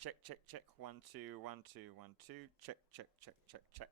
Check, check, check. 1 2 1 2 1 2. Check, check, check, check, check.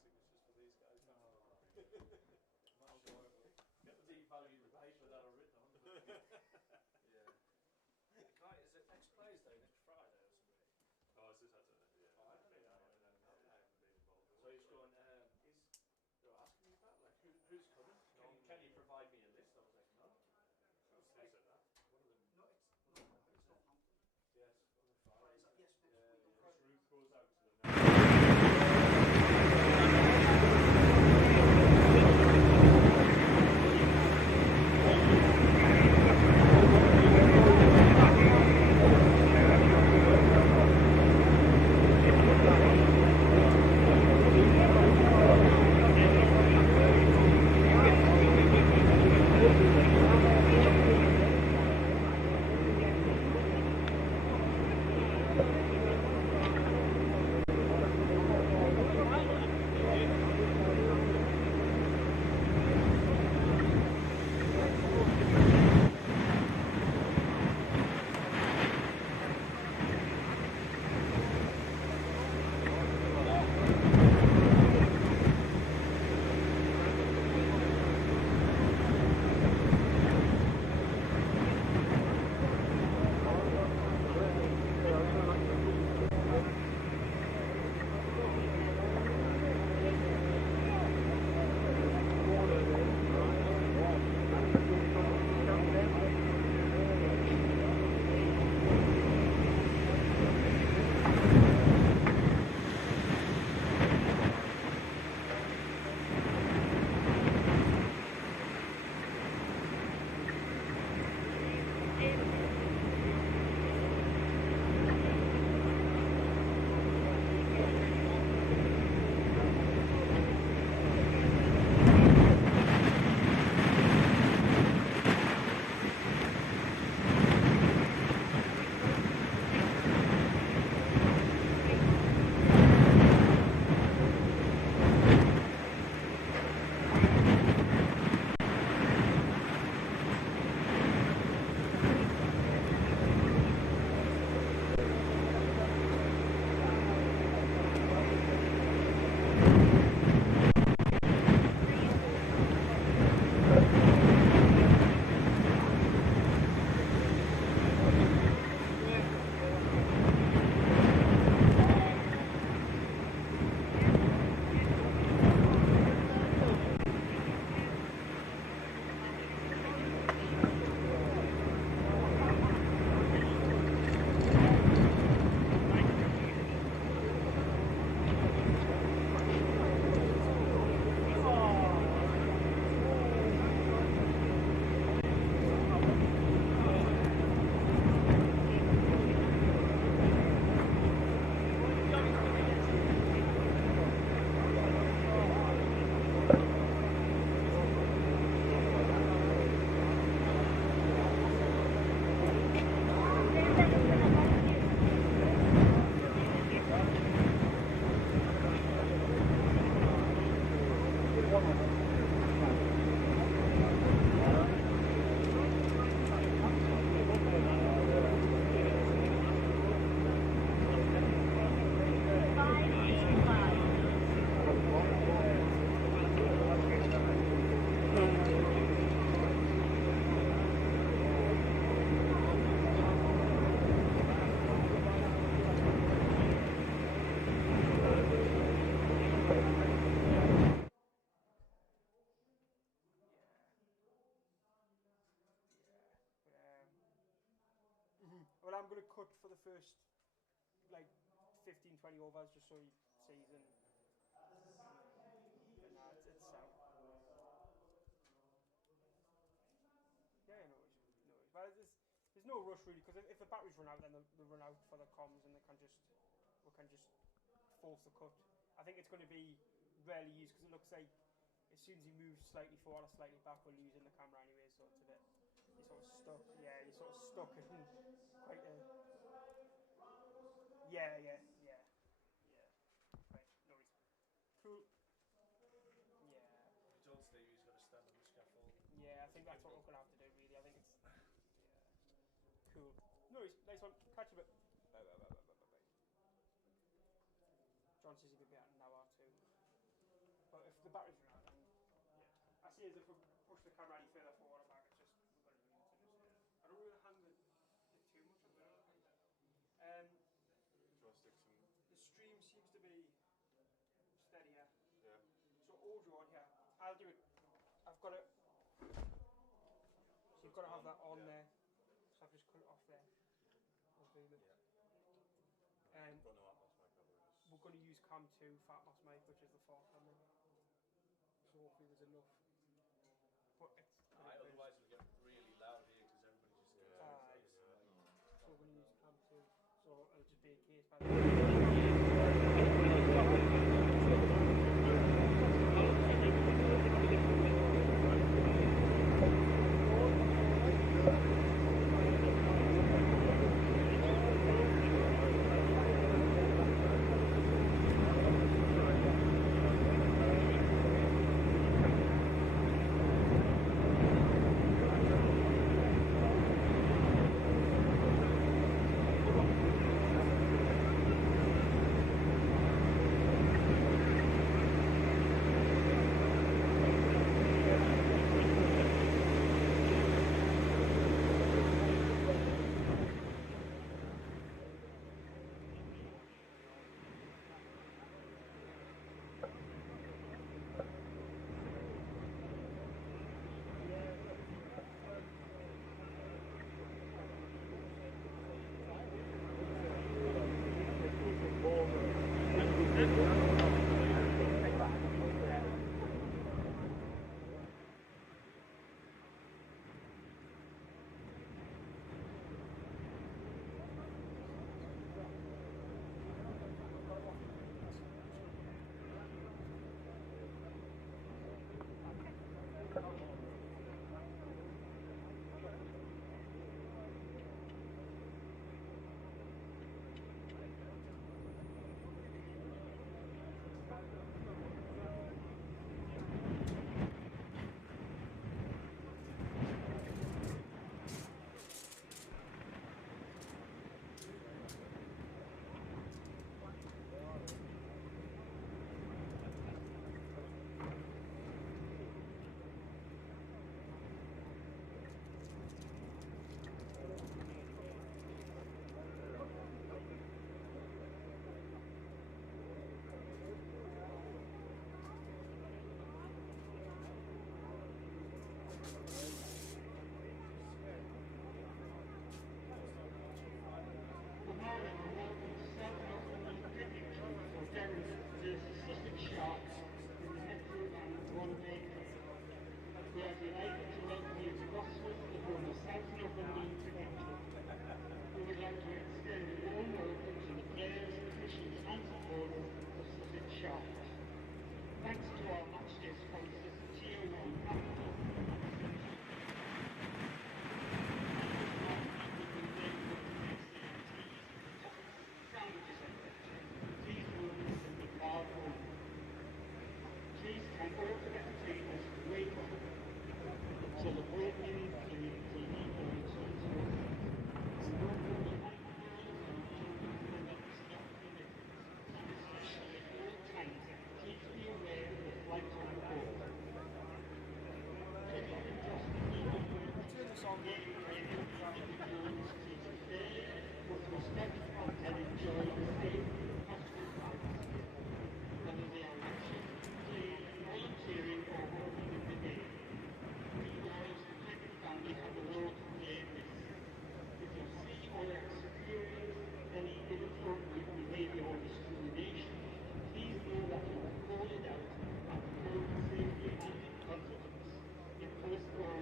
Signatures for these guys. Not sure get the devalued paper that are written on. Yeah. Is it next Players Day, next Friday or something? Oh, is this? I don't know. Yeah. Oh, I don't know. I haven't been involved. So he's going. They're asking me about like who's coming? Can you provide me a list? I was like, no. Who said that? One of them. No, it's Northampton. Yes, on the Friday. Yes, next week on Friday. Ruth goes out to the Well, I'm going to cut for the first, like, 15, 20 overs just so he sees and nah, it's sound. Yeah, no worries. No worries. But there's no rush really because if the batteries run out, then they'll run out for the comms and we can just force the cut. I think it's going to be rarely used because it looks like as soon as he moves slightly forward or slightly back, we're losing the camera anyway. So it's a bit you're sort of stuck. Yeah, you're sort of stuck in quite a yeah. Right, no worries. Cool. Yeah. If you don't stay, he's got to stand on the scaffold. Yeah, I think that's what we're going to have to do, really. I think it's... Yeah. Cool. No worries. Nice one. Catch you a bit. Bye. John says he could be out in an hour or two. But if the batteries run out, then... Yeah. I see as if we push the camera any further forward or back, it's just... We've got to leave it to just... I don't really hang it too much on there. Do you want to stick some? The stream seems to be steadier. Yeah. So audio on here. I'll do it. I've got it. So you've got to have that on there. So I've just cut it off there. Got no Atmos mic, have we? We're going to use Cam 2 Fatmos mic, which is the 4th camera. So hopefully there's enough. But it's Otherwise it'll get really loud here because everybody just goes So we're going to use Cam 2. So it'll just be a case by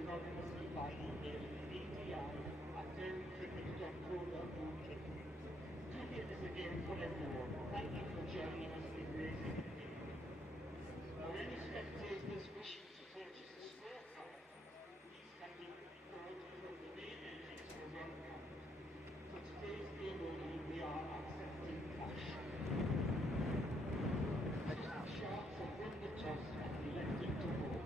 anonymously by email bdi@durhamcricket.co.uk. Cricket is a game for everyone. Thank you for joining us in raising money. For any spectators wishing to purchase a scorecard, please kindly quote from the main entrance for one pound. For today's game only, we are accepting cash. Sussex Sharks have won the toss and elected to bowl.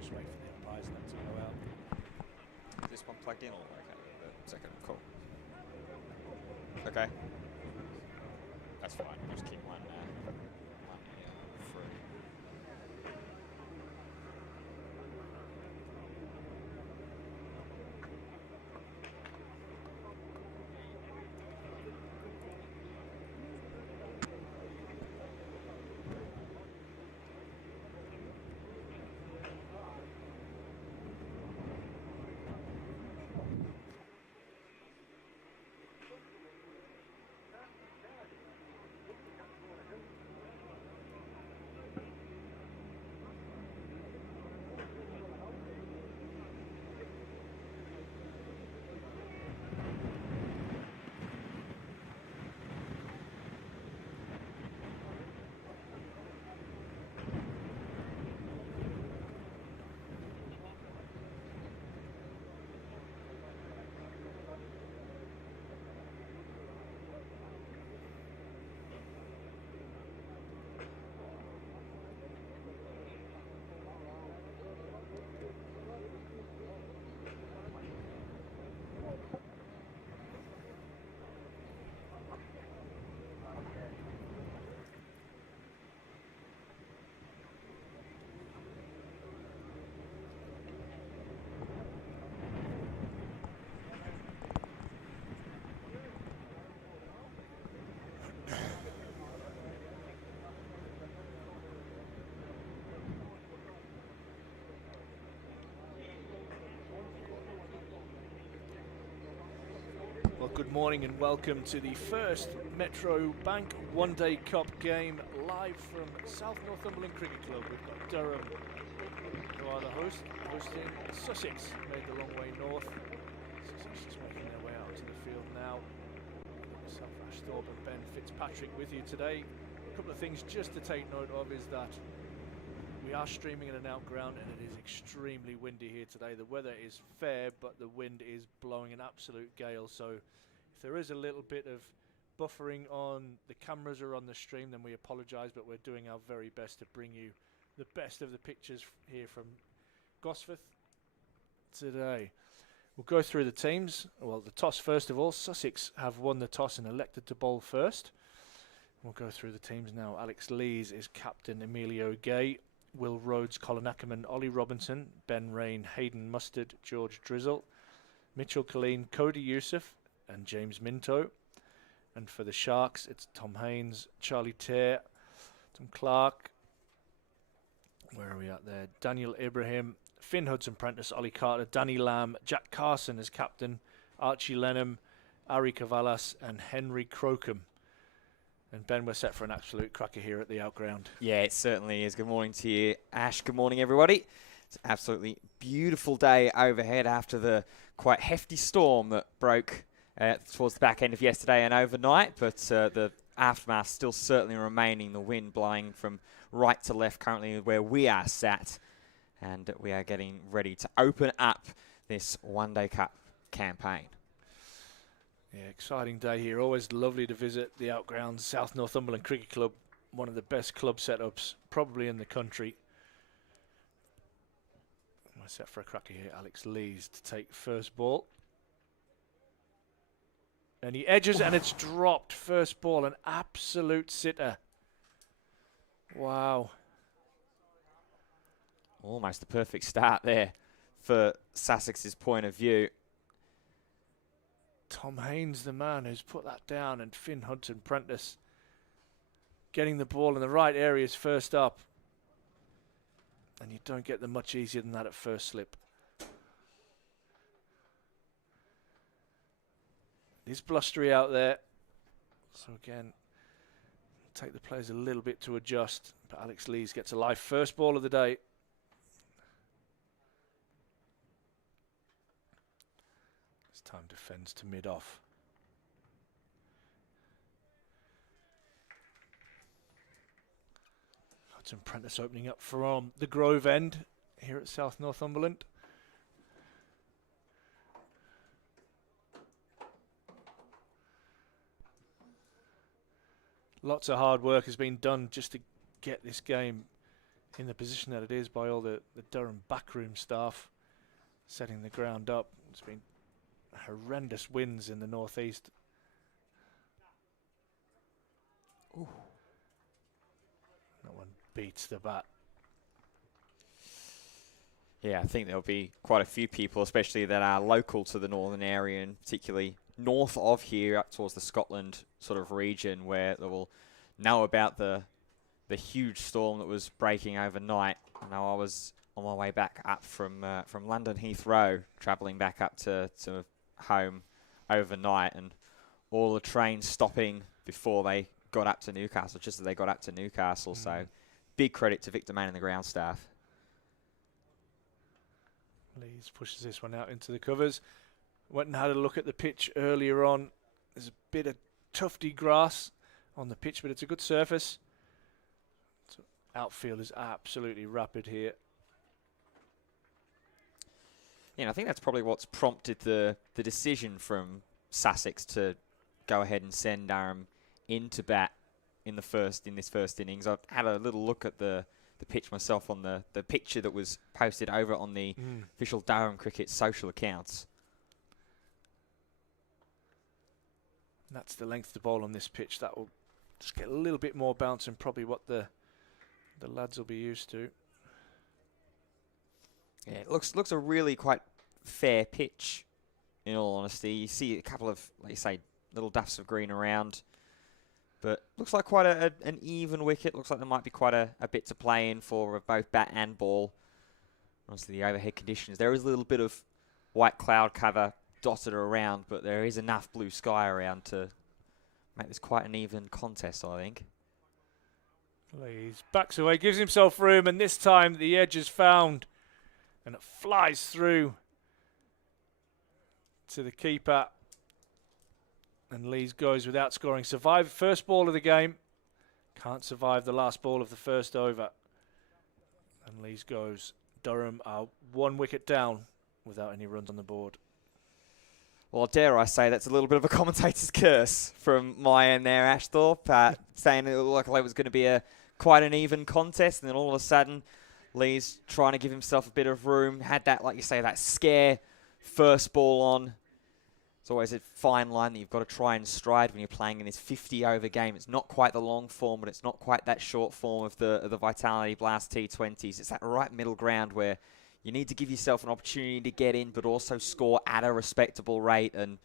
Just wait for the umpires then to go out. Is this one plugged in all okay? The second, cool. Okay. That's fine. Just keep one free. Well, good morning and welcome to the first Metro Bank One Day Cup game live from South Northumberland Cricket Club. We've got Durham, who are the hosting Sussex, made the long way north. Sussex just making their way out to the field now. Myself, Ash Thorpe and Ben Fitzpatrick with you today. A couple of things just to take note of is that we are streaming in an outground and it is extremely windy here today. The weather is fair, but the wind is blowing an absolute gale. So if there is a little bit of buffering on the cameras or on the stream, then we apologise, but we're doing our very best to bring you the best of the pictures here from Gosforth today. We'll go through the teams. Well, the toss first of all. Sussex have won the toss and elected to bowl first. We'll go through the teams now. Alex Lees is captain. Emilio Gay, Will Rhodes, Colin Ackerman, Ollie Robinson, Ben Rain, Hayden Mustard, George Drizzle, Mitchell Colleen, Cody Youssef and James Minto. And for the Sharks, it's Tom Haynes, Charlie Tare, Tom Clark, where are we at there? Daniel Ibrahim, Finn Hudson-Prentice, Ollie Carter, Danny Lamb, Jack Carson as captain, Archie Lenham, Ari Cavalas and Henry Crocombe. And Ben, we're set for an absolute cracker here at the outground. Yeah, it certainly is. Good morning to you, Ash. Good morning, everybody. It's an absolutely beautiful day overhead after the quite hefty storm that broke towards the back end of yesterday and overnight. But the aftermath still certainly remaining, the wind blowing from right to left currently where we are sat. And we are getting ready to open up this One Day Cup campaign. Yeah, exciting day here. Always lovely to visit the outgrounds. South Northumberland Cricket Club, one of the best club setups probably in the country. We're set for a cracker here. Alex Lees to take first ball. And he edges and it's dropped. First ball, an absolute sitter. Wow. Almost a perfect start there for Sussex's point of view. Tom Haynes, the man who's put that down, and Finn Hudson-Prentice getting the ball in the right areas first up. And you don't get them much easier than that at first slip. It is blustery out there. So again, take the players a little bit to adjust. But Alex Lees gets a live first ball of the day. Time defends to mid-off. Hudson-Prentice opening up from the Grove end here at South Northumberland. Lots of hard work has been done just to get this game in the position that it is by all the Durham backroom staff setting the ground up. It's been horrendous winds in the northeast. Ooh. That one beats the bat. Yeah, I think there'll be quite a few people, especially that are local to the northern area and particularly north of here up towards the Scotland sort of region, where they will know about the huge storm that was breaking overnight. I know I was on my way back up from London Heathrow, travelling back up to home overnight, and all the trains stopping before they got up to Newcastle, just as they got up to Newcastle. So big credit to Victor Mann and the ground staff. Lees pushes this one out into the covers. Went and had a look at the pitch earlier on. There's a bit of tufty grass on the pitch, but it's a good surface. So outfield is absolutely rapid here. Yeah, I think that's probably what's prompted the decision from Sussex to go ahead and send Durham into bat in this first innings. I've had a little look at the pitch myself on the picture that was posted over on the official Durham Cricket social accounts. And that's the length of the ball on this pitch. That will just get a little bit more bounce and probably what the lads will be used to. Yeah, it looks a really quite fair pitch, in all honesty. You see a couple of, like you say, little duffs of green around, but looks like quite an even wicket. Looks like there might be quite a bit to play in for both bat and ball. Honestly, the overhead conditions. There is a little bit of white cloud cover dotted around, but there is enough blue sky around to make this quite an even contest, I think. Lees backs away, gives himself room, and this time the edge is found, and it flies through to the keeper. And Lees goes without scoring. Survived first ball of the game. Can't survive the last ball of the first over. And Lees goes. Durham are 1 wicket down without any runs on the board. Well, dare I say that's a little bit of a commentator's curse from my end there, Ash Thorpe, saying it looked like it was going to be quite an even contest, and then all of a sudden, Lee's trying to give himself a bit of room. Had that, like you say, that scare first ball on. It's always a fine line that you've got to try and stride when you're playing in this 50-over game. It's not quite the long form, but it's not quite that short form of the Vitality Blast T20s. It's that right middle ground where you need to give yourself an opportunity to get in, but also score at a respectable rate. And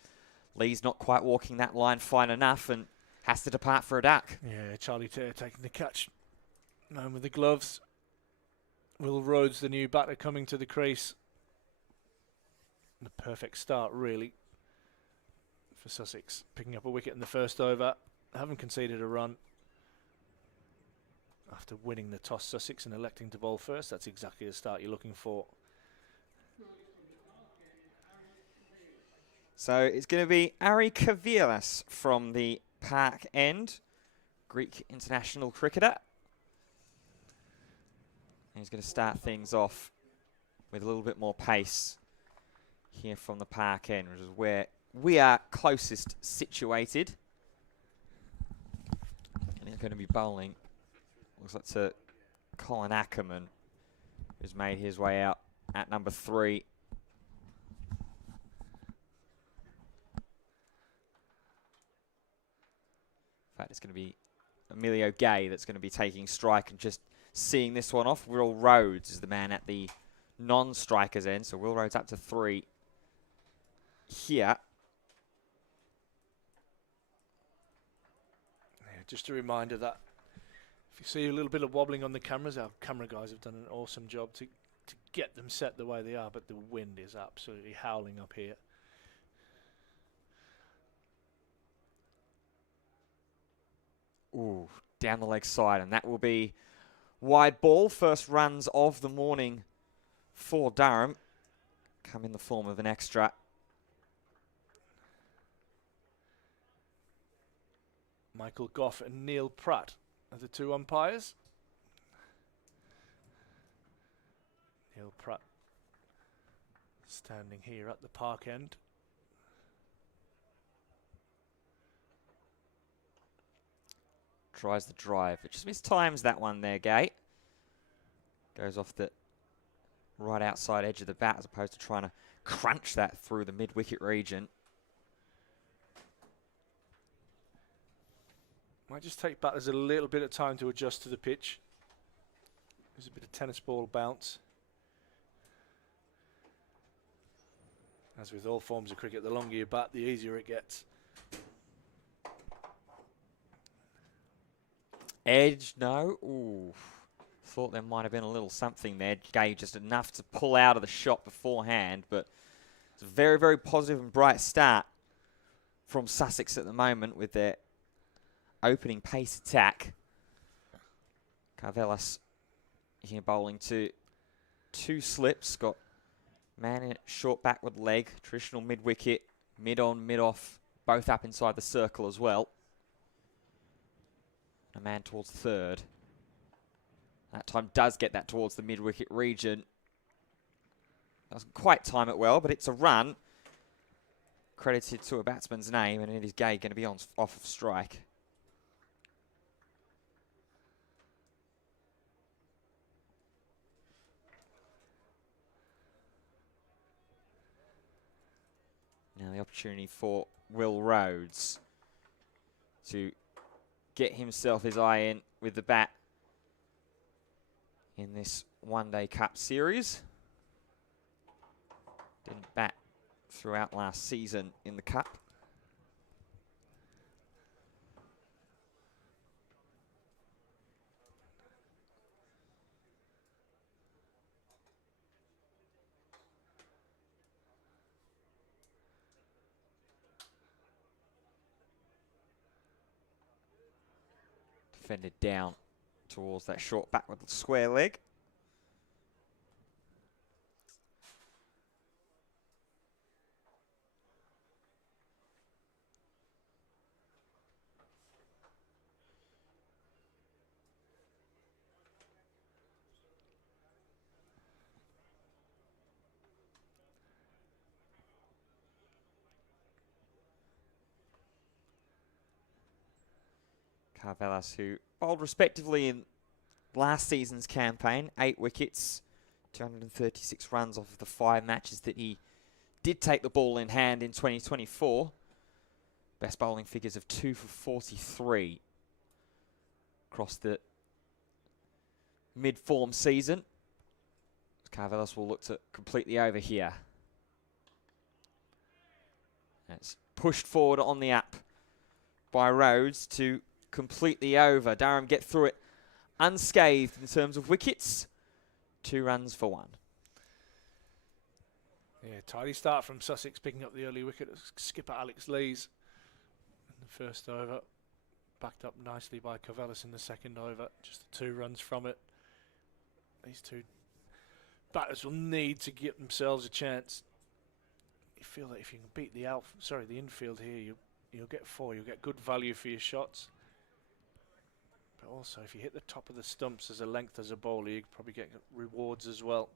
Lee's not quite walking that line fine enough and has to depart for a duck. Yeah, Charlie Taylor taking the catch. Man with the gloves. Will Rhodes, the new batter, coming to the crease. The perfect start, really, for Sussex. Picking up a wicket in the first over. Haven't conceded a run. After winning the toss, Sussex, and electing to bowl first. That's exactly the start you're looking for. So it's going to be Ari Kavilas from the Park End, Greek international cricketer. And he's going to start things off with a little bit more pace here from the Park End, which is where we are closest situated. And he's going to be bowling, looks like to Colin Ackerman, who's made his way out at number 3. In fact, it's going to be Emilio Gay that's going to be taking strike and just seeing this one off. Will Rhodes is the man at the non-strikers end, so Will Rhodes up to 3 here. Yeah, just a reminder that if you see a little bit of wobbling on the cameras, our camera guys have done an awesome job to get them set the way they are, but the wind is absolutely howling up here. Ooh, down the leg side, and that will be wide ball. First runs of the morning for Durham come in the form of an extra. Michael Goff and Neil Pratt are the 2 umpires. Neil Pratt standing here at the Park End. Tries the drive. It just mistimes that one there, Gay. Goes off the right outside edge of the bat as opposed to trying to crunch that through the mid-wicket region. Might just take batters a little bit of time to adjust to the pitch. There's a bit of tennis ball bounce. As with all forms of cricket, the longer you bat, the easier it gets. Edge, no. Ooh. Thought there might have been a little something there. Gay just enough to pull out of the shot beforehand, but it's a very, very positive and bright start from Sussex at the moment with their opening pace attack. Carvelas here bowling to 2 slips. Got man in short backward leg, traditional mid-wicket, mid-on, mid-off, both up inside the circle as well. A man towards third. That time does get that towards the mid-wicket region. Doesn't quite time it well, but it's a run. Credited to a batsman's name, and it is Gay going to be off of strike. Now the opportunity for Will Rhodes to get himself his eye in with the bat in this one-day cup series. Didn't bat throughout last season in the cup. defended down towards that short back with the square leg. Carvelas, who bowled respectively in last season's campaign, 8 wickets, 236 runs off of the 5 matches that he did take the ball in hand in 2024. Best bowling figures of 2 for 43 across the mid-form season. Carvelas will look to complete the over here. And it's pushed forward on the up by Rhodes to complete the over. Durham get through it unscathed in terms of wickets. 2 runs for 1. Yeah, tidy start from Sussex, picking up the early wicket. Skipper Alex Lees in the first over. Backed up nicely by Carvelas in the second over. Just 2 runs from it. These 2 batters will need to give themselves a chance. You feel that if you can beat the the infield here, you'll get 4. You'll get good value for your shots. But also, if you hit the top of the stumps as a length as a bowler, you probably get rewards as well.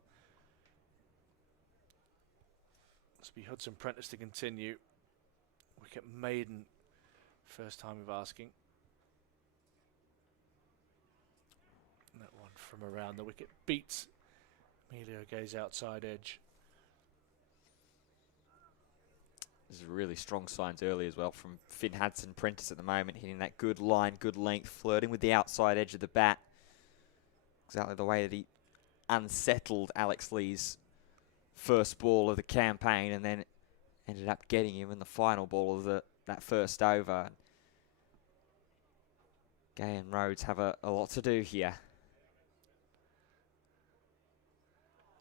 Must be Hudson Prentice to continue. Wicket maiden, first time of asking. And that one from around the wicket beats Emilio Gay's outside edge. There's really strong signs early as well from Finn Hudson Prentice at the moment, hitting that good line, good length, flirting with the outside edge of the bat. Exactly the way that he unsettled Alex Lee's first ball of the campaign and then ended up getting him in the final ball of that first over. Gay and Rhodes have a lot to do here.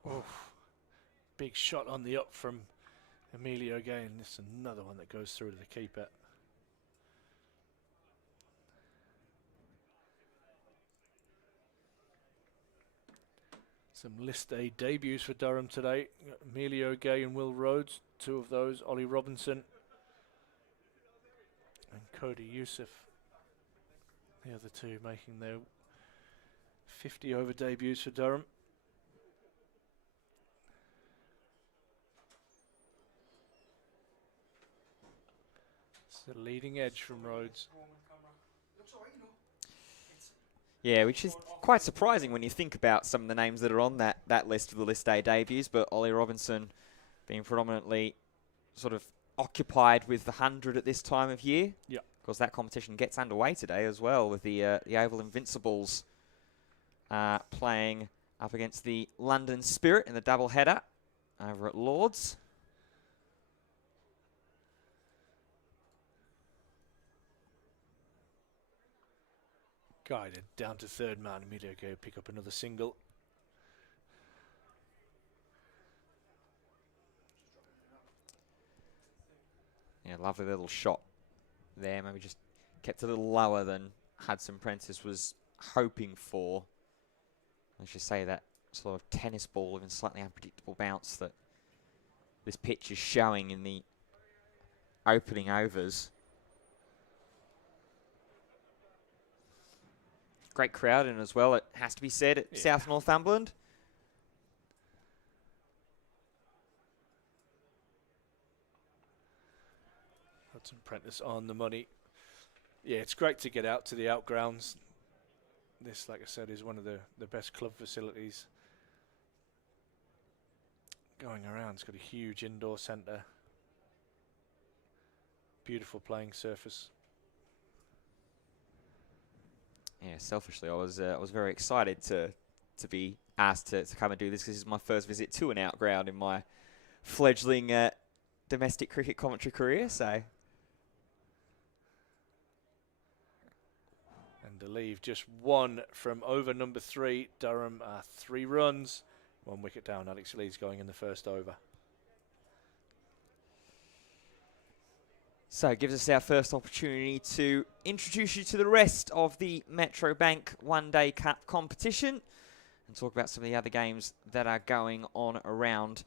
Oh, big shot on the up from Emilio Gay, and this is another one that goes through to the keeper. Some list A debuts for Durham today. Emilio Gay and Will Rhodes, 2 of those. Ollie Robinson and Cody Youssef, the other 2 making their 50 over debuts for Durham. The leading edge from Rhodes. Yeah, which is quite surprising when you think about some of the names that are on that list of the list A debuts, but Ollie Robinson being predominantly sort of occupied with the 100 at this time of year. Yeah. Because that competition gets underway today as well with the Oval Invincibles playing up against the London Spirit in the double header over at Lord's. Guided down to third man. Emilio Gay pick up another single. Yeah, lovely little shot there. Maybe just kept a little lower than Hudson Prentice was hoping for. I should say that sort of tennis ball, even slightly unpredictable bounce that this pitch is showing in the opening overs. Great crowd in as well, it has to be said, at South Northumberland. Hudson Prentice on the money. Yeah, it's great to get out to the outgrounds. This, like I said, is one of the best club facilities going around. It's got a huge indoor centre. Beautiful playing surface. Yeah, selfishly, I was very excited to be asked to come and do this, because this is my first visit to an outground in my fledgling domestic cricket commentary career. So, and to leave just 1 from over number 3. Durham 3 runs, 1 wicket down. Alex Lees going in the first over. So it gives us our first opportunity to introduce you to the rest of the Metro Bank One Day Cup competition and talk about some of the other games that are going on around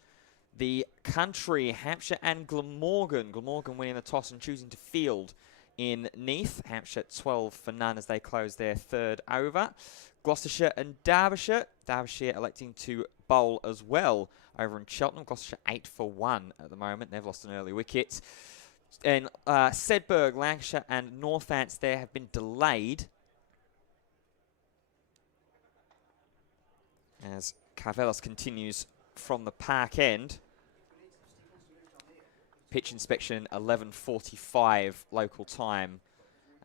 the country. Hampshire and Glamorgan. Glamorgan winning the toss and choosing to field in Neath. Hampshire 12 for none as they close their third over. Gloucestershire and Derbyshire. Derbyshire electing to bowl as well over in Cheltenham. Gloucestershire 8 for 1 at the moment. They've lost an early wicket. And Sedberg, Lancashire and Northants there have been delayed as Carvelos continues from the park end. Pitch inspection 11:45 local time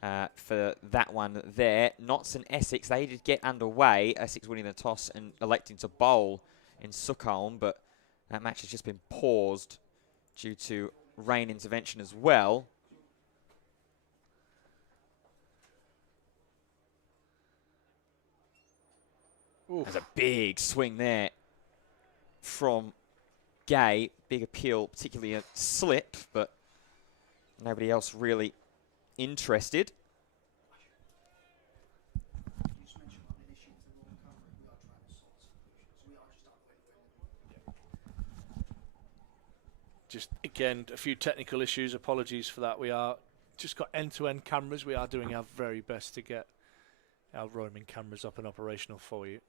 for that one there. Notts and Essex, they did get underway. Essex winning the toss and electing to bowl in Stockholm, but that match has just been paused due to rain intervention as well. Oof. There's a big swing there from Gay. Big appeal, particularly a slip, but nobody else really interested. Just again, a few technical issues. Apologies for that. We are just got end-to-end cameras. We are doing our very best to get our roaming cameras up and operational for you.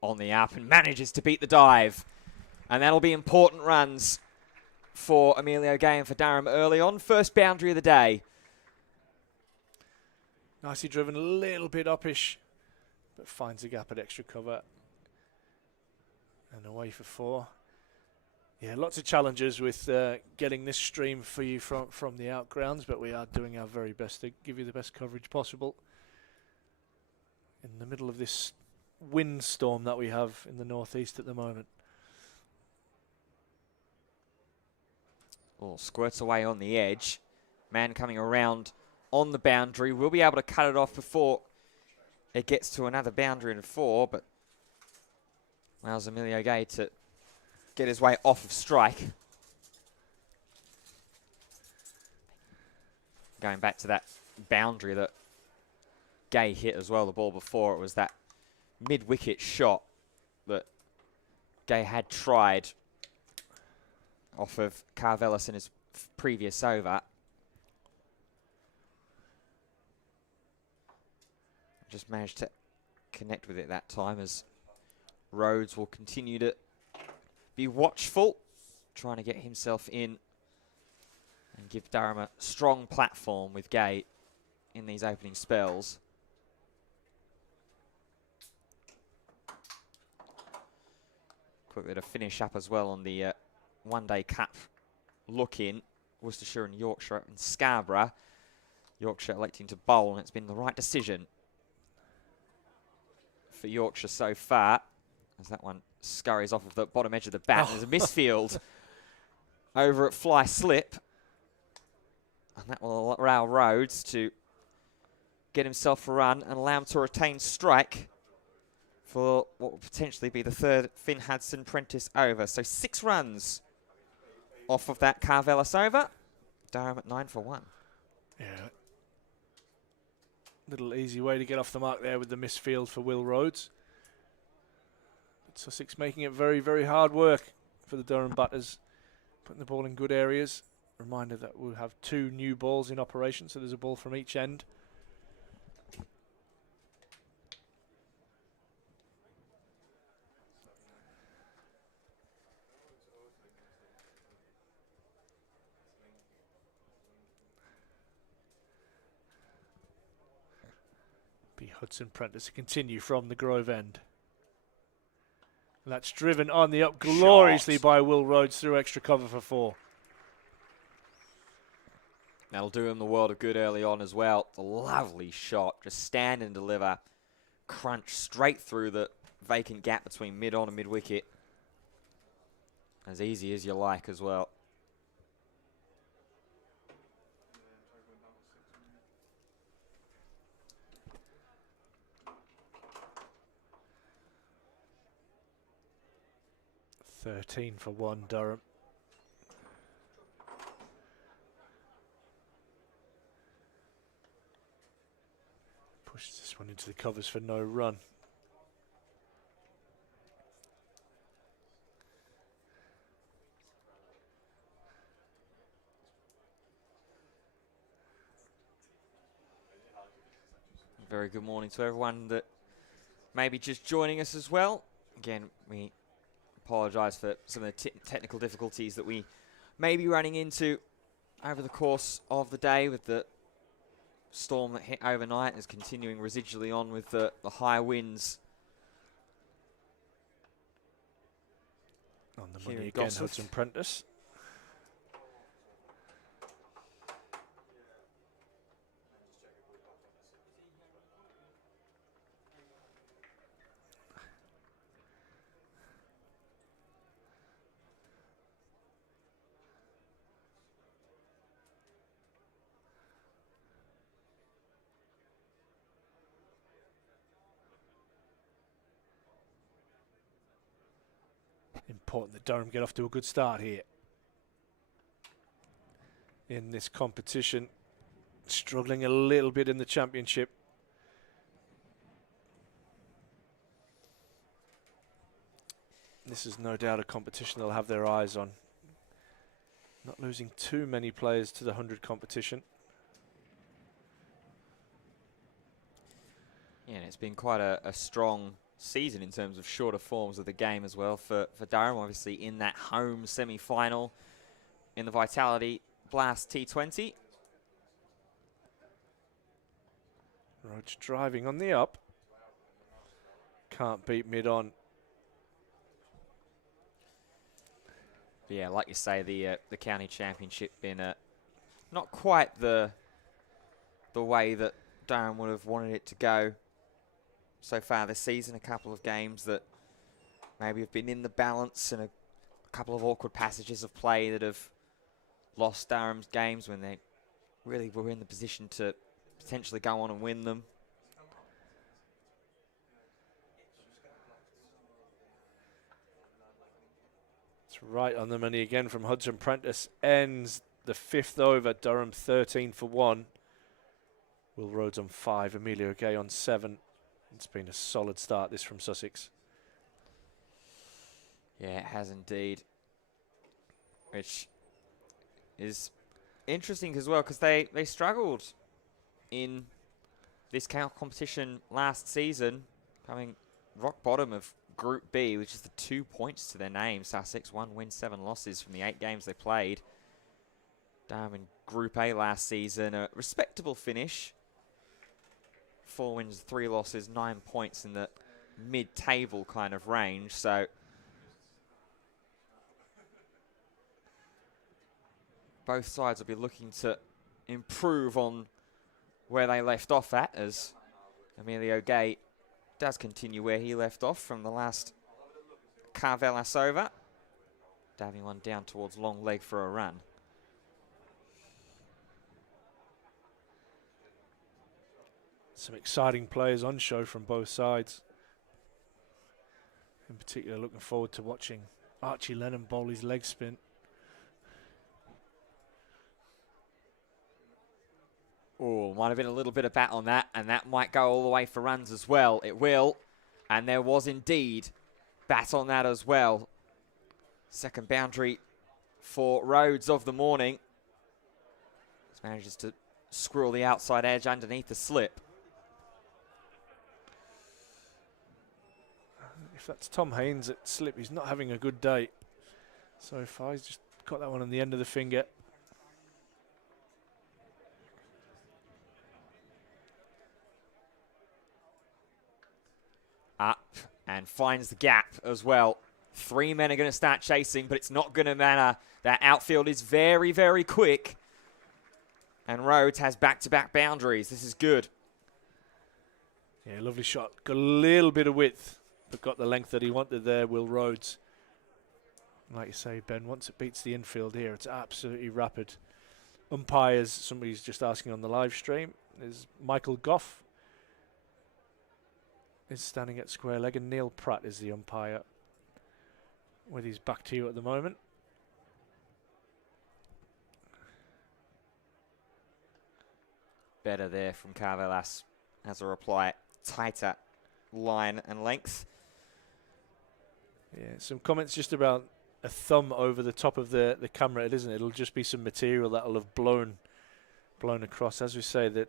On the up and manages to beat the dive. And that'll be important runs for Emilio Gay and for Durham early on. First boundary of the day. Nicely driven, a little bit uppish, but finds a gap at extra cover. And away for 4. Yeah, lots of challenges with getting this stream for you from the outgrounds, but we are doing our very best to give you the best coverage possible. In the middle of this windstorm that we have in the northeast at the moment. Oh, squirts away on the edge. Man coming around on the boundary. Will be able to cut it off before it gets to another boundary in 4, but allows Emilio Gay to get his way off of strike. Going back to that boundary that Gay hit as well, the ball before, it was that mid-wicket shot that Gay had tried off of Carvelos in his previous over. Just managed to connect with it that time as Rhodes will continue to be watchful, trying to get himself in and give Durham a strong platform with Gay in these opening spells. Quickly to finish up as well on the One Day Cup look-in. Worcestershire and Yorkshire and Scarborough. Yorkshire electing to bowl, and it's been the right decision for Yorkshire so far, as that one scurries off of the bottom edge of the bat. There's a misfield over at fly slip, and that will allow Rhodes to get himself a run and allow him to retain strike for what will potentially be the third Finn Hudson Prentice over. So 6 runs off of that Carvelos over. Durham at 9 for 1. Yeah. Little easy way to get off the mark there with the misfield for Will Rhodes. But Sussex making it very, very hard work for the Durham batters, putting the ball in good areas. Reminder that we'll have 2 new balls in operation, so there's a ball from each end. Hudson Prentice to continue from the Grove end. And that's driven on the up gloriously by Will Rhodes through extra cover for 4. That'll do him the world of good early on as well. It's a lovely shot. Just stand and deliver. Crunch straight through the vacant gap between mid-on and mid-wicket. As easy as you like as well. .13 for 1 Durham. Gone into the covers for no run. Very good morning to everyone that may be just joining us as well. Again, we apologise for some of the technical difficulties that we may be running into over the course of the day with the storm that hit overnight is continuing residually on with the high winds. On the Here money in again, Gosford. Hudson Prentice. Important that Durham get off to a good start here in this competition. Struggling a little bit in the championship. This is no doubt a competition they'll have their eyes on. Not losing too many players to the 100 competition. Yeah, and it's been quite a strong season in terms of shorter forms of the game as well for Durham, obviously in that home semi-final in the Vitality Blast T20. Roach driving on the up. Can't beat mid-on. But yeah, like you say, the county championship been not quite the way that Durham would have wanted it to go so far this season. A couple of games that maybe have been in the balance and a couple of awkward passages of play that have lost Durham's games when they really were in the position to potentially go on and win them. It's right on the money again from Hudson Prentice. Ends the 5th over. Durham 13 for 1. Will Rhodes on 5. Emilio Gay on 7. It's been a solid start this from Sussex. Yeah, it has indeed. Which is interesting as well because they struggled in this competition last season, coming rock bottom of Group B, which is the 2 points to their name. Sussex, 1 win, 7 losses from the 8 games they played. Durham in Group A last season, a respectable finish. 4 wins, 3 losses, 9 points in the mid-table kind of range. So both sides will be looking to improve on where they left off at, as Emilio Gay does continue where he left off from the last Carvelas over. Daving one down towards long leg for a run. Some exciting players on show from both sides. In particular, looking forward to watching Archie Lennon bowl his leg spin. Oh, might have been a little bit of bat on that, and that might go all the way for runs as well. It will, and there was indeed bat on that as well. Second boundary for Rhodes of the morning. Just manages to squirrel the outside edge underneath the slip. If that's Tom Haynes at slip, he's not having a good day. So far, he's just got that one on the end of the finger. Up and finds the gap as well. 3 men are going to start chasing, but it's not going to matter. That outfield is very, very quick. And Rhodes has back-to-back boundaries. This is good. Yeah, lovely shot. Got a little bit of width, but got the length that he wanted there, Will Rhodes. Like you say, Ben, once it beats the infield here, it's absolutely rapid. Umpires, somebody's just asking on the live stream, is Michael Goff is standing at square leg, and Neil Pratt is the umpire with his back to you at the moment. Better there from Carvelas as a reply. tighter line and length. Yeah, some comments just about a thumb over the top of the camera, isn't it? It'll just be some material that'll have blown across, as we say that,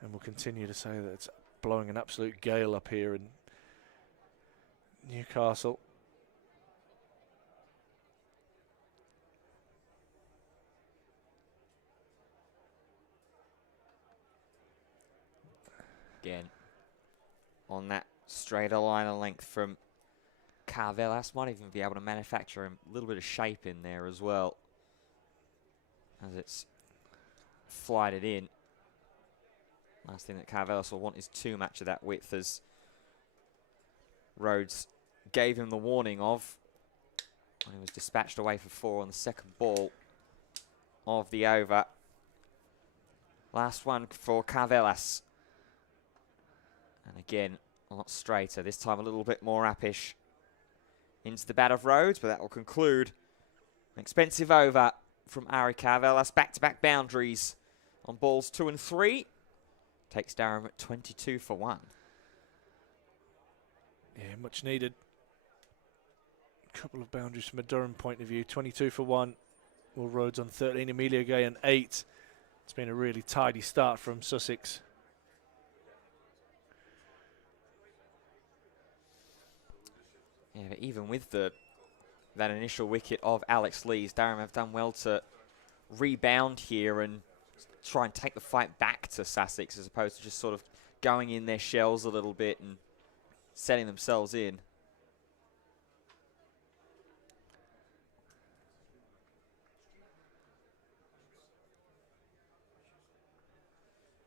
and we'll continue to say that it's blowing an absolute gale up here in Newcastle. Again, on that straighter line of length from Carvelas, might even be able to manufacture a little bit of shape in there as well, as it's flighted in. Last thing that Carvelas will want is too much of that width, as Rhodes gave him the warning of when he was dispatched away for 4 on the second ball of the over. Last one for Carvelas. And again, a lot straighter, this time a little bit more rappish into the bat of Rhodes, but that will conclude an expensive over from Ari Carvelas. Back-to-back boundaries on balls 2 and 3. Takes Durham at 22 for 1. Yeah, much needed. Couple of boundaries from a Durham point of view. 22 for 1. Will Rhodes on 13, Emilio Gay on 8. It's been a really tidy start from Sussex. Yeah, but even with that initial wicket of Alex Lees, Durham have done well to rebound here and try and take the fight back to Sussex, as opposed to just sort of going in their shells a little bit and setting themselves in.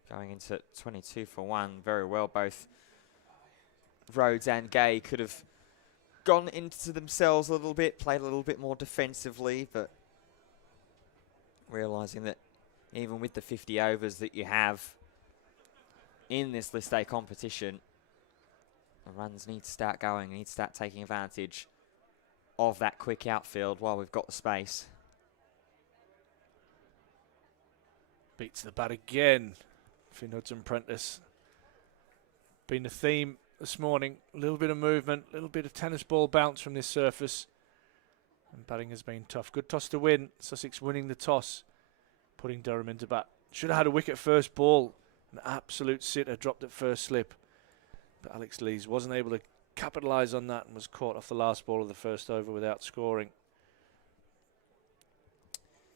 Going into 22 for 1 very well. Both Rhodes and Gay could have gone into themselves a little bit, played a little bit more defensively, but realising that even with the 50 overs that you have in this List A competition, the runs need to start going, need to start taking advantage of that quick outfield while we've got the space. Beats the bat again. Finn Hudson-Prentice. Been the theme this morning. A little bit of movement, a little bit of tennis ball bounce from this surface. And batting has been tough. Good toss to win. Sussex winning the toss, putting Durham into bat. Should have had a wicket first ball. An absolute sitter, dropped at first slip. But Alex Lees wasn't able to capitalise on that and was caught off the last ball of the first over without scoring.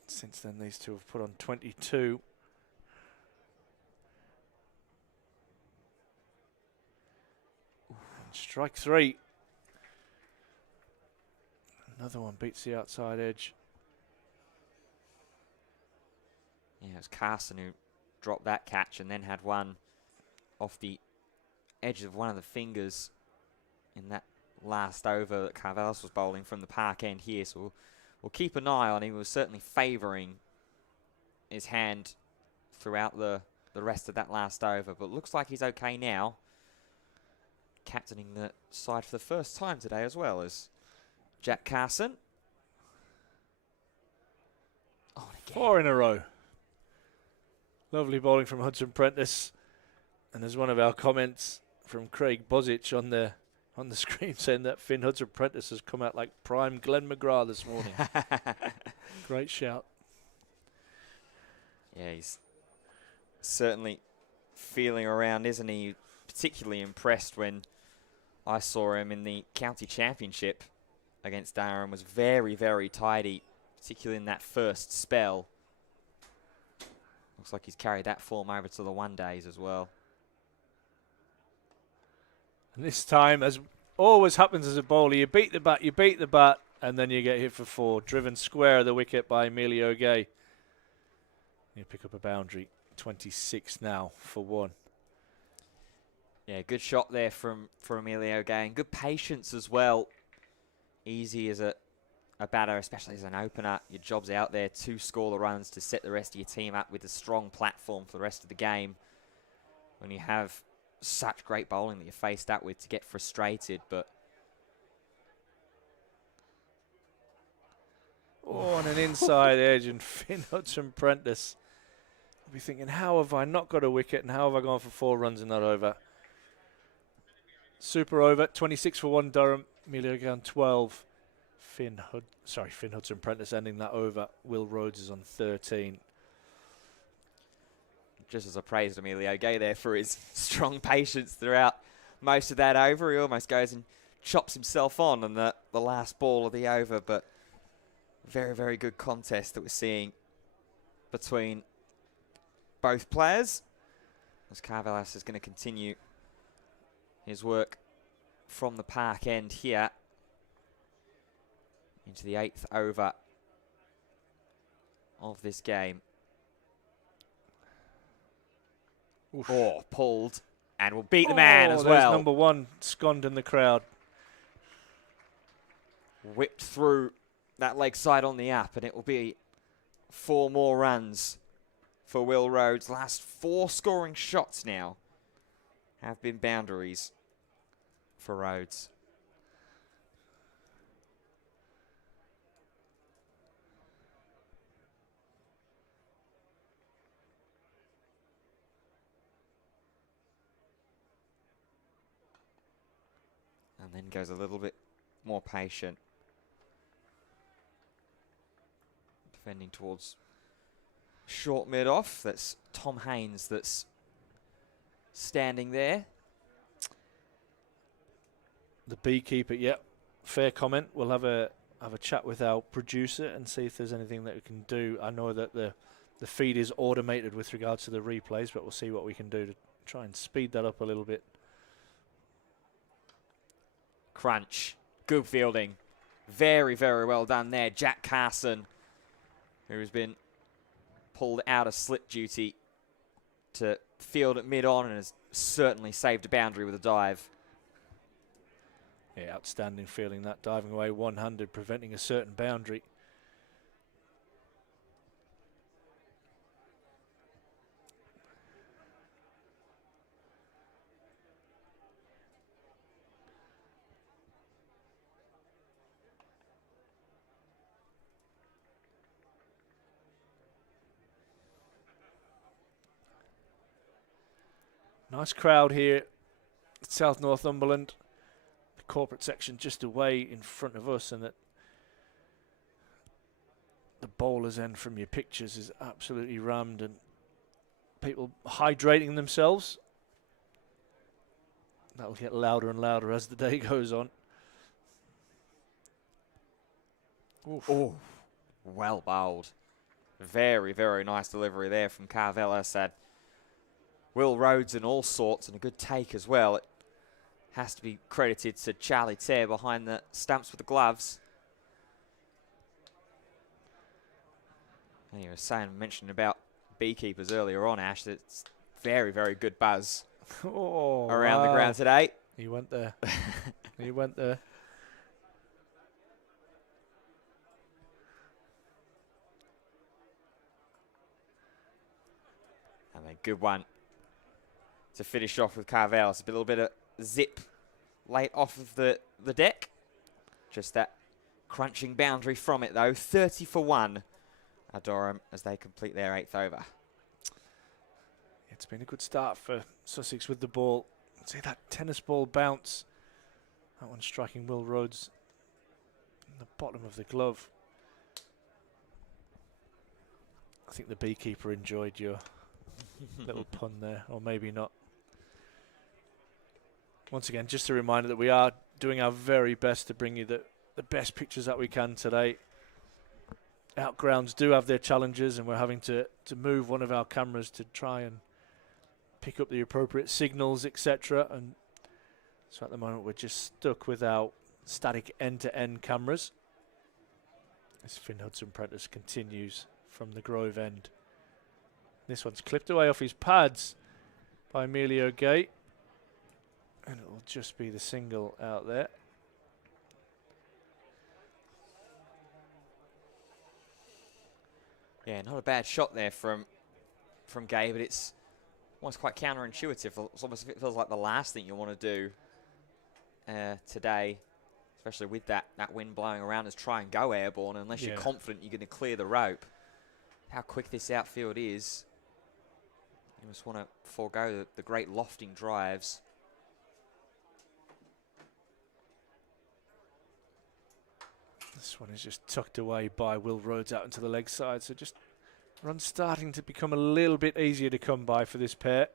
Since then, these two have put on 22. Strike 3. Another one beats the outside edge. Yeah, it was Carson who dropped that catch and then had one off the edge of one of the fingers in that last over that Carvelas was bowling from the park end here. So we'll keep an eye on him. He was certainly favouring his hand throughout the rest of that last over, but looks like he's okay now. Captaining the side for the first time today as well as Jack Carson. Oh, again. 4 in a row. Lovely bowling from Hudson-Prentice. And there's one of our comments from Craig Bozich on the screen saying that Finn Hudson-Prentice has come out like prime Glenn McGrath this morning. Great shout. Yeah, he's certainly feeling around, isn't he? Particularly impressed when I saw him in the county championship against Durham. Was very, very tidy, particularly in that first spell. Looks like he's carried that form over to the one days as well. And this time, as always happens as a bowler, you beat the bat, and then you get hit for 4. Driven square of the wicket by Emilio Gay. You pick up a boundary. 26 now for 1. Yeah, good shot there from Emilio Gay, and good patience as well. Easy as a batter, especially as an opener. Your job's out there to score the runs, to set the rest of your team up with a strong platform for the rest of the game. When you have such great bowling that you're faced up with, to get frustrated, but... Oh, on an inside edge, and Finn Hudson-Prentice will be thinking, how have I not got a wicket, and how have I gone for 4 runs in that over? Super over, 26 for 1 Durham, Emilio Gay on 12. Finn Hudson-Prentice ending that over. Will Rhodes is on 13. Just as I praised Emilio Gay there for his strong patience throughout most of that over, he almost goes and chops himself on the last ball of the over, but very, very good contest that we're seeing between both players. As Carvelas is going to continue his work from the park end here into the 8th over of this game. Oof. Oh, pulled, and will beat the man as well. Number 1 sconned in the crowd. Whipped through that leg side on the up, and it will be 4 more runs for Will Rhodes. Last 4 scoring shots now have been boundaries for Rhodes. And then goes a little bit more patient. Defending towards short mid-off. That's Tom Haynes that's standing there. The beekeeper, yep. Fair comment. We'll have a chat with our producer and see if there's anything that we can do. I know that the feed is automated with regards to the replays, but we'll see what we can do to try and speed that up a little bit. Crunch. Good fielding. Very, very well done there. Jack Carson, who has been pulled out of slip duty to field at mid-on and has certainly saved a boundary with a dive. Yeah, outstanding fielding that, diving away one-handed, preventing a certain boundary. Nice crowd here at South Northumberland. The corporate section just away in front of us, and that the bowler's end from your pictures is absolutely rammed, and people hydrating themselves. That'll get louder and louder as the day goes on. Oof. Oh, well bowled. Very, very nice delivery there from Carvela. Said Will Rhodes and all sorts, and a good take as well. It has to be credited to Charlie Tear behind the stumps with the gloves. And you were mentioning about beekeepers earlier on, Ash. It's very, very good buzz around the ground today. He went there. He went there. And a good one to finish off with Carvel. It's a little bit of zip late off of the deck. Just that crunching boundary from it, though. 30 for 1 at Durham as they complete their 8th over. It's been a good start for Sussex with the ball. See that tennis ball bounce. That one striking Will Rhodes in the bottom of the glove. I think the beekeeper enjoyed your little pun there, or maybe not. Once again, just a reminder that we are doing our very best to bring you the best pictures that we can today. Outgrounds do have their challenges, and we're having to move one of our cameras to try and pick up the appropriate signals, etc. And so at the moment we're just stuck with our static end-to-end cameras as Finn Hudson-Prentice continues from the Grove end. This one's clipped away off his pads by Emilio Gay, and it will just be the single out there. Yeah, not a bad shot there from Gay, but it's almost quite counterintuitive. It's almost, it feels like the last thing you want to do today, especially with that wind blowing around, is try and go airborne unless you're confident you're going to clear the rope. How quick this outfield is. You just want to forego the great lofting drives. This one is just tucked away by Will Rhodes out into the leg side, so just runs starting to become a little bit easier to come by for this pair.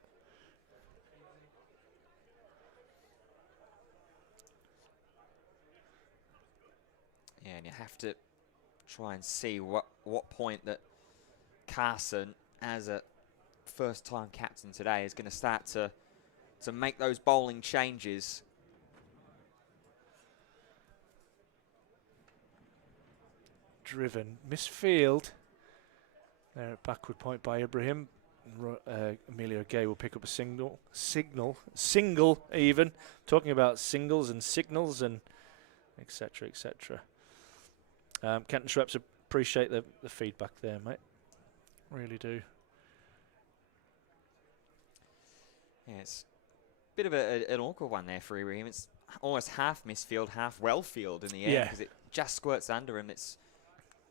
Yeah, and you have to try and see what point that Carson, as a first-time captain today, is going to start to make those bowling changes. Driven, misfield. There at backward point by Ibrahim. Emilio Gay will pick up a single even. Talking about singles and signals and etc. etc. Kenton Shreps appreciate the feedback there, mate. Really do. Yeah, it's a bit of an awkward one there for Ibrahim. It's almost half misfield, half well field in the end because it just squirts under him. It's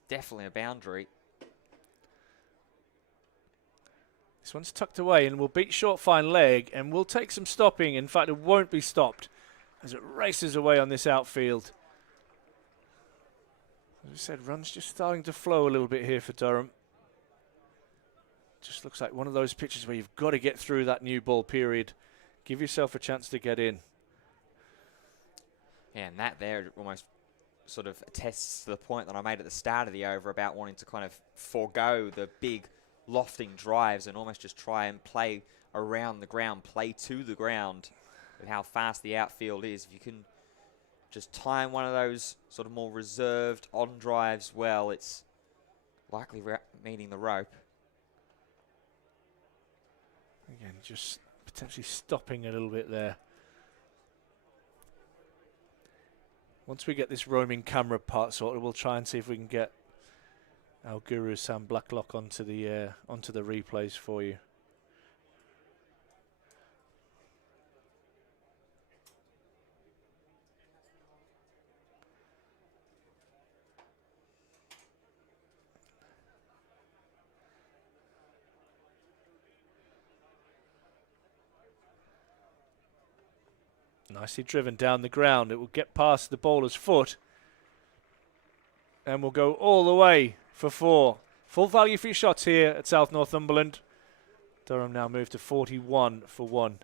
definitely a boundary. This one's tucked away and will beat short fine leg and will take some stopping. In fact, it won't be stopped as it races away on this outfield. As I said, runs just starting to flow a little bit here for Durham. Just looks like one of those pitches where you've got to get through that new ball period. Give yourself a chance to get in. Yeah, and that there almost sort of attests to the point that I made at the start of the over about wanting to kind of forego the big lofting drives and almost just try and play around the ground, play to the ground with how fast the outfield is. If you can just time one of those sort of more reserved on drives well, it's likely meeting the rope. Again, just potentially stopping a little bit there. Once we get this roaming camera part sorted, we'll try and see if we can get our guru Sam Blacklock onto the replays for you. Nicely driven down the ground. It will get past the bowler's foot and will go all the way for 4. Full value for your shots here at South Northumberland. Durham now moved to 41 for 1.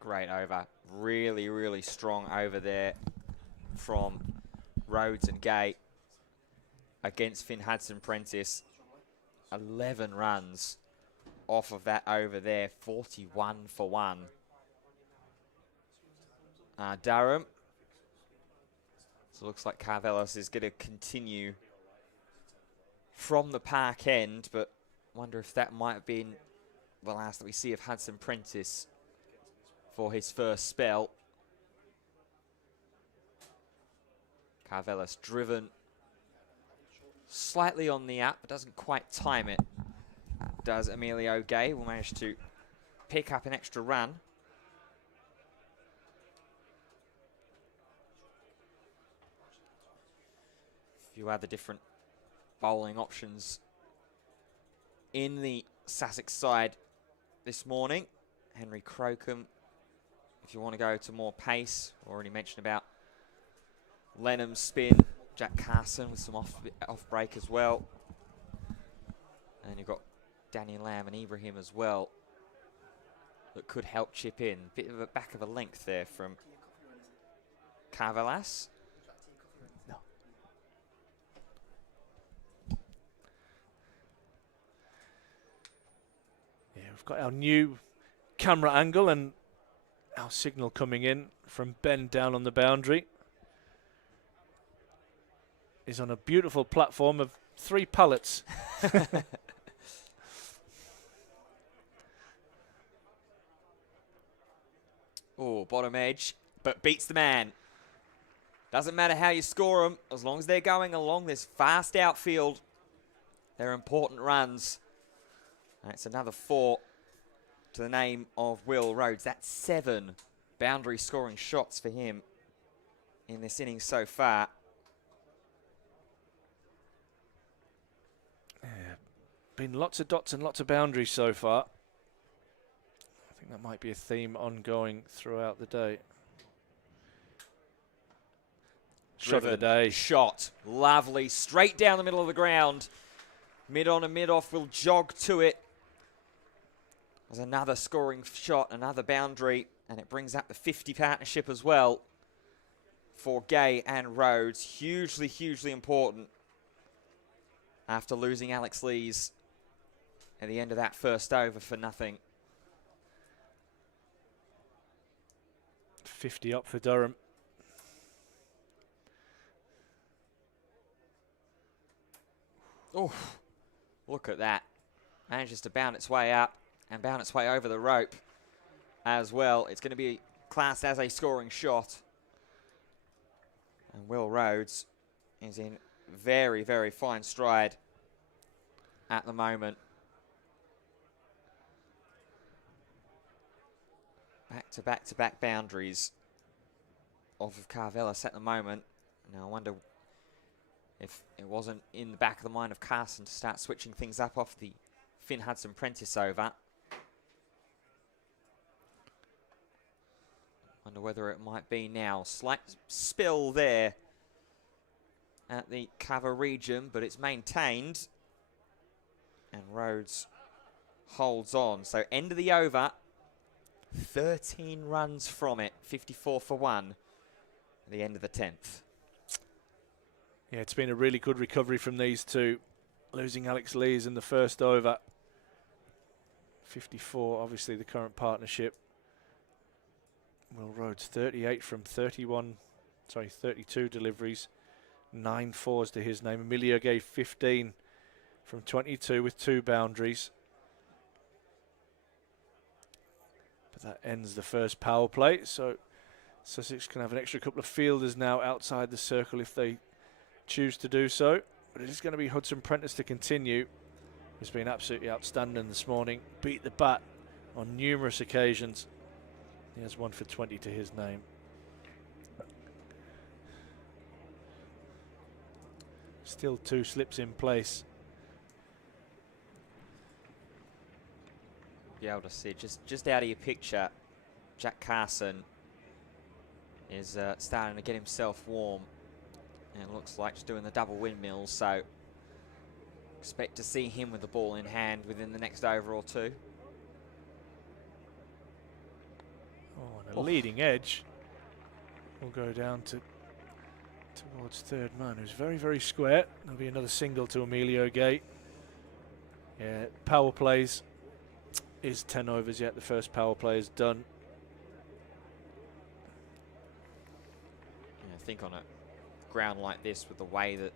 Great over. Really, really strong over there from Rhodes and Gay against Finn Hudson-Prentice. 11 runs off of that over there. 41 for 1. Durham. So it looks like Carvelos is going to continue from the park end, but wonder if that might have been the last that we see of Hudson-Prentice for his first spell. Carvelos driven slightly on the up, but doesn't quite time it. Does Emilio Gay, will manage to pick up an extra run. A few other different bowling options in the Sussex side this morning. Henry Crocombe, if you want to go to more pace, already mentioned about Lenham's spin. Jack Carson with some off break as well. And you've got Danny Lamb and Ibrahim as well that could help chip in. Bit of a back of a length there from Carvelas. No. Yeah, we've got our new camera angle and our signal coming in from Ben down on the boundary. Is on a beautiful platform of 3 pallets. Oh, bottom edge, but beats the man. Doesn't matter how you score them, as long as they're going along this fast outfield. They're important runs. That's another 4 to the name of Will Rhodes. That's 7 boundary scoring shots for him in this inning so far. Been lots of dots and lots of boundaries so far. I think that might be a theme ongoing throughout the day. Shot of the day. Shot. Lovely. Straight down the middle of the ground. Mid on and mid off will jog to it. There's another scoring shot, another boundary, and it brings up the 50 partnership as well for Gay and Rhodes. Hugely, hugely important after losing Alex Lees at the end of that first over for nothing. 50 up for Durham. Oh, look at that. Manages to bound its way up and bound its way over the rope as well. It's going to be classed as a scoring shot. And Will Rhodes is in very, very fine stride at the moment. Back-to-back boundaries off of Carvelis at the moment. Now I wonder if it wasn't in the back of the mind of Carson to start switching things up off the Finn Hudson-Prentice over. Wonder whether it might be now. Slight spill there at the cover region, but it's maintained. And Rhodes holds on. So end of the over. 13 runs from it. 54 for 1 at the end of the 10th. Yeah, it's been a really good recovery from these two. Losing Alex Lees in the first over. 54, obviously the current partnership. Will Rhodes 38 from 32 deliveries. 9 fours to his name. Emilio gave 15 from 22 with 2 boundaries. But that ends the first power play. So Sussex can have an extra couple of fielders now outside the circle if they choose to do so. But it is going to be Hudson-Prentice to continue. He's been absolutely outstanding this morning. Beat the bat on numerous occasions. He has 1 for 20 to his name. Still 2 slips in place. Be able to see just out of your picture, Jack Carson is starting to get himself warm. And it looks like just doing the double windmills, so expect to see him with the ball in hand within the next over or two. Oh, and a leading edge will go down towards third man, who's very, very square. There'll be another single to Emilio Gay. Yeah, power plays is 10 overs yet. The first power play is done. Yeah, I think on a ground like this, with the way that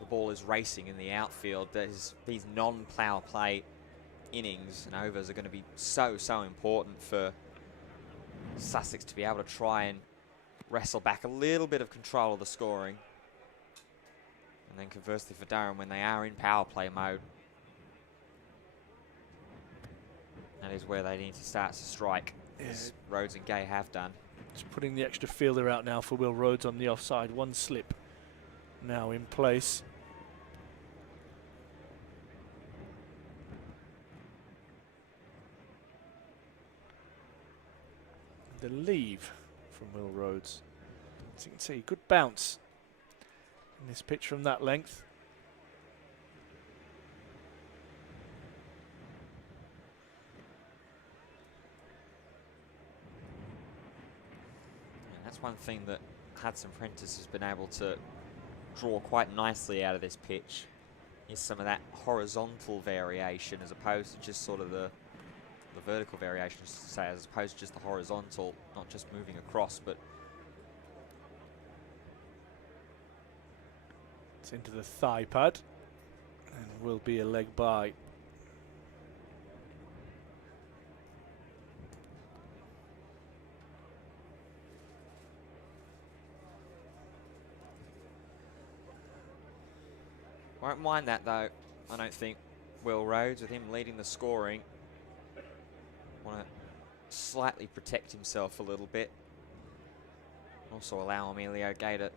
the ball is racing in the outfield, these non-power play innings and overs are going to be so important for Sussex to be able to try and wrestle back a little bit of control of the scoring. And then conversely for Durham, when they are in power play mode, that is where they need to start to strike, as Rhodes and Gay have done. Just putting the extra fielder out now for Will Rhodes on the offside. 1 slip now in place. The leave from Will Rhodes. As you can see, good bounce in this pitch from that length. That's one thing that Hudson-Prentice has been able to draw quite nicely out of this pitch, is some of that horizontal variation as opposed to just sort of the vertical variation, to say, as opposed to just the horizontal, not just moving across, but it's into the thigh pad and will be a leg by. won't mind that though. I don't think Will Rhodes, with him leading the scoring, want to slightly protect himself a little bit. Also allow Emilio Gay to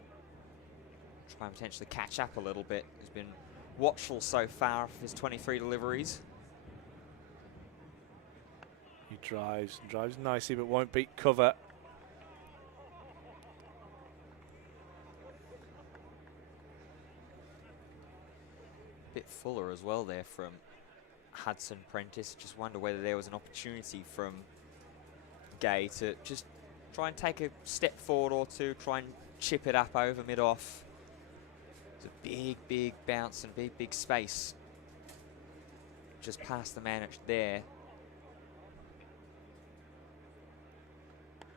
try and potentially catch up a little bit. He's been watchful so far of his 23 deliveries. He drives nicely, but won't beat cover. bit fuller as well there from Hudson Prentice. Just wonder whether there was an opportunity from Gay to just try and take a step forward or two, try and chip it up over mid-off. It's a big, big bounce and big, big space just past the man there.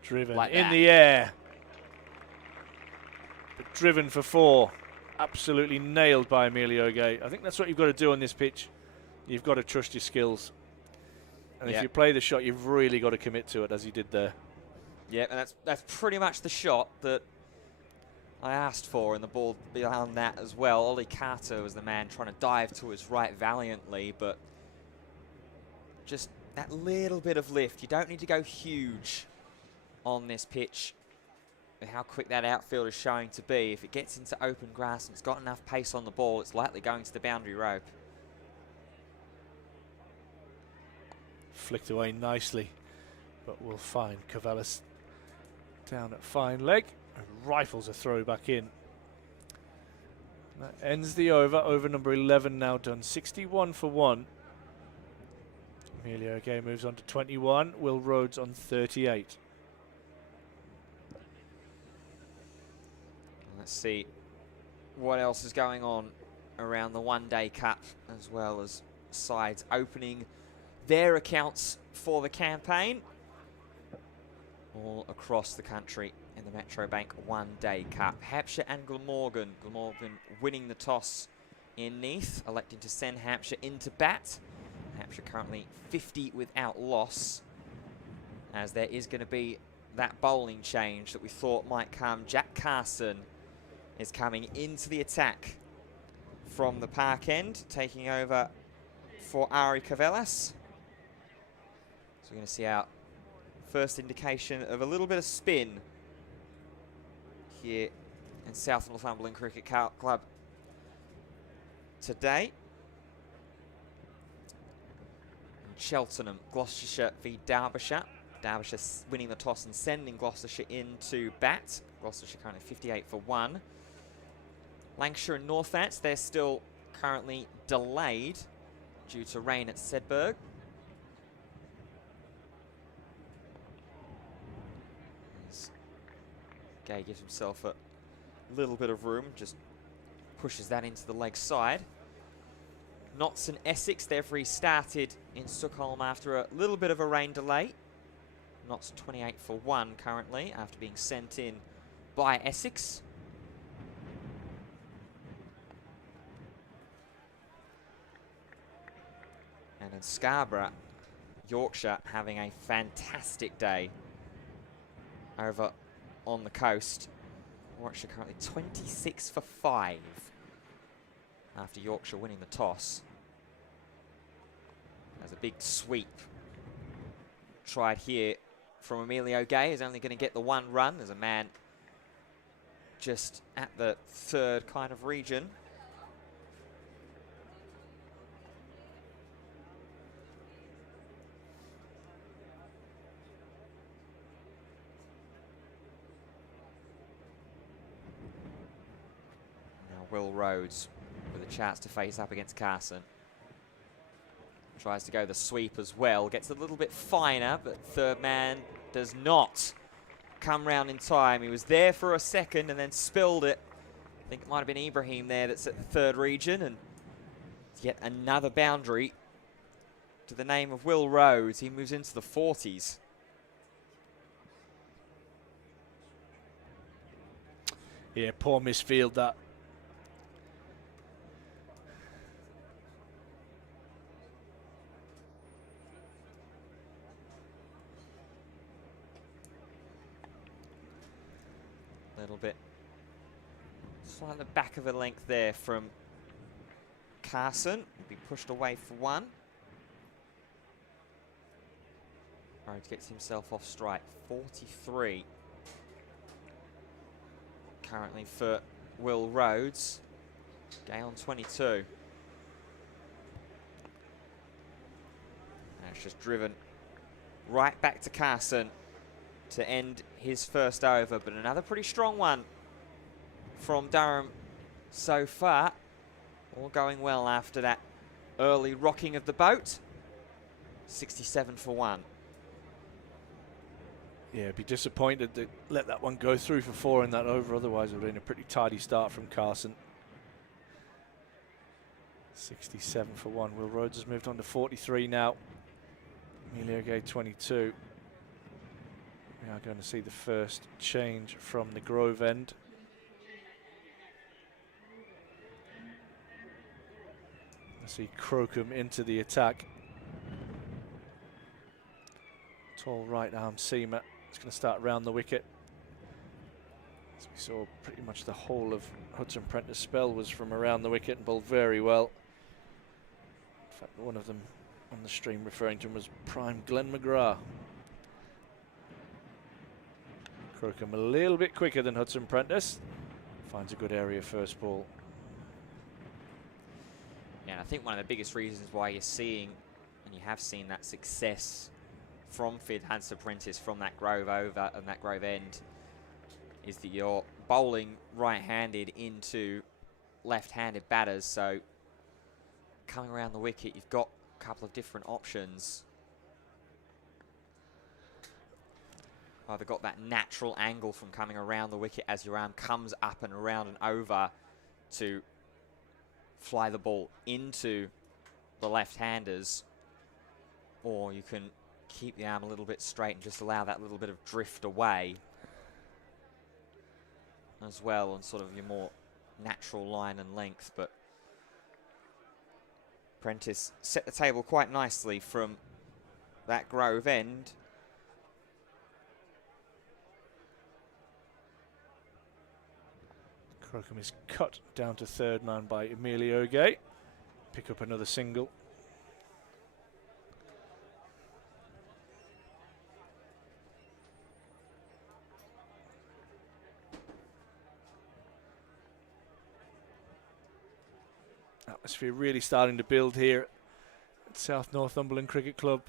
Driven Like in that. the air. But driven for 4. Absolutely nailed by Emilio Gay. I think that's what you've got to do on this pitch. You've got to trust your skills. And if you play the shot, you've really got to commit to it, as he did there. Yeah, and that's pretty much the shot that I asked for, and the ball beyond that as well. Ollie Carter was the man trying to dive to his right valiantly, but just that little bit of lift. You don't need to go huge on this pitch. And how quick that outfield is showing to be. If it gets into open grass and it's got enough pace on the ball, it's likely going to the boundary rope. Flicked away nicely, but we'll find Cavellas down at fine leg and rifles a throw back in. That ends the over. Over number 11 now done. 61 for 1. Emilio Gay moves on to 21. Will Rhodes on 38. Let's see what else is going on around the one-day cup, as well as sides opening their accounts for the campaign all across the country in the Metro Bank one-day cup. Hampshire and Glamorgan. Glamorgan winning the toss in Neath, electing to send Hampshire into bat. Hampshire currently 50 without loss, as there is going to be that bowling change that we thought might come. Jack Carson is coming into the attack from the park end, taking over for Ari Cavellas. So we're going to see our first indication of a little bit of spin here in South Northumberland Cricket Club today. And Cheltenham, Gloucestershire v Derbyshire. Derbyshire winning the toss and sending Gloucestershire into bat. Gloucestershire currently 58 for 1. Lancashire and Northants, they're still currently delayed due to rain at Sedberg. As Gay gives himself a little bit of room, just pushes that into the leg side. Notts and Essex, they've restarted in Stockholm after a little bit of a rain delay. Notts 28 for 1 currently after being sent in by Essex. And in Scarborough, Yorkshire having a fantastic day over on the coast. Yorkshire currently 26 for 5 after Yorkshire winning the toss. There's a big sweep tried here from Emilio Gay. Is only going to get the 1 run. There's a man just at the 3rd kind of region. Will Rhodes with a chance to face up against Carson. Tries to go the sweep as well. Gets a little bit finer, but third man does not come round in time. He was there for a second and then spilled it. I think it might have been Ibrahim there that's at the 3rd region. And yet another boundary to the name of Will Rhodes. He moves into the 40s. Yeah, poor misfield that. Little bit slightly back of a length there from Carson. Will be pushed away for 1. Rhodes gets himself off strike. 43 currently for Will Rhodes. Gay on 22. And it's just driven right back to Carson to end his first over, but another pretty strong one from Durham so far. All going well after that early rocking of the boat. 67 for 1. Yeah, be disappointed to let that one go through for 4 in that over. Otherwise, it would have been a pretty tidy start from Carson. 67 for 1. Will Rhodes has moved on to 43 now. Emilio Gay 22. We are going to see the first change from the Grove end. I see Crocombe into the attack. Tall right arm seamer. It's going to start round the wicket. As we saw, pretty much the whole of Hudson Prentice's spell was from around the wicket and bowled very well. In fact, one of them on the stream referring to him as prime Glenn McGrath. Crocombe a little bit quicker than Hudson Prentice. Finds a good area first ball. Yeah, and I think one of the biggest reasons why you're seeing, and you have seen that success from Hudson Prentice from that Grove over and that Grove end, is that you're bowling right-handed into left-handed batters. So coming around the wicket, you've got a couple of different options. Either got that natural angle from coming around the wicket as your arm comes up and around and over to fly the ball into the left-handers, or you can keep the arm a little bit straight and just allow that little bit of drift away as well on sort of your more natural line and length. But Prentice set the table quite nicely from that Grove end. Crocombe is cut down to third man by Emilio Gay. Pick up another single. Atmosphere really starting to build here at South Northumberland Cricket Club.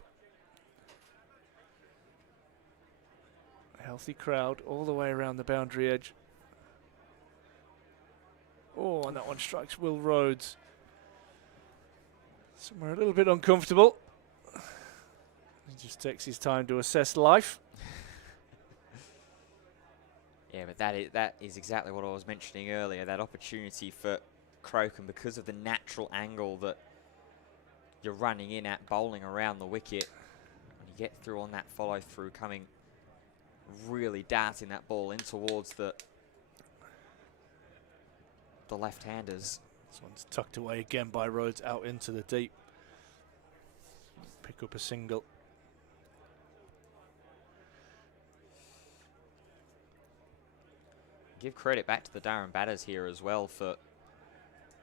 A healthy crowd all the way around the boundary edge. Oh, and that one strikes Will Rhodes. Somewhere a little bit uncomfortable. He just takes his time to assess life. Yeah, but that is exactly what I was mentioning earlier, that opportunity for Crocombe, because of the natural angle that you're running in at, bowling around the wicket. When you get through on that follow through, coming really darting that ball in towards the left-handers. This one's tucked away again by Rhodes out into the deep. Pick up a single. Give credit back to the Durham batters here as well for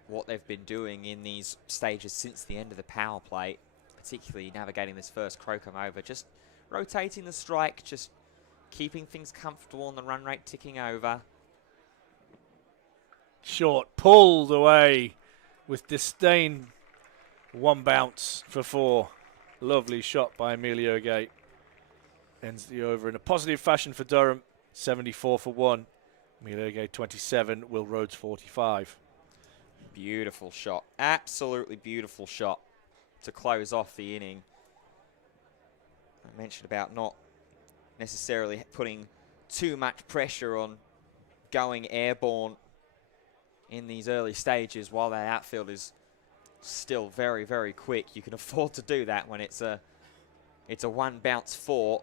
what they've been doing in these stages since the end of the power play, particularly navigating this first Crocombe over, just rotating the strike, just keeping things comfortable and the run rate ticking over. Short, pulled away with disdain. One bounce for 4. Lovely shot by Emilio Gay. Ends the over in a positive fashion for Durham. 74 for 1. Emilio Gay 27, Will Rhodes 45. Beautiful shot. Absolutely beautiful shot to close off the inning. I mentioned about not necessarily putting too much pressure on going airborne in these early stages while that outfield is still very, very quick. You can afford to do that when it's a one bounce 4.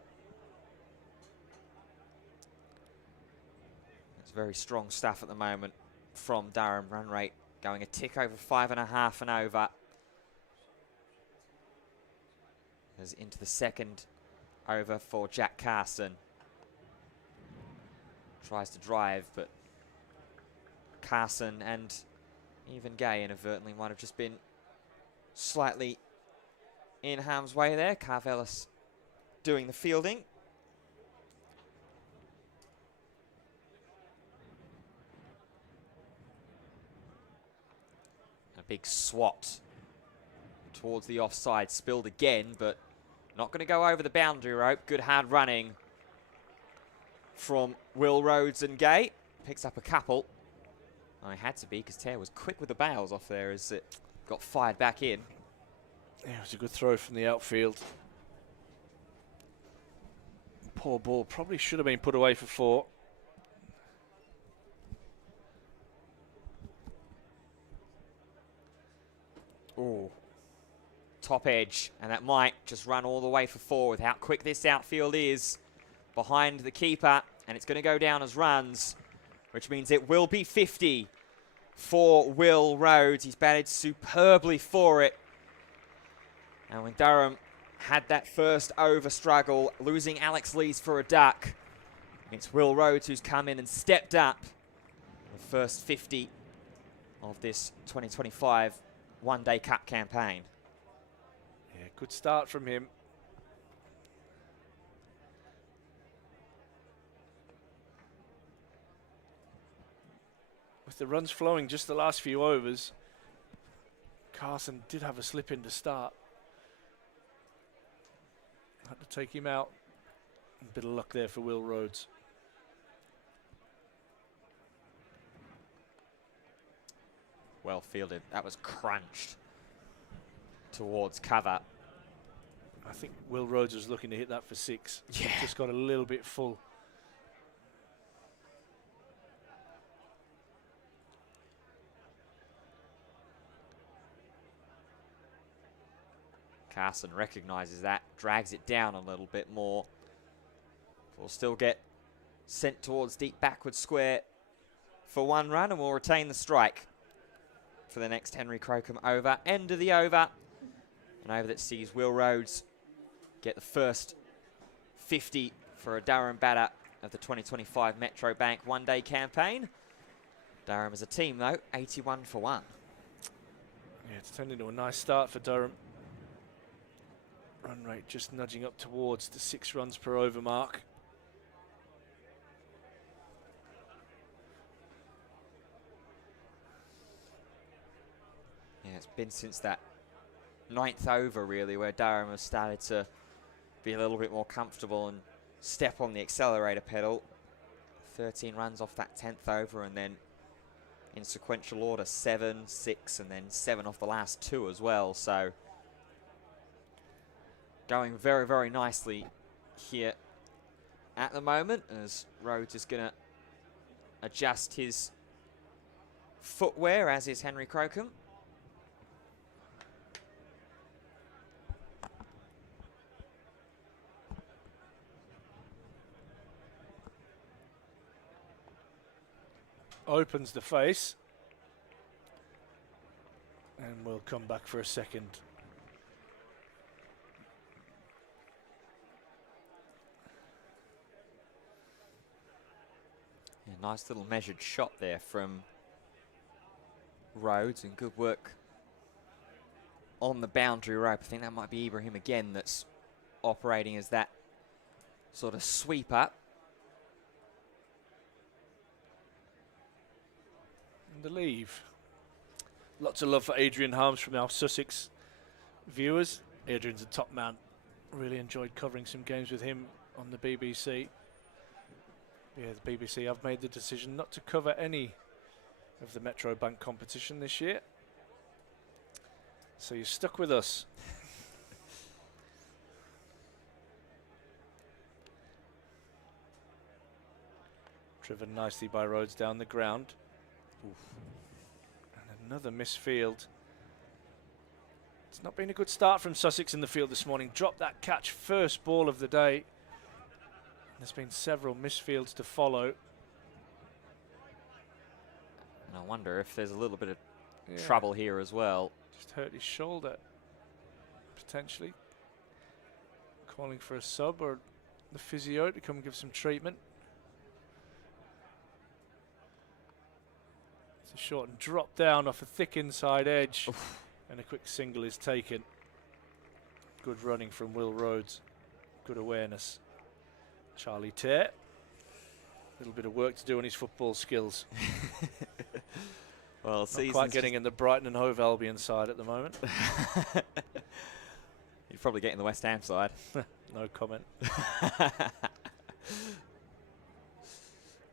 It's very strong stuff at the moment from Durham. Run rate going a tick over 5.5 and over. As into the second over for Jack Carson. Tries to drive, but Carson and even Gay inadvertently might have just been slightly in harm's way there. Carvelis doing the fielding. A big swat towards the offside, spilled again, but not going to go over the boundary rope. Good hard running from Will Rhodes and Gay. Picks up a couple. I had to be because Tear was quick with the bails off there as it got fired back in. Yeah, it was a good throw from the outfield. Poor ball, probably should have been put away for 4. Ooh. Top edge, and that might just run all the way for 4 with how quick this outfield is behind the keeper, and it's going to go down as runs, which means it will be 50 for Will Rhodes. He's batted superbly for it. And when Durham had that first over struggle, losing Alex Lees for a duck, it's Will Rhodes who's come in and stepped up the first 50 of this 2025 one-day cup campaign. Yeah, good start from him. With the runs flowing just the last few overs, Carson did have a slip in to start. Had to take him out. A bit of luck there for Will Rhodes. Well fielded. That was crunched towards cover. I think Will Rhodes was looking to hit that for 6. Yeah. Just got a little bit full. Carson recognises that, drags it down a little bit more. We'll still get sent towards deep backward square for 1 run, and we'll retain the strike for the next Henry Crocombe over. End of the over. An over that sees Will Rhodes get the first 50 for a Durham batter of the 2025 Metro Bank one-day campaign. Durham as a team, though, 81 for 1. Yeah, it's turned into a nice start for Durham. Run rate just nudging up towards the 6 runs per over mark. Yeah, it's been since that 9th over, really, where Durham has started to be a little bit more comfortable and step on the accelerator pedal. 13 runs off that 10th over, and then in sequential order, 7, 6, and then 7 off the last 2 as well. So going very, very nicely here at the moment, as Rhodes is going to adjust his footwear, as is Henry Crocombe. Opens the face. And we'll come back for a second. Yeah, nice little measured shot there from Rhodes, and good work on the boundary rope. I think that might be Ibrahim again that's operating as that sort of sweeper. And the leave. Lots of love for Adrian Harms from our Sussex viewers. Adrian's a top man. Really enjoyed covering some games with him on the BBC. Yeah, the BBC have made the decision not to cover any of the Metro Bank competition this year. So you're stuck with us. Driven nicely by Rhodes down the ground. Oof. And another misfield. It's not been a good start from Sussex in the field this morning. Dropped that catch, first ball of the day. There's been several misfields to follow. And I wonder if there's a little bit of trouble here as well. Just hurt his shoulder, potentially. Calling for a sub or the physio to come give some treatment. It's a short and drop down off a thick inside edge. Oof. And a quick single is taken. Good running from Will Rhodes. Good awareness. Charlie Tear. A little bit of work to do on his football skills. Well, not quite getting in the Brighton and Hove Albion side at the moment. You'd probably get in the West Ham side. No comment. Are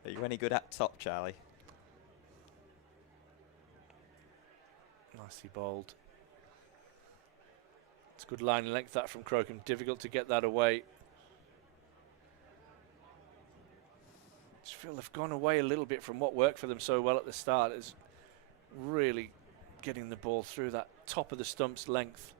you any good up top, Charlie? Nicely bowled. It's good line length that from Crocombe. Difficult to get that away. Just feel they've gone away a little bit from what worked for them so well at the start. Is really getting the ball through that top of the stump's length.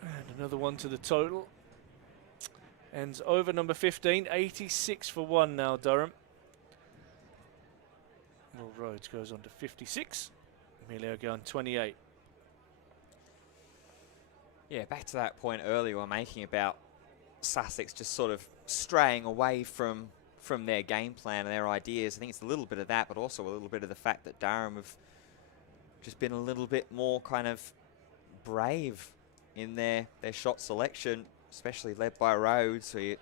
And another one to the total. Ends over number 15, 86 for 1 now, Durham. Will Rhodes goes on to 56. Emilio going 28. Yeah, back to that point earlier we were making about Sussex just sort of straying away from their game plan and their ideas. I think it's a little bit of that, but also a little bit of the fact that Durham have just been a little bit more kind of brave in their shot selection, especially led by Rhodes. So you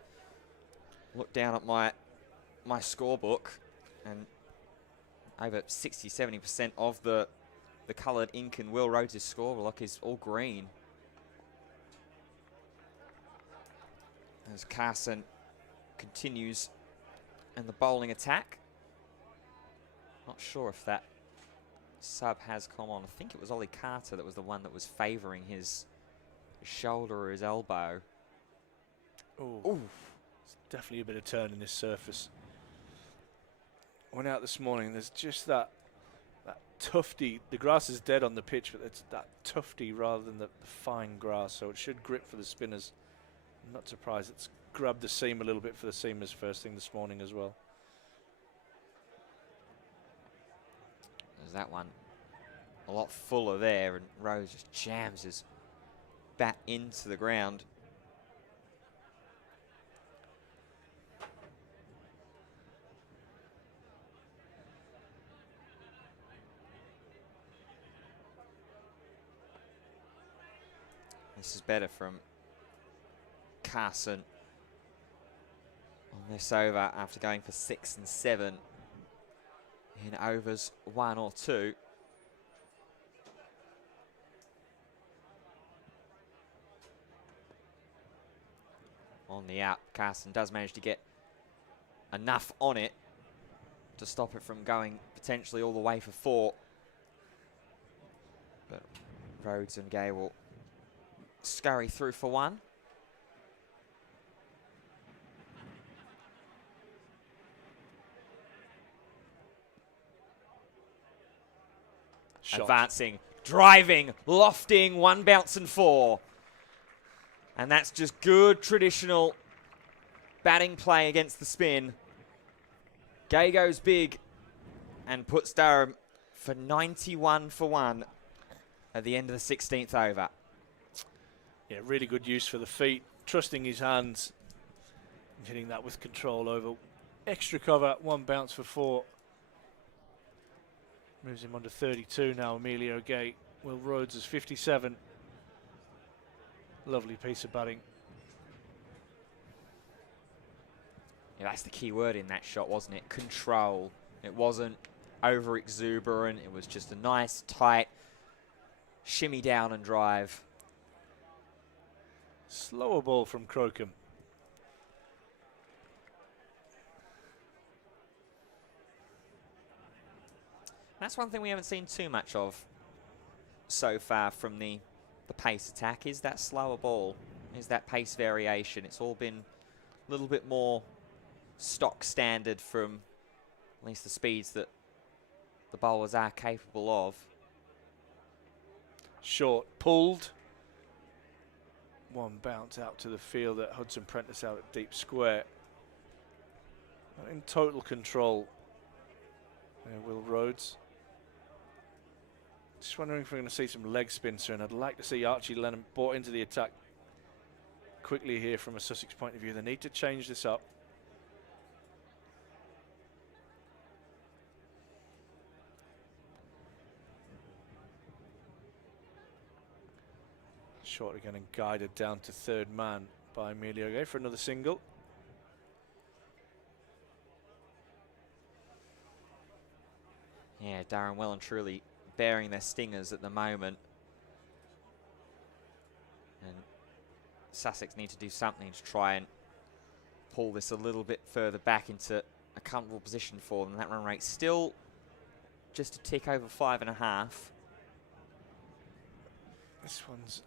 look down at my scorebook, and over 60-70% of the coloured ink in Will Rhodes' scorebook is all green. As Carson continues in the bowling attack. Not sure if that sub has come on. I think it was Ollie Carter that was the one that was favouring his shoulder or his elbow. Ooh. It's definitely a bit of turn in this surface. Went out this morning, there's just that tufty. The grass is dead on the pitch, but it's that tufty rather than the fine grass, so it should grip for the spinners. I'm not surprised it's grabbed the seam a little bit for the seamers first thing this morning as well. There's that one a lot fuller there, and Rose just jams his bat into the ground. This is better from Carson on this over after going for 6 and 7 in overs 1 or 2. On the out, Carson does manage to get enough on it to stop it from going potentially all the way for 4. But Rhodes and Gay will scurry through for 1. Shot. Advancing, driving, lofting, 1 bounce and 4. And that's just good traditional batting play against the spin. Gay goes big and puts Durham for 91 for 1 at the end of the 16th over. Yeah, really good use for the feet, trusting his hands, and hitting that with control over. Extra cover, 1 bounce for 4. Moves him on to 32 now, Emilio Gay. Will Rhodes is 57. Lovely piece of batting. Yeah, that's the key word in that shot, wasn't it? Control. It wasn't over exuberant. It was just a nice, tight shimmy down and drive. Slower ball from Crocombe. That's one thing we haven't seen too much of so far from the pace attack, is that slower ball, is that pace variation. It's all been a little bit more stock standard from at least the speeds that the bowlers are capable of. Short, pulled. 1 bounce out to the field at Hudson Prentice out at deep square. In total control. There, Will Rhodes. Just wondering if we're going to see some leg spin soon. I'd like to see Archie Lennon brought into the attack quickly here from a Sussex point of view. They need to change this up. Short again and guided down to 3rd man by Emilio Gay for another single. Yeah, Durham well and truly bearing their stingers at the moment. Sussex need to do something to try and pull this a little bit further back into a comfortable position for them. That run rate still just a tick over 5.5. This one's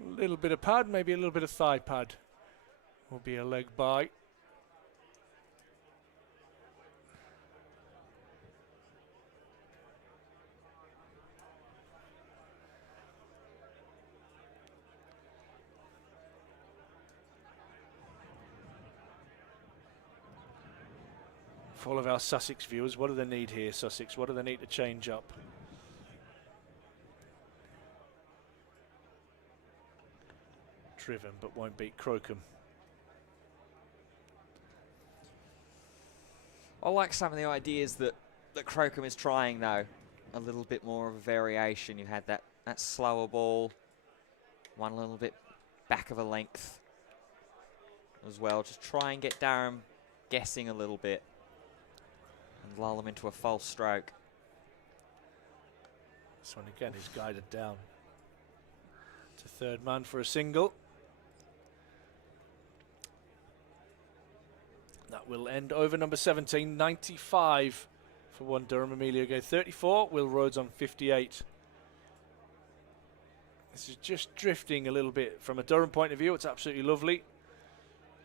a little bit of pad, maybe a little bit of thigh pad. Will be a leg bye. For all of our Sussex viewers, what do they need here, Sussex? What do they need to change up? Driven, but won't beat Crocombe. I like some of the ideas that Crocombe is trying, though. A little bit more of a variation. You had that slower ball, one little bit back of a length as well. Just try and get Durham guessing a little bit and lull them into a false stroke. This one again is guided down to third man for a single. That will end over number 17, 95 for one Durham. Emilio Gay 34, Will Rhodes on 58. This is just drifting a little bit. From a Durham point of view, it's absolutely lovely.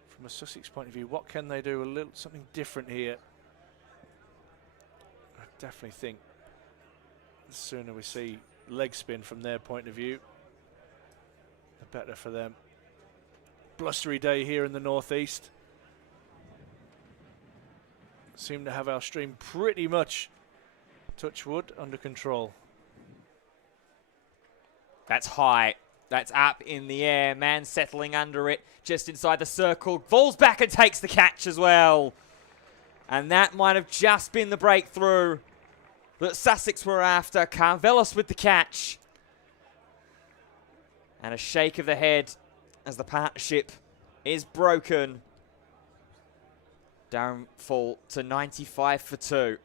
From a Sussex point of view, what can they do? Something different here. I definitely think the sooner we see leg spin from their point of view, the better for them. Blustery day here in the northeast. Seem to have our stream pretty much, touch wood, under control. That's high. That's up in the air. Man settling under it, just inside the circle. Falls back and takes the catch as well. And that might have just been the breakthrough that Sussex were after. Carvelis with the catch. And a shake of the head as the partnership is broken. Durham fall to 95 for 2.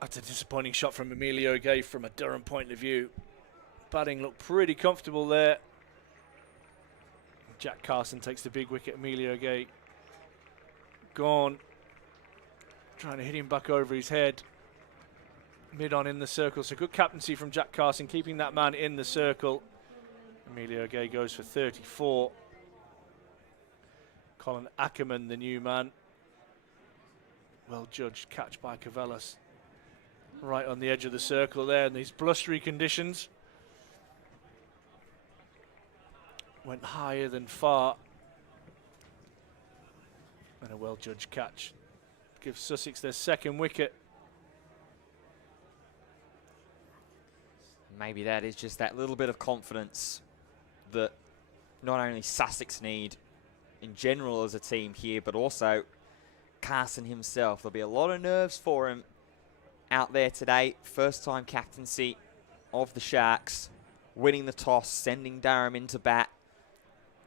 That's a disappointing shot from Emilio Gay from a Durham point of view. Batting looked pretty comfortable there. Jack Carson takes the big wicket. Emilio Gay gone. Trying to hit him back over his head. Mid-on in the circle. So good captaincy from Jack Carson, keeping that man in the circle. Emilio Gay goes for 34. Colin Ackerman, the new man. Well judged catch by Carvelis. Right on the edge of the circle there in these blustery conditions. Went higher than far. And a well judged catch. Gives Sussex their second wicket. Maybe that is just that little bit of confidence that not only Sussex need in general as a team here, but also Carson himself. There'll be a lot of nerves for him out there today. First time captaincy of the Sharks, winning the toss, sending Durham into bat,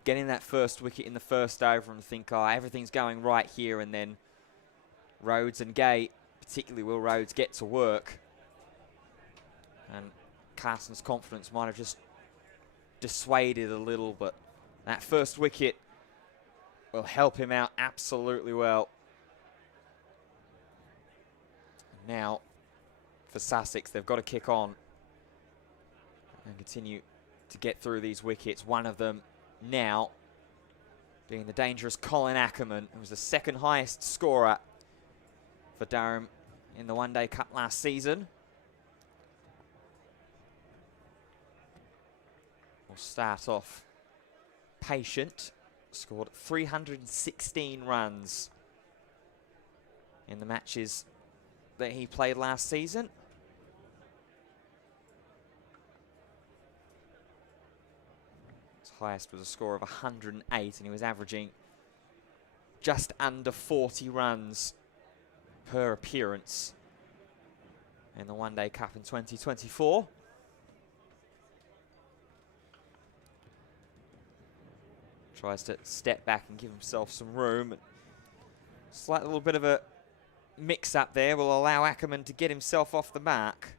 getting that first wicket in the first over and think, oh, everything's going right here, and then Rhodes and Gay, particularly Will Rhodes, get to work. And Carson's confidence might have just dissuaded a little, but that first wicket will help him out absolutely well. Now, for Sussex, they've got to kick on and continue to get through these wickets. One of them now being the dangerous Colin Ackerman, who was the second highest scorer for Durham in the One Day Cup last season. We'll start off patient. Scored 316 runs in the matches that he played last season. His highest was a score of 108, and he was averaging just under 40 runs per appearance in the One Day Cup in 2024. Tries to step back and give himself some room. Slight little bit of a mix-up there will allow Ackerman to get himself off the mark.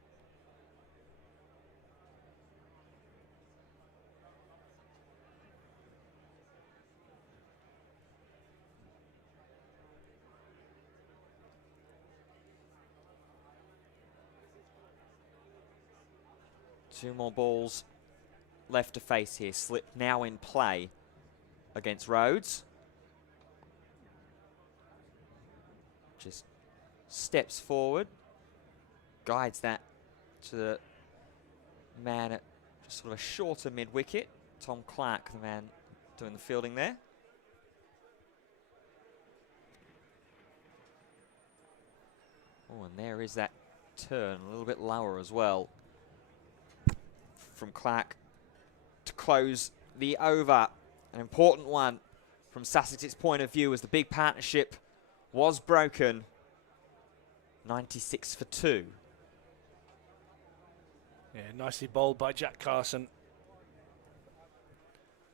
2 more balls left to face here. Slip now in play against Rhodes. Just steps forward, guides that to the man at just sort of a shorter mid-wicket. Tom Clark, the man doing the fielding there. Oh, and there is that turn, a little bit lower as well, from Clark to close the over. An important one from Sussex's point of view as the big partnership was broken. 96 for 2. Yeah, nicely bowled by Jack Carson.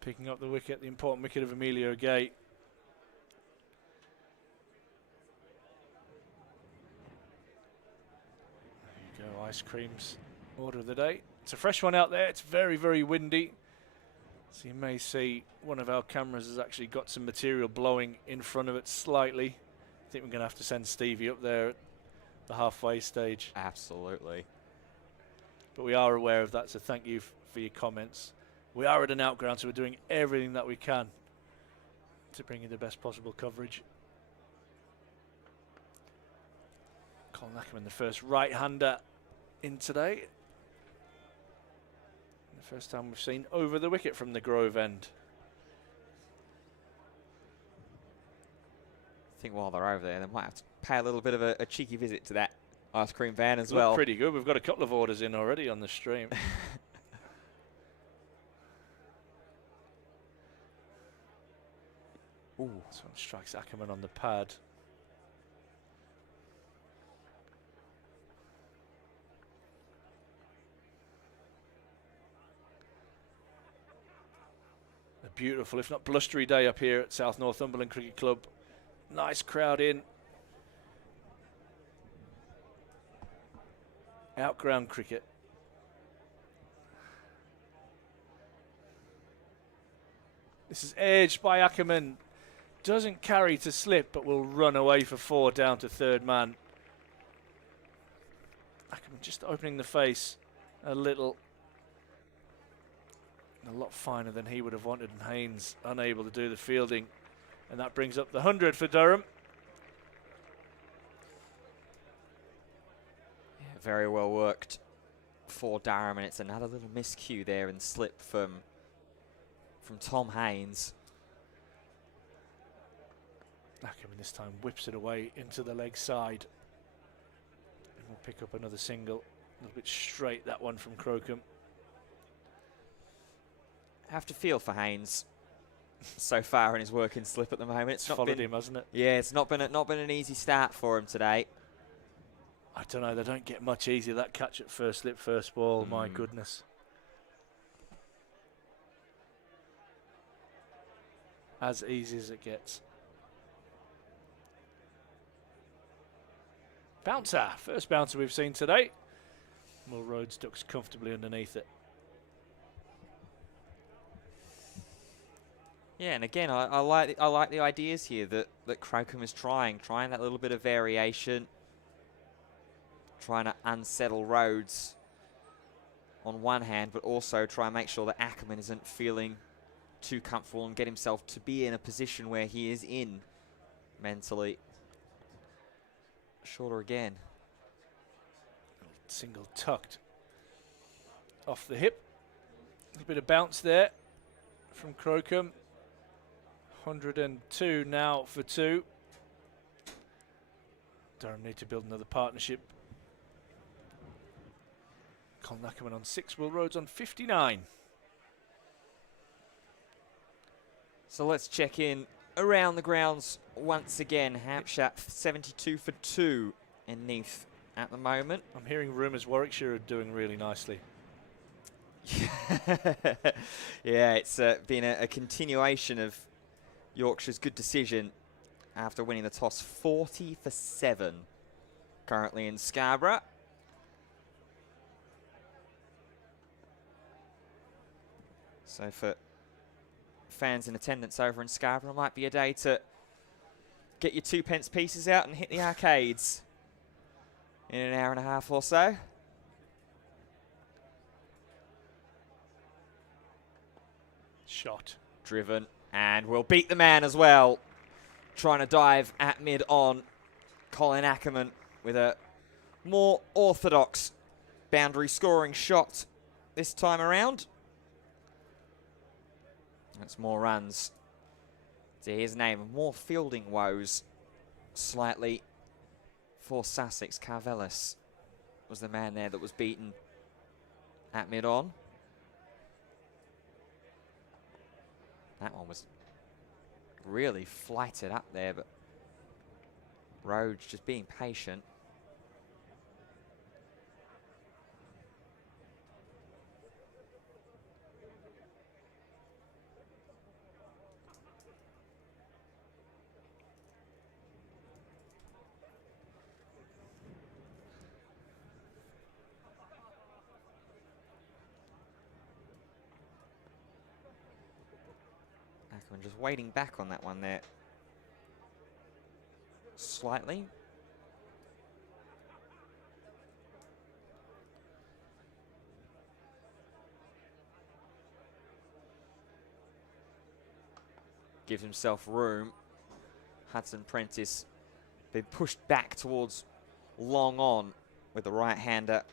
Picking up the wicket, the important wicket of Emilio Gay. There you go, ice creams. Order of the day. It's a fresh one out there. It's very, very windy. So you may see one of our cameras has actually got some material blowing in front of it slightly. I think we're going to have to send Stevie up there at the halfway stage. Absolutely. But we are aware of that, so thank you for your comments. We are at an outground, so we're doing everything that we can to bring you the best possible coverage. Colin Ackerman, the first right-hander in today. The first time we've seen over the wicket from the Grove end. I think while they're over there, they might have to pay a little bit of a cheeky visit to that ice cream van as Look well. pretty good. We've got a couple of orders in already on the stream. Ooh. This one strikes Ackerman on the pad. A beautiful, if not blustery day up here at South Northumberland Cricket Club. Nice crowd in. Outground cricket. This is edged by Ackerman. Doesn't carry to slip, but will run away for 4 down to third man. Ackerman just opening the face a little. A lot finer than he would have wanted, and Haynes unable to do the fielding. And that brings up the 100 for Durham. Yeah, very well worked for Durham, and it's another little miscue there and slip from Tom Haynes. Ackerman this time whips it away into the leg side. And we'll pick up another single. A little bit straight, that one from Crocombe. Have to feel for Haynes so far in his work in slip at the moment. It's not followed been him, hasn't it? Yeah, it's not been an easy start for him today. I don't know, they don't get much easier. That catch at first slip, first ball, my goodness. As easy as it gets. Bouncer, first bouncer we've seen today. Will Rhodes ducks comfortably underneath it. Yeah, and again, I like the ideas here that Crocombe is trying that little bit of variation, trying to unsettle Rhodes on one hand, but also try and make sure that Ackerman isn't feeling too comfortable and get himself to be in a position where he is in mentally. Shorter again. Single tucked off the hip. A little bit of bounce there from Crocombe. 102 now for 2. Durham need to build another partnership. Colin Ackerman on 6, Will Rhodes on 59. So let's check in around the grounds once again. Hampshire 72 for 2 in Neath at the moment. I'm hearing rumours Warwickshire are doing really nicely. Yeah, it's been a continuation of Yorkshire's good decision after winning the toss. 40 for 7 currently in Scarborough. So for fans in attendance over in Scarborough, might be a day to get your 2p pieces out and hit the arcades in an hour and a half or so. shot. Driven, and will beat the man as well. Trying to dive at mid-on. Colin Ackerman with a more orthodox boundary scoring shot this time around. That's more runs to his name. More fielding woes slightly for Sussex. Carvelis was the man there that was beaten at mid-on. That one was really flighted up there, but Rhodes just being patient. Ackerman just waiting back on that one there. Slightly. Gives himself room. Hudson Prentice been pushed back towards long on with the right-hander.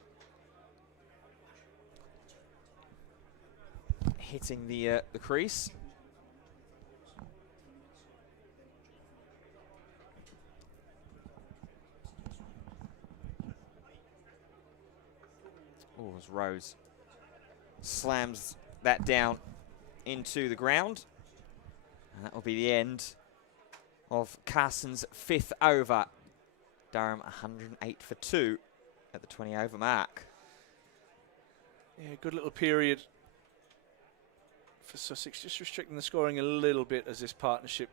Hitting the crease. Oh, as Rose slams that down into the ground. And that will be the end of Carson's 5th over. Durham 108 for 2 at the 20 over mark. Yeah, good little period for Sussex, just restricting the scoring a little bit as this partnership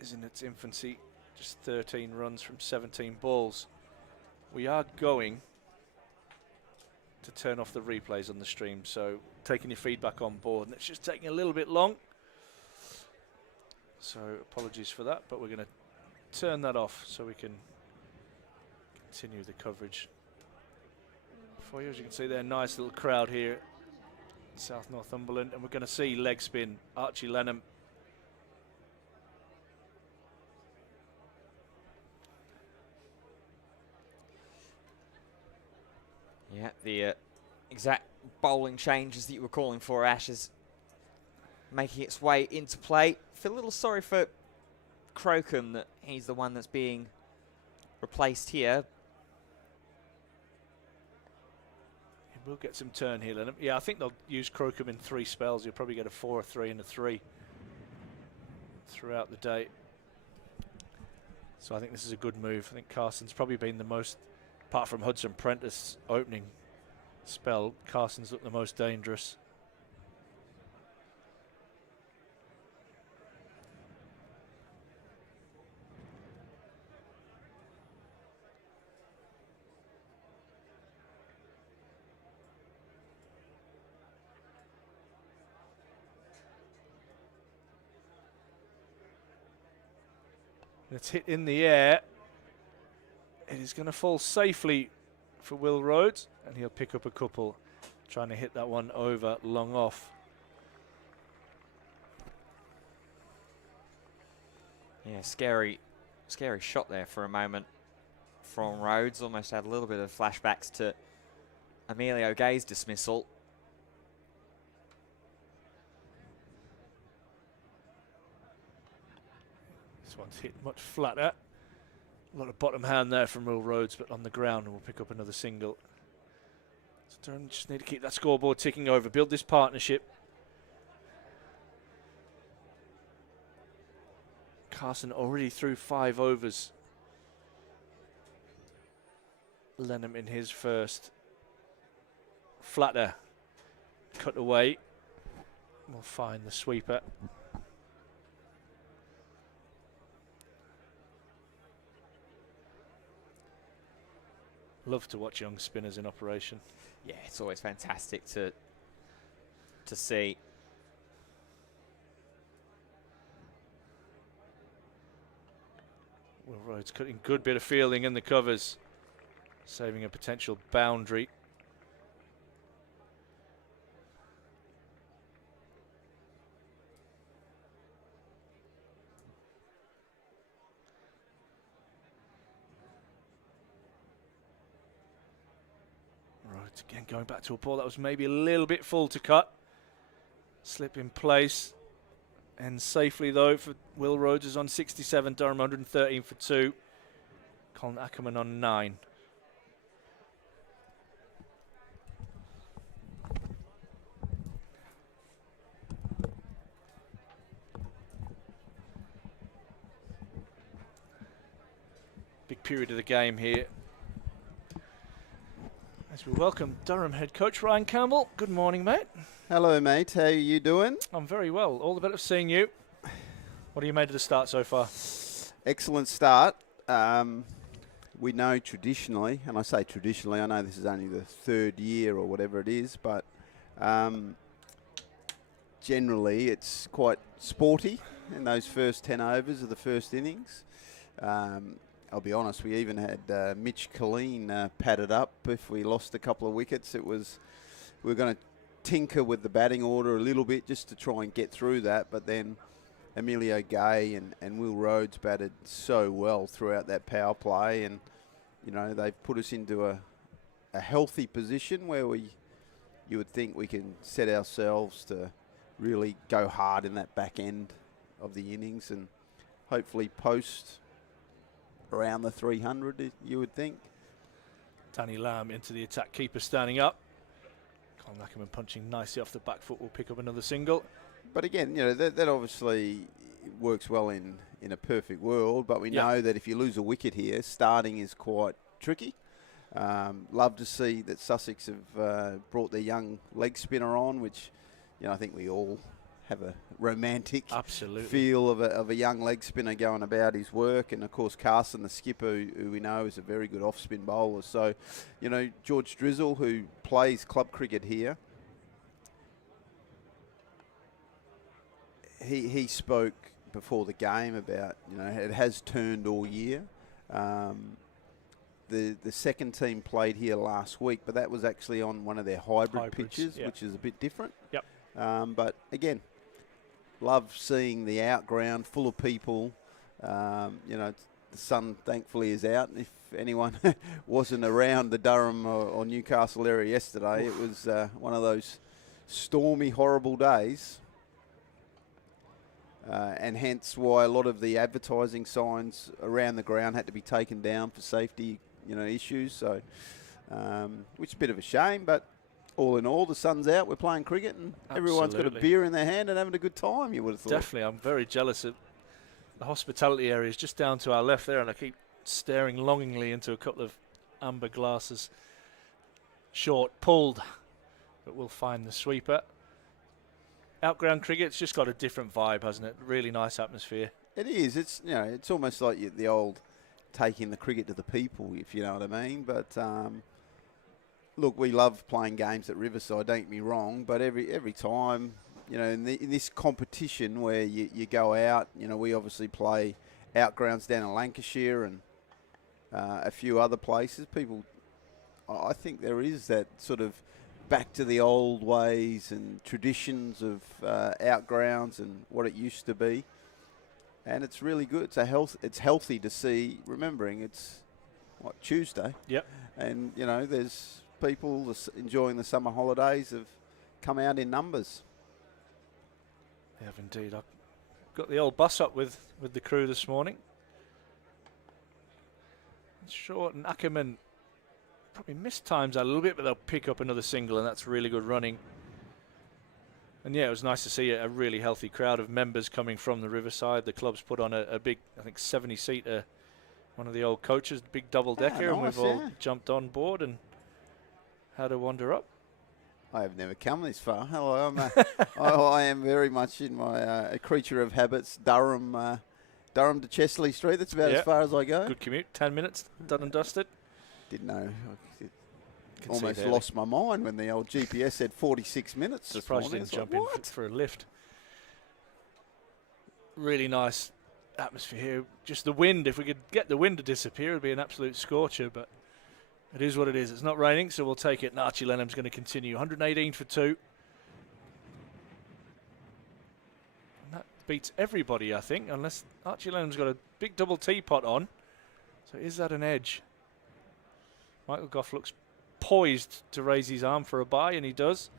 is in its infancy. Just 13 runs from 17 balls. We are going to turn off the replays on the stream, so taking your feedback on board, and it's just taking a little bit long, so apologies for that, but we're going to turn that off so we can continue the coverage for you. As you can see there, nice little crowd here in South Northumberland, and we're going to see leg spin Archie Lenham. Yeah, the exact bowling changes that you were calling for, Ash, is making its way into play. Feel a little sorry for Crocombe that he's the one that's being replaced here. We'll get some turn here, Lenham. Yeah, I think they'll use Crocombe in 3 spells. You'll probably get a 4, a 3, and a 3 throughout the day. So I think this is a good move. I think Carson's probably been the most, apart from Hudson Prentice opening spell, Carson's looked the most dangerous. It's hit in the air. It is going to fall safely for Will Rhodes, and he'll pick up a couple, trying to hit that one over long off. Yeah, scary shot there for a moment from Rhodes. Almost had a little bit of flashbacks to Emilio Gay's dismissal. This one's hit much flatter. A lot of bottom hand there from Will Rhodes, but on the ground, and we'll pick up another single. So Durham just need to keep that scoreboard ticking over, build this partnership. Carson already threw 5 overs. Lenham in his first. Flatter, cut away. We'll find the sweeper. Love to watch young spinners in operation. Yeah, it's always fantastic to see. Will Rhodes cutting good bit of fielding in the covers, saving a potential boundary. Again, going back to a ball that was maybe a little bit full to cut. Slip in place. And safely, though, for Will Rhodes is on 67. Durham 113 for 2. Colin Ackerman on 9. Big period of the game here. As we welcome Durham head coach Ryan Campbell. Good morning, mate. Hello, mate. How are you doing? I'm very well. All the better for seeing you. What have you made of the start so far? Excellent start. We know traditionally, and I say traditionally, I know this is only the third year or whatever it is, but generally it's quite sporty in those first 10 overs of the first innings. I'll be honest, we even had Mitch Killeen padded up. If we lost a couple of wickets, we were going to tinker with the batting order a little bit just to try and get through that, but then Emilio Gay and Will Rhodes batted so well throughout that power play, and you know they've put us into a healthy position where you would think we can set ourselves to really go hard in that back end of the innings and hopefully post around the 300, you would think. Danny Lamb into the attack, keeper standing up. Colin Ackerman punching nicely off the back foot will pick up another single. But again, you know, that obviously works well in a perfect world, but we know that if you lose a wicket here, starting is quite tricky. Love to see that Sussex have brought their young leg spinner on, which, you know, I think we all have a romantic feel of a young leg spinner going about his work. And, of course, Carson, the skipper, who we know is a very good off-spin bowler. So, you know, George Drizzle, who plays club cricket here, he spoke before the game about, you know, it has turned all year. The second team played here last week, but that was actually on one of their hybrid pitches, which is a bit different. Yep. But again, love seeing the outground full of people. You know, the sun thankfully is out. If anyone wasn't around the Durham or Newcastle area yesterday, it was one of those stormy, horrible days. And hence why a lot of the advertising signs around the ground had to be taken down for safety, you know, issues. So, which is a bit of a shame, but all in all, the sun's out. We're playing cricket, and everyone's got a beer in their hand and having a good time. You would have thought. Definitely, I'm very jealous of the hospitality area is just down to our left there, and I keep staring longingly into a couple of amber glasses. Short pulled, but we'll find the sweeper. Outground cricket's just got a different vibe, hasn't it? Really nice atmosphere. It is. It's, you know, it's almost like the old taking the cricket to the people, if you know what I mean. But look, we love playing games at Riverside. Don't get me wrong, but every time, you know, in this competition where you go out, you know, we obviously play outgrounds down in Lancashire and a few other places. People, I think there is that sort of back to the old ways and traditions of outgrounds and what it used to be, and it's really good. It's healthy to see. Remembering it's Tuesday. Yep. And you know, there's people enjoying the summer holidays have come out in numbers. They have indeed. I've got the old bus up with the crew this morning. Short and Ackerman probably missed times out a little bit, but they'll pick up another single, and that's really good running. And yeah, it was nice to see a really healthy crowd of members coming from the Riverside. The club's put on a big, I think, 70-seater, one of the old coaches, big double-decker, and we've all jumped on board and had a wander up. I have never come this far. Hello, I am very much in my a creature of habits. Durham to Chesley Street. That's about as far as I go. Good commute, 10 minutes, done and dusted. Didn't know. Almost lost my mind when the old GPS said 46 minutes. Surprised you didn't jump in for a lift. Really nice atmosphere here. Just the wind. If we could get the wind to disappear, it would be an absolute scorcher, but it is what it is. It's not raining, so we'll take it. And Archie Lenham's going to continue. 118 for 2. And that beats everybody, I think, unless Archie Lenham's got a big double teapot on. So is that an edge? Michael Gough looks poised to raise his arm for a bye, and he does.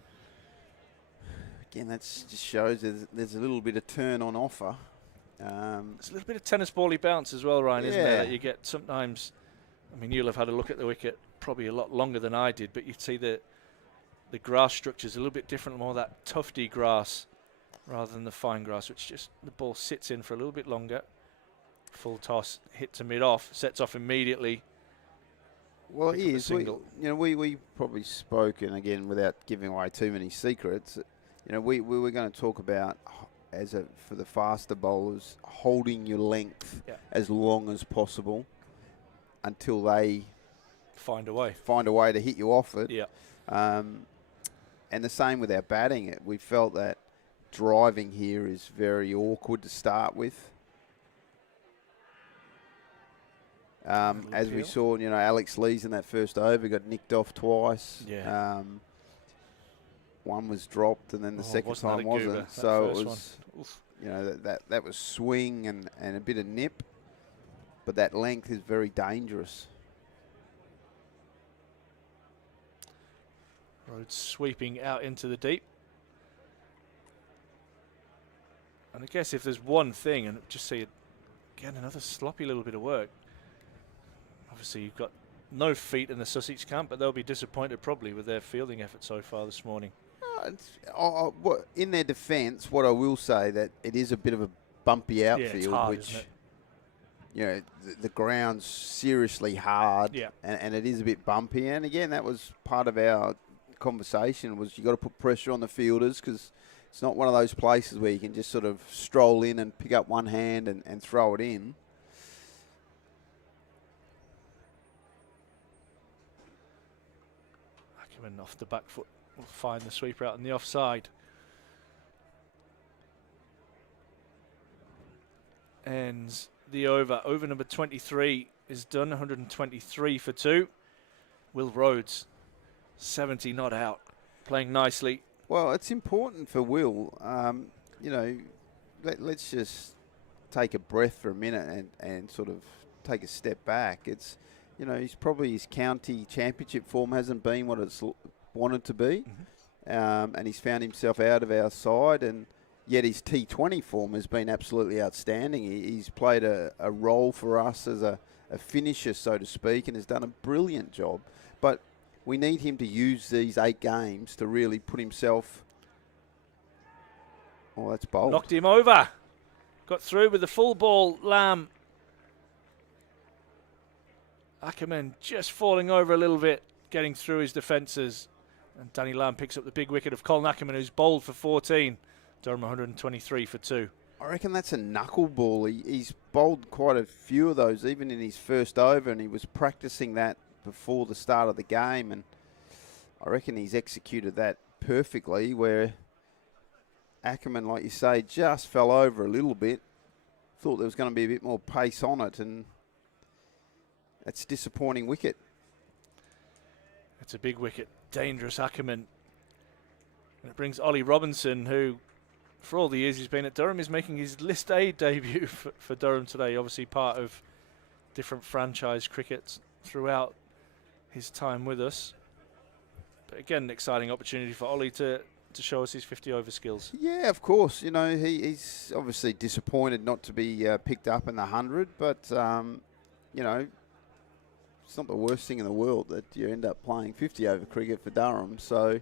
Again, that just shows there's a little bit of turn on offer. There's a little bit of tennis bally bounce as well, Ryan, isn't there, Yeah. that you get sometimes. I mean, you'll have had a look at the wicket probably a lot longer than I did, but you'd see the grass structure's a little bit different, more that tufty grass rather than the fine grass, which just the ball sits in for a little bit longer. Full toss, hit to mid-off, sets off immediately. Well, it Pick up a is. single. We probably spoke, and again, without giving away too many secrets, we were going to talk about for the faster bowlers, holding your length as long as possible until they Find a way to hit you off it. Yeah. And the same with our batting. We felt that driving here is very awkward to start with. As we saw, Alex Lees in that first over got nicked off twice. Yeah. One was dropped, and then the second time wasn't. So it was, that was swing and a bit of nip. But that length is very dangerous. Rhodes sweeping out into the deep. And I guess if there's one thing, and just see it, again, another sloppy little bit of work. Obviously, you've got no feet in the Sussex camp, but they'll be disappointed probably with their fielding effort so far this morning. In their defence, what I will say that it is a bit of a bumpy outfield, it's hard, which isn't it? the ground's seriously hard, and it is a bit bumpy. And again, that was part of our conversation, was you got to put pressure on the fielders, because it's not one of those places where you can just sort of stroll in and pick up one hand and throw it in. Ackerman off the back foot will find the sweeper out on the offside. Ends the over. Over number 23 is done, 123 for 2. Will Rhodes, 70 not out, playing nicely. Well, it's important for Will. Let's just take a breath for a minute and sort of take a step back. It's, he's probably, his county championship form hasn't been what it's wanted to be, and he's found himself out of our side, and yet his T20 form has been absolutely outstanding. He's played a role for us as a finisher, so to speak, and has done a brilliant job. But we need him to use these 8 games to really put himself... Oh, that's bold. Knocked him over. Got through with the full ball, Lamb. Ackerman just falling over a little bit, getting through his defences. And Danny Lamb picks up the big wicket of Colin Ackerman, who's bowled for 14. Durham 123 for 2. I reckon that's a knuckleball. He's bowled quite a few of those, even in his first over, and he was practicing that before the start of the game, and I reckon he's executed that perfectly, where Ackerman, like you say, just fell over a little bit. Thought there was going to be a bit more pace on it, and that's a disappointing wicket. It's a big wicket. Dangerous Ackerman. And it brings Ollie Robinson, who, for all the years he's been at Durham, is making his List A debut for Durham today. Obviously part of different franchise crickets throughout his time with us. But again, an exciting opportunity for Ollie to show us his 50-over skills. Yeah, of course. He's obviously disappointed not to be picked up in the 100, but, it's not the worst thing in the world that you end up playing 50-over cricket for Durham. So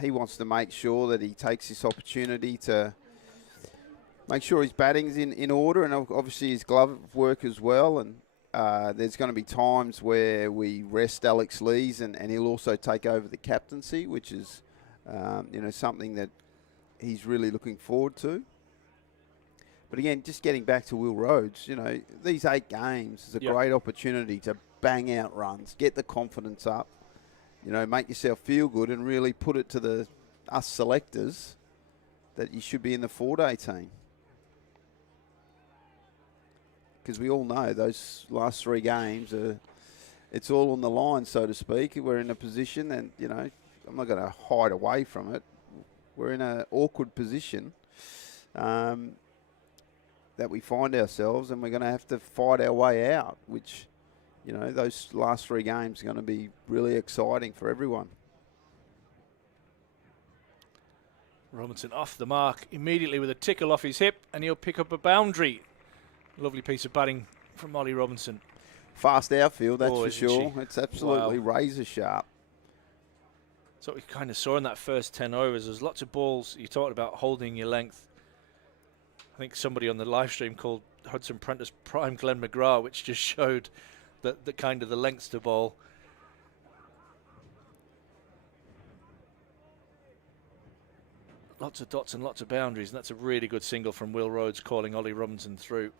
he wants to make sure that he takes this opportunity to make sure his batting's in order, and obviously his glove work as well. And there's going to be times where we rest Alex Lees, and he'll also take over the captaincy, which is, something that he's really looking forward to. But again, just getting back to Will Rhodes, these 8 games is a great opportunity to bang out runs, get the confidence up, make yourself feel good, and really put it to us selectors that you should be in the 4-day team. Because we all know those last 3 games, it's all on the line, so to speak. We're in a position, and, I'm not going to hide away from it. We're in an awkward position that we find ourselves, and we're going to have to fight our way out, which you know, those last 3 games are going to be really exciting for everyone. Robinson off the mark immediately with a tickle off his hip, and he'll pick up a boundary. Lovely piece of batting from Ollie Robinson. Fast outfield, that's Oh, for isn't sure. she? It's absolutely Wow. razor sharp. So we kind of saw in that first 10 overs, there's lots of balls. You talked about holding your length. I think somebody on the live stream called Hudson Prentice prime Glenn McGrath, which just showed the kind of the lengths to ball. Lots of dots and lots of boundaries, and that's a really good single from Will Rhodes calling Ollie Robinson through.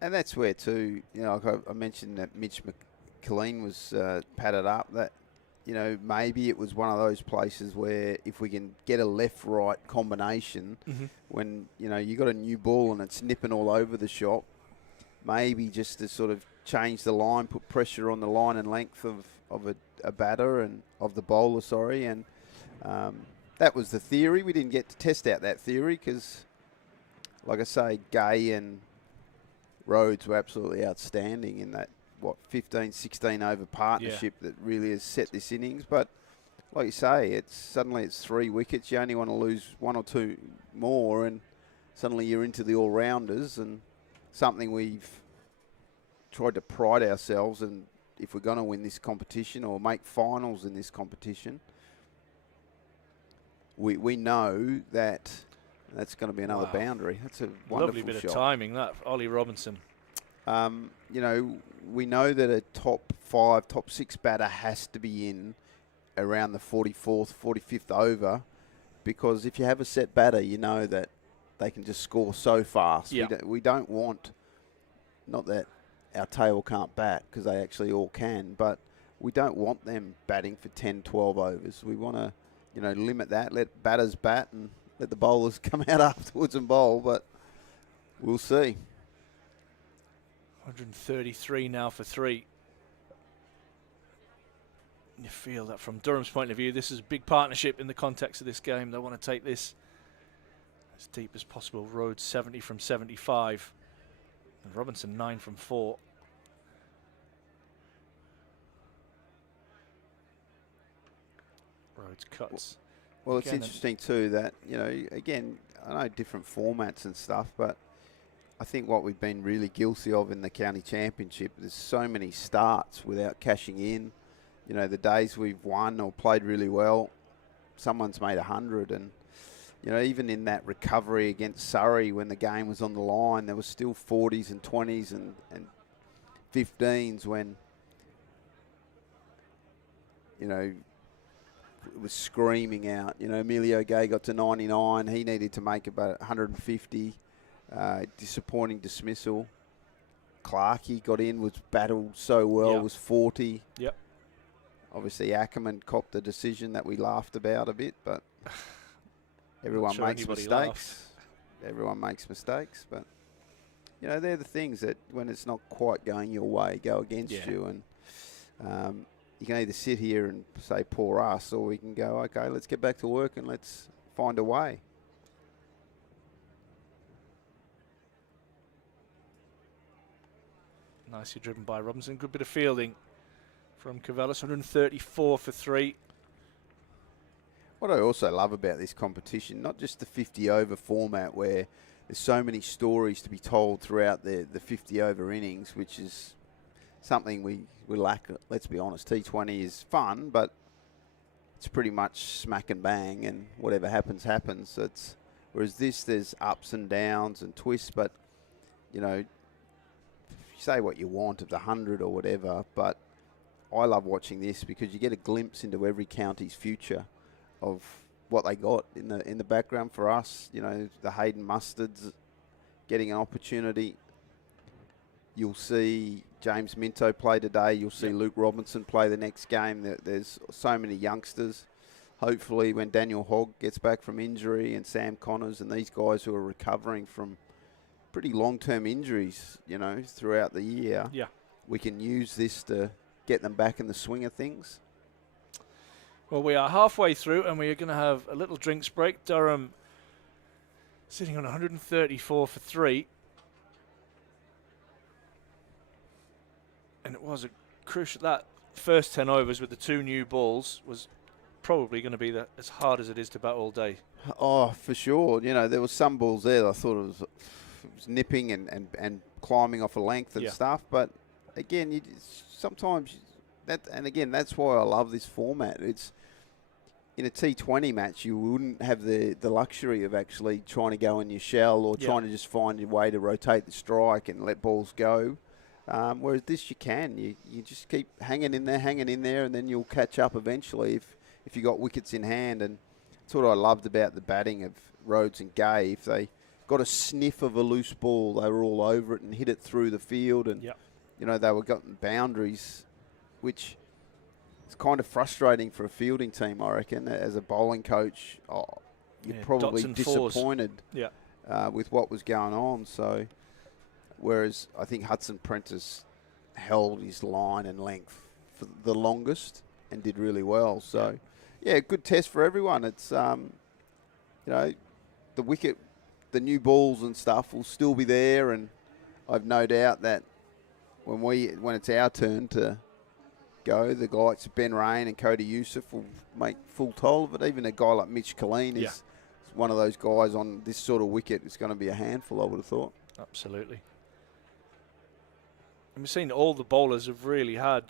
And that's where, too, you know, like I mentioned that Mitch McLean was padded up. That, you know, maybe it was one of those places where if we can get a left-right combination, when, you know, you got a new ball and it's nipping all over the shop, maybe just to sort of change the line, put pressure on the line and length of a batter and of the bowler, sorry. And that was the theory. We didn't get to test out that theory because, like I say, Gay and Rhodes were absolutely outstanding in that, 15, 16 over partnership that really has set this innings. But like you say, suddenly it's 3 wickets. You only want to lose 1 or 2 more, and suddenly you're into the all-rounders, and something we've tried to pride ourselves in. If we're going to win this competition or make finals in this competition, we know that that's going to be another boundary. That's a wonderful Lovely bit shot. of timing, that, Ollie Robinson. You know, we know that a top 5, top 6 batter has to be in around the 44th, 45th over, because if you have a set batter, you know that they can just score so fast. Yeah. We don't want, not that our tail can't bat, because they actually all can, but we don't want them batting for 10, 12 overs. We want to, you know, limit that, let batters bat and let the bowlers come out afterwards and bowl, but we'll see. 133 now for 3. You feel that from Durham's point of view, this is a big partnership in the context of this game. They want to take this as deep as possible. Rhodes 70 from 75. And Robinson 9 from 4. Rhodes cuts. Well, it's Again, interesting too that, you know, again, I know different formats and stuff, but I think what we've been really guilty of in the county championship, there's so many starts without cashing in. You know, the days we've won or played really well, someone's made 100. And, you know, even in that recovery against Surrey when the game was on the line, there was still 40s and 20s and 15s when, you know, it was screaming out. You know, Emilio Gay got to 99. He needed to make about 150. Disappointing dismissal. Clarkey got in, was battled so well, was 40. Yep. Obviously, Ackerman copped the decision that we laughed about a bit, but everyone sure makes anybody mistakes. laughs. Everyone makes mistakes, but, you know, they're the things that when it's not quite going your way, go against you. And you can either sit here and say, poor us, or we can go, okay, let's get back to work and let's find a way. Nicely driven by Robinson. Good bit of fielding from Cavellis. 134 for 3. What I also love about this competition, not just the 50-over format where there's so many stories to be told throughout the 50-over innings, which is something we lack, let's be honest. T20 is fun, but it's pretty much smack and bang, and whatever happens, happens. Whereas this, there's ups and downs and twists, but, you know, say what you want of the 100 or whatever, but I love watching this because you get a glimpse into every county's future of what they got in the background for us. You know, the Hayden Mustards getting an opportunity. You'll see James Minto play today. You'll see Luke Robinson play the next game. There's so many youngsters. Hopefully when Daniel Hogg gets back from injury and Sam Connors and these guys who are recovering from pretty long-term injuries, you know, throughout the year, we can use this to get them back in the swing of things. Well, we are halfway through, and we are going to have a little drinks break. Durham sitting on 134 for 3. And it was a crucial, that first 10 overs with the 2 new balls was probably going to be as hard as it is to bat all day. Oh, for sure. You know, there was some balls there that I thought it was nipping and climbing off a length and stuff. But again, sometimes and again, that's why I love this format. It's in a T20 match, you wouldn't have the luxury of actually trying to go in your shell or trying to just find your way to rotate the strike and let balls go. Whereas this, you can. You just keep hanging in there, and then you'll catch up eventually if you got wickets in hand. And that's what I loved about the batting of Rhodes and Gay. If they got a sniff of a loose ball, they were all over it and hit it through the field. And, you know, they were getting boundaries, which is kind of frustrating for a fielding team, I reckon. As a bowling coach, you're probably disappointed with what was going on. So, whereas I think Hudson Prentice held his line and length for the longest and did really well. So, yeah, good test for everyone. It's, you know, the wicket, the new balls and stuff will still be there, and I've no doubt that when it's our turn to go, the guys Ben Rain and Cody Youssef will make full toll of it. Even a guy like Mitch Killeen is one of those guys on this sort of wicket. It's going to be a handful, I would have thought. Absolutely. And we've seen all the bowlers have really had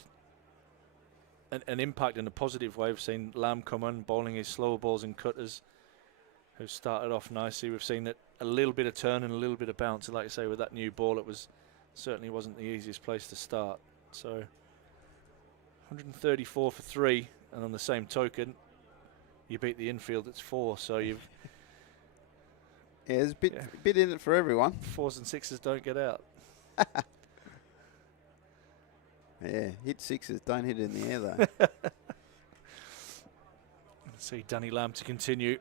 an impact in a positive way. We've seen Lamb come on, bowling his slower balls and cutters, who started off nicely. We've seen it a little bit of turn and a little bit of bounce. And like I say, with that new ball, it certainly wasn't the easiest place to start. So 134 for 3, and on the same token, you beat the infield. It's 4, so you've there's a bit in it for everyone. 4s and 6s don't get out. Yeah, hit 6s, don't hit it in the air though. Let's see Danny Lamb to continue.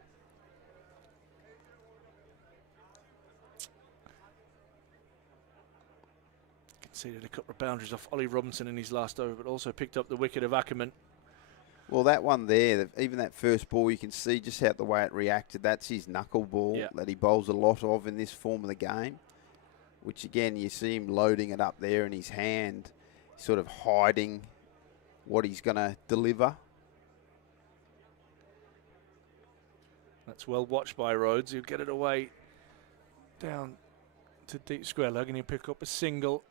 Conceded a couple of boundaries off Ollie Robinson in his last over, but also picked up the wicket of Ackerman. Well, that one there, even that first ball, you can see just how the way it reacted. That's his knuckleball that he bowls a lot of in this form of the game, which again, you see him loading it up there in his hand, sort of hiding what he's going to deliver. That's well watched by Rhodes. He'll get it away down to deep square leg, and he'll pick up a single.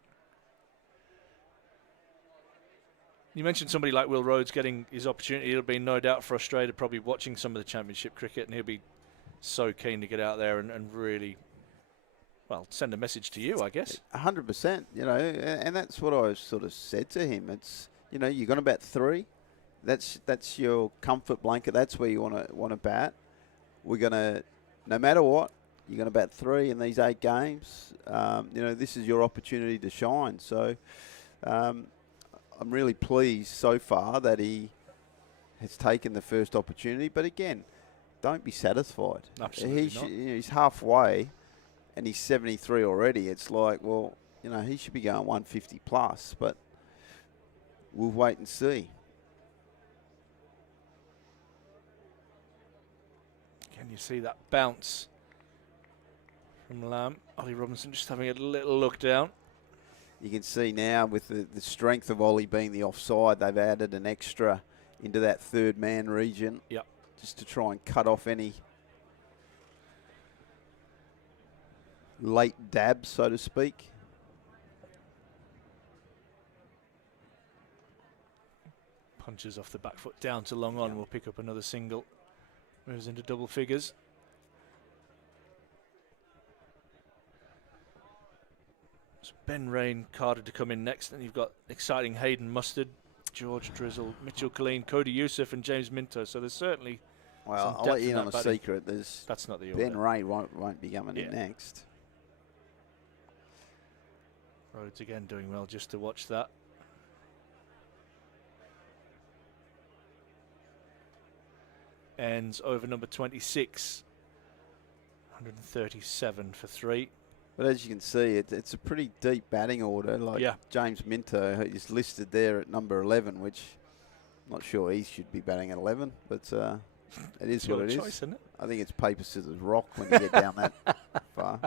You mentioned somebody like Will Rhodes getting his opportunity. He'll be no doubt frustrated probably watching some of the championship cricket, and he'll be so keen to get out there and really, well, send a message to you, I guess. 100%, you know, and that's what I sort of said to him. It's, you know, you're going to bat 3. That's your comfort blanket. That's where you want to bat. We're going to, no matter what, you're going to bat 3 in these 8 games. You know, this is your opportunity to shine. So, I'm really pleased so far that he has taken the first opportunity. But again, don't be satisfied. Absolutely not. You know, he's halfway, and he's 73 already. It's like, well, you know, he should be going 150 plus. But we'll wait and see. Can you see that bounce from Lamb? Ollie Robinson just having a little look down. You can see now with the strength of Ollie being the offside, they've added an extra into that third man region. Yep. Just to try and cut off any late dabs, so to speak. Punches off the back foot down to long on. We'll pick up another single. Moves into double figures. So Ben Rain carded to come in next, and you've got exciting Hayden Mustard, George Drizzle, Mitchell Killeen, Cody Youssef, and James Minto. So there's certainly. Well, I'll let you in on a secret. That's not the order. Ben Rain won't be coming in next. Rhodes again doing well just to watch that. Ends over number 26. 137 for 3. But as you can see, it's a pretty deep batting order. Like James Minto is listed there at number 11, which I'm not sure he should be batting at 11, but it is what it choice, is. Isn't it? I think it's paper, scissors, rock when you get down that far.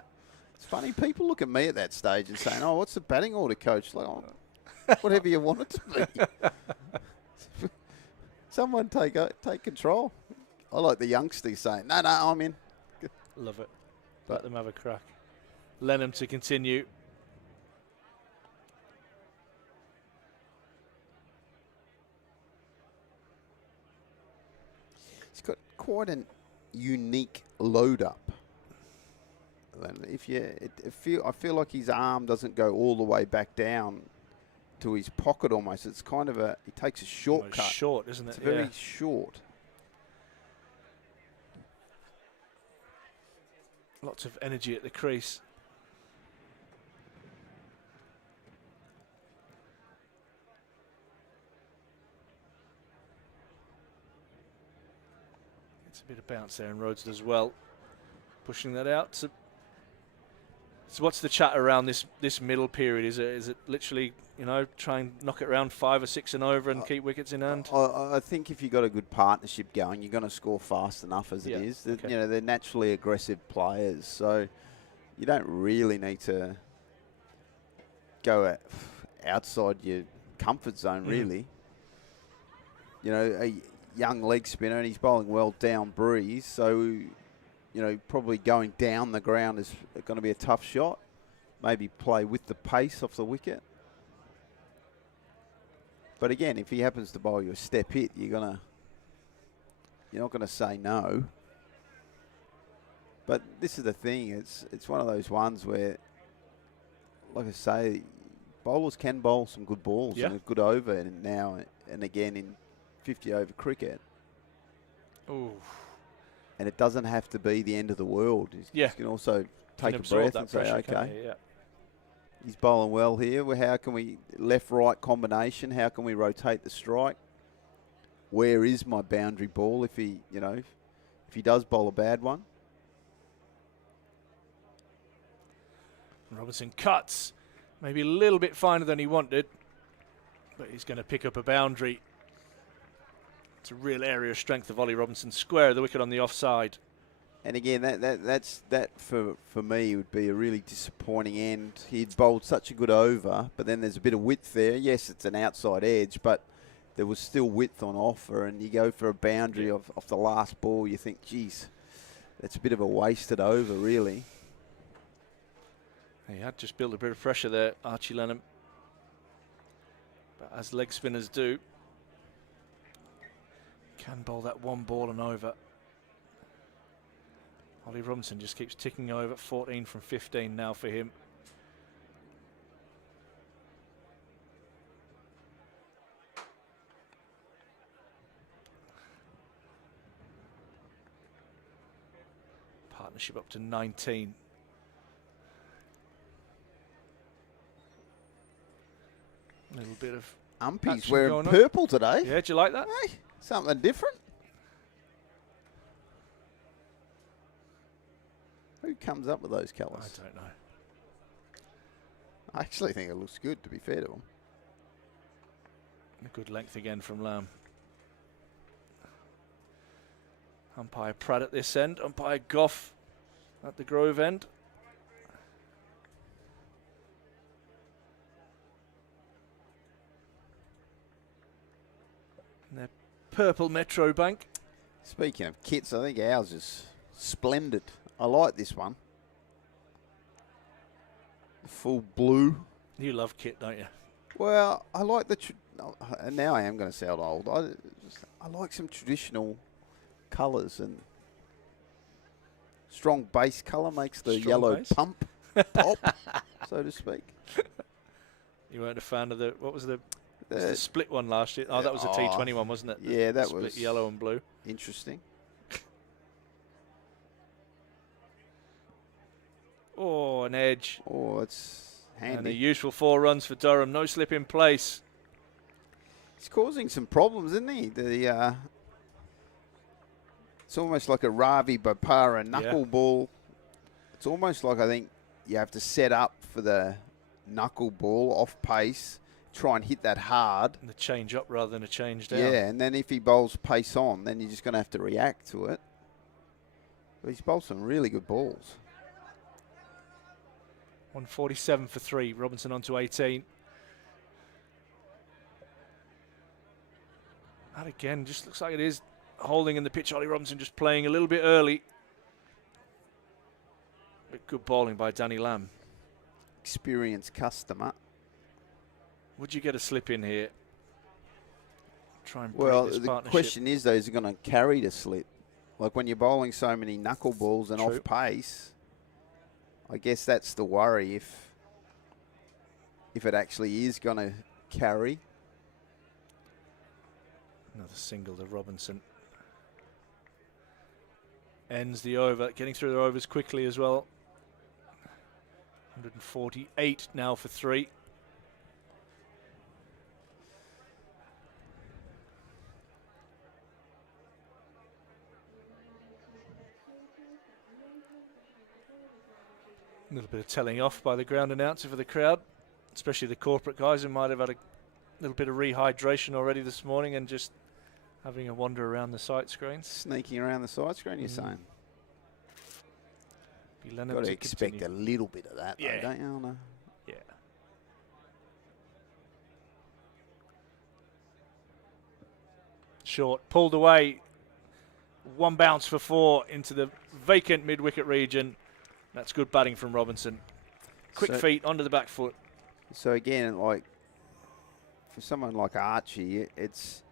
It's funny, people look at me at that stage and saying, "Oh, what's the batting order, coach?" Like, oh, whatever you want it to be. Someone take control. I like the youngsters saying, no, I'm in. Love it. But- Let them have a crack. Lenham to continue. He's got quite an unique load up. And I feel like his arm doesn't go all the way back down to his pocket almost. It's kind of he takes a shortcut. Almost short, isn't it? It's very short. Lots of energy at the crease. It's a bit of bounce there, and Rhodes does well, pushing that out. So what's the chat around this middle period? Is it literally, try and knock it around 5 or 6 and over and keep wickets in hand? I think if you've got a good partnership going, you're going to score fast enough as it is. Okay. They're naturally aggressive players, so you don't really need to go outside your comfort zone, really. A young leg spinner, and he's bowling well down breeze, so probably going down the ground is going to be a tough shot. Maybe play with the pace off the wicket. But again, if he happens to bowl you a step hit, you're not going to say no. But this is the thing, it's one of those ones where, like I say, bowlers can bowl some good balls and a good over and now and again in 50 over cricket. Ooh. And it doesn't have to be the end of the world. You can also take a breath and say, okay, he's bowling well here. Well, how can we, left-right combination, how can we rotate the strike? Where is my boundary ball if he does bowl a bad one? Robinson cuts, maybe a little bit finer than he wanted, but he's going to pick up a boundary. It's a real area of strength of Ollie Robinson. Square of the wicket on the offside. And again, that for me would be a really disappointing end. He'd bowled such a good over, but then there's a bit of width there. Yes, it's an outside edge, but there was still width on offer, and you go for a boundary off the last ball, you think, geez, that's a bit of a wasted over, really. He had just built a bit of pressure there, Archie Lenham. But as leg spinners do, can bowl that one ball and over. Ollie Robinson just keeps ticking over. 14 from 15 now for him. Partnership up to 19. A little bit of Umpy's action wearing going on. purple today. Yeah, do you like that? Hey, something different. Who comes up with those colours? I don't know. I actually think it looks good, to be fair to him. A good length again from Lamb. Umpire Pratt at this end. Umpire Gough at the Grove end. And their purple Metro Bank. Speaking of kits, I think ours is splendid. I like this one. Full blue. You love kit, don't you? Well, I like the... now I am going to sound old. I like some traditional colours, and strong base colour makes the Strong yellow base? pump pop, so to speak. You weren't a fan of the... What was the split one last year? Oh, that was a T20 one, wasn't it? Yeah, that split was yellow and blue. interesting. Oh, an edge. Oh, it's And a handy. useful 4 runs for Durham. No slip in place. He's causing some problems, isn't he? It's almost like a Ravi Bopara knuckleball. It's almost like, I think you have to set up for the knuckleball off pace, try and hit that hard. And the change up rather than a change down. Yeah, and then if he bowls pace on, then you're just going to have to react to it. But he's bowled some really good balls. 147 for 3. Robinson on to 18. That again just looks like it is holding in the pitch. Ollie Robinson just playing a little bit early. But good bowling by Danny Lamb. Experienced customer. Would you get a slip in here? Try and break Well, this the partnership. question is, though, is it going to carry the slip? Like when you're bowling so many knuckleballs and True. off pace, I guess that's the worry if it actually is going to carry. Another single to Robinson. Ends the over, getting through the overs quickly as well. 148 now for 3. A little bit of telling off by the ground announcer for the crowd, especially the corporate guys who might have had a little bit of rehydration already this morning and just having a wander around the sight screens. Sneaking around the side screen, you're saying? Be Lennon Got to to expect continue. a little bit of that, Yeah. though, don't you? No. Yeah. Short, pulled away. One bounce for 4 into the vacant mid-wicket region. That's good batting from Robinson. Quick So- feet onto the back foot. So again, like for someone like Archie, it's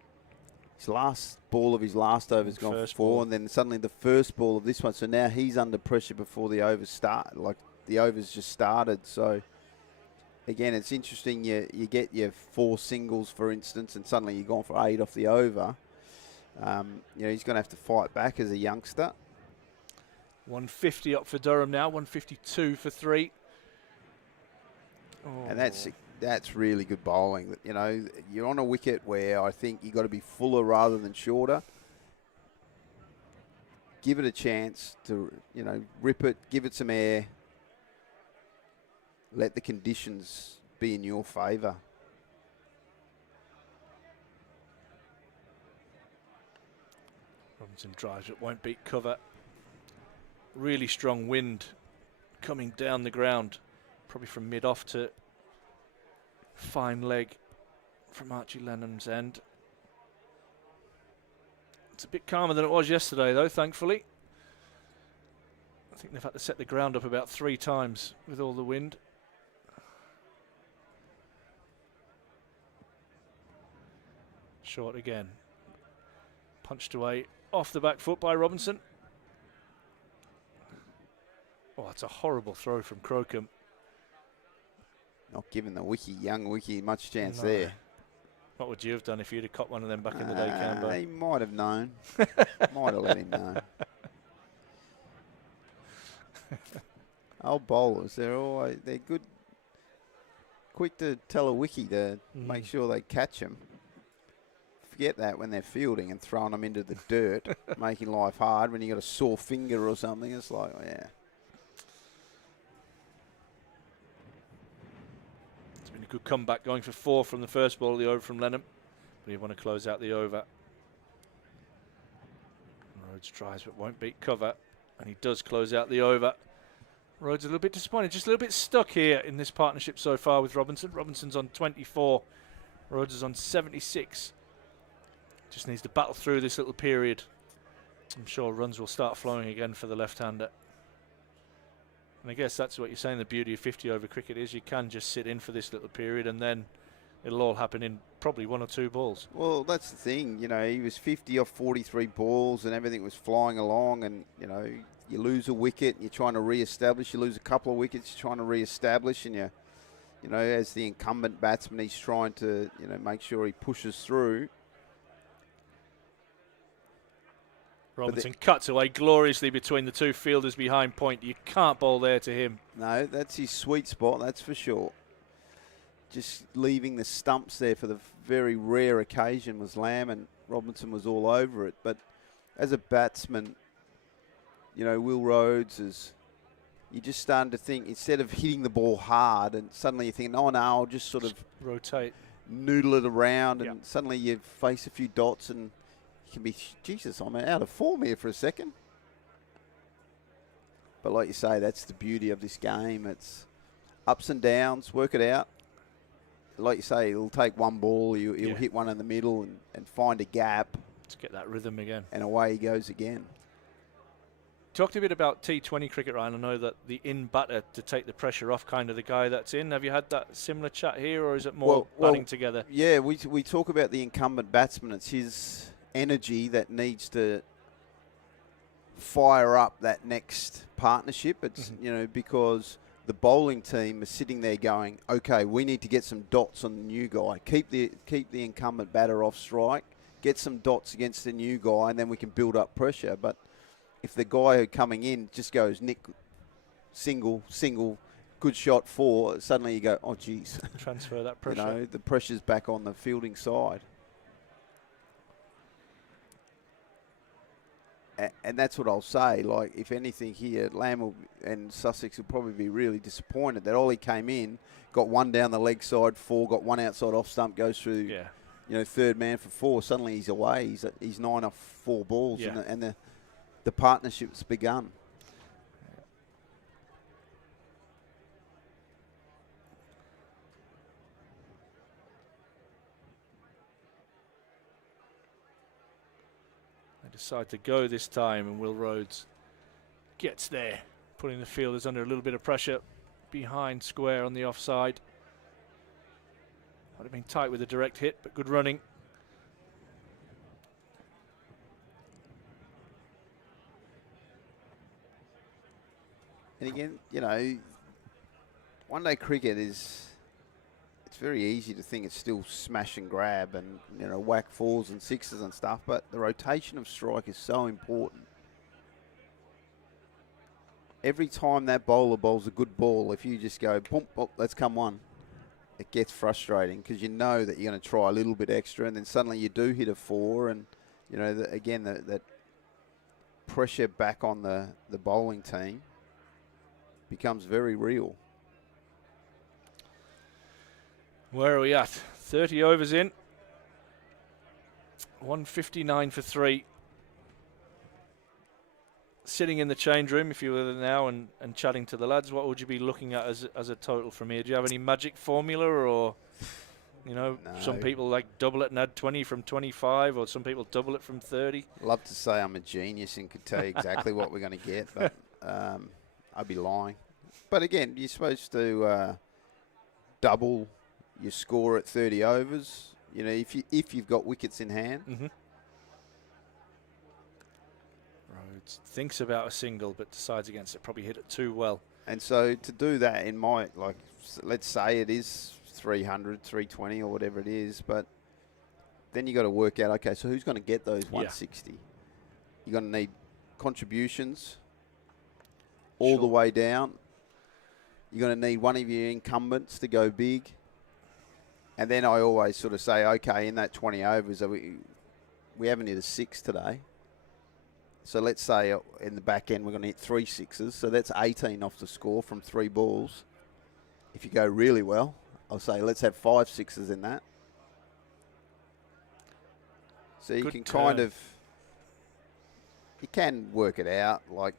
his last ball of his last over's gone for First 4, ball. and then suddenly the first ball of this one. So now he's under pressure before the overs start. Like the overs just started. So again, it's interesting. You get your 4 singles, for instance, and suddenly you're gone for 8 off the over. He's going to have to fight back as a youngster. 150 up for Durham now. 152 for 3. And that's really good bowling. You know, you're on a wicket where I think you got to be fuller rather than shorter. Give it a chance to, rip it, give it some air. Let the conditions be in your favour. Robinson drives it, won't beat cover. Really strong wind coming down the ground, probably from mid-off to fine leg from Archie Lennon's end. It's a bit calmer than it was yesterday, though, thankfully. I think they've had to set the ground up about 3 times with all the wind. Short again. Punched away off the back foot by Robinson. Oh, that's a horrible throw from Crocombe. Not giving the young Wiki much chance No. there. What would you have done if you'd have caught one of them back in the day, Cambo? He might have known. Might have let him know. Old bowlers, they're good. Quick to tell a wiki to make sure they catch them. Forget that when they're fielding and throwing them into the dirt, making life hard. When you got a sore finger or something, it's like, yeah. It's been a good comeback, going for 4 from the first ball of the over from Lennon. But you want to close out the over. Rhodes tries but won't beat cover. And he does close out the over. Rhodes a little bit disappointed, just a little bit stuck here in this partnership so far with Robinson. Robinson's on 24. Rhodes is on 76. Just needs to battle through this little period. I'm sure runs will start flowing again for the left-hander. And I guess that's what you're saying, the beauty of 50 over cricket is you can just sit in for this little period and then it'll all happen in probably 1 or 2 balls. Well, that's the thing. He was 50 off 43 balls and everything was flying along, and, you lose a wicket, you're trying to re-establish. You lose a couple of wickets, you're trying to re-establish, and as the incumbent batsman, he's trying to, make sure he pushes through. Robinson cuts away gloriously between the 2 fielders behind point. You can't bowl there to him. No, that's his sweet spot, that's for sure. Just leaving the stumps there for the very rare occasion was Lamb, and Robinson was all over it. But as a batsman, Will Rhodes is, you're just starting to think, instead of hitting the ball hard and suddenly you're thinking, oh no, I'll just sort of rotate, noodle it around, and suddenly you face a few dots and you can be, Jesus, I'm out of form here for a second. But like you say, that's the beauty of this game. It's ups and downs, work it out. like you say, he'll take one ball, he'll Yeah. hit one in the middle and find a gap, Let's get that rhythm again. and away he goes again. Talked a bit about T20 cricket, Ryan. I know that the in batter to take the pressure off, kind of the guy that's in. Have you had that similar chat here, or is it more batting together? Yeah, we talk about the incumbent batsman. It's his energy that needs to fire up that next partnership. It's because the bowling team is sitting there going, okay, we need to get some dots on the new guy. Keep the incumbent batter off strike. Get some dots against the new guy, and then we can build up pressure. But if the guy coming in just goes nick, single, good shot, 4, suddenly you go, oh geez, Transfer that pressure. the pressure's back on the fielding side. And that's what I'll say. Like, if anything here, Lamb and Sussex will probably be really disappointed that Ollie came in, got one down the leg side, 4, got one outside off stump, goes through, third man for 4. Suddenly he's away. He's 9 off 4 balls, and the partnership's begun. Decide to go this time, and Will Rhodes gets there, putting the fielders under a little bit of pressure behind square on the offside. Would have been tight with a direct hit, but good running. And again, one-day cricket it's very easy to think it's still smash and grab and, whack 4s and 6s and stuff, but the rotation of strike is so important. Every time that bowler bowls a good ball, if you just go, boom, boom, let's come one, it gets frustrating because you know that you're going to try a little bit extra, and then suddenly you do hit a 4, and, that pressure back on the bowling team becomes very real. Where are we at? 30 overs in. 159 for 3. Sitting in the change room, if you were there now and chatting to the lads, what would you be looking at as a total from here? Do you have any magic formula, or, No. some people like double it and add 20 from 25, or some people double it from 30? Love to say I'm a genius and could tell you exactly what we're going to get, but I'd be lying. But again, you're supposed to double your score at 30 overs. If you've got wickets in hand. Mm-hmm. Rhodes thinks about a single, but decides against it. Probably hit it too well. And so to do that let's say it is 300, 320 or whatever it is, but then you got to work out, okay, so who's going to get those 160? You're going to need contributions all the way down. You're going to need one of your incumbents to go big. And then I always sort of say, okay, in that 20 overs, we haven't hit a 6 today. So let's say in the back end we're going to hit 3 6s. So that's 18 off the score from 3 balls. If you go really well, I'll say let's have 5 6s in that. So you can kind of, you can work it out. Like,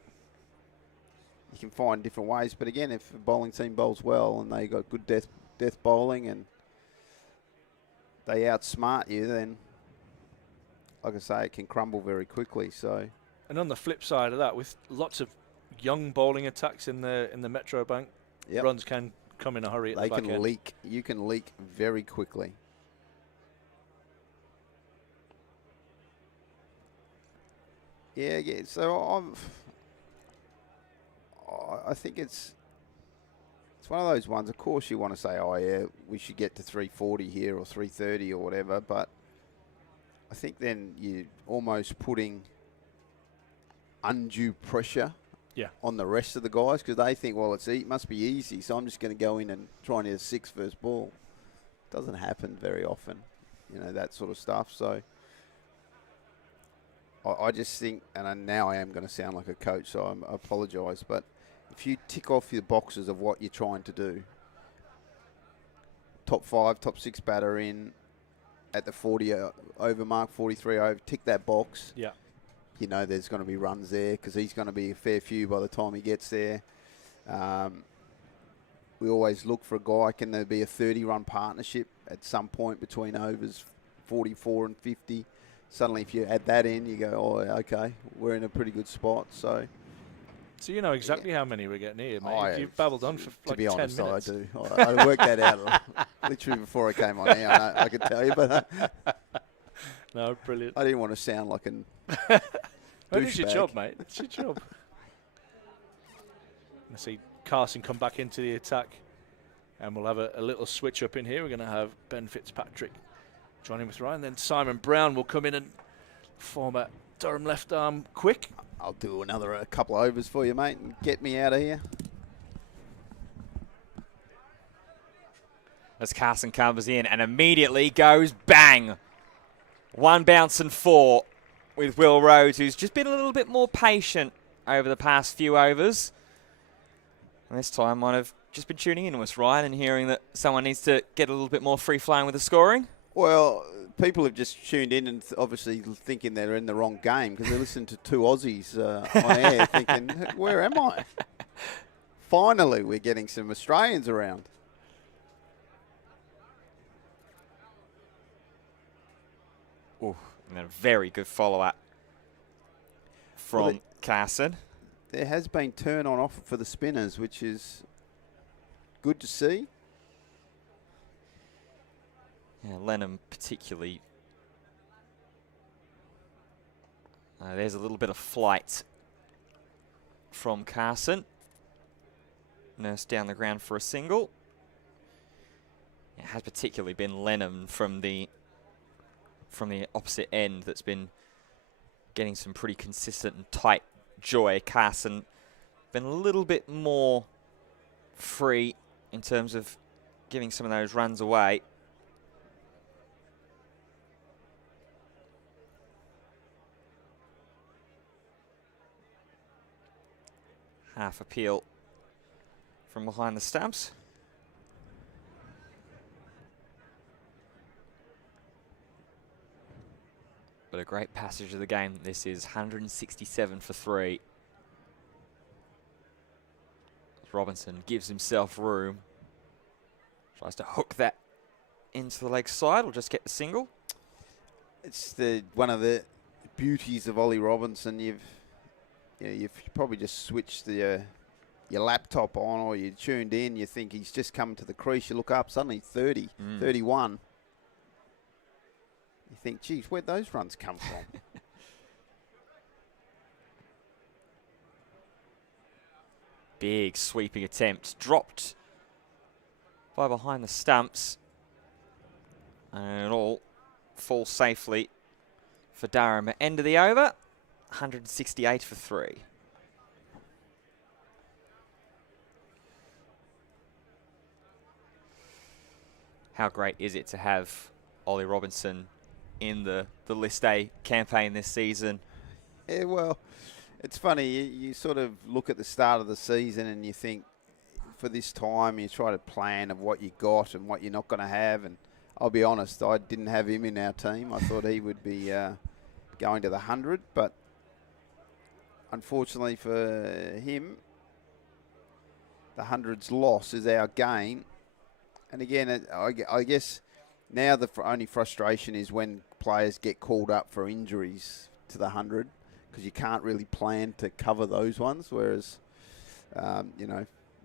you can find different ways. But again, if a bowling team bowls well and they got good death bowling and they outsmart you, then, like I say, it can crumble very quickly. So, and on the flip side of that, with lots of young bowling attacks in the Metro Bank, runs can come in a hurry at the back end. They can leak. You can leak very quickly. Yeah. So I think it's one of those ones. Of course, you want to say, oh yeah, we should get to 340 here or 330 or whatever. But I think then you're almost putting undue pressure on the rest of the guys, because they think, well, it must be easy, so I'm just going to go in and try and hit a 6 first ball. Doesn't happen very often, that sort of stuff. So I just think, and now I am going to sound like a coach, so I apologise, but if you tick off your boxes of what you're trying to do, top 5, top 6 batter in at the 40 over mark, 43 over, tick that box. Yeah. There's going to be runs there because he's going to be a fair few by the time he gets there. we always look for a guy. Can there be a 30-run partnership at some point between overs 44 and 50? Suddenly, if you add that in, you go, oh, okay, we're in a pretty good spot. So you know exactly how many we're getting here, mate. You've babbled on for like 10 minutes. To be honest, I do. I worked that out literally before I came on here. I could tell you, but no, brilliant. I didn't want to sound like an It's your douchebag. job, mate. It's your job. I see Carson come back into the attack, and we'll have a little switch up in here. We're going to have Ben Fitzpatrick joining with Ryan. Then Simon Brown will come in and form a Durham left arm quick. I'll do a couple of overs for you, mate, and get me out of here. As Carson comes in and immediately goes bang. One bounce and 4 with Will Rhodes, who's just been a little bit more patient over the past few overs. And this time might have just been tuning in to us, Ryan, and hearing that someone needs to get a little bit more free-flowing with the scoring. Well, people have just tuned in and obviously thinking they're in the wrong game because they listen to two Aussies on air thinking, where am I? Finally, we're getting some Australians around. Ooh, and then a very good follow-up from Carson. There has been turn on offer for the spinners, which is good to see. Yeah, Lenham particularly. There's a little bit of flight from Carson. Nurse down the ground for a single. It has particularly been Lenham from the opposite end that's been getting some pretty consistent and tight joy. Carson been a little bit more free in terms of giving some of those runs away. Half appeal from behind the stumps. But a great passage of the game. This is 167 for 3. Robinson gives himself room. Tries to hook that into the leg side. Will just get the single. It's one of the beauties of Ollie Robinson. You've probably just switched your laptop on, or you tuned in. You think he's just come to the crease. You look up, suddenly 30, 31. You think, geez, where'd those runs come from? Big sweeping attempt. Dropped by behind the stumps. And it all falls safely for Durham. End of the over, 168 for 3. How great is it to have Ollie Robinson in the List A campaign this season? Yeah, well, it's funny. You sort of look at the start of the season and you think, for this time, you try to plan of what you got and what you're not going to have. And I'll be honest, I didn't have him in our team. I thought he would be going to the 100, but unfortunately for him, the 100's loss is our gain. And again, I guess now the only frustration is when players get called up for injuries to the 100, because you can't really plan to cover those ones. Whereas,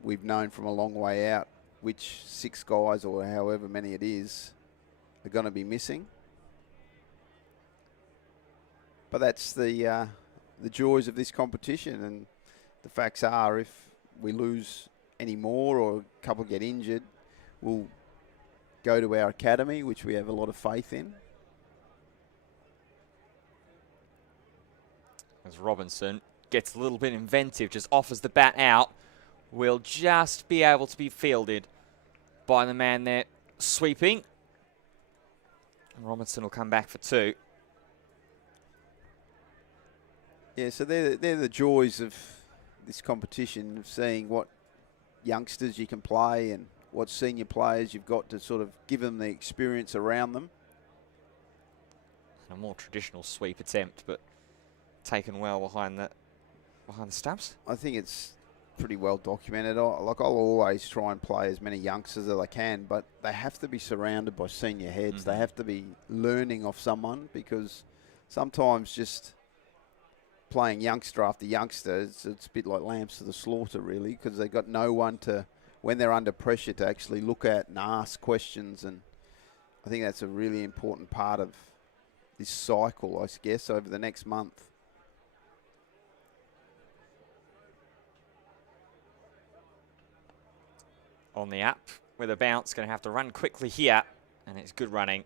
we've known from a long way out which 6 guys or however many it is are going to be missing. But that's the joys of this competition, and the facts are, if we lose any more or a couple get injured, we'll go to our academy, which we have a lot of faith in. As Robinson gets a little bit inventive, just offers the bat out, will just be able to be fielded by the man there sweeping. And Robinson will come back for 2. Yeah, so they're the joys of this competition, of seeing what youngsters you can play and what senior players you've got to sort of give them the experience around them. A more traditional sweep attempt, but taken well behind the stumps. I think it's pretty well documented. I'll always try and play as many youngsters as I can, but they have to be surrounded by senior heads. They have to be learning off someone, because sometimes just playing youngster after youngster, it's a bit like lambs to the slaughter, really, because they've got no one to, when they're under pressure, to actually look at and ask questions. And I think that's a really important part of this cycle, I guess, over the next month. On the up with a bounce, going to have to run quickly here, and it's good running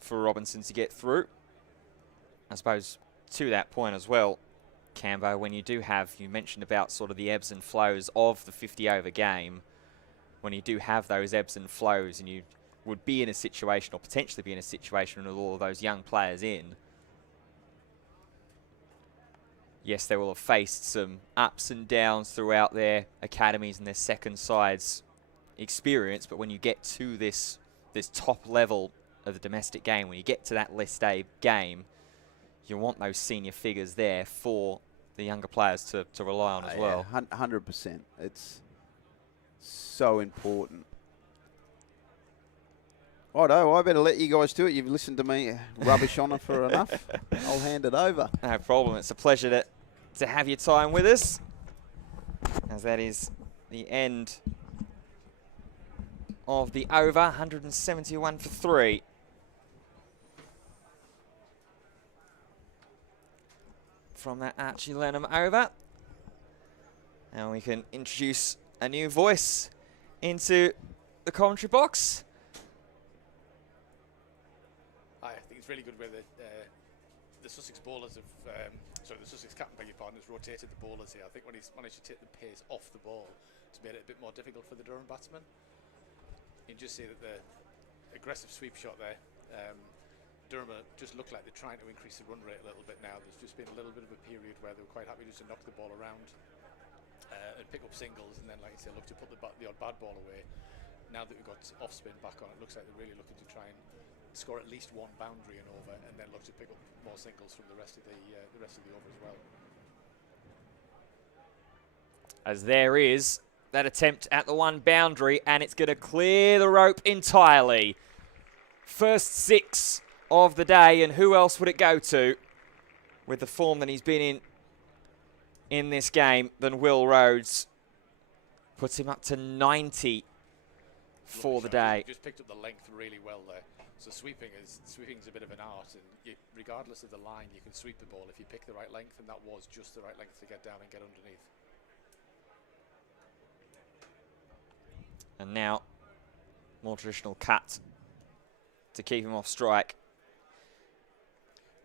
for Robinson to get through. I suppose to that point as well, Cambo, when you do have, you mentioned about sort of the ebbs and flows of the 50-over game, when you do have those ebbs and flows and you would be in a situation, or potentially be in a situation with all of those young players in, yes, they will have faced some ups and downs throughout their academies and their second sides experience, but when you get to this top level of the domestic game, when you get to that List A game, you want those senior figures there for the younger players to rely on as well. 100%. It's so important. Righto, I better let you guys do it. You've listened to me rubbish on it for enough. I'll hand it over. No problem. It's a pleasure to have your time with us, as that is the end of the over. 171 for 3. From that Archie Lenham over. And we can introduce a new voice into the commentary box. I think it's really good where the Sussex bowlers have, the Sussex captain, beg your pardon, has rotated the bowlers here. I think when he's managed to take the pace off the ball, it's made it a bit more difficult for the Durham batsmen. You can just see that the aggressive sweep shot there, Durham just look like they're trying to increase the run rate a little bit now. There's just been a little bit of a period where they were quite happy just to knock the ball around and pick up singles, and then, like you say, look to put the odd bad ball away. Now that we've got off spin back on, it looks like they're really looking to try and score at least one boundary and over, and then look to pick up more singles from the rest of the over as well. As there is that attempt at the one boundary, and it's going to clear the rope entirely. First 6 of the day, and who else would it go to with the form that he's been in this game than Will Rhodes? Puts him up to 90 for the day. Just picked up the length really well there. So sweeping is a bit of an art, and regardless of the line, you can sweep the ball if you pick the right length, and that was just the right length to get down and get underneath. And now, more traditional cut to keep him off strike.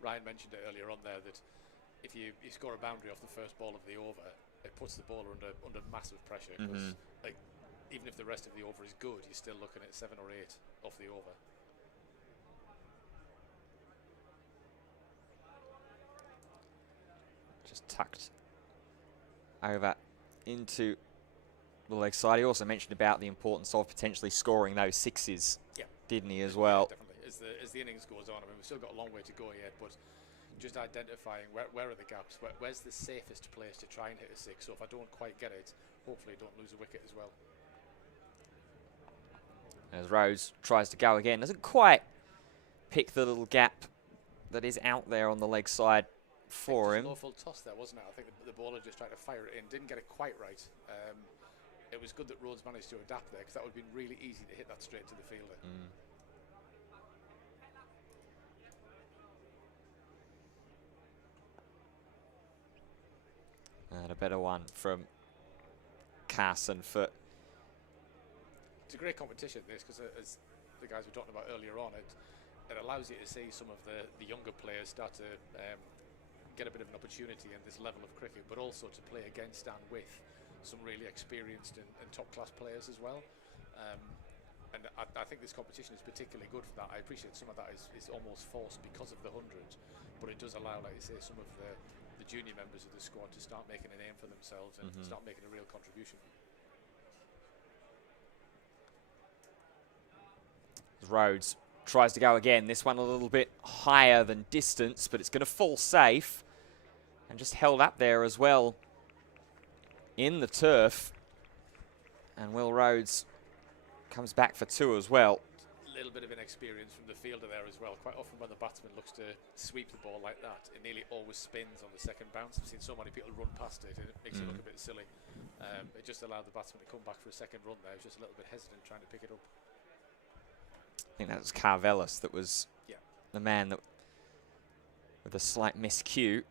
Ryan mentioned it earlier on there that if you score a boundary off the first ball of the over, it puts the bowler under massive pressure, because even if the rest of the over is good, you're still looking at 7 or 8 off the over. Just tucked over into the leg side. He also mentioned about the importance of potentially scoring those 6s, didn't he, as well? Yeah, definitely. As the innings goes on, I mean, we've still got a long way to go yet, but just identifying where are the gaps, where's the safest place to try and hit a 6. So if I don't quite get it, hopefully don't lose a wicket as well. As Rhodes tries to go again, doesn't quite pick the little gap that is out there on the leg side for him. An awful toss there, wasn't it? I think the bowler just tried to fire it in, didn't get it quite right. It was good that Rhodes managed to adapt there, because that would have been really easy to hit that straight to the fielder. And a better one from Carson for... It's a great competition, this, because as the guys were talking about earlier on, it allows you to see some of the younger players start to get a bit of an opportunity in this level of cricket, but also to play against and with some really experienced and top-class players as well. And I think this competition is particularly good for that. I appreciate some of that is almost forced because of the 100, but it does allow, like you say, some of the junior members of the squad to start making a name for themselves and start making a real contribution. Rhodes tries to go again. This one a little bit higher than distance, but it's going to fall safe. And just held up there as well in the turf. And Will Rhodes comes back for 2 as well. A little bit of inexperience from the fielder there as well. Quite often when the batsman looks to sweep the ball like that, it nearly always spins on the second bounce. I've seen so many people run past it and it makes it look a bit silly. It just allowed the batsman to come back for a second run there. He was just a little bit hesitant trying to pick it up. I think that was Carvelis that was the man that with a slight miscue.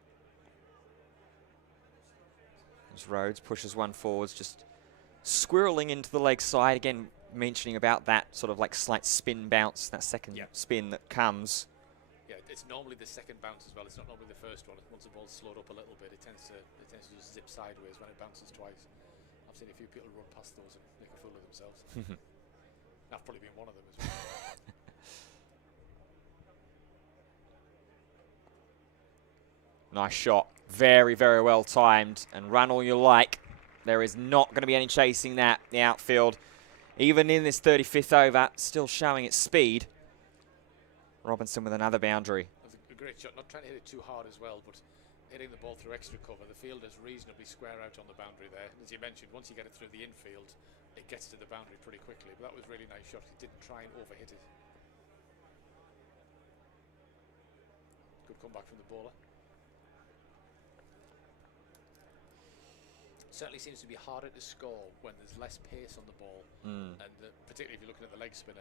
As Rhodes pushes one forwards, just squirreling into the leg side. Again, mentioning about that sort of like slight spin bounce, that second spin that comes. Yeah, it's normally the second bounce as well. It's not normally the first one. Once the ball's slowed up a little bit, it tends to just zip sideways when it bounces twice. I've seen a few people run past those and make a fool of themselves. I've probably been one of them as well. Nice shot. Very, very well timed. And run all you like. There is not going to be any chasing that. The outfield, even in this 35th over, still showing its speed. Robinson with another boundary. That was a great shot. Not trying to hit it too hard as well, but hitting the ball through extra cover. The fielder's reasonably square out on the boundary there. As you mentioned, once you get it through the infield, it gets to the boundary pretty quickly. But that was a really nice shot. He didn't try and overhit it. Good comeback from the bowler. Certainly seems to be harder to score when there's less pace on the ball, and particularly if you're looking at the leg spinner,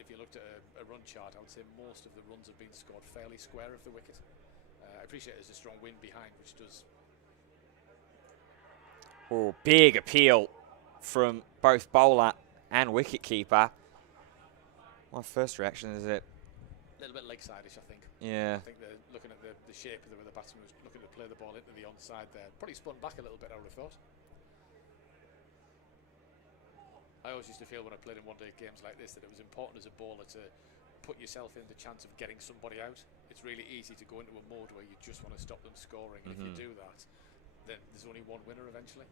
if you looked at a run chart, I would say most of the runs have been scored fairly square of the wicket. I appreciate there's a strong wind behind, which does. Oh, big appeal from both bowler and wicketkeeper. My first reaction is it. A little bit leg side-ish, I think. Yeah. I think they're looking at the shape of the way the batsman was looking to play the ball into the onside there. Probably spun back a little bit, I would have thought. I always used to feel when I played in one-day games like this that it was important as a bowler to put yourself in the chance of getting somebody out. It's really easy to go into a mode where you just want to stop them scoring. And if you do that, then there's only one winner eventually.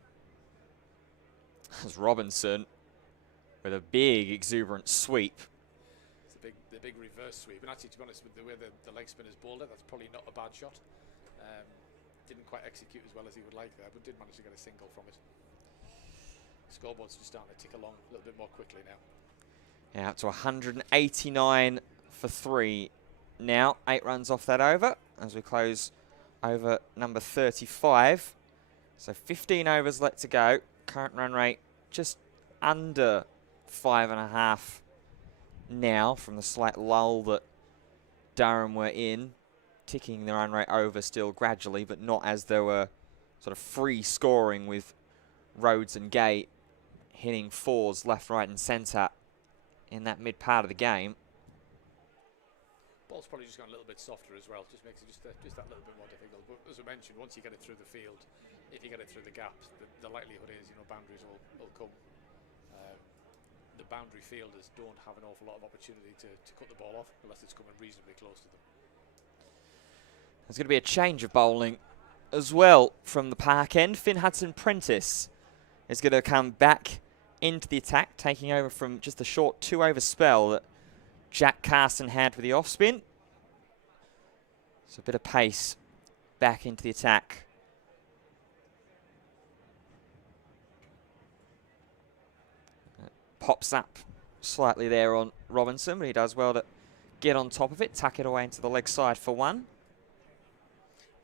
That's Robinson with a big exuberant sweep. The big reverse sweep, and actually, to be honest, with the way the leg spinners bowled it, that's probably not a bad shot. Didn't quite execute as well as he would like there, but did manage to get a single from it. Scoreboard's just starting to tick along a little bit more quickly now. Yeah, up to 189 for 3 now. 8 runs off that over as we close over number 35. So 15 overs left to go. Current run rate just under 5.5 now from the slight lull that Durham were in, ticking their run rate over still gradually, but not as they were sort of free scoring with Rhodes and Gay hitting 4s left, right and centre in that mid part of the game. Ball's probably just gone a little bit softer as well, just makes it just that little bit more difficult. But as I mentioned, once you get it through the field, if you get it through the gaps, the likelihood is, boundaries will come. The boundary fielders don't have an awful lot of opportunity to cut the ball off unless it's coming reasonably close to them. There's going to be a change of bowling as well from the park end. Finn Hudson-Prentice is going to come back into the attack, taking over from just the short 2-over spell that Jack Carson had with the off spin. So a bit of pace back into the attack. Pops up slightly there on Robinson, but he does well to get on top of it, tuck it away into the leg side for 1.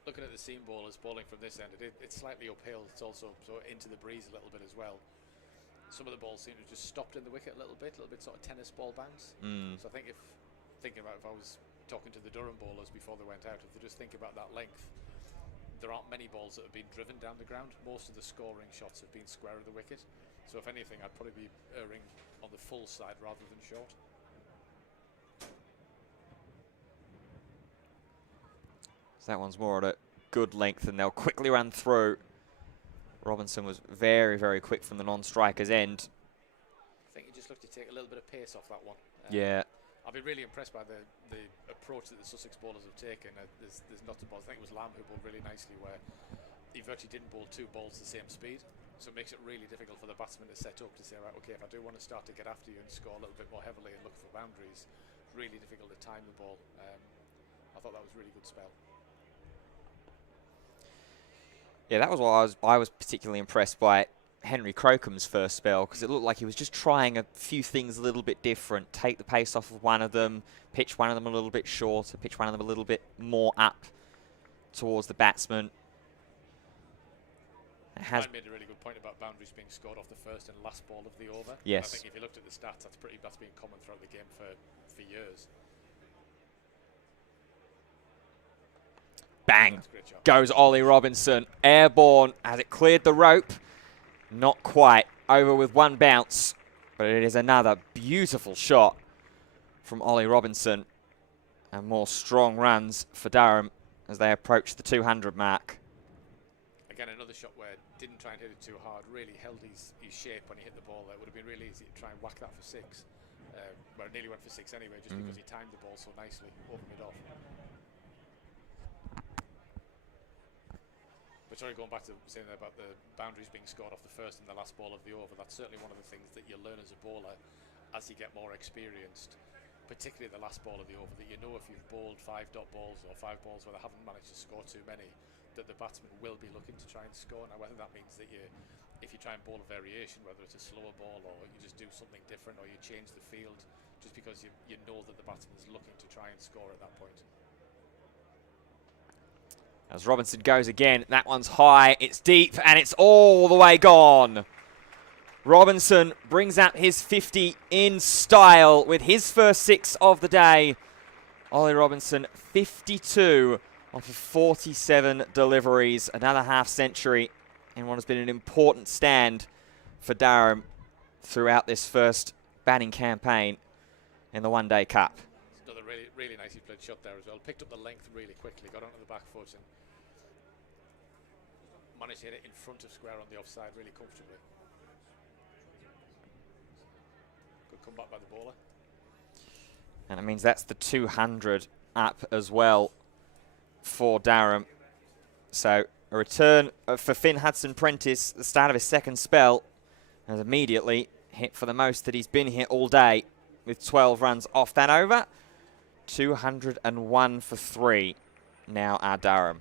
Looking at the seam bowlers bowling from this end, it's slightly uphill. It's also sort of into the breeze a little bit as well. Some of the balls seem to have just stopped in the wicket a little bit sort of tennis ball bounce. So I think if I was talking to the Durham bowlers before they went out, if they just think about that length, there aren't many balls that have been driven down the ground. Most of the scoring shots have been square of the wicket. So if anything, I'd probably be erring on the full side rather than short. So that one's more at a good length and they'll quickly run through. Robinson was very, very quick from the non-striker's end. I think he just looked to take a little bit of pace off that one. Yeah. I've been really impressed by the approach that the Sussex bowlers have taken. There's not a ball. I think it was Lamb who bowled really nicely where he virtually didn't bowl 2 balls the same speed. So it makes it really difficult for the batsman to set up to say, right, okay, if I do want to start to get after you and score a little bit more heavily and look for boundaries, it's really difficult to time the ball. I thought that was a really good spell. Yeah, that was what I was particularly impressed by Henry Crocom's first spell, because it looked like he was just trying a few things a little bit different. Take the pace off of one of them, pitch one of them a little bit shorter, pitch one of them a little bit more up towards the batsman. I made a really good point about boundaries being scored off the first and last ball of the over. Yes. And I think if you looked at the stats, that's been common throughout the game for years. Bang! Goes Ollie Robinson. Airborne as it cleared the rope. Not quite. Over with one bounce. But it is another beautiful shot from Ollie Robinson. And more strong runs for Durham as they approach the 200 mark. Again, another shot where didn't try and hit it too hard, really held his shape when he hit the ball there. It would have been really easy to try and whack that for 6. Well, it nearly went for 6 anyway, just because he timed the ball so nicely, over mid-off. But sorry, going back to saying about the boundaries being scored off the first and the last ball of the over, that's certainly one of the things that you learn as a bowler as you get more experienced, particularly the last ball of the over, that you know if you've bowled 5-dot balls or 5 balls where they haven't managed to score too many, that the batsman will be looking to try and score. Now, whether that means that if you try and bowl a variation, whether it's a slower ball or you just do something different or you change the field, just because you know that the batsman is looking to try and score at that point. As Robinson goes again, that one's high, it's deep, and it's all the way gone. Robinson brings out his 50 in style with his first 6 of the day. Ollie Robinson, 52 off of 47 deliveries, another half century in what has been an important stand for Durham throughout this first batting campaign in the One Day Cup. Another really, really nicely played shot there as well. Picked up the length really quickly, got onto the back foot and managed to hit it in front of square on the offside really comfortably. Good comeback by the bowler. And it means that's the 200 up as well for Durham. So a return for Finn Hudson-Prentice, the start of his second spell, has immediately hit for the most that he's been here all day with 12 runs off that over. 201 for 3 now are Durham.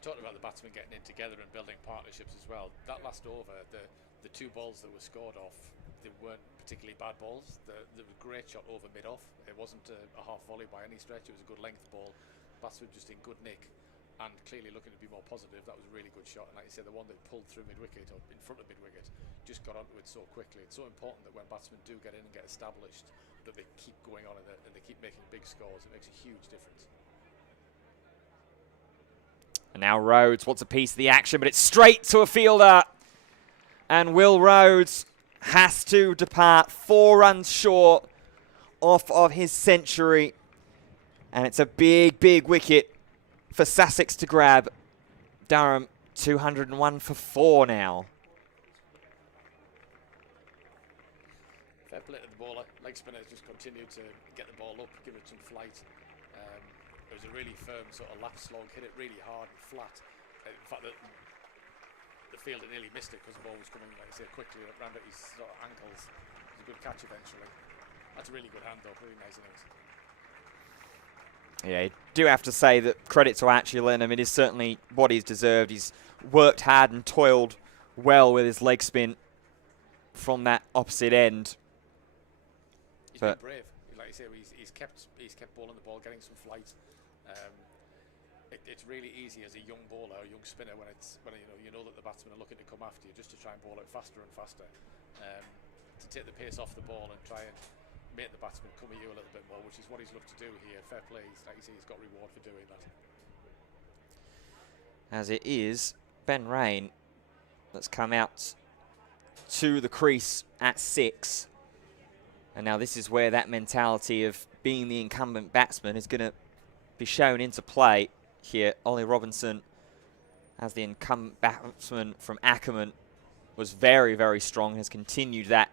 Talking about the batsmen getting in together and building partnerships as well. That last over, the 2 balls that were scored off, they weren't particularly bad balls. There was a great shot over mid-off. It wasn't a half volley by any stretch. It was a good length ball. Batsman just in good nick and clearly looking to be more positive. That was a really good shot. And like you said, the one that pulled through mid-wicket or in front of mid-wicket just got onto it so quickly. It's so important that when batsmen do get in and get established, that they keep going on and they keep making big scores. It makes a huge difference. And now Rhodes wants a piece of the action, but it's straight to a fielder. And Will Rhodes has to depart 4 runs short off of his century. And it's a big, big wicket for Sussex to grab. Durham 201 for 4 now. Fair play to the bowler. Leg spinner just continued to get the ball up, give it some flight. It was a really firm sort of lap slog, hit it really hard and flat. In fact, the fielder nearly missed it because the ball was coming, like I say, quickly around at his sort of ankles. It was a good catch eventually. That's a really good hand though, really nice innings. Yeah, you do have to say that credit to Archie Lenham. It is certainly what he's deserved. He's worked hard and toiled well with his leg spin from that opposite end. He's been brave. Like you say, he's kept bowling the ball, getting some flight. It's really easy as a young bowler, a young spinner, when you know that the batsmen are looking to come after you, just to try and bowl it faster and faster, to take the pace off the ball and try and make the batsman come at you a little bit more, which is what he's looked to do here. Fair play, like you say, he's got reward for doing that. As it is Ben Rain that's come out to the crease at 6. And now this is where that mentality of being the incumbent batsman is going to be shown into play here. Ollie Robinson, as the incumbent batsman from Ackerman, was very, very strong, has continued that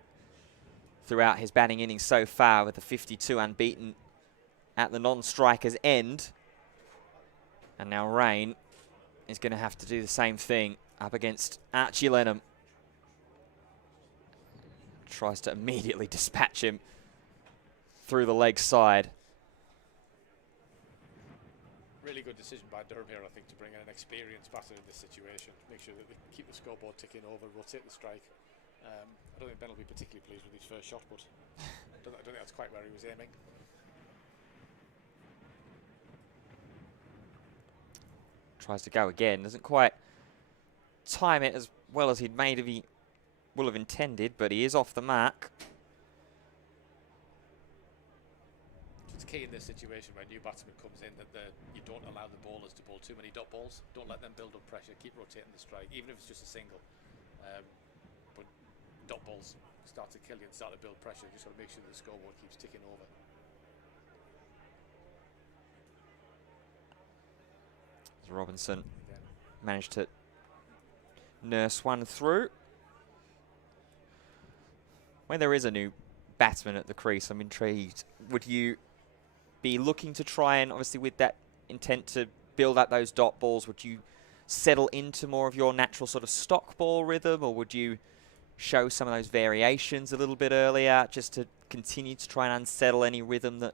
throughout his batting innings so far with the 52 unbeaten at the non-striker's end. And now Rain is going to have to do the same thing up against Archie Lenham. Tries to immediately dispatch him through the leg side. Really good decision by Durham here, I think, to bring in an experienced batter in this situation. Make sure that they keep the scoreboard ticking over, rotate the strike. I don't think Ben will be particularly pleased with his first shot, but I don't think that's quite where he was aiming. Tries to go again. Doesn't quite time it as well as he'd maybe will have intended, but he is off the mark. It's key in this situation when a new batsman comes in that you don't allow the bowlers to bowl too many dot balls. Don't let them build up pressure. Keep rotating the strike, even if it's just a single. But dot balls start to kill you and start to build pressure. You just got to make sure that the scoreboard keeps ticking over. Robinson managed to nurse one through. When there is a new batsman at the crease, I'm intrigued. Would you be looking to try and, obviously with that intent to build up those dot balls, would you settle into more of your natural sort of stock ball rhythm, or would you show some of those variations a little bit earlier just to continue to try and unsettle any rhythm that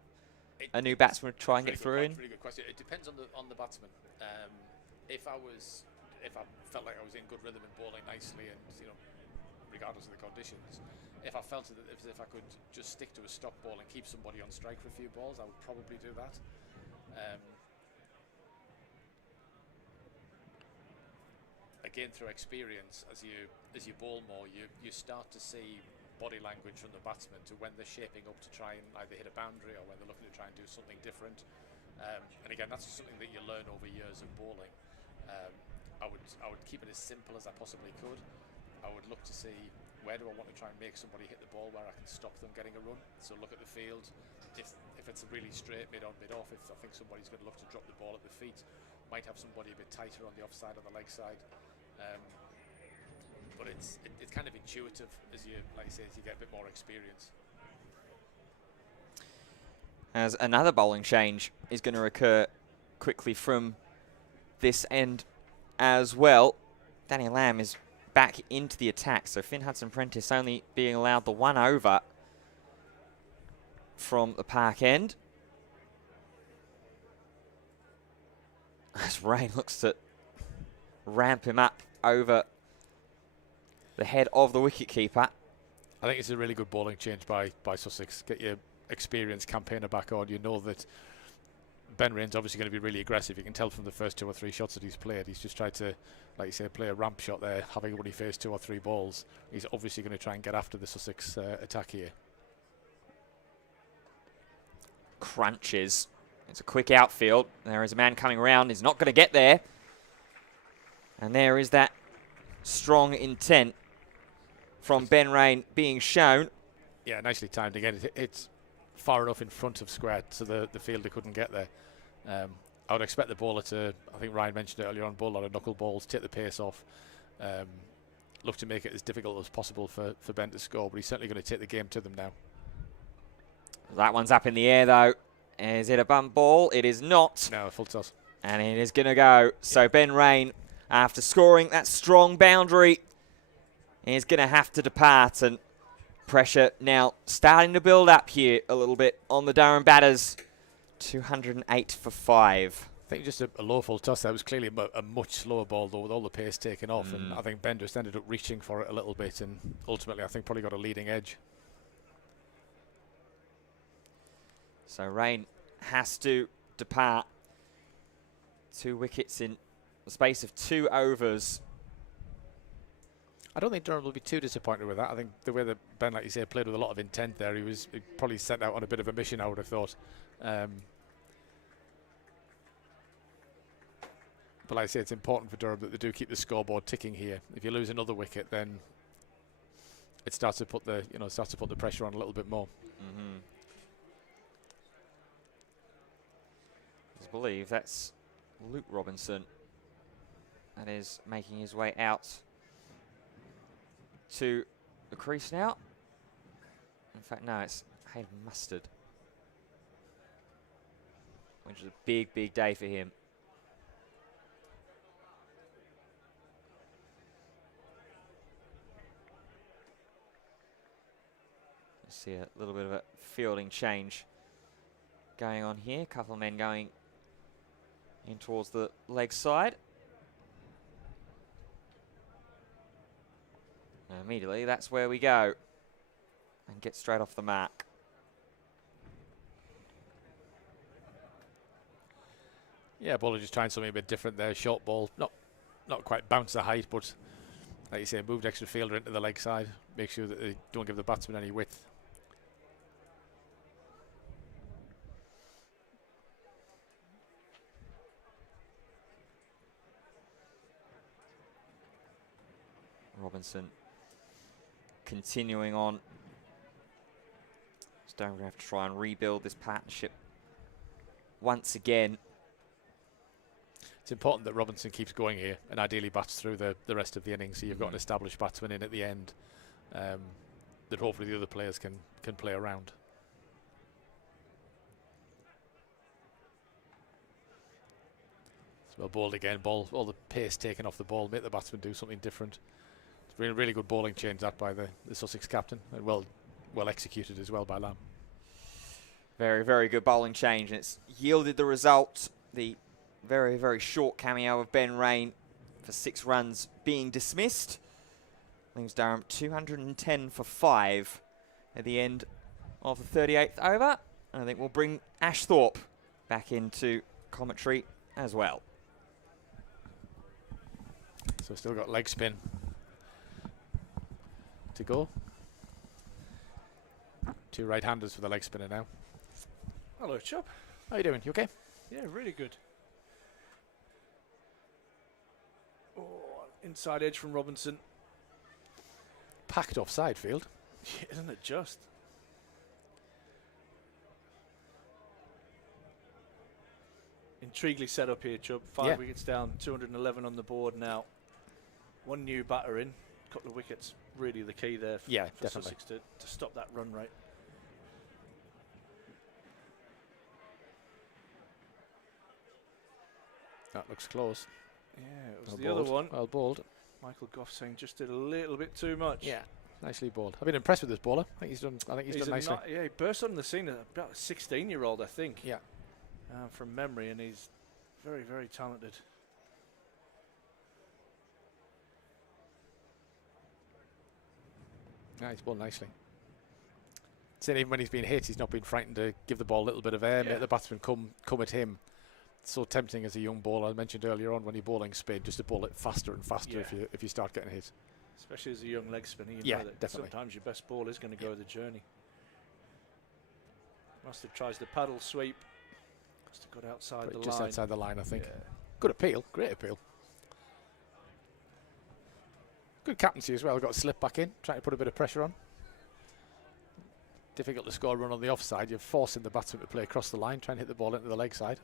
a new batsman would try and get through in? Really good question. It depends on the batsman. If I felt like I was in good rhythm and bowling nicely, and regardless of the conditions, if I felt that if I could just stick to a stock ball and keep somebody on strike for a few balls, I would probably do that. Again, through experience, as you bowl more, you start to see body language from the batsman to when they're shaping up to try and either hit a boundary or when they're looking to try and do something different. And again, that's something that you learn over years of bowling. I would keep it as simple as I possibly could. I would look to see where do I want to try and make somebody hit the ball where I can stop them getting a run. So look at the field. If it's a really straight mid on, mid off, if I think somebody's going to look to drop the ball at the feet, might have somebody a bit tighter on the offside or the leg side. But it's kind of intuitive as you get a bit more experience. As another bowling change is going to occur quickly from this end as well. Danny Lamb is back into the attack, so Finn Hudson-Prentice only being allowed the 1 over from the park end. As Rain looks to ramp him up over the head of the wicketkeeper. I think it's a really good bowling change by Sussex. Get your experienced campaigner back on. You know that Ben Rain's obviously going to be really aggressive. You can tell from the first 2 or 3 shots that he's played. He's just tried to, like you say, play a ramp shot there, having only faced 2 or 3 balls. He's obviously going to try and get after the Sussex attack here. Crunches. It's a quick outfield. There is a man coming around. He's not going to get there. And there is that strong intent from Ben Rain being shown. Yeah, nicely timed again. It's far enough in front of square so the fielder couldn't get there. I would expect the bowler to, I think Ryan mentioned it earlier on, bowl a lot of knuckle balls, take the pace off, look to make it as difficult as possible for Ben to score, but he's certainly going to take the game to them now. That one's up in the air though. Is it a bump ball? It is not. No, full toss. And it is going to go. So Ben Rain, after scoring that strong boundary, is going to have to depart, and pressure now starting to build up here a little bit on the Durham batters. 208 for 5. I think just a low full toss. That was clearly a much slower ball though, with all the pace taken off, and I think Ben just ended up reaching for it a little bit, and ultimately I think probably got a leading edge. So Rain has to depart. 2 wickets in the space of 2 overs. I don't think Durham will be too disappointed with that. I think the way that Ben, like you say, played with a lot of intent there, he probably set out on a bit of a mission, I would have thought. But like I say, it's important for Durham that they do keep the scoreboard ticking here. If you lose another wicket, then it starts to put the pressure on a little bit more. I believe that's Luke Robinson that is making his way out to the crease now. In fact, no, it's Hayden Mustard, which is a big, big day for him. You see a little bit of a fielding change going on here. A couple of men going in towards the leg side. And immediately, that's where we go. And get straight off the mark. Yeah, bowler just trying something a bit different there. Short ball, not quite bounce the height, but like you say, moved extra fielder into the leg side. Make sure that they don't give the batsman any width. Robinson continuing on. So we're going to have to try and rebuild this partnership once again. It's important that Robinson keeps going here and ideally bats through the rest of the innings, so you've got an established batsman in at the end that hopefully the other players can play around. So well bowled again, all the pace taken off the ball, make the batsman do something different. It's really, really good bowling change that by the Sussex captain, and well executed as well by Lamb. Very, very good bowling change, and it's yielded the result. The very, very short cameo of Ben Rain for 6 runs being dismissed. Leaves Durham 210 for 5 at the end of the 38th over. And I think we'll bring Ash Thorpe back into commentary as well. So still got leg spin to go. 2 right-handers for the leg spinner now. Hello, chap. How you doing? You okay? Yeah, really good. Oh, inside edge from Robinson. Packed offside field. Yeah, isn't it just? Intriguingly set up here, Chubb. 5 wickets down, 211 on the board now. 1 new batter in, a couple of wickets. Really the key there for definitely. Sussex to stop that run rate. That looks close. Yeah, it was Well the other bowled. one. Well bowled. Michael Goff saying just did a little bit too much. Yeah, nicely bowled. I've been impressed with this bowler. I think he's done nicely. Yeah, he burst on the scene at about a 16-year-old, I think. Yeah. From memory, and he's very, very talented. Yeah, he's bowled nicely. Saying even when he's been hit, he's not been frightened to give the ball a little bit of air, make the batsman come at him. It's so tempting as a young bowler. I mentioned earlier on when you're bowling spin, just to bowl it faster and faster if you start getting hit. Especially as a young leg spinner, you know that definitely. sometimes your best ball is going to go the journey. Mustard tries the paddle sweep. Must have got outside the just line. outside the line, I think. Yeah. Good appeal, great appeal. Good captaincy as well. Got to slip back in, trying to put a bit of pressure on. Difficult to score a run on the offside. You're forcing the batsman to play across the line, trying to hit the ball into the leg side.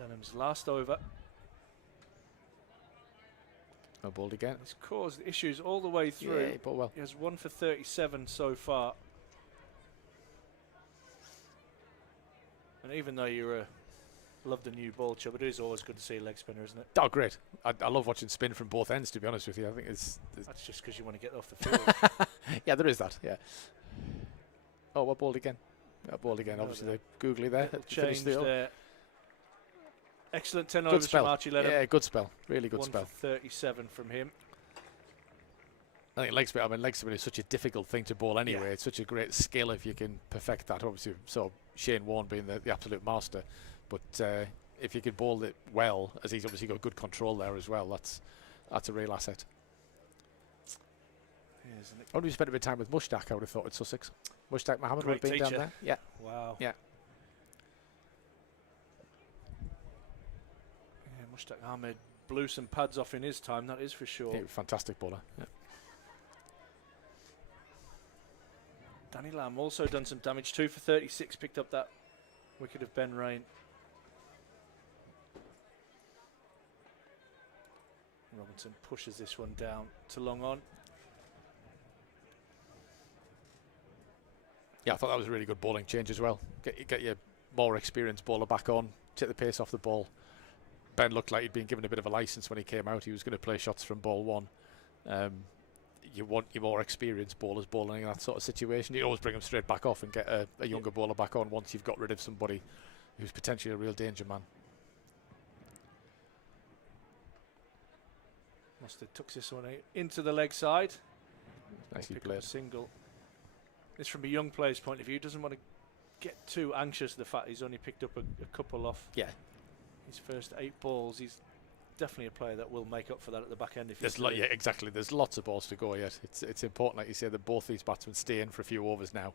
Lenham's last over. No bowled again. It's caused issues all the way through. Yeah, he bowled well. He has 1 for 37 so far. And even though you're love the new ball, Chubb, it is always good to see a leg spinner, isn't it? Oh, great. I love watching spin from both ends, to be honest with you. I think it's That's just because you want to get off the field. yeah, there is that, yeah. Oh, well bowled again. Well bowled again, obviously they're googly there. Change there. Excellent 10 Good overs spell. from Archie Lenham. Yeah, good spell. Really good 1 spell. for 37 from him. I think leg spin is such a difficult thing to bowl anyway. Yeah. It's such a great skill if you can perfect that. Obviously, so Shane Warne being the absolute master. But if you can bowl it well, as he's obviously got good control there as well, that's a real asset. I wonder if you spent a bit of time with Mushtaq, I would have thought, at Sussex. Mushtaq Mohammed would have Great been down teacher. there. Yeah. Wow. Yeah. Mushtaq Ahmed blew some pads off in his time, that is for sure. Yeah, fantastic bowler. Yeah. Danny Lamb also done some damage. 2 for 36, picked up that wicket of Ben Rain. Robinson pushes this one down to long on. Yeah, I thought that was a really good bowling change as well. Get your more experienced bowler back on, take the pace off the ball. Ben looked like he'd been given a bit of a license when he came out. He was going to play shots from ball 1. you want your more experienced bowlers bowling in that sort of situation. You always bring them straight back off and get a younger bowler back on once you've got rid of somebody who's potentially a real danger man. Mustard tucks this one into the leg side. Nicely Pick up played. a single. This, from a young player's point of view, doesn't want to get too anxious at the fact he's only picked up a couple off Yeah. his first 8 balls. He's definitely a player that will make up for that at the back end. If There's yeah, exactly. There's lots of balls to go yet. It's important, like you say, that both these batsmen stay in for a few overs now.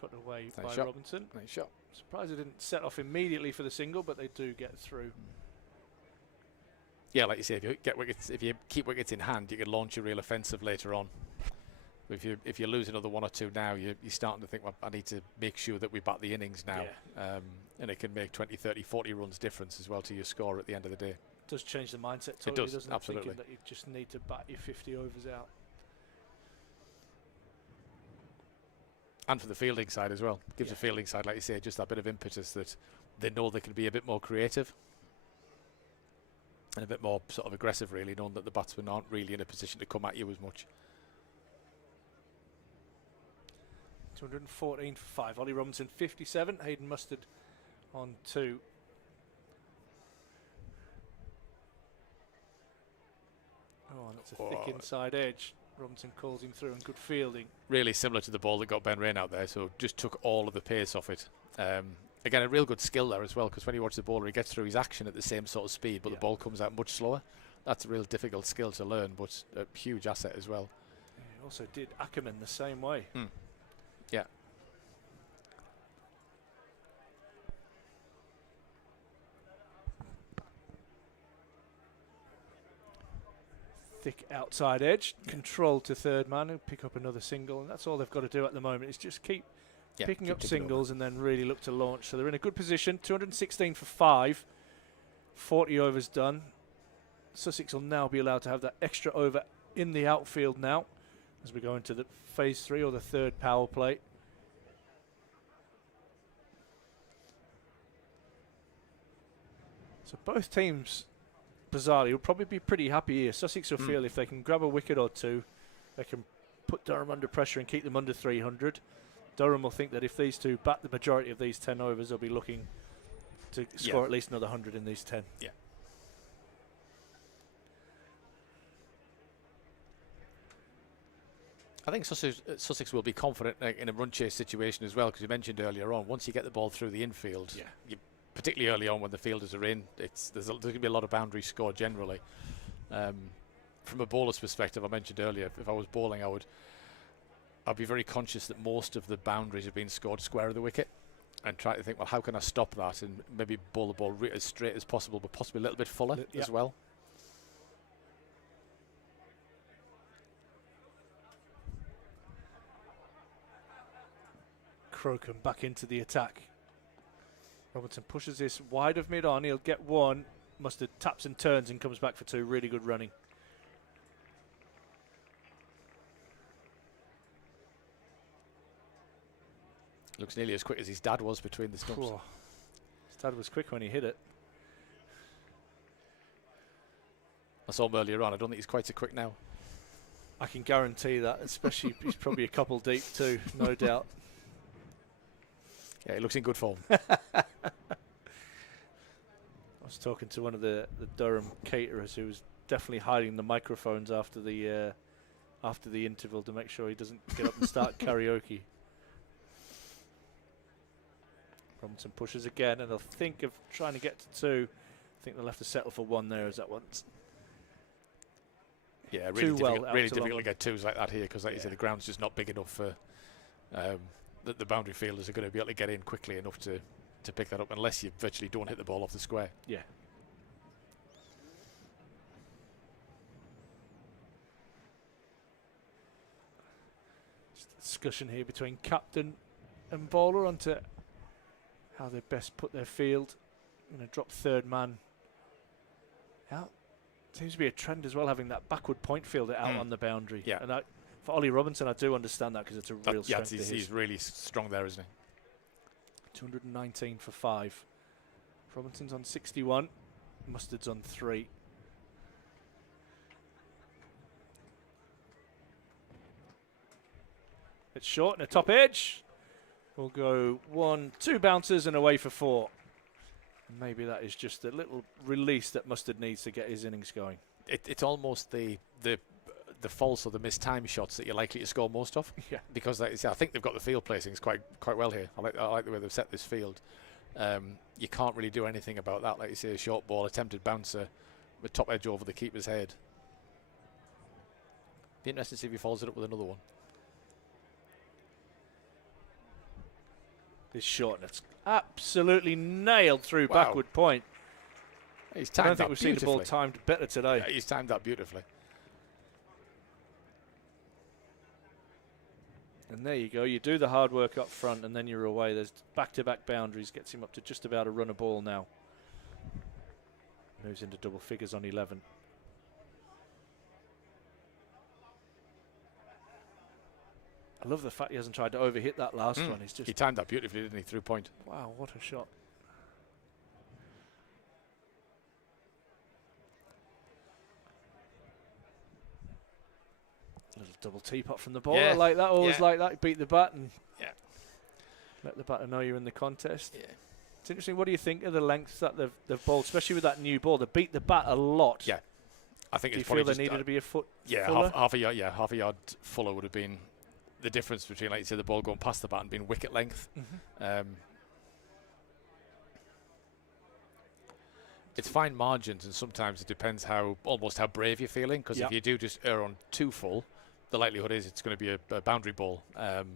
Cut away Nice by shot. Robinson. Nice shot. Surprised it didn't set off immediately for the single, but they do get through. Yeah, like you say, if you get wickets, if you keep wickets in hand, you can launch a real offensive later on. If you lose another 1 or 2 now, you're starting to think, well, I need to make sure that we bat the innings now. Yeah. And it can make 20, 30, 40 runs difference as well to your score at the end of the day. It does change the mindset totally, It does, doesn't absolutely. it? Thinking that you just need to bat your 50 overs out. And for the fielding side as well. Gives the fielding side, like you say, just that bit of impetus that they know they can be a bit more creative and a bit more sort of aggressive, really, knowing that the batsmen aren't really in a position to come at you as much. 214 for 5. Ollie Robinson 57. Hayden Mustard on 2. Oh, and that's a thick inside edge. Robinson calls him through, and good fielding. Really similar to the ball that got Ben Rain out there, so just took all of the pace off it. Again, a real good skill there as well, because when you watch the bowler, he gets through his action at the same sort of speed, but the ball comes out much slower. That's a real difficult skill to learn, but a huge asset as well. He also did Ackerman the same way. Yeah. Thick outside edge, control to third man, and pick up another single, and that's all they've got to do at the moment is just keep picking up singles and then really look to launch. So they're in a good position. 216 for 5, 40 overs done. Sussex will now be allowed to have that extra over in the outfield now as we go into the phase 3 or the third power play. So both teams, bizarrely, will probably be pretty happy here. Sussex will feel if they can grab a wicket or 2, they can put Durham under pressure and keep them under 300. Durham will think that if these 2 bat the majority of these 10 overs, they'll be looking to score at least another 100 in these 10. Yeah. I think Sussex will be confident in a run chase situation as well, because you mentioned earlier on, once you get the ball through the infield, particularly early on when the fielders are in, there's going to be a lot of boundaries scored generally. From a bowler's perspective, I mentioned earlier, if I was bowling, I'd be very conscious that most of the boundaries are being scored square of the wicket, and try to think, well, how can I stop that, and maybe bowl the ball as straight as possible, but possibly a little bit fuller as well. Crocombe back into the attack. Robinson pushes this wide of mid-on. He'll get 1. Mustard taps and turns and comes back for 2. Really good running. Looks nearly as quick as his dad was between the stumps. Whoa. His dad was quick when he hit it. I saw him earlier on. I don't think he's quite so quick now. I can guarantee that, especially he's probably a couple deep too, no doubt. Yeah, he looks in good form. I was talking to one of the Durham caterers who was definitely hiding the microphones after the interval to make sure he doesn't get up and start karaoke. Robinson pushes again, and they'll think of trying to get to 2. I think they'll have to settle for 1 there as that once. Yeah, really difficult to get 2s like that here, because like you say, the ground's just not big enough for the boundary fielders are going to be able to get in quickly enough to pick that up, unless you virtually don't hit the ball off the square. Yeah. Discussion here between captain and bowler onto how they best put their field. Going to drop third man out. Seems to be a trend as well, having that backward point fielder out on the boundary. Yeah. And for Ollie Robinson, I do understand that, because it's a real strength. Yeah, he's really strong there, isn't he? 219 for 5. Robinson's on 61. Mustard's on 3. It's short and a top edge. We'll go 1, 2 bouncers and away for 4. Maybe that is just a little release that Mustard needs to get his innings going. It's almost the false or the missed time shots that you're likely to score most of. Yeah. Because I think they've got the field placings quite well here. I like the way they've set this field. You can't really do anything about that. Like you say, a short ball, attempted bouncer, with top edge over the keeper's head. Be interesting to see if he follows it up with another one. This short, and it's absolutely nailed through Wow. backward point. He's I timed don't think that we've seen the ball beautifully. timed better today. Yeah, he's timed that beautifully. And there you go. You do the hard work up front, and then you're away. There's back-to-back boundaries. Gets him up to just about a run a ball now. Moves into double figures on 11. I love the fact he hasn't tried to overhit that last one. He's just He timed that beautifully, didn't he? Through point. wow, what a shot. Little double teapot from the ball. Yeah. I like that. Always Yeah. like that. Beat the bat and Yeah. let the batter know you're in the contest. Yeah. It's interesting. What do you think of the lengths that they've bowled, especially with that new ball? They beat the bat a lot. Yeah. I think Do you it's probably feel they just, needed to be a foot yeah, fuller? half a yard. Yeah, half a yard fuller would have been the difference between, like you said, the ball going past the bat and being wicket length. It's fine margins, and sometimes it depends almost how brave you're feeling. Because Yep. if you do just err on too full, the likelihood is it's going to be a boundary ball. But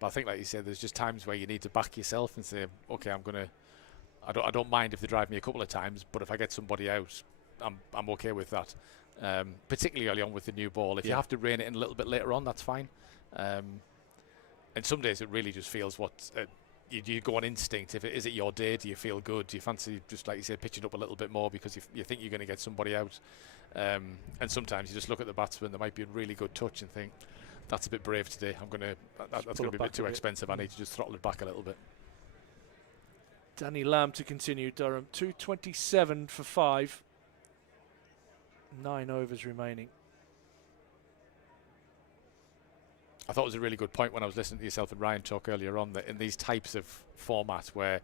I think, like you said, there's just times where you need to back yourself and say, okay, I don't mind if they drive me a couple of times, but if I get somebody out, I'm okay with that. Particularly early on with the new ball. If you have to rein it in a little bit later on, that's fine. And some days it really just feels you go on instinct. Is it your day? Do you feel good? Do you fancy, just like you say, pitching up a little bit more because you think you're going to get somebody out? And sometimes you just look at the batsman that might be in really good touch and think, that's a bit brave today. That's going to be a bit too expensive. I need to just throttle it back a little bit. Danny Lamb to continue, Durham. 2:27 for 5. 9 overs remaining. I thought it was a really good point when I was listening to yourself and Ryan talk earlier on, that in these types of formats where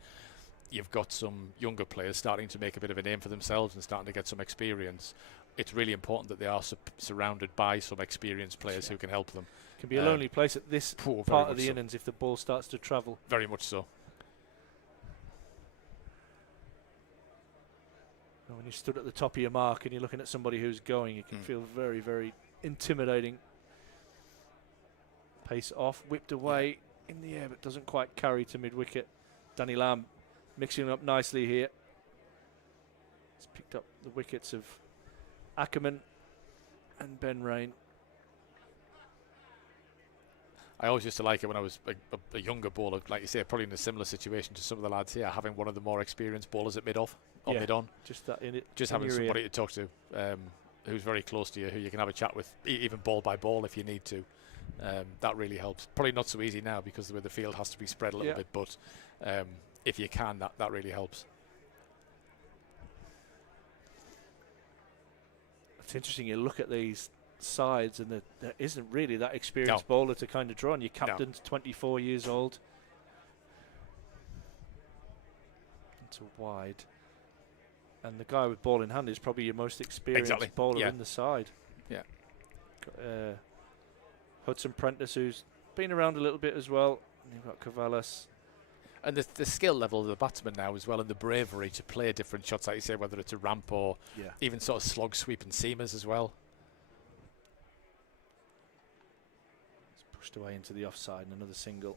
you've got some younger players starting to make a bit of a name for themselves and starting to get some experience, it's really important that they are surrounded by some experienced players who can help them. Can be a lonely place at this very part of much the so. innings if the ball starts to travel. Very much so. And when you stood at the top of your mark and you're looking at somebody who's going, it can feel very, very intimidating. Pace off, whipped away in the air, but doesn't quite carry to mid-wicket. Danny Lamb mixing up nicely here. He's picked up the wickets of Ackerman and Ben Rain. I always used to like it when I was a younger bowler, like you say, probably in a similar situation to some of the lads here, having one of the more experienced bowlers at mid-off or mid-on. Just that in it. Just having somebody to talk to who's very close to you, who you can have a chat with, even ball by ball if you need to. That really helps. Probably not so easy now because the way the field has to be spread a little bit, but if you can, that really helps. It's interesting, you look at these sides and there isn't really that experienced bowler to kind of draw on. Your captain's 24 years old. Into wide. And the guy with ball in hand is probably your most experienced bowler in the side. Yeah. Got, Hudson Prentice, who's been around a little bit as well. And you've got Cavalas. And the skill level of the batsman now as well, and the bravery to play different shots, like you say, whether it's a ramp or even sort of slog, sweep and seamers as well. It's pushed away into the offside and another single.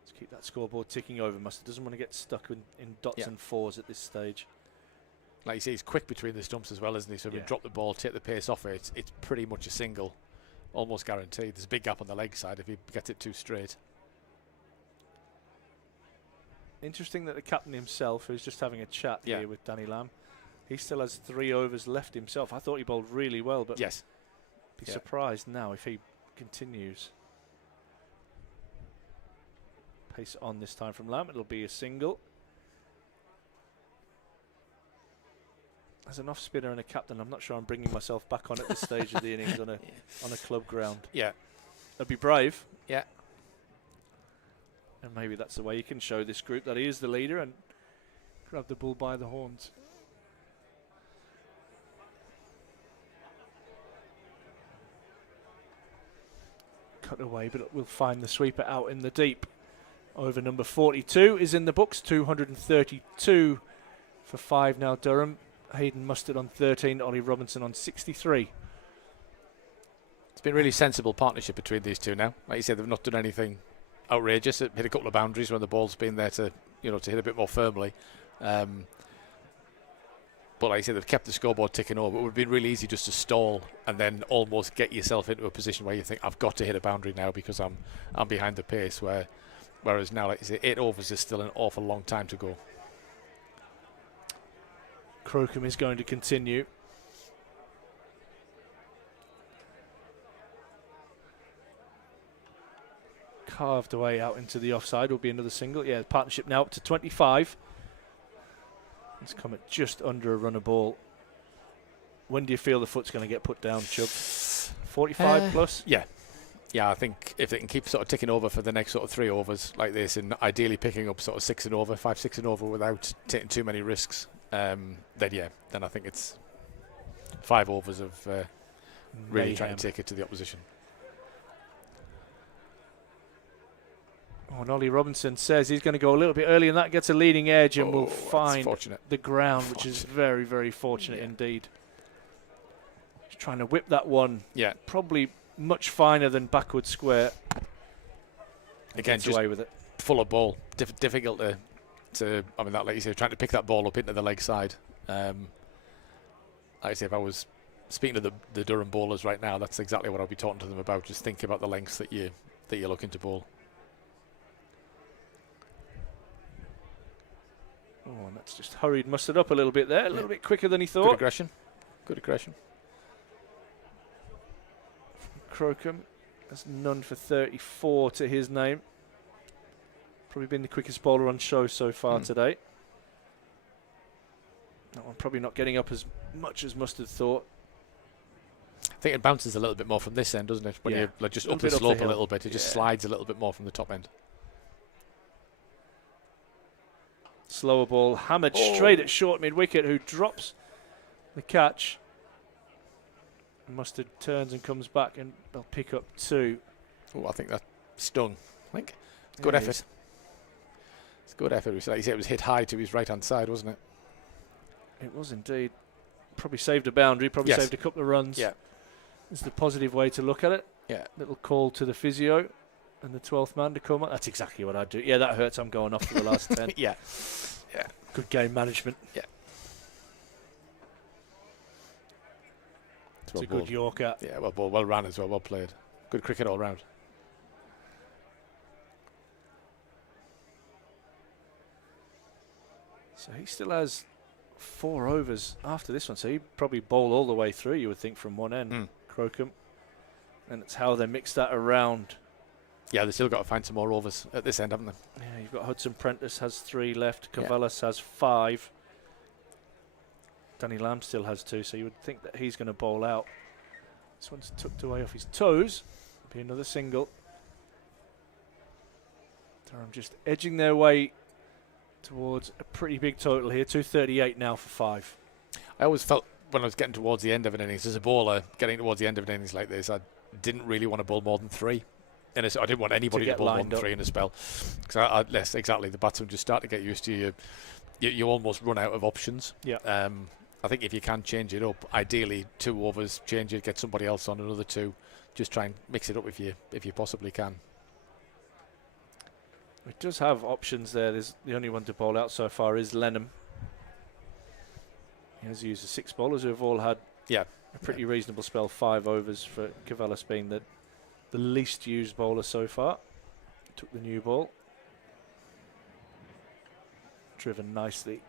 Let's keep that scoreboard ticking over. Mustard doesn't want to get stuck in dots and fours at this stage. Like you say, he's quick between the stumps as well, isn't he? So if you drop the ball, take the pace off it, it's pretty much a single, almost guaranteed. There's a big gap on the leg side if he gets it too straight. Interesting that the captain himself, who's just having a chat here with Danny Lamb, he still has 3 overs left himself. I thought he bowled really well, but be surprised now if he continues. Pace on this time from Lamb. It'll be a single. As an off spinner and a captain, I'm not sure I'm bringing myself back on at this stage of the innings on a club ground. Yeah. I'd be brave. Yeah. And maybe that's the way you can show this group that he is the leader and grab the bull by the horns. Cut away, but we'll find the sweeper out in the deep. Over number 42 is in the books, 232 for 5 now, Durham. Hayden Mustard on 13, Ollie Robinson on 63. It's been a really sensible partnership between these two now. Like you said, they've not done anything outrageous. It hit a couple of boundaries when the ball's been there to hit a bit more firmly. But like I said, they've kept the scoreboard ticking over. It would have been really easy just to stall and then almost get yourself into a position where you think, I've got to hit a boundary now because I'm behind the pace. Whereas now, like you say, 8 overs is still an awful long time to go. Crocombe is going to continue. Carved away out into the offside will be another single. Yeah, the partnership now up to 25. It's come at just under a run a ball. When do you feel the foot's going to get put down, Chubb? 45 plus? Yeah. Yeah, I think if they can keep sort of ticking over for the next sort of 3 overs like this, and ideally picking up sort of 6 and over, 5, 6 and over without taking too many risks, then I think it's 5 overs of really trying to take it to the opposition. Oh, and Ollie Robinson says he's going to go a little bit early, and that gets a leading edge, and will find the ground, which is very, very fortunate indeed. He's trying to whip that one. Yeah. Probably much finer than backward square. Again, just away with it. Full of ball. Difficult to that, like you say, trying to pick that ball up into the leg side. Like I say, if I was speaking to the Durham bowlers right now, that's exactly what I'd be talking to them about. Just think about the lengths that you're looking to bowl. Oh, and that's just hurried Mustard up a little bit there, a little bit quicker than he thought. Good aggression. Crocombe has none for 34 to his name. Probably been the quickest bowler on show so far today. That one probably not getting up as much as Mustard thought. I think it bounces a little bit more from this end, doesn't it? When you're like just up the slope a little bit, it just slides a little bit more from the top end. Slower ball hammered straight at short mid-wicket, who drops the catch. Mustard turns and comes back, and they'll pick up 2. Oh, I think that stung. I think it's good effort. It's good effort. Like you said, it was hit high to his right-hand side, wasn't it? It was indeed. Probably saved a boundary, probably saved a couple of runs. Yeah. It's the positive way to look at it. Yeah. Little call to the physio and the 12th man to come up. That's exactly what I'd do. Yeah, that hurts. I'm going off for the last 10. Yeah. Yeah. Good game management. Yeah. It's a good Yorker. Yeah, well ran as well, well played. Good cricket all round. So he still has 4 overs after this one, so he'd probably bowl all the way through, you would think, from one end, Crocombe. And it's how they mix that around. Yeah, they've still got to find some more overs at this end, haven't they? Yeah, you've got Hudson Prentice has 3 left, Cavallis has 5. Danny Lamb still has 2, so you would think that he's going to bowl out. This one's tucked away off his toes. Be another single. Durham just edging their way towards a pretty big total here. 238 now for 5. I always felt when I was getting towards the end of an innings, as a bowler, getting towards the end of an innings like this, I didn't really want to bowl more than 3. I didn't want anybody to bowl more than 3 in a spell. Because the batsmen just start to get used to you almost run out of options. Yeah. I think if you can change it up, ideally 2 overs, change it, get somebody else on another 2. Just try and mix it up if you possibly can. It does have options there. There's the only one to bowl out so far is Lenham. He has used 6 bowlers who have all had a pretty reasonable spell. 5 overs for Cavallis being the least used bowler so far. Took the new ball. Driven nicely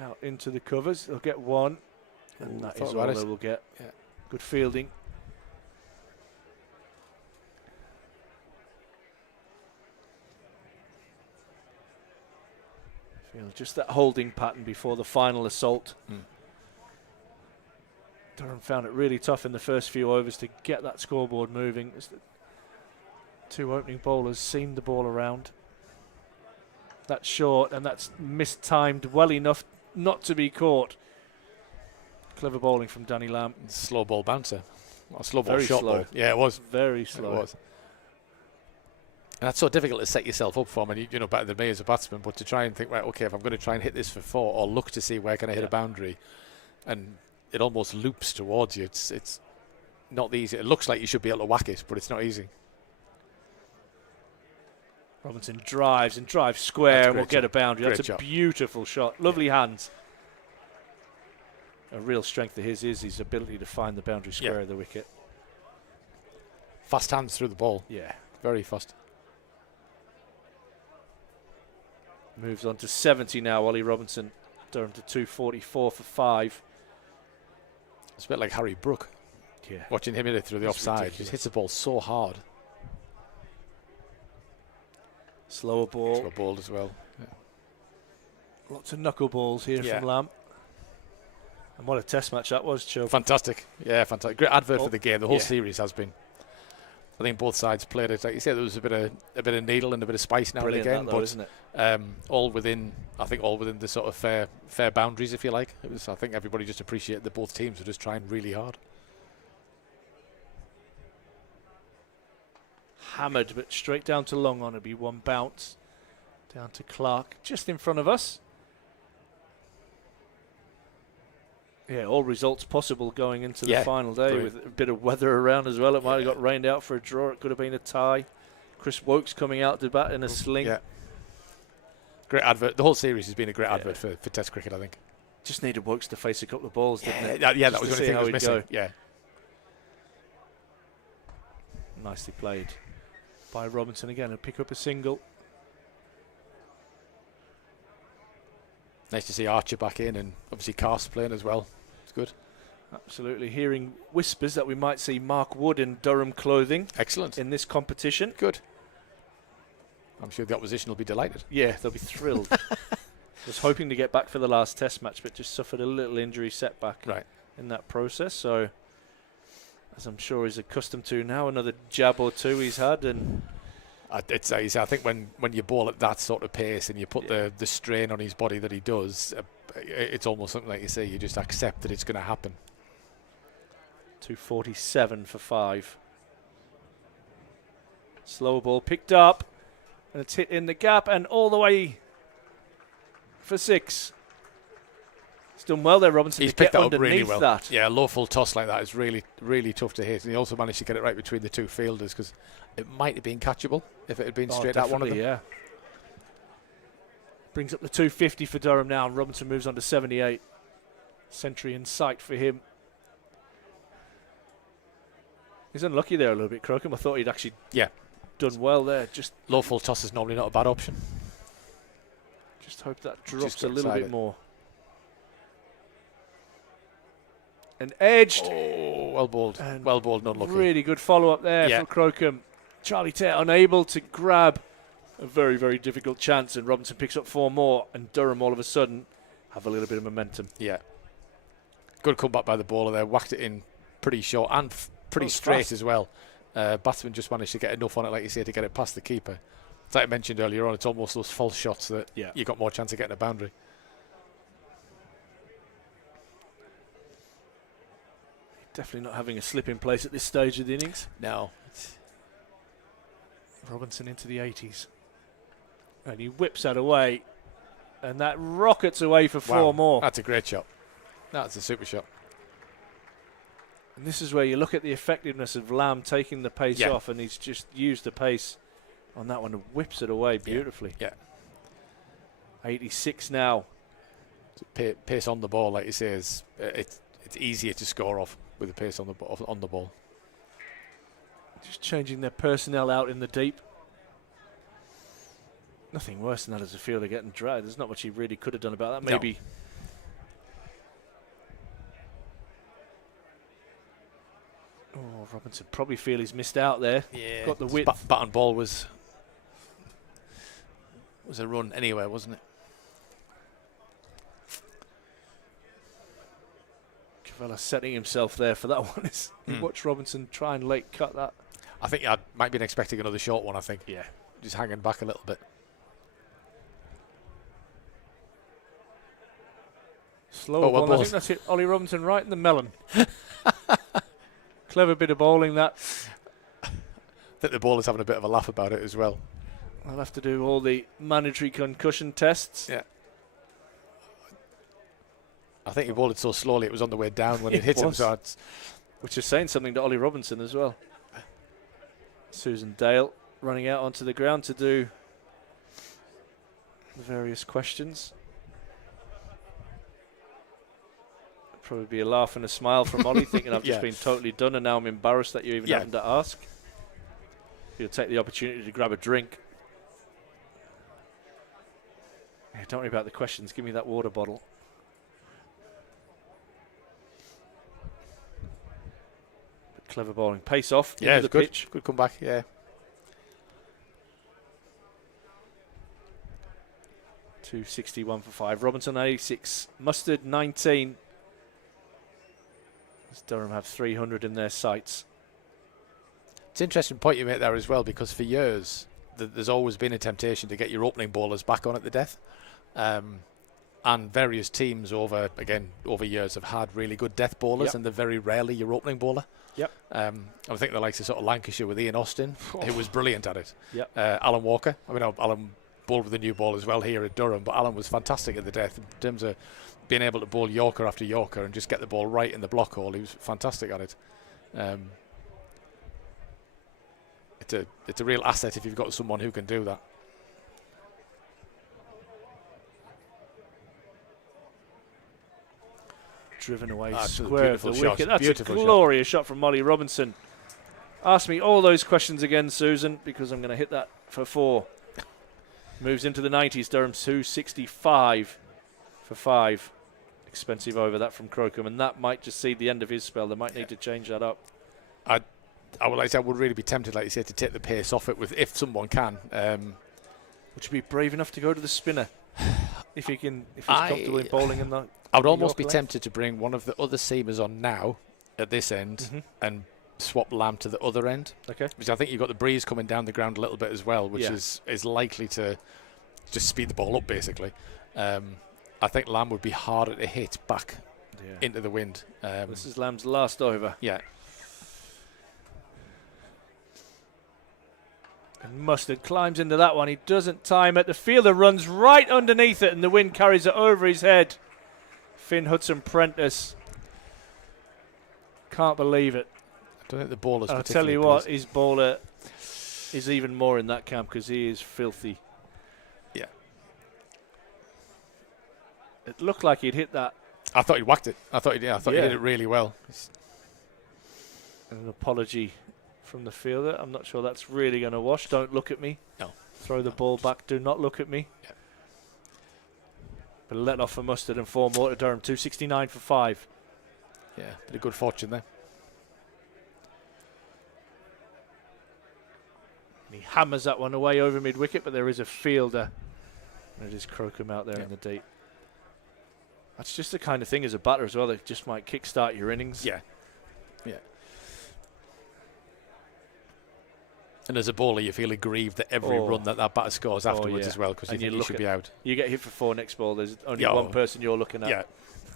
out into the covers. They'll get 1, and that is all they will get. Yeah. Good fielding. Feel just that holding pattern before the final assault. Durham found it really tough in the first few overs to get that scoreboard moving. As the two opening bowlers seamed the ball around. That's short, and that's mistimed well enough not to be caught. Clever bowling from Danny Lamb. Slow ball bouncer. Or slow ball Very shot slow. ball. Yeah, it was. Very slow. It was. And that's so difficult to set yourself up for. I mean, you know better than me as a batsman, but to try and think, right, okay, if I'm going to try and hit this for 4, or look to see where can I hit a boundary, and it almost loops towards you. It's not easy. It looks like you should be able to whack it, but it's not easy. Robinson drives and drives square and will get a boundary. Great That's a job. beautiful shot. Lovely hands. A real strength of his is his ability to find the boundary square of the wicket. Fast hands through the ball. Yeah. Very fast. Moves on to 70 now, Ollie Robinson. Durham to 244 for 5. It's a bit like Harry Brook. Yeah. Watching him hit it through the It's offside. ridiculous. Just hits the ball so hard. Slower ball. Slow balled as well. Yeah. Lots of knuckleballs here from Lamb. And what a test match that was, Joe. Fantastic. Yeah, fantastic. Great advert for the game. The whole Yeah. series has been. I think both sides played it. Like you said, there was a bit of needle and a bit of spice now Brilliant and again, that though, but isn't it? all within the sort of fair boundaries, if you like. It was. I think everybody just appreciated that both teams were just trying really hard. Hammered, but straight down to long on. It'll be one bounce. Down to Clark, just in front of us. Yeah, all results possible going into the final day. Brilliant. With a bit of weather around as well. It might have got rained out for a draw. It could have been a tie. Chris Wokes coming out to bat in a sling. Yeah. Great advert. The whole series has been a great advert for Test cricket, I think. Just needed Wokes to face a couple of balls, didn't it? Yeah, Just that was to the only see thing how that was he'd missing. go. Yeah. Nicely played by Robinson again. He'll pick up a single. Nice to see Archer back in, and obviously Cast playing as well. It's good. Absolutely. Hearing whispers that we might see Mark Wood in Durham clothing. Excellent. In this competition. Good. I'm sure the opposition will be delighted. Yeah, they'll be thrilled. Was hoping to get back for the last test match, but just suffered a little injury setback in that process. So, as I'm sure he's accustomed to now, another jab or two he's had. And I think when you bowl at that sort of pace and you put the strain on his body that he does, it's almost something like you say, you just accept that it's going to happen. 247 for 5. Slow ball picked up, and it's hit in the gap and all the way for 6. He's done well there, Robinson. He's to picked get that up really underneath well. That. Yeah, a low full toss like that is really, really tough to hit. And he also managed to get it right between the two fielders, because it might have been catchable if it had been straight at one of them. Yeah. Brings up the 250 for Durham now, and Robinson moves on to 78. Century in sight for him. He's unlucky there a little bit, Crocombe. I thought he'd actually done well there. Just low full toss is normally not a bad option. Just hope that drops a little bit more. And edged. Oh, well bowled. Well bowled, not lucky. Really good follow-up there from Crocombe. Charlie Tate unable to grab a very, very difficult chance, and Robinson picks up 4 more, and Durham all of a sudden have a little bit of momentum. Yeah. Good comeback by the bowler there. Whacked it in pretty short and pretty straight fast as well. Batsman just managed to get enough on it, like you say, to get it past the keeper. As I mentioned earlier on, it's almost those false shots that you got more chance of getting a boundary. Definitely not having a slip in place at this stage of the innings. No. Robinson into the 80s. And he whips that away. And that rockets away for 4 more. That's a great shot. That's a super shot. And this is where you look at the effectiveness of Lamb taking the pace off, and he's just used the pace on that one and whips it away beautifully. Yeah. 86 now. Pace on the ball, like you say, is it's easier to score off with the pace on the ball. Just changing their personnel out in the deep. Nothing worse than that as a fielder getting dragged. There's not much he really could have done about that. Maybe. Oh, Robinson probably feel he's missed out there. Yeah. Got the width. Bat and ball was a run anyway, wasn't it? fella setting himself there for that one. You watch Robinson try and late cut that. I think I might be expecting another short one, I think. Yeah. Just hanging back a little bit. Slow ball. I balls. think that's hit Ollie Robinson right in the melon. Clever bit of bowling that. I think the bowler's having a bit of a laugh about it as well. I'll have to do all the mandatory concussion tests. Yeah. I think he bowled it so slowly it was on the way down when it hit him. So which is saying something to Ollie Robinson as well. Susan Dale running out onto the ground to do the various questions. Probably be a laugh and a smile from Ollie, thinking I've just been totally done and now I'm embarrassed that you even having to ask. He'll take the opportunity to grab a drink. Yeah, don't worry about the questions. Give me that water bottle. But clever bowling. Pace off. yeah, into the good. pitch. Good comeback, yeah. 261 for 5. Robinson 86. Mustard 19. As Durham have 300 in their sights. It's an interesting point you make there as well, because for years there's always been a temptation to get your opening bowlers back on at the death. And various teams over years have had really good death bowlers, and they're very rarely your opening bowler. Yep. I think the likes of sort of Lancashire with Ian Austin, who was brilliant at it. Yep. Alan Walker. I mean, Alan bowled with a new ball as well here at Durham, but Alan was fantastic at the death in terms of being able to bowl Yorker after Yorker and just get the ball right in the block hole. He was fantastic at it. It's a real asset if you've got someone who can do that. Driven away That's a square of the beautiful shot. wicket. That's Beautiful a shot. glorious shot from Molly Robinson. Ask me all those questions again, Susan, because I'm going to hit that for 4. Moves into the 90s. Durham 265 for 5. Expensive over that from Crocombe, and that might just see the end of his spell. They might need to change that up. I would really be tempted, like you said, to take the pace off it if someone can. Would you be brave enough to go to the spinner if he's comfortable in bowling in that? I would almost be Yorker tempted to bring one of the other seamers on now at this end and swap Lamb to the other end. Okay. Because I think you've got the breeze coming down the ground a little bit as well, which is likely to just speed the ball up, basically. I think Lamb would be harder to hit back into the wind. This is Lamb's last over. Yeah. And Mustard climbs into that one. He doesn't time it. The fielder runs right underneath it, and the wind carries it over his head. Finn Hudson-Prentice. Can't believe it. I don't think the bowler's I'll particularly tell you what, pleased. his bowler is even more in that camp because he is filthy. Yeah. It looked like he'd hit that. I thought he'd whacked it. I thought he hit it really well. An apology from the fielder. I'm not sure that's really going to wash. Don't look at me. No. Throw the ball back. Do not look at me. Yeah. But let off for Mustard and 4 more to Durham. 269 for 5. Yeah, bit of good fortune there. And he hammers that one away over mid-wicket, but there is a fielder. And it is Crocombe out there in the deep. That's just the kind of thing as a batter as well that just might kickstart your innings. Yeah. Yeah. And as a bowler, you feel aggrieved that every run that batter scores afterwards as well, because you think you should be out. You get hit for 4 next ball, there's only one person you're looking at. Yeah.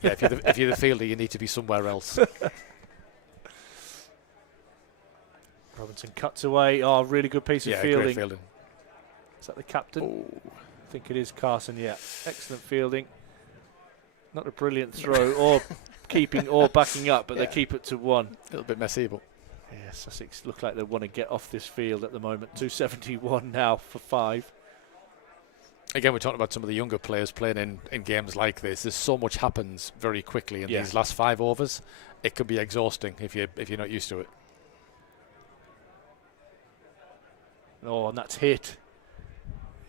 Yeah, if you're the fielder, you need to be somewhere else. Robinson cuts away. Oh, really good piece of fielding. Great fielding. Is that the captain? I think it is Carson, yeah. Excellent fielding. Not a brilliant throw or keeping or backing up, but they keep it to 1. A little bit messy, but... Yeah, Sussex look like they want to get off this field at the moment. 271 now for 5. Again, we're talking about some of the younger players playing in games like this. There's so much happens very quickly in these last 5 overs. It can be exhausting if you're not used to it. Oh, and that's hit.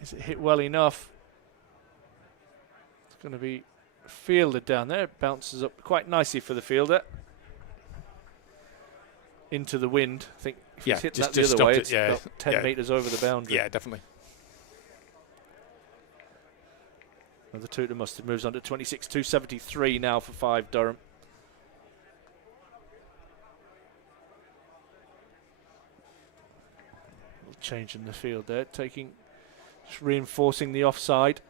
Is it hit well enough? It's going to be fielded down there. It bounces up quite nicely for the fielder. Into the wind. I think if he's hitting that the other way, it's about 10 metres over the boundary. Yeah, definitely. Another 2 to Mustard. Moves on to 26, 273 now for 5 Durham. change in the field there, just reinforcing the offside.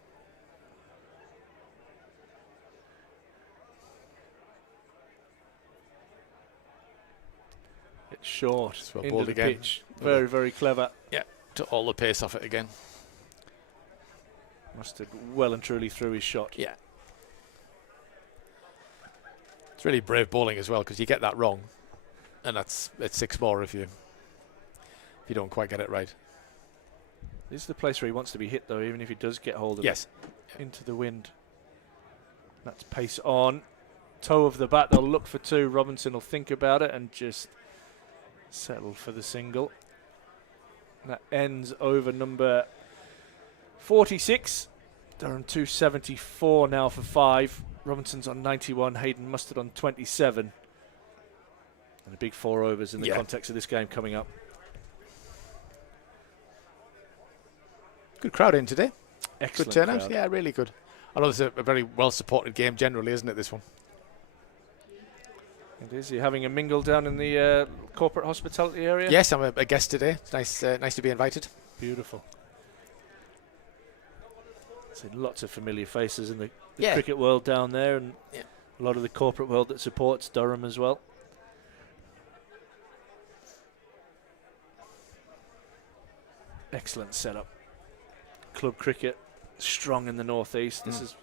It's short well into bowled the again. pitch. Very, very clever. Yeah, took all the pace off it again. Mustard well and truly threw his shot. Yeah. It's really brave bowling as well, because you get that wrong, and it's 6 more if you don't quite get it right. This is the place where he wants to be hit, though, even if he does get hold of Yes. it. Into the wind. That's pace on. Toe of the bat, they'll look for 2. Robinson will think about it and just settle for the single. That ends over number 46. Durham 274 now for 5. Robinson's on 91. Hayden Mustard on 27. And a big 4 overs in the context of this game coming up. Good crowd in today. Excellent good turnout. crowd. Yeah, really good. I know it's a very well supported game generally, isn't it, this one? It is. You're having a mingle down in the corporate hospitality area? Yes, I'm a guest today. It's nice to be invited. Beautiful. Seen lots of familiar faces in the Yeah. cricket world down there, and Yeah. a lot of the corporate world that supports Durham as well. Excellent setup. Club cricket, strong in the northeast. This is,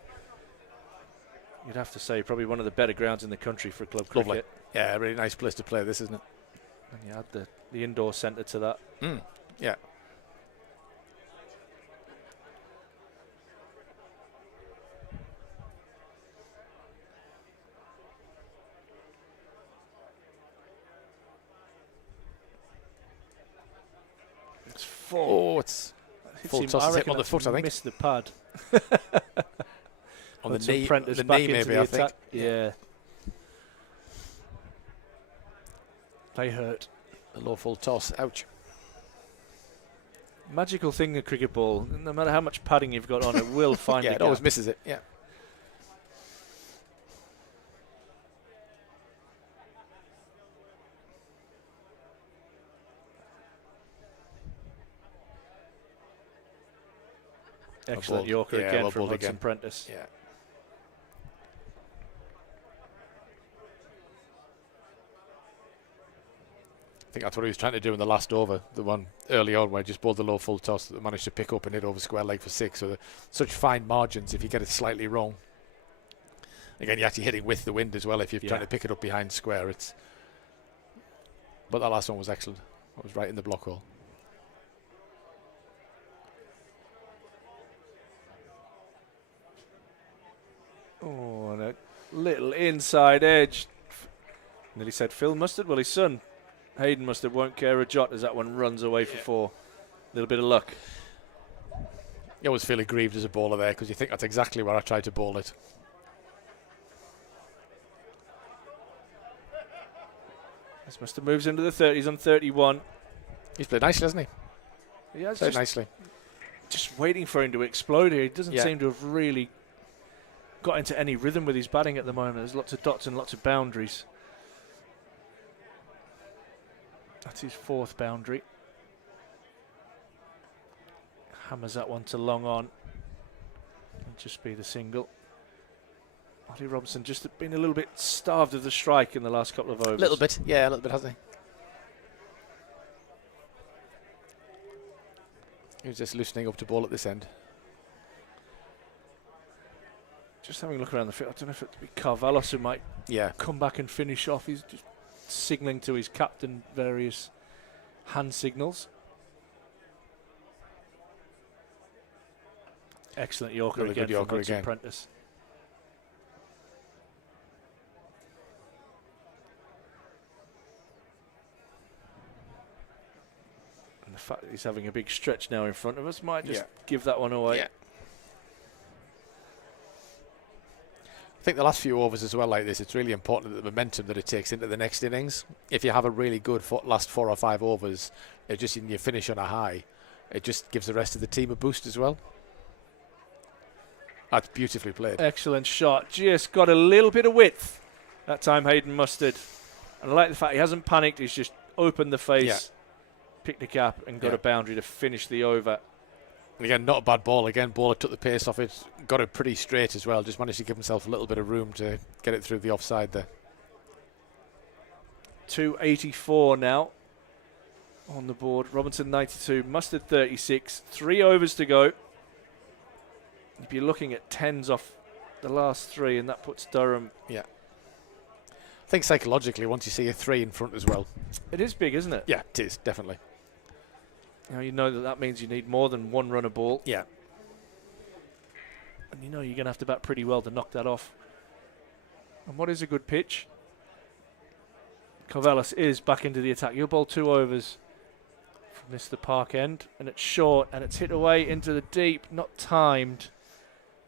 you'd have to say, probably one of the better grounds in the country for club Lovely. cricket. Yeah, a really nice place to play this, isn't it? And you add the indoor centre to that. Yeah. It's 4. Oh, it's Hits full him- toss. I Hit him reckon on the that's foot, I think. Missed the pad. On the Puts knee, Prentice the back knee into maybe, the I think. attack. Yeah. They hurt. A low full toss. Ouch. Magical thing, the cricket ball. No matter how much padding you've got on, it will find Yeah, the it always gap. misses it. Yeah. Excellent bowled. Yorker Yeah, again well from bowled Hudson again. Prentice. Yeah. I think that's what he was trying to do in the last over, the one early on where he just bowled the low full toss that managed to pick up and hit over square leg for 6. So such fine margins if you get it slightly wrong. Again, you're actually hitting with the wind as well if you're trying to pick it up behind square. But that last one was excellent. It was right in the block hole. Oh, and a little inside edge. Nearly said Phil Mustard. Well, his son, Hayden Mustard, won't care a jot as that one runs away for 4. Little bit of luck. You always feel aggrieved as a bowler there because you think that's exactly where I tried to bowl it. This Mustard moves into the 30s on 31. He's played nicely, hasn't he? He has Played just, nicely. just waiting for him to explode here. He doesn't Yeah. seem to have really got into any rhythm with his batting at the moment. There's lots of dots and lots of boundaries. That's his 4th boundary. Hammers that one to long on. It'll just be the single. Ollie Robinson just been a little bit starved of the strike in the last couple of overs. A little bit, yeah, a little bit, hasn't he? He was just loosening up to bowl at this end. Just having a look around the field. I don't know if it'll be Carvalhos who might Yeah. come back and finish off. He's just signalling to his captain various hand signals. Excellent Yorker Really again good Yorker from Hudson again. Prentice. And the fact that he's having a big stretch now in front of us might just give that one away. Yeah. I think the last few overs as well like this, it's really important that the momentum that it takes into the next innings. If you have a really good last 4 or 5 overs, it just and you finish on a high, it just gives the rest of the team a boost as well. That's beautifully played. Excellent shot. Just got a little bit of width. That time Hayden Mustard. And I like the fact he hasn't panicked. He's just opened the face. picked a gap and got Yeah. a boundary to finish the over. And again, not a bad ball. Again, bowler took the pace off it, got it pretty straight as well. Just managed to give himself a little bit of room to get it through the offside there. 284 now on the board. Robinson 92, Mustard 36. 3 overs to go. You'd be looking at 10s off the last 3, and that puts Durham. Yeah. I think psychologically, once you see a 3 in front as well. It is big, isn't it? Yeah, it is, definitely. You know that means you need more than one run a ball. Yeah. And you know you're going to have to bat pretty well to knock that off. And what is a good pitch? Covellas is back into the attack. You'll bowl 2 overs from this the park end, and it's short, and it's hit away into the deep, not timed.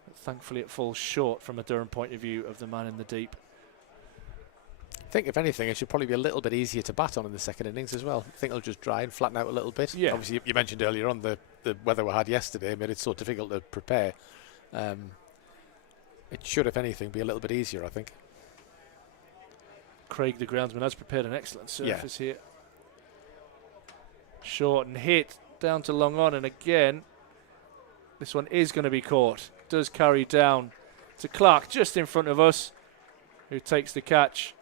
But thankfully it falls short from a Durham point of view of the man in the deep. I think, if anything, it should probably be a little bit easier to bat on in the second innings as well. I think it'll just dry and flatten out a little bit. Yeah. Obviously, you mentioned earlier on the weather we had yesterday made it so difficult to prepare. It should, if anything, be a little bit easier, I think. Craig, the groundsman, has prepared an excellent surface here. Short and hit down to long on, and again, this one is going to be caught. Does carry down to Clark just in front of us, who takes the catch,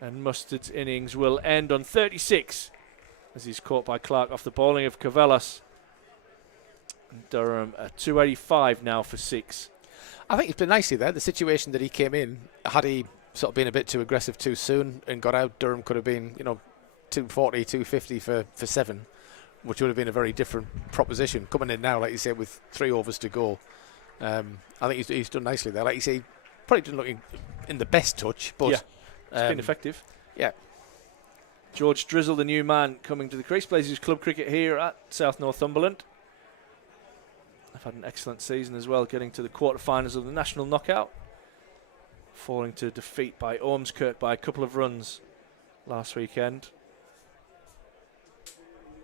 and Mustard's innings will end on 36 as he's caught by Clark off the bowling of Covellas. And Durham at 285 now for 6. I think it's been nicely there. The situation that he came in, had he sort of been a bit too aggressive too soon and got out, Durham could have been, 240, 250 for 7, which would have been a very different proposition. Coming in now, like you say, with 3 overs to go, I think he's done nicely there. Like you say, probably didn't look in the best touch, but Yeah. It's been effective. Yeah. George Drizzle, the new man, coming to the crease, plays his club cricket here at South Northumberland. They've had an excellent season as well, getting to the quarterfinals of the National Knockout, falling to defeat by Ormskirk by a couple of runs last weekend.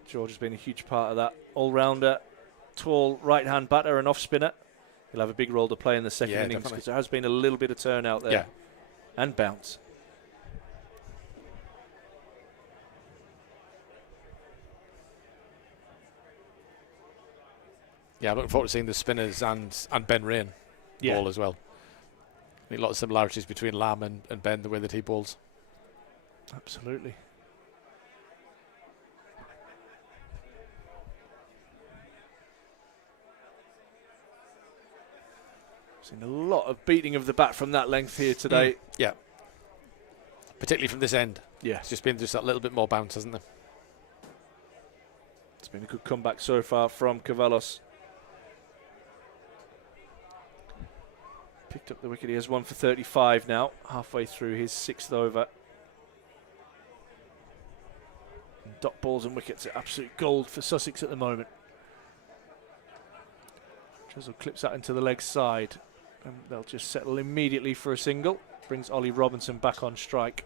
George has been a huge part of that. All-rounder, tall right-hand batter and off-spinner. He'll have a big role to play in the second innings because there has been a little bit of turnout there. Yeah. And bounce. Yeah, I'm looking forward to seeing the spinners and Ben Rain bowl as well. I think a lot of similarities between Lamb and Ben, the way that he bowls. Absolutely. Seen a lot of beating of the bat from that length here today. Yeah. Particularly from this end. Yeah. It's just been just that little bit more bounce, hasn't there? It's been a good comeback so far from Covellas. Picked up the wicket. He has 1 for 35 now, halfway through his 6th over. And dot balls and wickets are absolute gold for Sussex at the moment. Drizzle clips that into the leg side, and they'll just settle immediately for a single. Brings Ollie Robinson back on strike.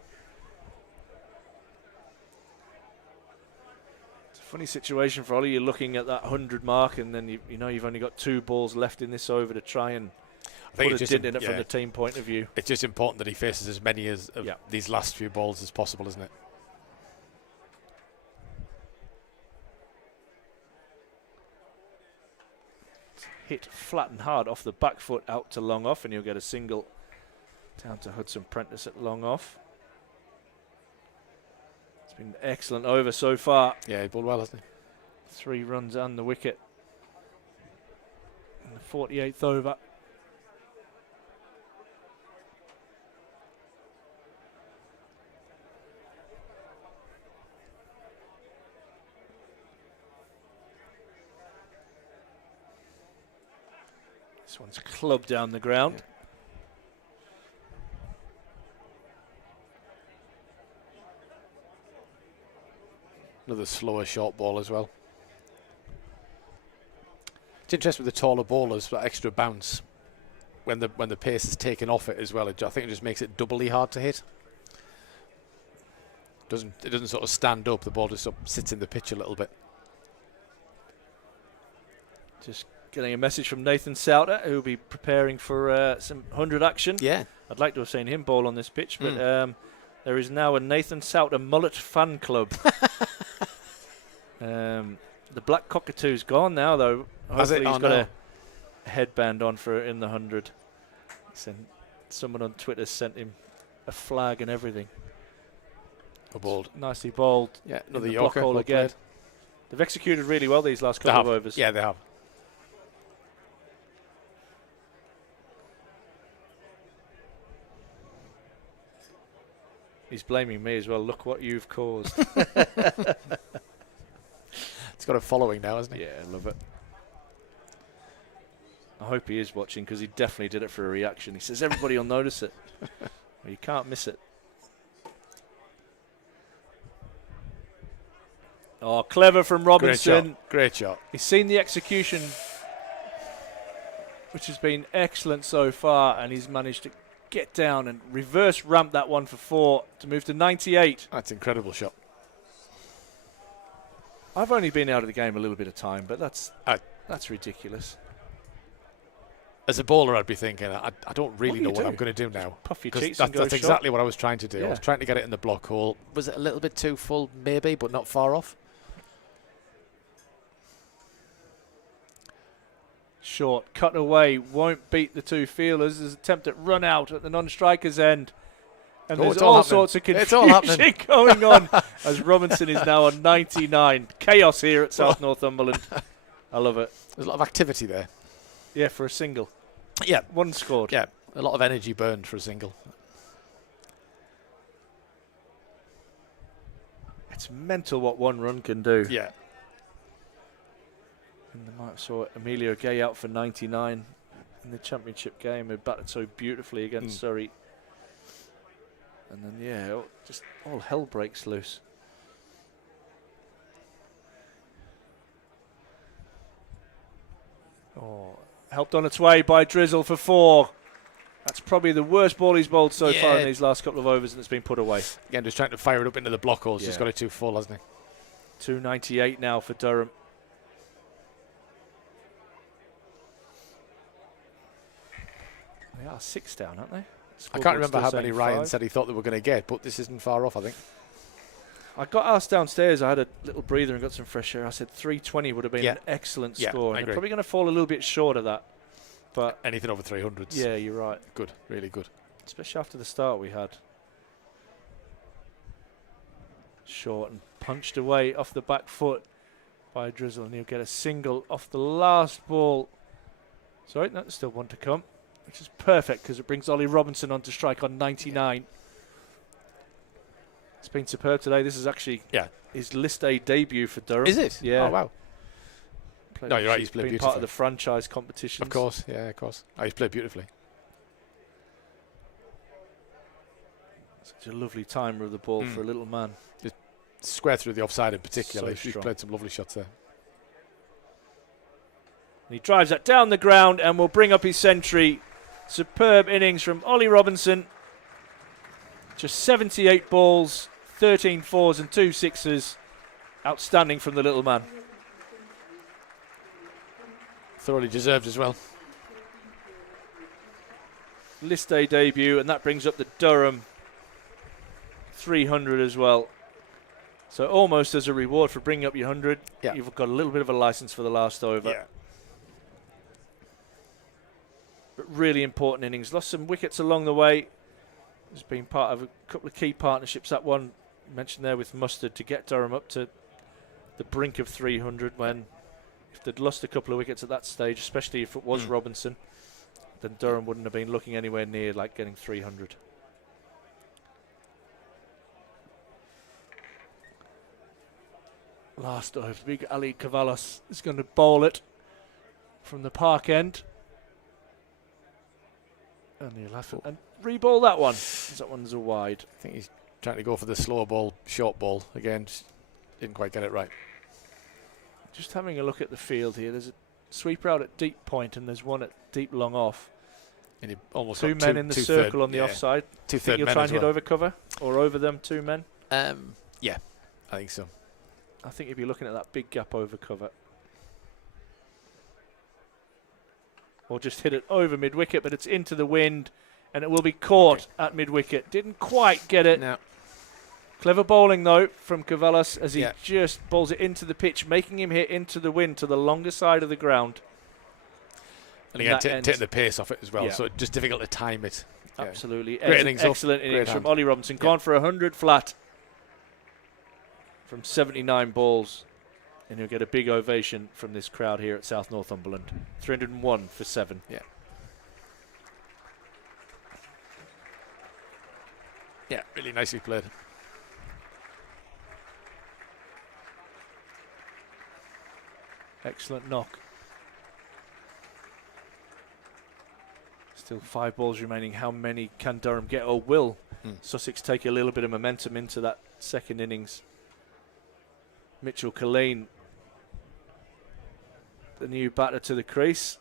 It's a funny situation for Ollie. You're looking at that 100 mark, and then you know you've only got 2 balls left in this over to try and put a dent in it from the team point of view. It's just important that he faces as many of these last few balls as possible, isn't it? Hit flat and hard off the back foot out to long off, and you'll get a single down to Hudson Prentice at long off. It's been an excellent over so far. Yeah, he bowled well, hasn't he? 3 runs and the wicket in the 48th over. This one's clubbed down the ground. Yeah. Another slower short ball as well. It's interesting with the taller bowlers, that extra bounce when the pace is taken off it as well. I think it just makes it doubly hard to hit. It doesn't sort of stand up. The ball just sort of sits in the pitch a little bit. Just getting a message from Nathan Souter, who will be preparing for some 100 action. Yeah. I'd like to have seen him bowl on this pitch, but there is now a Nathan Souter mullet fan club. The black cockatoo's gone now, though. Hopefully he's got a headband on for in the 100. Someone on Twitter sent him a flag and everything. Bowled. Nicely bowled. Yeah, another block Yorker. hole Well again. played. They've executed really well these last couple of overs. Yeah, they have. He's blaming me as well. Look what you've caused. It's got a following now, hasn't he? Yeah, I love it. I hope he is watching, because he definitely did it for a reaction. He says everybody will notice it. Well, you can't miss it. Oh, clever from Robinson. Great shot. He's seen the execution, which has been excellent so far, and he's managed to get down and reverse ramp that one for 4 to move to 98. That's an incredible shot. I've only been out of the game a little bit of time, but that's ridiculous. As a bowler, I'd be thinking, I don't really know do you what do? I'm going to do now. Puff your 'Cause cheeks and go that's short. exactly what I was trying to do. Yeah. I was trying to get it in the block hole. Was it a little bit too full? Maybe, but not far off. Short, cut away, won't beat the 2 fielders. There's an attempt at run out at the non-striker's end. And there's it's all all happening. sorts of It's all confusion happening. going on as Robinson is now on 99. Chaos here at South Northumberland. I love it. There's a lot of activity there. Yeah, for a single. Yeah. 1 scored. Yeah, a lot of energy burned for a single. It's mental what 1 run can do. Yeah. And they might have saw Emilio Gay out for 99 in the championship game. He batted so beautifully against Surrey. And then, yeah, just all hell breaks loose. Oh, helped on its way by Drizzle for 4. That's probably the worst ball he's bowled so far in these last couple of overs, and it's been put away. Again, just trying to fire it up into the block holes. Yeah. Just got it too full, hasn't he? 298 now for Durham. They are 6 down, aren't they? I can't remember how Still many saying Ryan 5. said he thought they were going to get, but this isn't far off, I think. I got asked downstairs. I had a little breather and got some fresh air. I said 320 would have been an excellent score. I And agree. they're probably going to fall a little bit short of that. But Anything over 300s. yeah, you're right. Good, really good. Especially after the start we had. Short and punched away off the back foot by Drizzle, and he'll get a single off the last ball. Sorry, no, there's still one to come, which is perfect because it brings Ollie Robinson on to strike on 99. It's been superb today. This is actually his List A debut for Durham. Is it? Yeah. Oh, wow. No, you're right. He's played been beautifully. part of the franchise competition. Of course, yeah, of course. Oh, he's played beautifully. Such a lovely timer of the ball for a little man. Square through the offside in particular. So He's strong. played some lovely shots there. And he drives that down the ground and will bring up his century. Superb innings from Ollie Robinson. Just 78 balls, 13 fours and 2 sixes. Outstanding from the little man. Thoroughly deserved as well. List A debut, and that brings up the Durham 300 as well. So almost as a reward for bringing up your 100, you've got a little bit of a license for the last over. Yeah. But really important innings. Lost some wickets along the way. Has been part of a couple of key partnerships. That one mentioned there with Mustard to get Durham up to the brink of 300 when if they'd lost a couple of wickets at that stage, especially if it was Robinson, then Durham wouldn't have been looking anywhere near like getting 300. Last over, big Ali Cavalos is going to bowl it from the park end. And he'll have to re-ball that one. That one's a wide. I think he's trying to go for the slow ball, short ball. Again, just didn't quite get it right. Just having a look at the field here. There's a sweeper out at deep point and there's one at deep long off. And he almost two got men in the circle on the offside. Two-third You'll men try as and hit well. over cover or over them, 2 men? Yeah, I think so. I think you'd be looking at that big gap over cover. Or just hit it over mid-wicket, but it's into the wind, and it will be caught at mid-wicket. Didn't quite get it. No. Clever bowling, though, from Cavallas as he Yeah. just bowls it into the pitch, making him hit into the wind to the longer side of the ground. And again, that ends- taking the pace off it as well, Yeah. so just difficult to time it. Yeah. Absolutely. Great innings off. Excellent Great innings from hand. Ollie Robinson. Yeah. Gone for 100 flat from 79 balls. And he'll get a big ovation from this crowd here at South Northumberland. 301 for 7. Yeah. Yeah, really nicely played. Excellent knock. Still 5 balls remaining. How many can Durham get, or will Sussex take a little bit of momentum into that second innings? Mitchell Colleen, the new batter to the crease.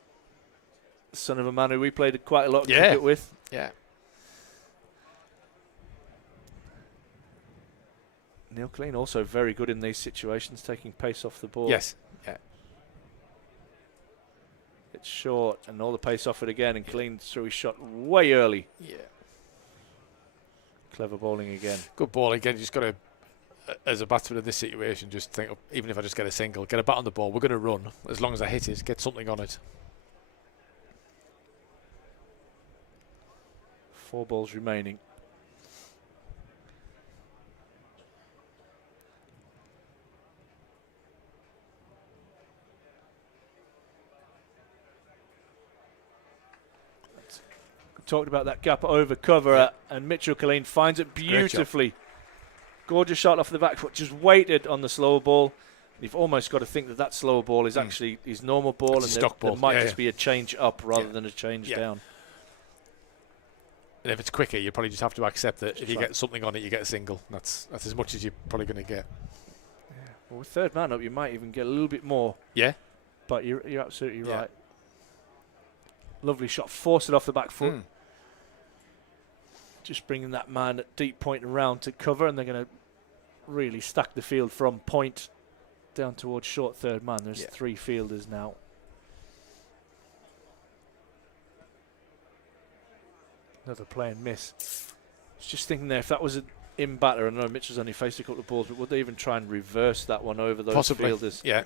Son of a man who we played quite a lot of cricket with. Yeah. Neil Colleen also very good in these situations, taking pace off the ball. Yes. Yeah. It's short, and all the pace off it again, and Colleen threw his shot way early. Yeah. Clever bowling again. Good ball again. You just got to, as a batsman in this situation, just think, even if I just get a single, get a bat on the ball. We're going to run as long as I hit it. Get something on it. 4 balls remaining. Talked about that gap over cover, and Mitchell Colleen finds it beautifully. Gorgeous shot off the back foot, just waited on the slower ball. You've almost got to think that that slower ball is actually his normal ball, It's and a stock there ball. might just be a change up rather than a change Yeah. down. And if it's quicker, you probably just have to accept that if you right. get something on it, you get a single. That's as much as you're probably going to get. Well, with third man up, you might even get a little bit more. Yeah. But you're absolutely Yeah. right. Lovely shot, forced it off the back foot. Just bringing that man at deep point around to cover, and they're going to really stack the field from point down towards short third man. There's 3 fielders now. Another play and miss. I was just thinking there, if that was an in batter, I know Mitchell's only faced a couple of balls, but would they even try and reverse that one over those Possibly. fielders? Yeah.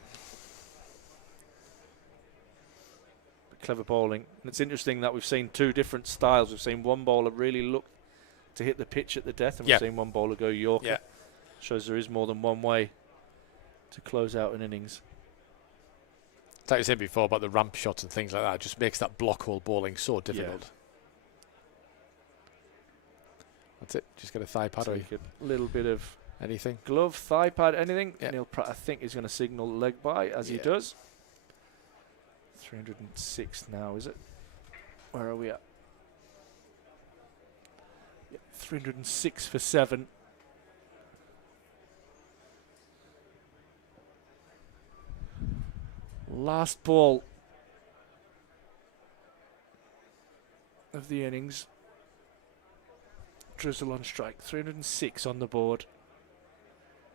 But clever bowling. And it's interesting that we've seen 2 different styles. We've seen one bowler really look to hit the pitch at the death, and we've seen one bowler go Yorker. Yeah. Shows there is more than one way to close out an innings. Like you said before about the ramp shots and things like that, it just makes that block hole bowling so difficult. That's it. Just get a thigh pad or Take a little bit of anything. glove, thigh pad, anything. Yeah. Neil Pratt, I think, is going to signal leg by, as he does. 306 now, is it? Where are we at? 306 for 7. Last ball of the innings. Drizzle on strike. 306 on the board.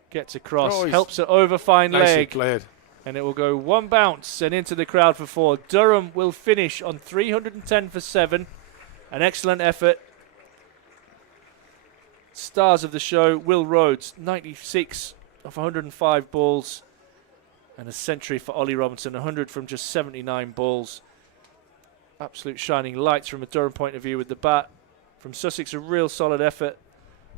Gets across, Oh, helps it over fine Nicely leg. played. And it will go one bounce and into the crowd for 4. Durham will finish on 310 for 7. An excellent effort. Stars of the show, Will Rhodes, 96 of 105 balls. And a century for Ollie Robinson, 100 from just 79 balls. Absolute shining lights from a Durham point of view with the bat. From Sussex, a real solid effort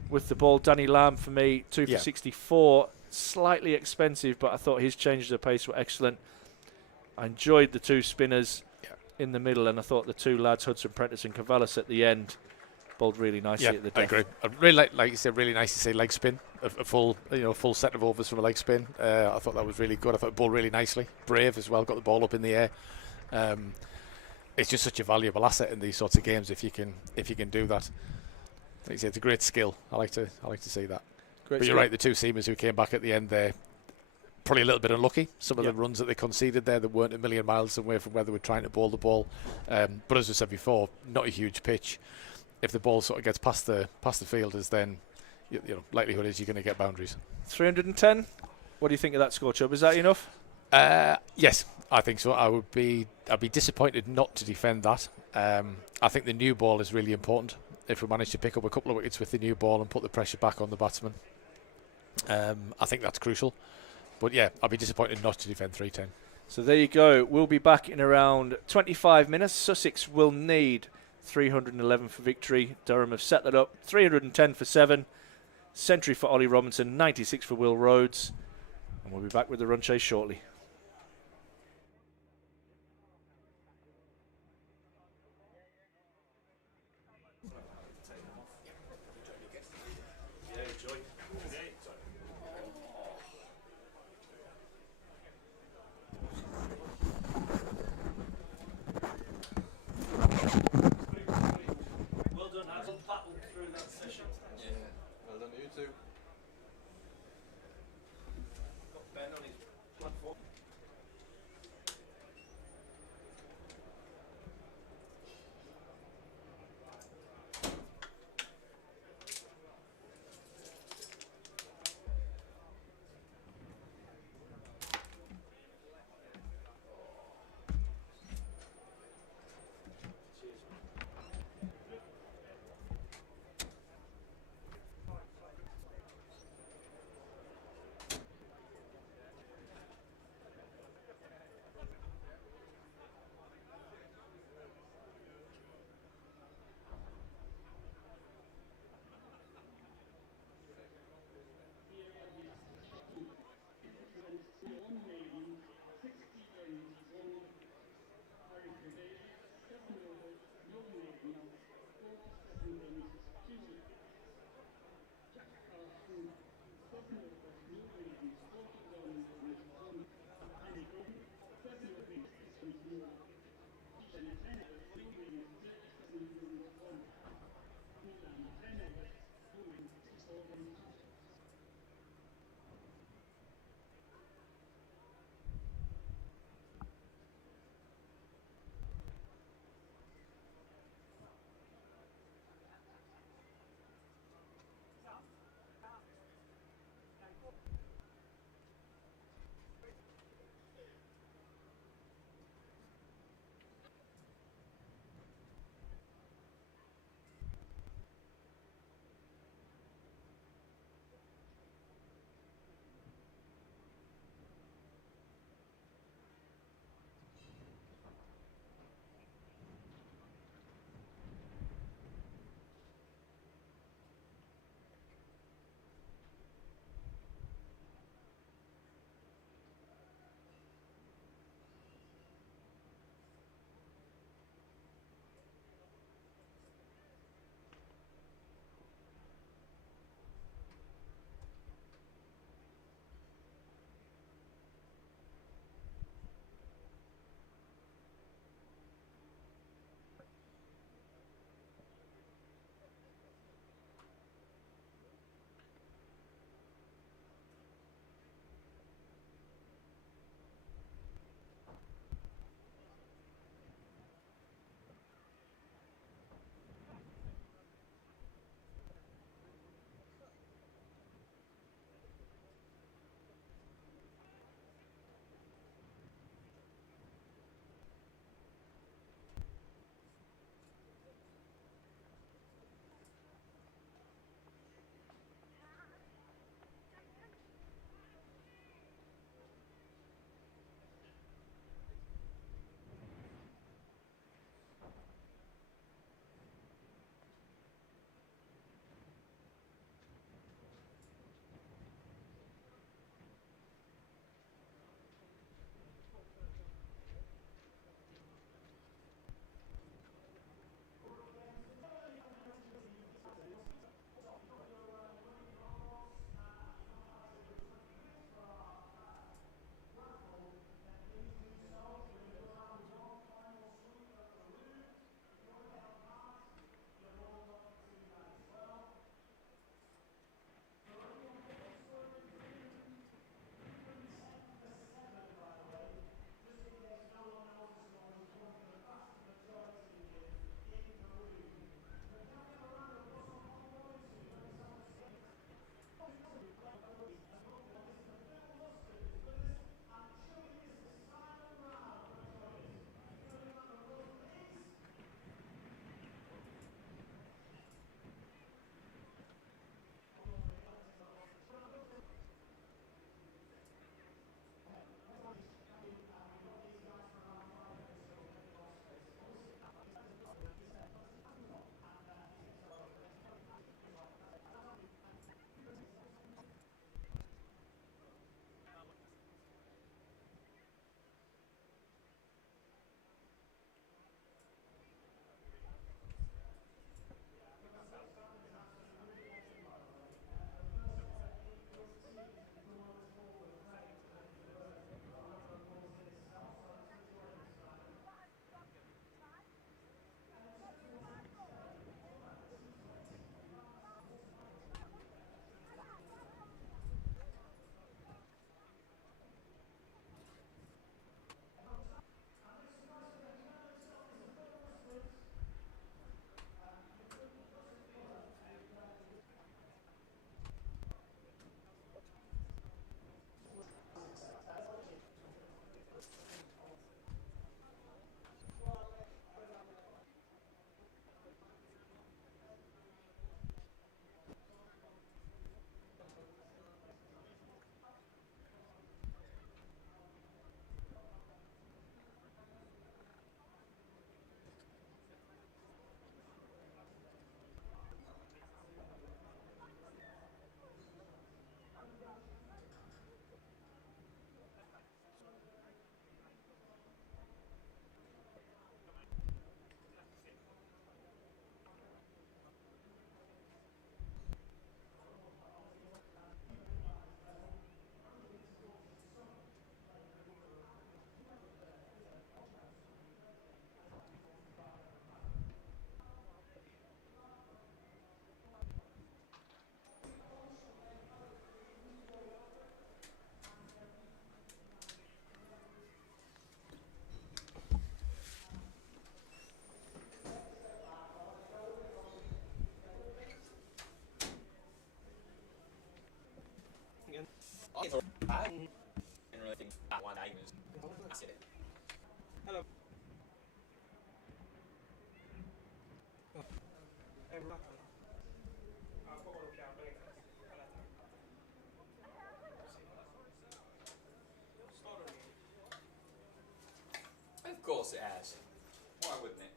with the ball. Danny Lamb, for me, 2 for 64. Slightly expensive, but I thought his changes of pace were excellent. I enjoyed the 2 spinners in the middle, and I thought the 2 lads, Hudson Prentice and Cavallas, at the end, bowled really nicely at the death. I agree. I really like you said, really nice to see leg spin, a full set of overs from a leg spin. I thought that was really good. I thought it bowled really nicely. Brave as well, got the ball up in the air. It's just such a valuable asset in these sorts of games if you can do that. Like you said, it's a great skill. I like to see that. Great But you're skill. right, the 2 seamers who came back at the end there, probably a little bit unlucky. Some of the runs that they conceded there that weren't a million miles away from where they were trying to bowl the ball. But as I said before, not a huge pitch. If the ball sort of gets past the fielders, then likelihood is you're going to get boundaries. 310. What do you think of that score, Chubb? Is that enough? Yes, I think so. I'd be disappointed not to defend that. I think the new ball is really important. If we manage to pick up a couple of wickets with the new ball and put the pressure back on the batsman, I think that's crucial. But yeah, I'd be disappointed not to defend 310. So there you go. We'll be back in around 25 minutes. Sussex will need 311 for victory. Durham have set that up. 310 for 7. Century for Ollie Robinson. 96 for Will Rhodes. And we'll be back with the run chase shortly. Well done, Hazel. Battled through that session. Yeah, well done to you too. Got Ben on his platform. Hello. Hey, we're back on. I've got one up here. I'll bring it. I'll let them. Started again. Of course it has. Why wouldn't it?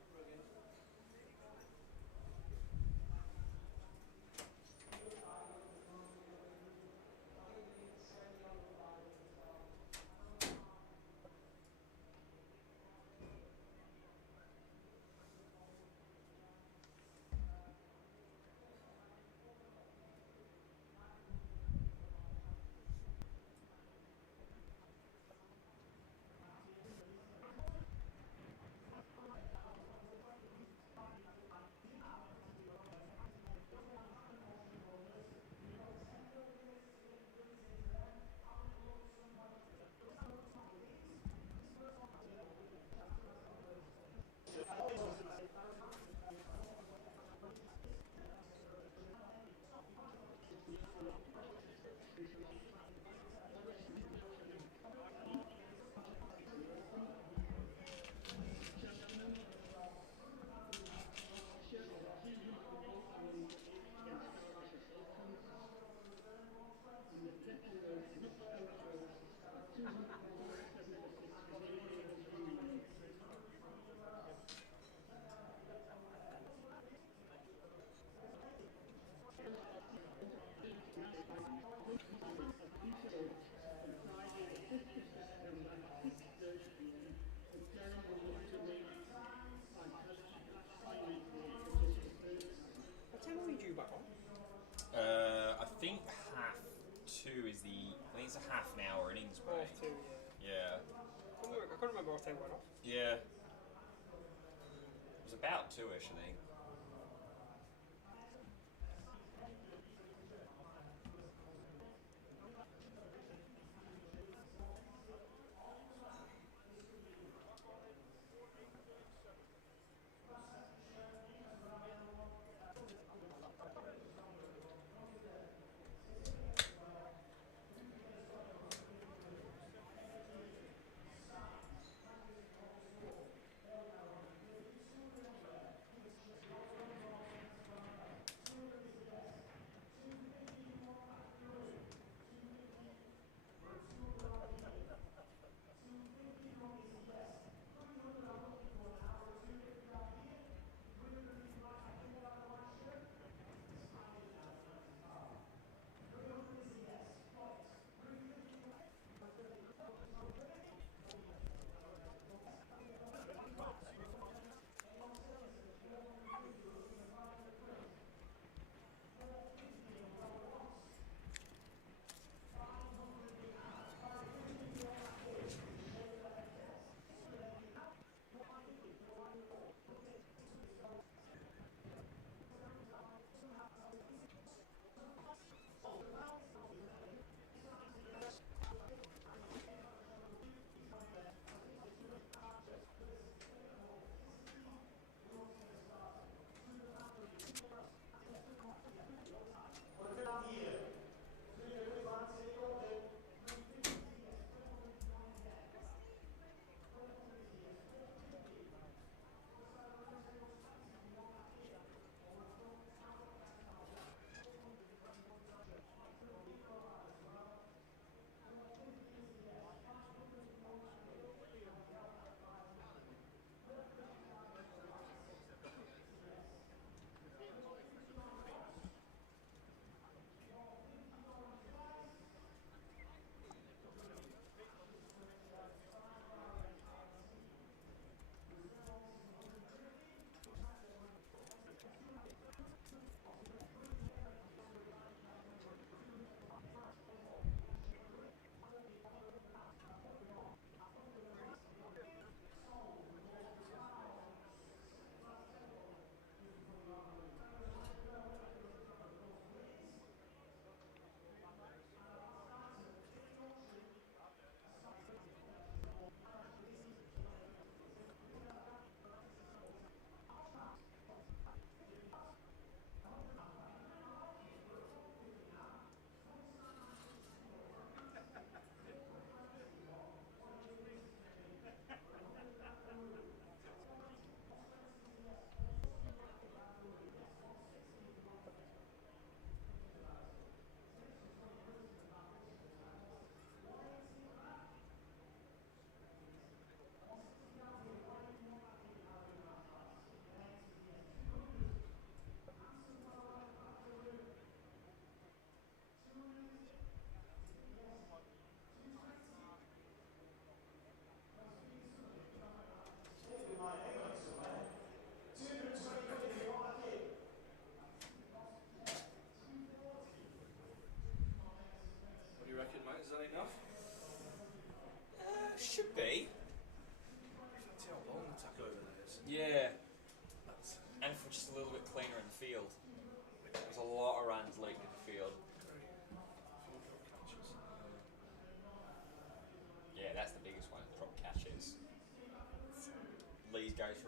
What time are we due back on? I think half two is the. I think it's a half an hour innings break. Half two, yeah. Yeah. I can't remember what time we went off. Yeah. It was about 2ish, I think.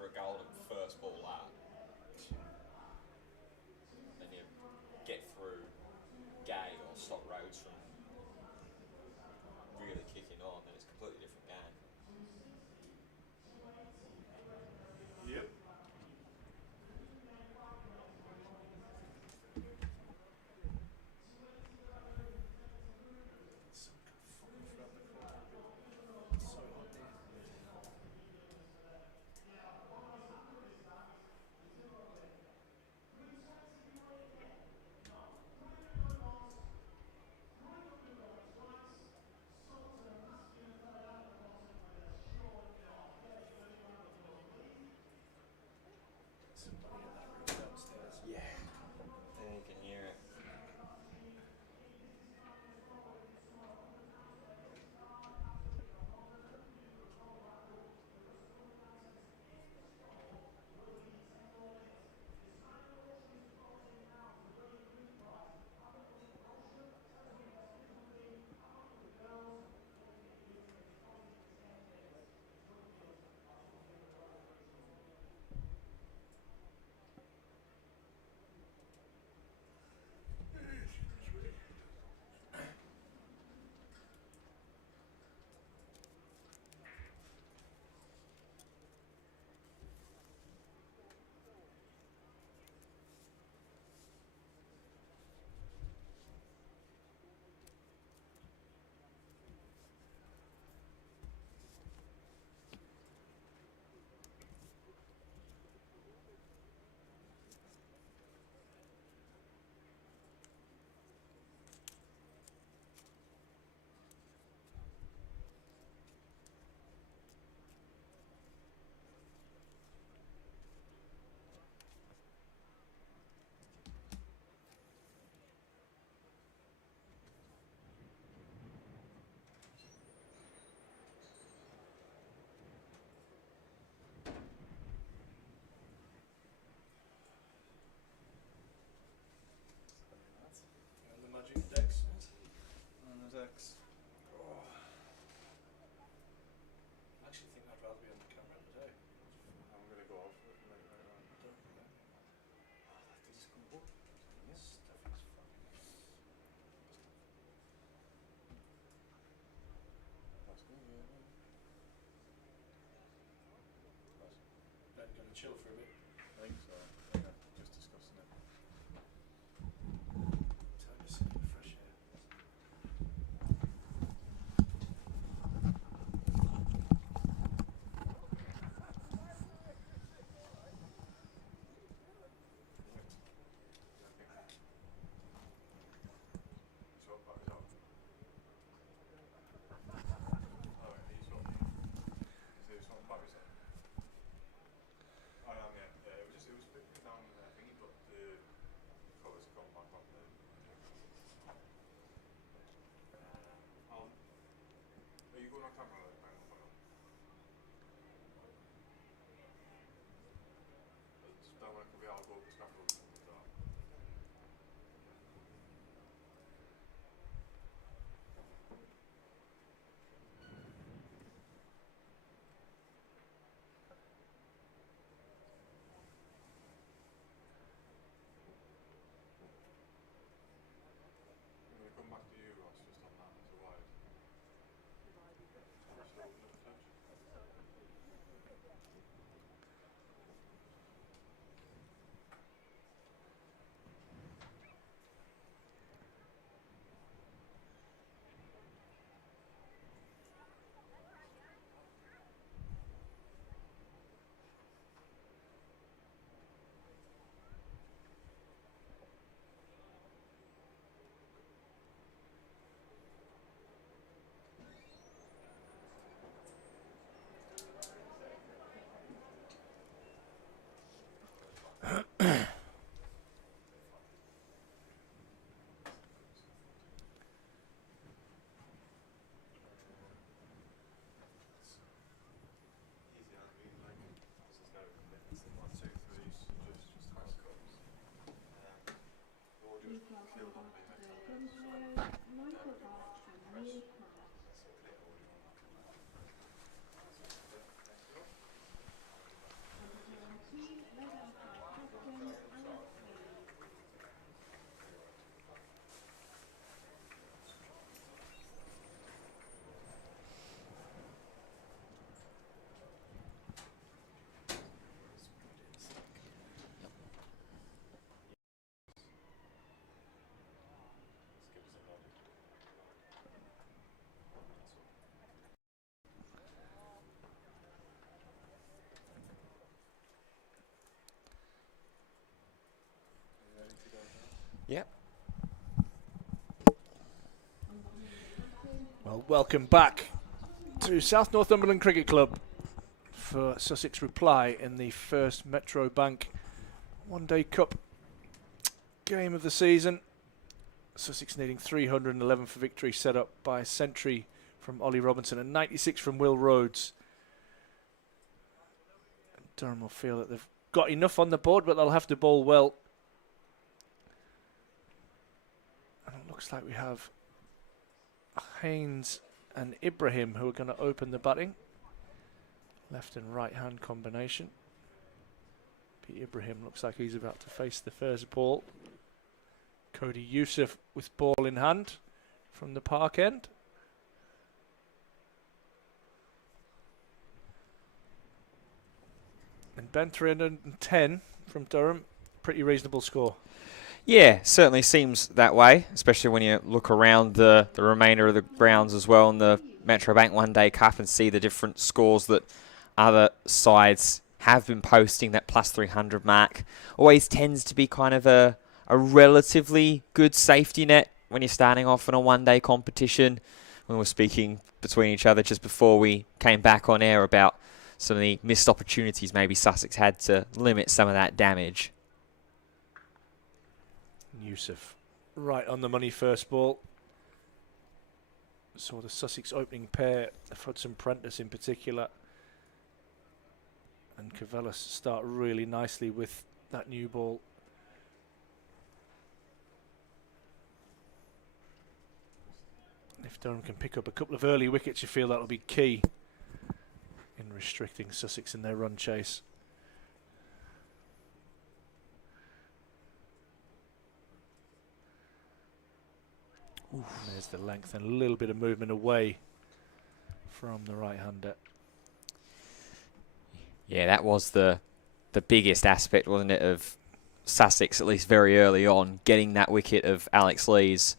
for a golden first ball out. Then you get through Gay or Stock Roads from really kicking on, then it's a completely different game. Yep. So hot there. Somebody in that room downstairs. Yeah, there you can hear it. And the magic decks. And the decks. Oh. I actually think I'd rather be on the camera today. I'm going to go off it later on. Don't do that. They just come up. Stuff is fucking. That's good, yeah. Then gonna chill for a bit. I think so. Yeah, just discussing it. Time to sit in the fresh air. So what part is on? Oh, he's got me. Is there something back is on? I am, yeah. It was a bit down thingy, but the colours have gone back on the. Are you going on camera? Hang on, hang on. That one could be I'll go up the scaffold. I'm going to come back to you, Ross, just on that, so wide. Just open up the touch. Easy, I mean, like, this is no commitments. 1, 2, 3, just how it comes. Or just field on me, make that work. Michael Hart from Newcastle. Clear audio on that. Yep. Well, welcome back to South Northumberland Cricket Club for Sussex reply in the first Metro Bank One Day Cup game of the season. Sussex needing 311 for victory, set up by a century from Ollie Robinson and 96 from Will Rhodes. And Durham will feel that they've got enough on the board, but they'll have to bowl well. And it looks like we have Haynes and Ibrahim who are going to open the batting. Left and right hand combination. Pete Ibrahim looks like he's about to face the first ball. Cody Youssef with ball in hand from the park end. And Ben, 310 from Durham. Pretty reasonable score. Yeah, certainly seems that way, especially when you look around the remainder of the grounds as well in the Metro Bank One Day Cup and see the different scores that other sides have been posting. That plus 300 mark always tends to be kind of a relatively good safety net when you're starting off in a one-day competition. When we're speaking between each other just before we came back on air about some of the missed opportunities maybe Sussex had to limit some of that damage. Youssef right on the money first ball. Saw the Sussex opening pair, Hudson Prentice in particular, and Cavellas start really nicely with that new ball. If Durham can pick up a couple of early wickets, you feel that'll be key in restricting Sussex in their run chase. Oof. There's the length and a little bit of movement away from the right-hander. Yeah, that was the biggest aspect, wasn't it, of Sussex, at least very early on, getting that wicket of Alex Lees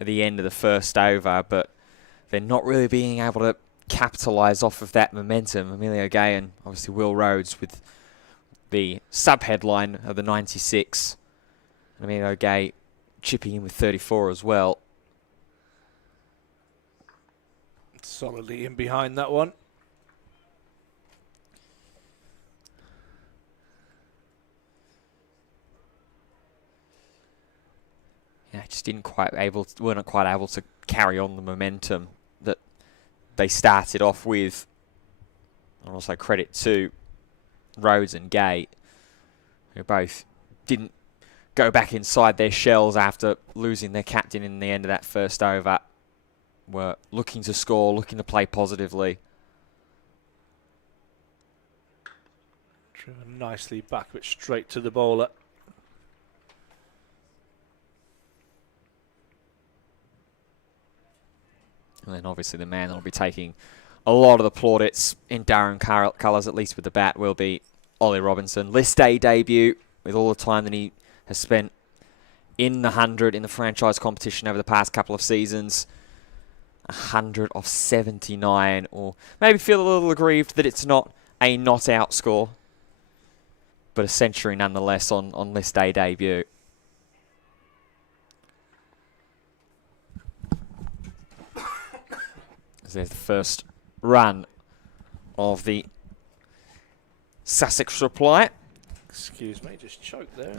at the end of the first over, but they're not really being able to capitalise off of that momentum. Emilio Gay and obviously Will Rhodes with the sub-headline of the 96. And Emilio Gay chipping in with 34 as well. Solidly in behind that one. Yeah, just weren't quite able to carry on the momentum that they started off with. And also credit to Rhodes and Gay, who both didn't go back inside their shells after losing their captain in the end of that first over. Were looking to score, looking to play positively. Driven nicely back, but straight to the bowler. And then obviously the man that will be taking a lot of the plaudits in Durham colours, at least with the bat, will be Ollie Robinson. List day debut with all the time that he has spent in the 100 in the franchise competition over the past couple of seasons. 100 of 79, or maybe feel a little aggrieved that it's not a not-out score, but a century nonetheless on list day debut. There's the first run of the Sussex reply. Excuse me, just choked there.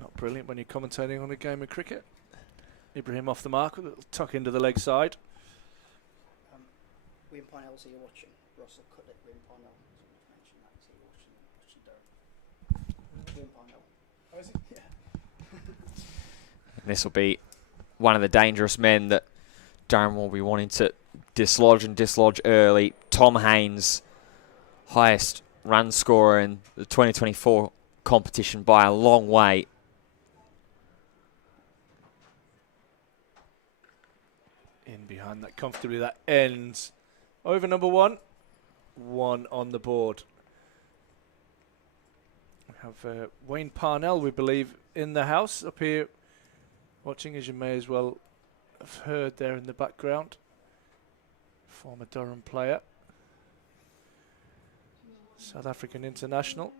Not brilliant when you're commentating on a game of cricket. Ibrahim off the mark with a little tuck into the leg side. William Parnell's here watching. Russell Cutlet, William Parnell. Mention that he's here watching Durham. William Parnell. Oh, is he? Yeah. This will be one of the dangerous men that Durham will be wanting to dislodge early. Tom Haynes, highest run scorer in the 2024 competition by a long way. In behind that comfortably, that ends over number one. One on the board. We have Wayne Parnell, we believe, in the house up here watching, as you may as well have heard there in the background. Former Durham player. South African international.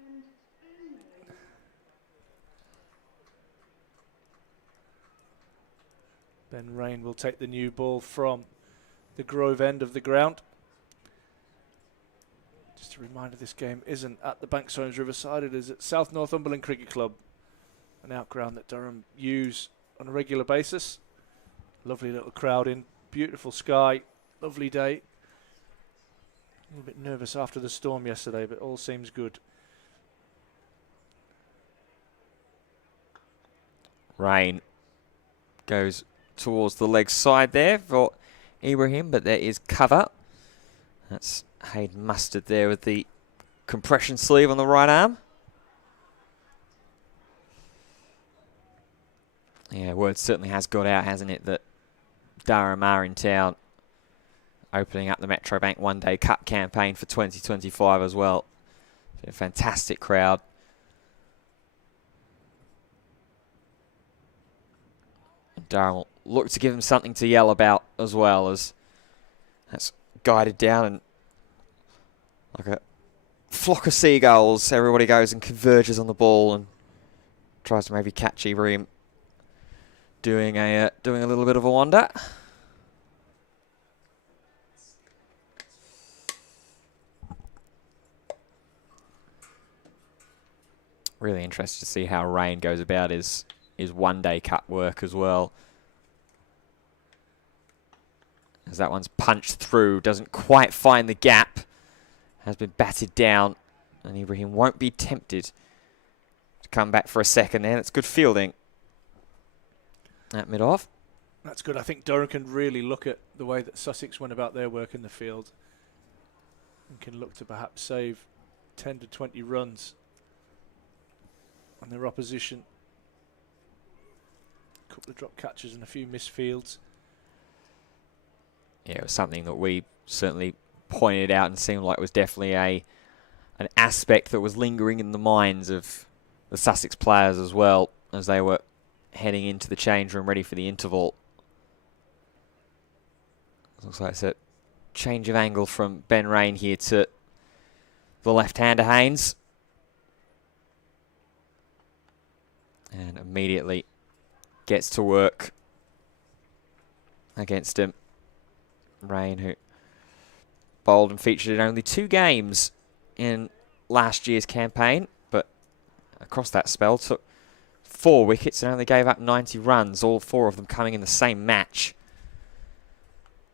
Ben Rain will take the new ball from the Grove end of the ground. Just a reminder, this game isn't at the Bankstones Riverside, it is at South Northumberland Cricket Club, an outground that Durham use on a regular basis. Lovely little crowd in, beautiful sky, lovely day. A little bit nervous after the storm yesterday, but all seems good. Rain goes towards the leg side there for Ibrahim, but there is cover. That's Hayden Mustard there with the compression sleeve on the right arm. Yeah, word certainly has got out, hasn't it, that Durham are in town, opening up the Metrobank One Day Cup campaign for 2025 as well. A fantastic crowd. Durham will look to give them something to yell about as well, as that's guided down, and like a flock of seagulls, everybody goes and converges on the ball and tries to maybe catch Ibrahim doing a little bit of a wander. Really interested to see how Rain goes about his One Day Cup work as well. As that one's punched through, doesn't quite find the gap, has been batted down, and Ibrahim won't be tempted to come back for a second there. That's good fielding at mid-off. That's good. I think Durham can really look at the way that Sussex went about their work in the field and can look to perhaps save 10 to 20 runs on their opposition. A couple of drop catches and a few missed fields. Yeah, it was something that we certainly pointed out and seemed like it was definitely an aspect that was lingering in the minds of the Sussex players as well, as they were heading into the change room ready for the interval. Looks like it's a change of angle from Ben Rain here to the left-hander Haynes. And immediately gets to work against him. Rain, who bowled and featured in only 2 games in last year's campaign, but across that spell took 4 wickets and only gave up 90 runs, all 4 of them coming in the same match.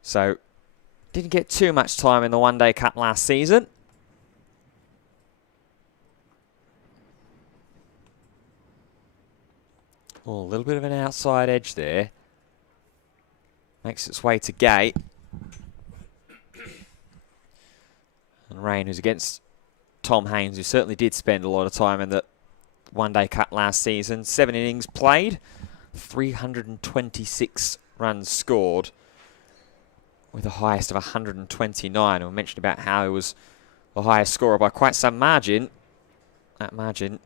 So, didn't get too much time in the One Day Cup last season. Oh, a little bit of an outside edge there. Makes its way to gate. And Rain, who's against Tom Haynes, who certainly did spend a lot of time in the One Day Cup last season. 7 innings played, 326 runs scored, with the highest of 129. And we mentioned about how he was the highest scorer by quite some margin. That margin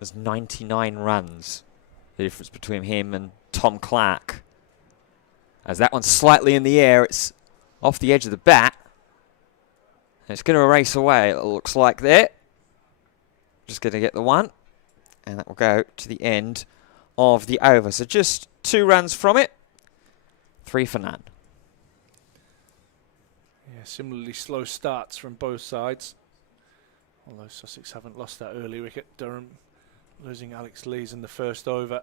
was 99 runs. The difference between him and Tom Clark. As that one's slightly in the air, it's off the edge of the bat. It's going to erase away, it looks like there. Just going to get the one. And that will go to the end of the over. So just 2 runs from it. 3 for none. Yeah, similarly slow starts from both sides. Although Sussex haven't lost that early wicket. Durham losing Alex Lees in the first over.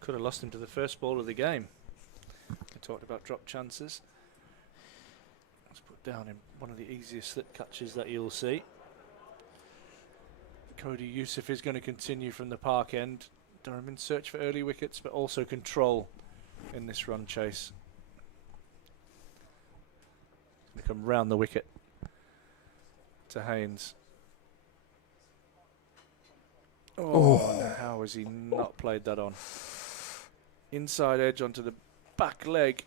Could have lost him to the first ball of the game. I talked about drop chances. Let's put down in one of the easiest slip catches that you'll see. Cody Youssef is going to continue from the park end. Durham in search for early wickets, but also control in this run chase. Going to come round the wicket to Haynes. Oh, no, how has he not played that on? Inside edge onto the back leg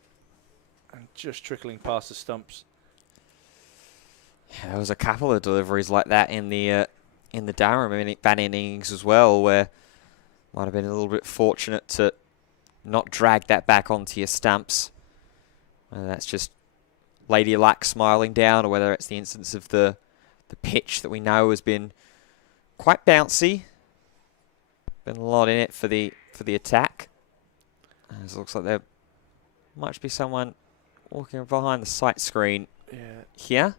and just trickling past the stumps. Yeah, there was a couple of deliveries like that in the Durham bat innings as well, where might have been a little bit fortunate to not drag that back onto your stumps. Whether that's just lady luck smiling down, or whether it's the instance of the pitch that we know has been quite bouncy. Been a lot in it for the attack. As it looks like there might be someone walking behind the sight screen here.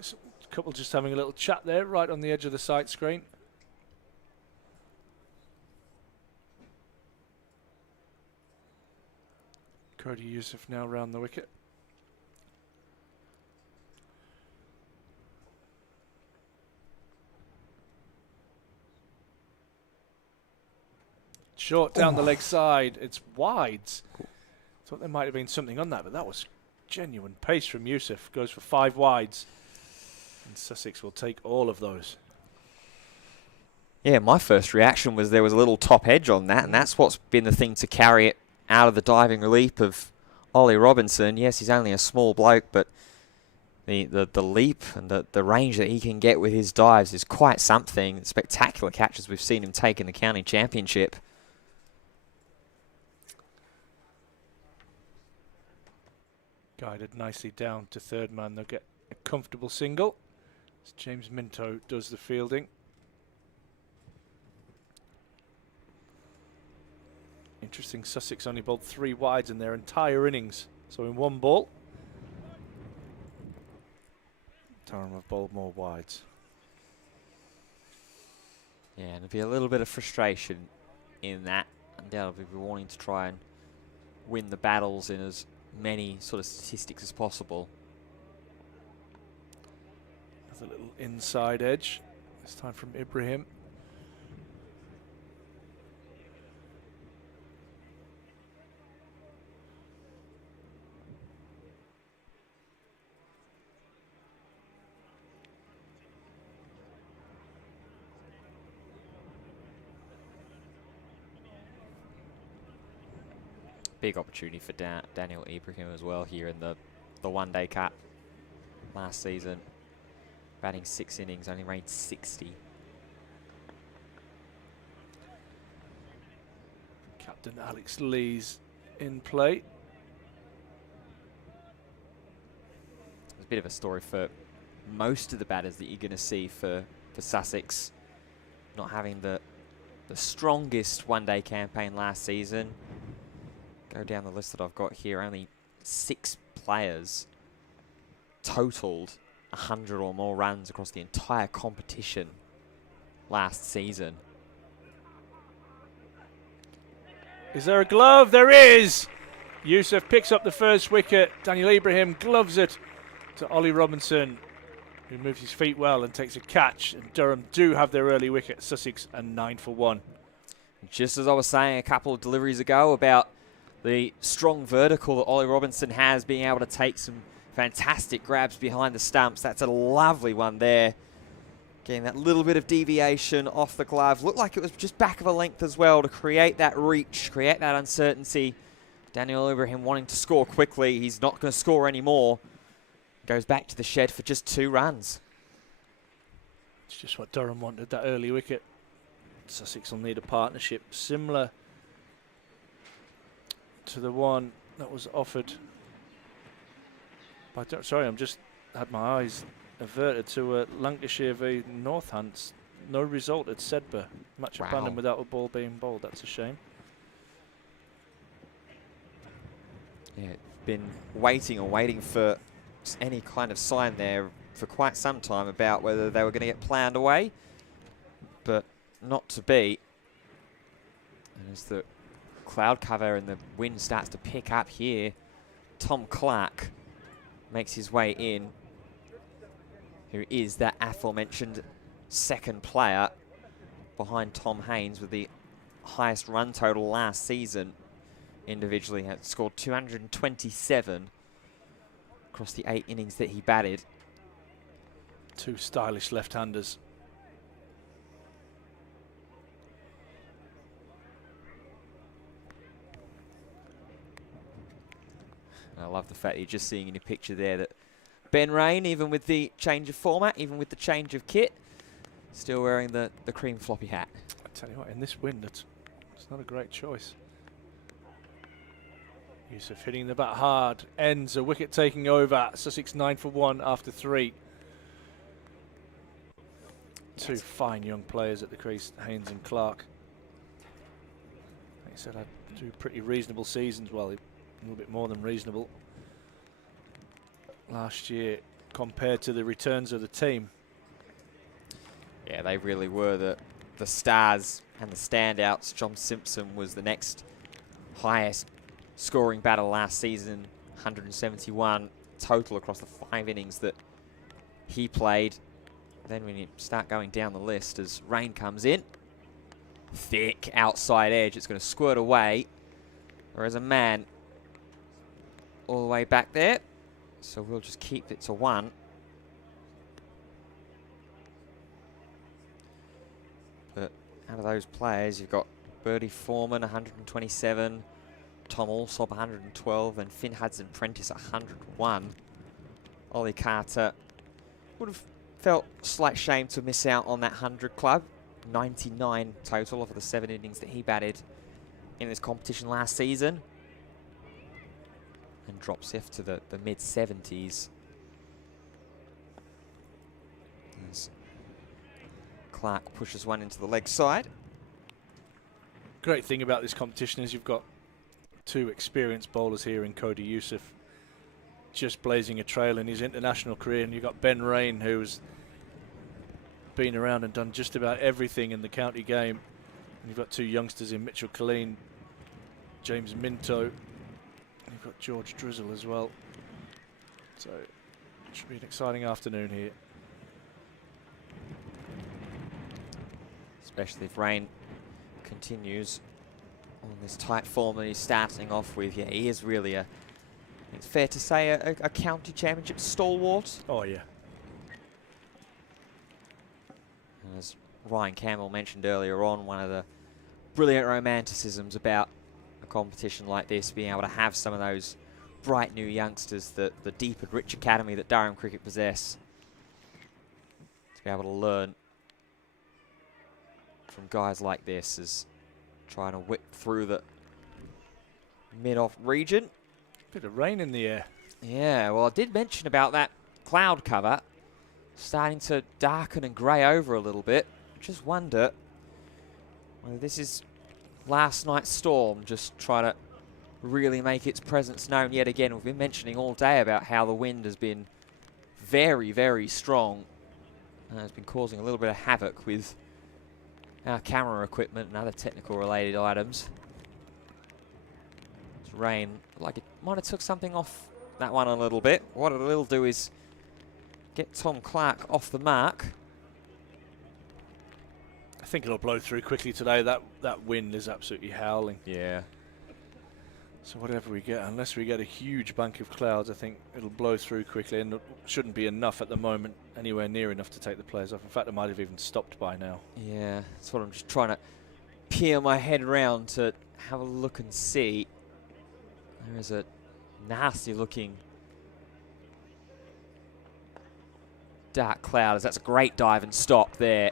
A couple just having a little chat there, right on the edge of the sight screen. Cody Youssef now round the wicket. Short down the leg side. It's wides. Thought there might have been something on that, but that was genuine pace from Youssef. Goes for 5 wides. And Sussex will take all of those. Yeah, my first reaction was there was a little top edge on that, and that's what's been the thing to carry it out of the diving leap of Ollie Robinson. Yes, he's only a small bloke, but the leap and the range that he can get with his dives is quite something. Spectacular catches we've seen him take in the county championship. Guided nicely down to third man. They'll get a comfortable single as James Minto does the fielding. Interesting, Sussex only bowled 3 wides in their entire innings. So in one ball, Durham have bowled more wides. Yeah, and there'll be a little bit of frustration in that. Undoubtedly, we're wanting to try and win the battles in as many sort of statistics as possible. Another little inside edge, this time from Ibrahim. Big opportunity for Daniel Ibrahim as well here in the One Day Cup last season. Batting 6 innings, only ranked 60. Captain Alex Lee's in play. It's a bit of a story for most of the batters that you're going to see for Sussex, not having the strongest one-day campaign last season. Go down the list that I've got here, only 6 players totaled 100 or more runs across the entire competition last season. Is there a glove? There is! Youssef picks up the first wicket. Daniel Ibrahim gloves it to Ollie Robinson, who moves his feet well and takes a catch. And Durham do have their early wicket. Sussex are 9 for 1. Just as I was saying a couple of deliveries ago about the strong vertical that Ollie Robinson has, being able to take some fantastic grabs behind the stumps. That's a lovely one there. Getting that little bit of deviation off the glove. Looked like it was just back of a length as well to create that reach, create that uncertainty. Daniel Ibrahim wanting to score quickly. He's not going to score anymore. Goes back to the shed for just 2 runs. It's just what Durham wanted, that early wicket. Sussex will need a partnership similar to the one that was offered by sorry, I'm just had my eyes averted to Lancashire v Northants. No result at Sedbergh. Match abandoned without a ball being bowled. That's a shame. Yeah, been waiting for any kind of sign there for quite some time about whether they were going to get planned away, but not to be. And as the cloud cover and the wind starts to pick up here, Tom Clark makes his way in, who is that aforementioned second player behind Tom Haynes with the highest run total last season individually. Had scored 227 across the 8 innings that he batted. 2 stylish left-handers. And I love the fact that you're just seeing in your picture there that Ben Rain, even with the change of format, even with the change of kit, still wearing the cream floppy hat. I tell you what, in this wind, it's not a great choice. Youssef hitting the bat hard, ends a wicket taking over. Sussex 9 for 1 after 3. 2 fine young players at the crease, Haynes and Clark. He said I'd do pretty reasonable seasons. Well, a little bit more than reasonable last year compared to the returns of the team. Yeah, they really were the stars and the standouts. John Simpson was the next highest scoring batter last season, 171 total across the 5 innings that he played. Then when you start going down the list, as rain comes in, thick outside edge, it's going to squirt away. Whereas a man all the way back there. So we'll just keep it to 1. But out of those players, you've got Bertie Foreman, 127, Tom Alsop, 112, and Finn Hudson-Prentice, 101. Ollie Carter would have felt slight shame to miss out on that 100 club. 99 total of the 7 innings that he batted in this competition last season. And drops off to the mid-70s. As Clark pushes one into the leg side. Great thing about this competition is you've got 2 experienced bowlers here in Cody Youssef, just blazing a trail in his international career, and you've got Ben Rain, who's been around and done just about everything in the county game. And you've got 2 youngsters in Mitchell Colleen, James Minto, and you've got George Drizzle as well. So it should be an exciting afternoon here. Especially if Rain continues on this tight form that he's starting off with. Yeah, he is really it's fair to say a county championship stalwart. Oh yeah. As Ryan Campbell mentioned earlier on, one of the brilliant romanticisms about a competition like this, being able to have some of those bright new youngsters, the deep and rich academy that Durham cricket possess, to be able to learn from guys like this, is trying to whip through the mid-off region. Bit of rain in the air. Yeah, well, I did mention about that cloud cover starting to darken and grey over a little bit. Just wonder whether this is last night's storm just trying to really make its presence known yet again. We've been mentioning all day about how the wind has been very, very strong. It's been causing a little bit of havoc with our camera equipment and other technical related items. This rain, like it might have took something off that one a little bit. What it'll do is get Tom Clark off the mark. I think it'll blow through quickly today. That wind is absolutely howling. Yeah. So whatever we get, unless we get a huge bank of clouds, I think it'll blow through quickly, and it shouldn't be enough at the moment, anywhere near enough to take the players off. In fact, it might have even stopped by now. Yeah, that's what I'm just trying to peer my head around to have a look and see. There is a nasty looking dark cloud, as that's a great dive and stop there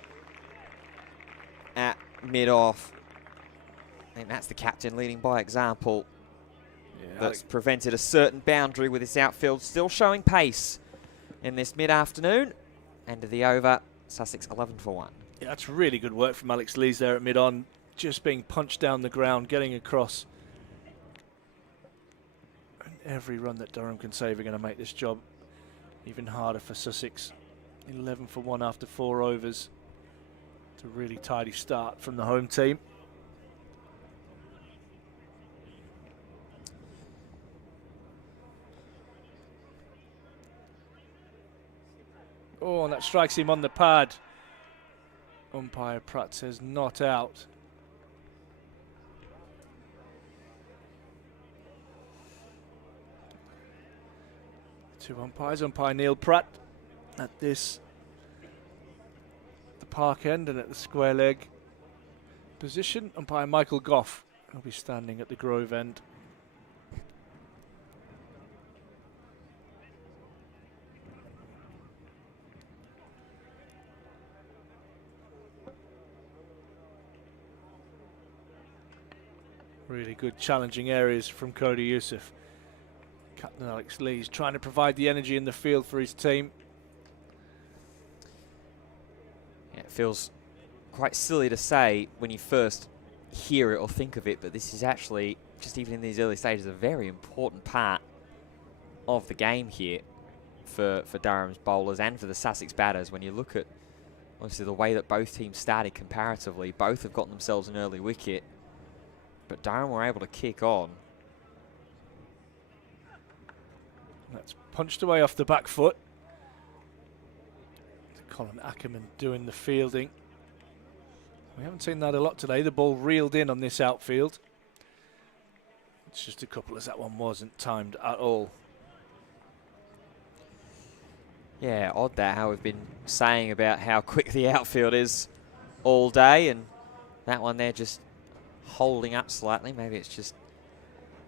at mid-off. I think that's the captain leading by example. Yeah, That's prevented a certain boundary with this outfield still showing pace in this mid-afternoon. End of the over, Sussex 11 for 1. Yeah, that's really good work from Alex Lees there at mid-on, just being punched down the ground, getting across. And every run that Durham can save are going to make this job even harder for Sussex. 11 for 1 after 4 overs. It's a really tidy start from the home team. Oh, and that strikes him on the pad. Umpire Pratt says not out. Two umpires, umpire Neil Pratt at the park end and at the square leg position. Umpire Michael Goff will be standing at the Grove end. Really good challenging areas from Cody Youssef. Captain Alex Lees trying to provide the energy in the field for his team. Yeah, it feels quite silly to say when you first hear it or think of it, but this is actually, just even in these early stages, a very important part of the game here for Durham's bowlers and for the Sussex batters. When you look at, obviously, the way that both teams started comparatively, both have gotten themselves an early wicket, but Durham were able to kick on. That's punched away off the back foot. Colin Ackerman doing the fielding. We haven't seen that a lot today. The ball reeled in on this outfield. It's just a couple, as that one wasn't timed at all. Yeah, odd that how we've been saying about how quick the outfield is all day, and that one there just holding up slightly. Maybe it's just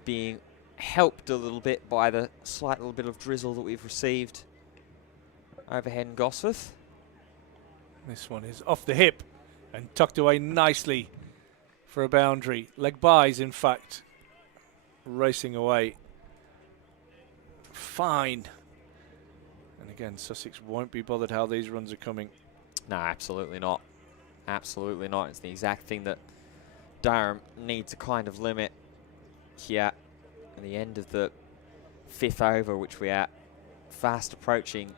being helped a little bit by the slight little bit of drizzle that we've received overhead in Gosforth. This one is off the hip and tucked away nicely for a boundary. Leg byes, in fact, racing away. Fine. And again, Sussex won't be bothered how these runs are coming. No, absolutely not. Absolutely not. It's the exact thing that Durham need to kind of limit here at the end of the 5th over, which we are fast approaching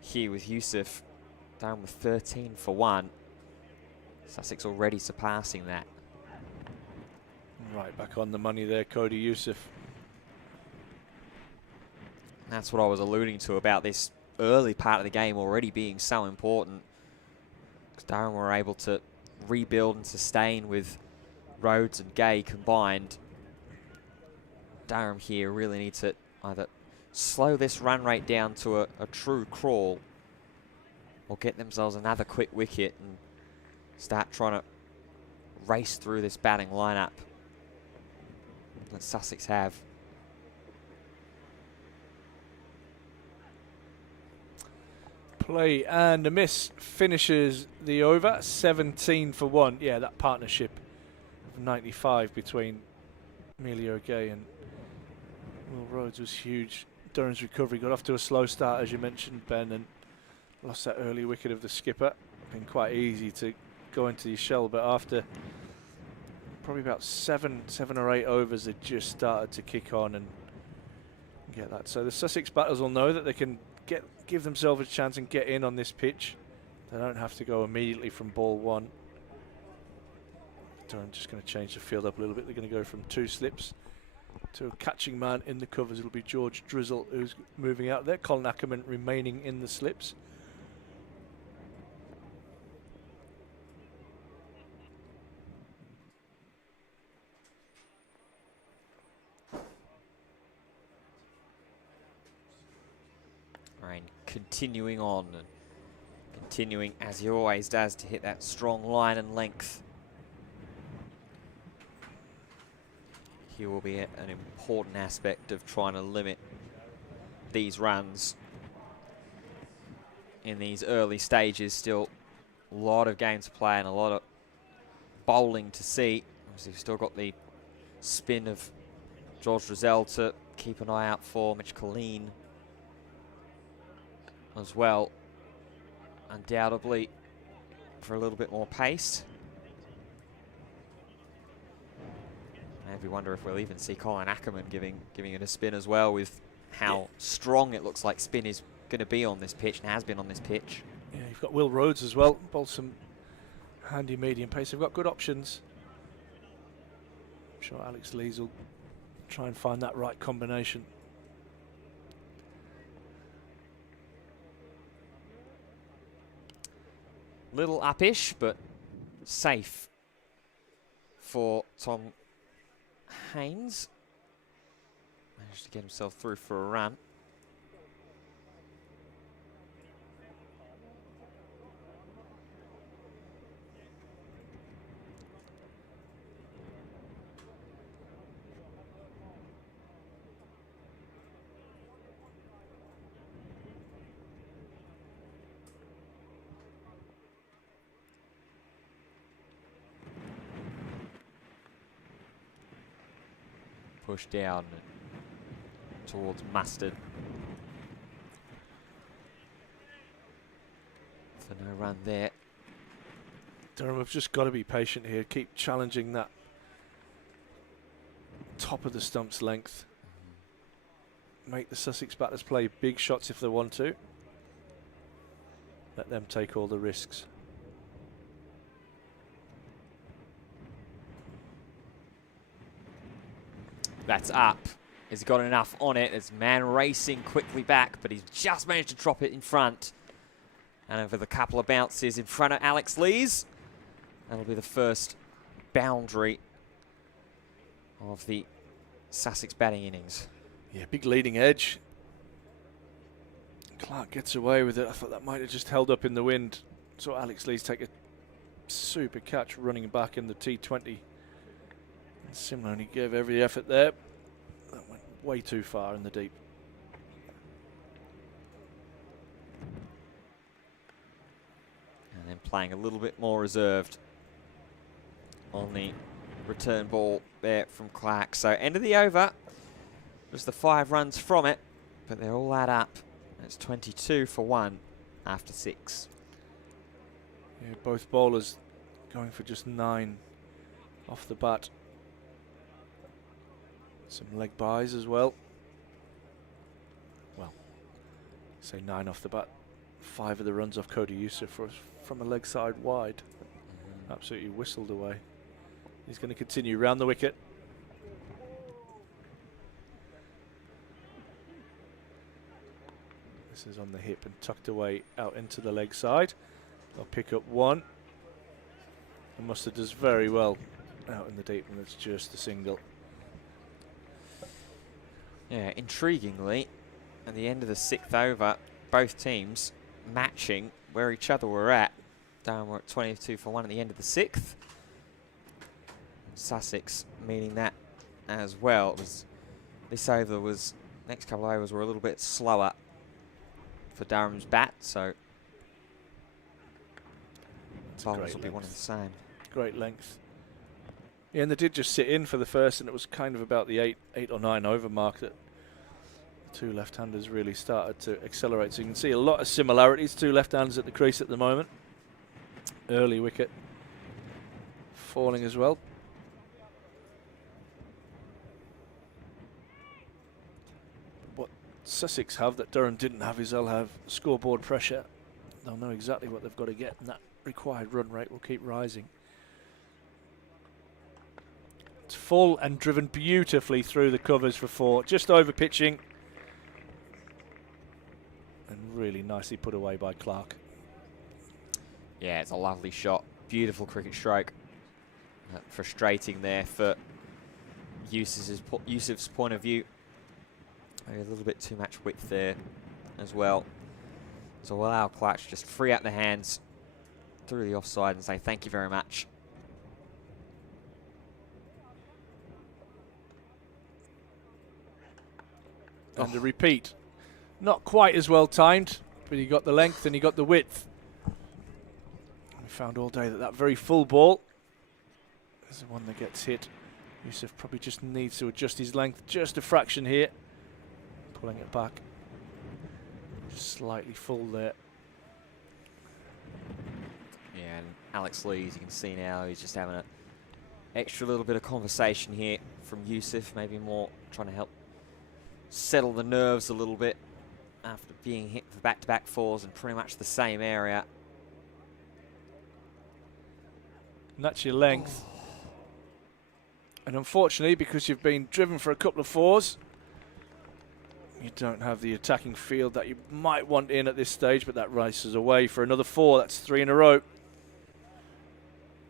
here with Yusuf. Durham with 13 for 1. Sussex already surpassing that. Right back on the money there, Cody Yusuf. That's what I was alluding to about this early part of the game already being so important. Because Durham were able to rebuild and sustain with Rhodes and Gay combined. Durham here really need to either slow this run rate down to a true crawl, or get themselves another quick wicket and start trying to race through this batting lineup that Sussex have. Play and a miss finishes the over. 17 for 1. Yeah, that partnership of 95 between Emilio Gay and Will Rhodes was huge. Durham's recovery got off to a slow start, as you mentioned, Ben, and lost that early wicket of the skipper. Been quite easy to go into your shell, but after probably about seven or 8 overs, they just started to kick on and get that. So the Sussex batters will know that they can give themselves a chance and get in on this pitch. They don't have to go immediately from ball 1. Durham just going to change the field up a little bit. They're going to go from 2 slips to a catching man in the covers. It'll be George Drizzle who's moving out there. Colin Ackerman remaining in the slips. Rain continuing on and continuing as he always does to hit that strong line and length. Here will be an important aspect of trying to limit these runs in these early stages. Still a lot of game to play and a lot of bowling to see. Obviously we've still got the spin of George Drizzle to keep an eye out for. Mitch Colleen as well, undoubtedly for a little bit more pace. Maybe wonder if we'll even see Colin Ackerman giving it a spin as well, with how strong it looks like spin is going to be on this pitch and has been on this pitch. Yeah, you've got Will Rhodes as well, both some handy medium pace. They've got good options. I'm sure Alex Lees will try and find that right combination. Little uppish, but safe for Tom Haynes. Managed to get himself through for a run. Push down towards Mustard. For no run there. Durham have just got to be patient here. Keep challenging that top of the stump's length. Make the Sussex batters play big shots if they want to. Let them take all the risks. That's up. Has got enough on it. There's man racing quickly back, but he's just managed to drop it in front. And over the couple of bounces in front of Alex Lees. That'll be the first boundary of the Sussex batting innings. Yeah, big leading edge. Clark gets away with it. I thought that might have just held up in the wind. Saw Alex Lees take a super catch running back in the T20. And Simon only gave every effort there. That went way too far in the deep. And then playing a little bit more reserved on the return ball there from Clark. So end of the over. Just the 5 runs from it, but they're all add up. It's 22 for 1 after 6. Yeah, both bowlers going for just 9 off the bat. Some leg byes as well. Well, say 9 off the bat. 5 of the runs off Cody Youssef from a leg side wide. Absolutely whistled away. He's going to continue round the wicket. This is on the hip and tucked away out into the leg side. They'll pick up 1. And Mustard does very well out in the deep, and it's just a single. Yeah, intriguingly, at the end of the 6th over, both teams matching where each other were at. Durham were at 22 for 1 at the end of the 6th. Sussex meaning that as well. It was, this over was, next couple of overs were a little bit slower for Durham's bat, so bowls will be one of the same. Great length. Yeah, and they did just sit in for the first, and it was kind of about the 8 or 9 over mark that the 2 left-handers really started to accelerate. So you can see a lot of similarities. 2 left-handers at the crease at the moment. Early wicket falling as well. What Sussex have that Durham didn't have is they'll have scoreboard pressure. They'll know exactly what they've got to get, and that required run rate will keep rising. It's full and driven beautifully through the covers for 4, just over pitching, and really nicely put away by Clark. Yeah, it's a lovely shot. Beautiful cricket stroke. Frustrating there for Yusuf's point of view. A little bit too much width there as well. So we'll allow Clark to just free up the hands through the offside and say thank you very much. And a repeat. Not quite as well timed, but he got the length and he got the width. We found all day that that very full ball is the one that gets hit. Yusuf probably just needs to adjust his length just a fraction here. Pulling it back. Just slightly full there. Yeah, and Alex Lees, you can see now, he's just having an extra little bit of conversation here from Yusuf, maybe more trying to help settle the nerves a little bit after being hit for back-to-back 4s in pretty much the same area. And that's your length. And unfortunately, because you've been driven for a couple of 4s, you don't have the attacking field that you might want in at this stage, but that races away for another 4. That's 3 in a row.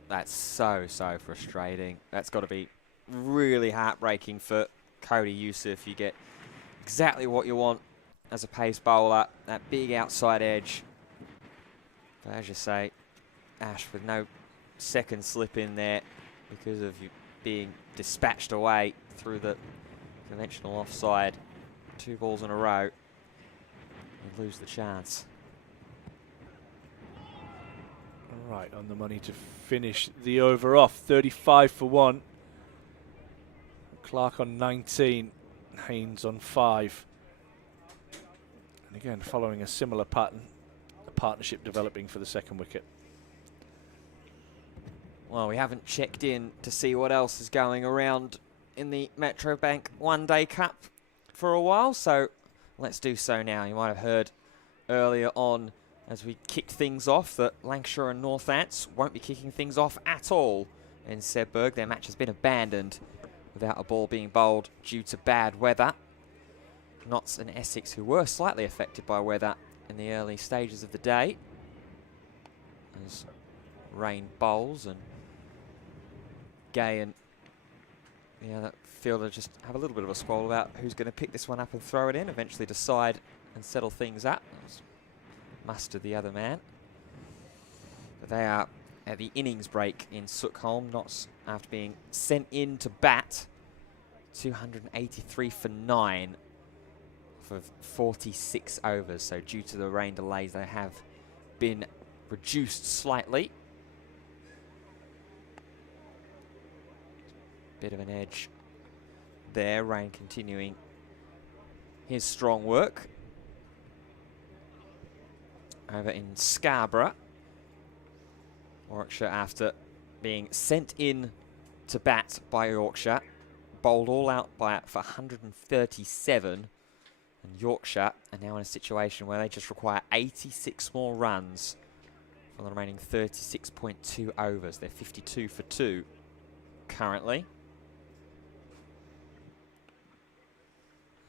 That's so frustrating. That's got to be really heartbreaking for Cody Yusuf. You get exactly what you want as a pace bowler, that big outside edge. But as you say, Ash with no second slip in there because of you being dispatched away through the conventional offside. 2 balls in a row, you lose the chance. Right on the money to finish the over off. 35 for 1. Clark on 19. Haynes on 5. And again, following a similar pattern, a partnership developing for the second wicket. Well, we haven't checked in to see what else is going around in the Metro Bank One Day Cup for a while, so let's do so now. You might have heard earlier on as we kicked things off that Lancashire and North Ants won't be kicking things off at all in Sedberg. Their match has been abandoned without a ball being bowled due to bad weather. Notts and Essex, who were slightly affected by weather in the early stages of the day, as rain bowls, and Gay and that fielder just have a little bit of a squabble about who's going to pick this one up and throw it in, eventually decide and settle things up. Mustered the other man. But they are at the innings break in Sookholm. Notts, after being sent in to bat, 283 for 9 for 46 overs. So due to the rain delays, they have been reduced slightly. Bit of an edge there. Rain continuing his strong work. Over in Scarborough, Warwickshire, after being sent in to bat by Yorkshire, bowled all out for 137, and Yorkshire are now in a situation where they just require 86 more runs for the remaining 36.2 overs. They're 52 for 2 currently.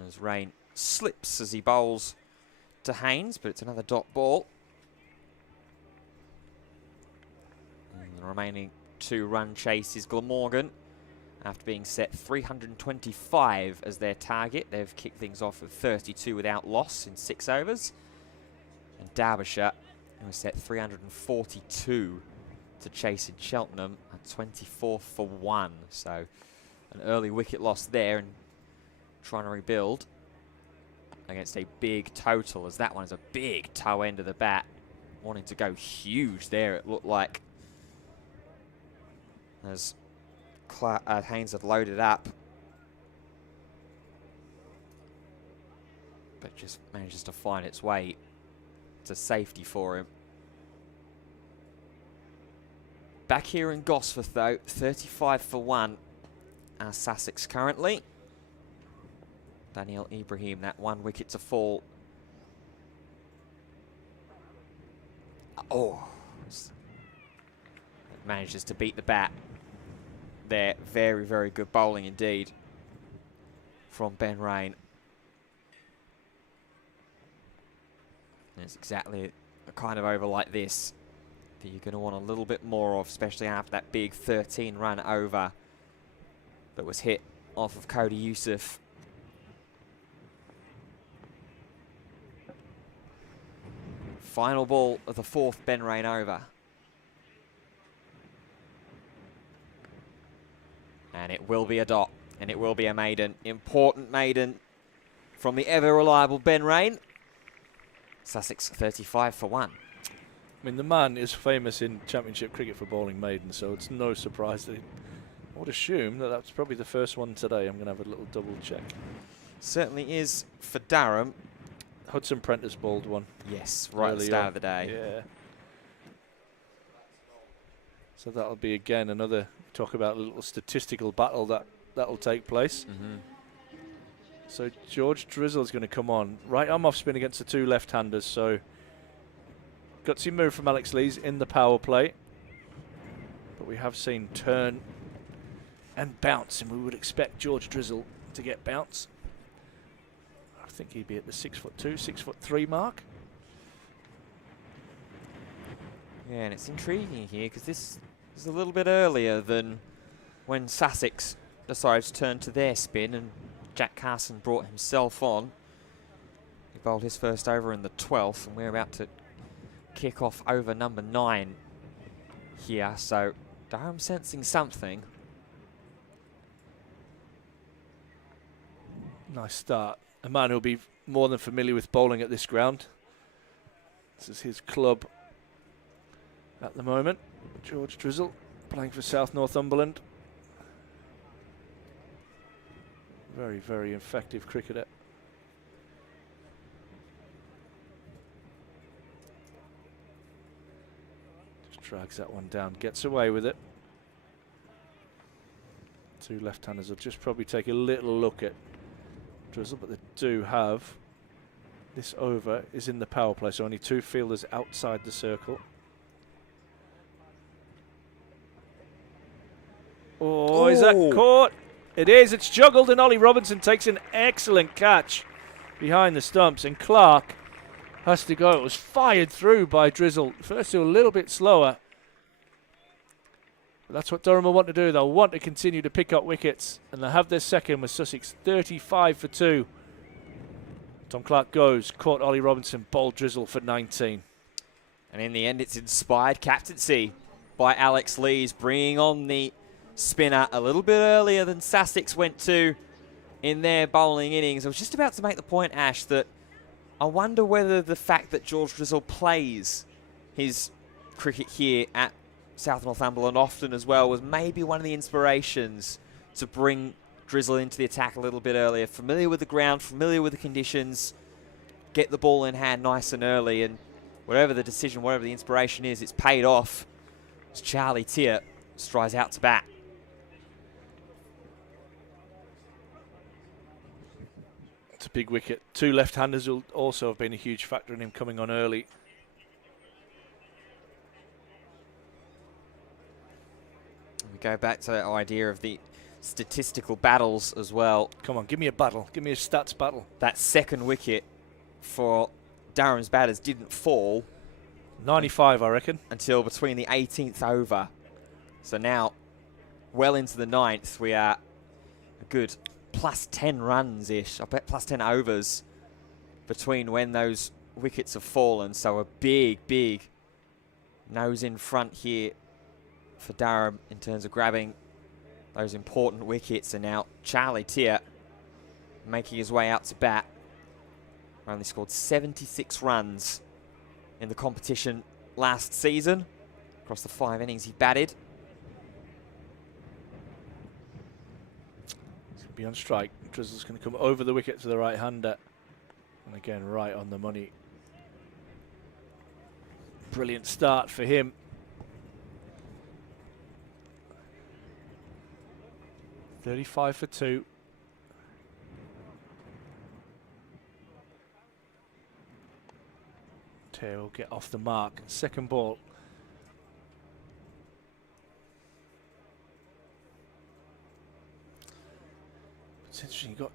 As Rain slips as he bowls to Haynes, but it's another dot ball. And the remaining 2-run chase is Glamorgan. After being set 325 as their target, they've kicked things off at 32 without loss in 6 overs. And Derbyshire, who was set 342 to chase in Cheltenham at 24 for 1. So an early wicket loss there, and trying to rebuild against a big total, as that one is a big toe end of the bat. Wanting to go huge there, it looked like, as Haynes had loaded up, but just manages to find its way to safety for him. Back here in Gosforth though, 35 for 1 are Sussex currently. Daniel Ibrahim, that 1 wicket to fall. Oh, manages to beat the bat there. Very, very good bowling indeed from Ben Rain. And it's exactly a kind of over like this that you're going to want a little bit more of, especially after that big 13-run over that was hit off of Cody Youssef. Final ball of the 4th Ben Rain over. And it will be a dot, and it will be a maiden. Important maiden from the ever-reliable Ben Rain. Sussex 35 for 1. I mean, the man is famous in Championship cricket for bowling maiden, so it's no surprise that I would assume that that's probably the first one today. I'm going to have a little double check. Certainly is for Durham. Hudson Prentice bowled one. Yes, right at the start of the day. Yeah. So that'll be, again, another, talk about a little statistical battle that'll take place. So George Drizzle's going to come on. Right arm off spin against the 2 left-handers. So gutsy move from Alex Lees in the power play. But we have seen turn and bounce, and we would expect George Drizzle to get bounce. I think he'd be at the 6'2", 6'3" mark. Yeah, and it's intriguing here because this is a little bit earlier than when Sussex decided to turn to their spin, and Jack Carson brought himself on. He bowled his first over in the 12th, and we're about to kick off over number 9 here. So Durham sensing something. Nice start. A man who'll be more than familiar with bowling at this ground. This is his club at the moment. George Drizzle playing for South Northumberland. Very, very effective cricketer. Just drags that one down, gets away with it. Two left-handers will just probably take a little look at Drizzle, but they do have this over is in the power play, so only two fielders outside the circle. Oh, is that caught? It is. It's juggled, and Ollie Robinson takes an excellent catch behind the stumps, and Clark has to go. It was fired through by Drizzle. First two a little bit slower. But that's what Durham will want to do. They'll want to continue to pick up wickets, and they'll have their second with Sussex 35 for 2. Tom Clark goes, caught Ollie Robinson, bowled Drizzle for 19. And in the end, it's inspired captaincy by Alex Lees, bringing on the spinner a little bit earlier than Sussex went to in their bowling innings. I was just about to make the point, Ash, that I wonder whether the fact that George Drizzle plays his cricket here at South Northumberland often as well was maybe one of the inspirations to bring Drizzle into the attack a little bit earlier. Familiar with the ground, familiar with the conditions, get the ball in hand nice and early, and whatever the decision, whatever the inspiration is, it's paid off as Charlie Tier strides out to bat. It's a big wicket. Two left-handers will also have been a huge factor in him coming on early. We go back to that idea of the statistical battles as well. Come on, give me a battle. Give me a stats battle. That second wicket for Durham's batters didn't fall 95, I reckon, until between the 18th over. So now, well into the 9th, we are a good plus 10 runs-ish. I bet plus 10 overs between when those wickets have fallen. So a big, big nose in front here for Durham in terms of grabbing those important wickets. And now Charlie Tier making his way out to bat. Only scored 76 runs in the competition last season across the 5 innings he batted. He's going to be on strike. Drizzle's going to come over the wicket to the right-hander. And again, right on the money. Brilliant start for him. .35 for 2. Taylor will get off the mark. Second ball. It's interesting, you've got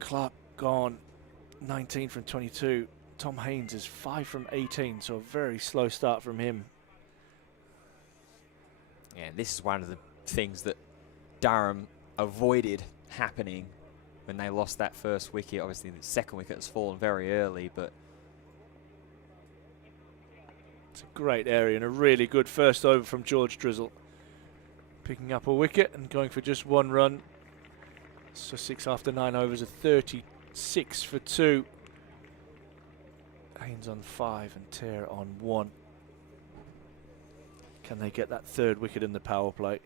Clark gone 19 from 22. Tom Haynes is 5 from 18, so a very slow start from him. Yeah, this is one of the things that Durham avoided happening when they lost that first wicket. Obviously, the second wicket has fallen very early, but it's a great area and a really good first over from George Drizzle. Picking up a wicket and going for just 1 run. Sussex after 9 overs are 36 for 2. Haynes on 5 and Taylor on 1. Can they get that third wicket in the power play?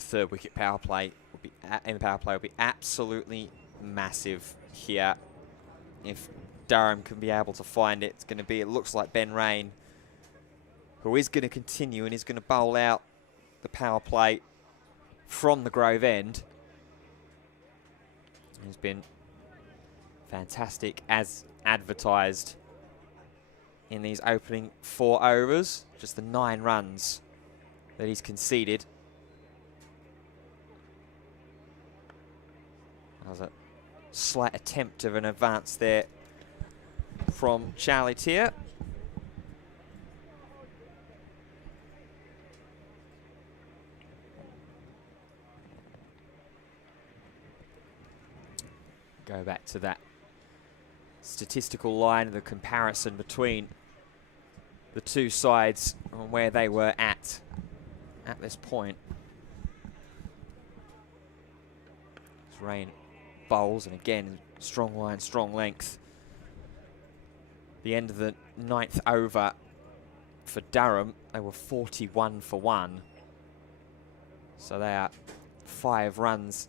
Third wicket power play will be in the power play will be absolutely massive here. If Durham can be able to find it, it's going to be, it looks like Ben Rain, who is going to continue and is going to bowl out the power play from the Grove End. He's been fantastic as advertised in these opening 4 overs. Just the 9 runs that he's conceded. That was a slight attempt of an advance there from Charlie Tier. Go back to that statistical line, the comparison between the two sides and where they were at this point. As Rain bowls, and again, strong line, strong length. The end of the 9th over for Durham, they were 41 for 1. So they are 5 runs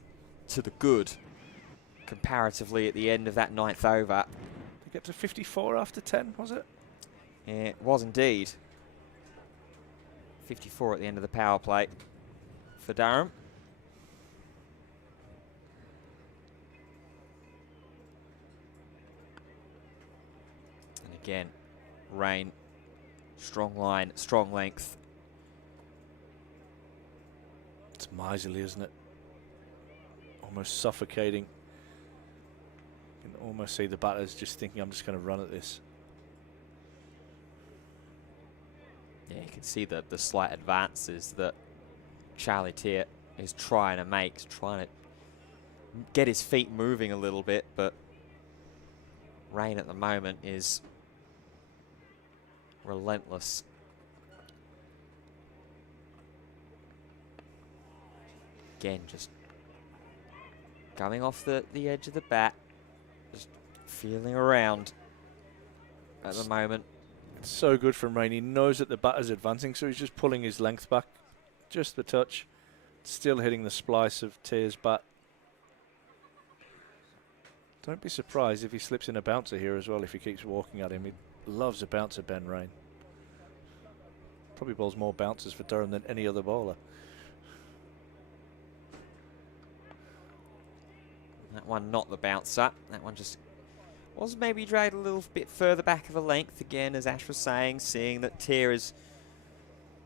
to the good comparatively at the end of that 9th over. They get to 54 after 10, was it? Yeah, it was indeed. 54 at the end of the power play for Durham. Again, Rain, strong line, strong length. It's miserly, isn't it? Almost suffocating. You can almost see the batters just thinking, I'm just going to run at this. Yeah, you can see the slight advances that Charlie Tier is trying to make, trying to get his feet moving a little bit, but Rain at the moment is relentless. Again, just coming off the edge of the bat, just feeling around at the moment. It's so good from Rain. He knows that the batter's advancing, so he's just pulling his length back just a touch. Still hitting the splice of Tier's bat. Don't be surprised if he slips in a bouncer here as well, if he keeps walking at him. He loves a bouncer, Ben Rain. Probably bowls more bouncers for Durham than any other bowler. That one not the bouncer. That one just was maybe dragged a little bit further back of a length again, as Ash was saying, seeing that Tier is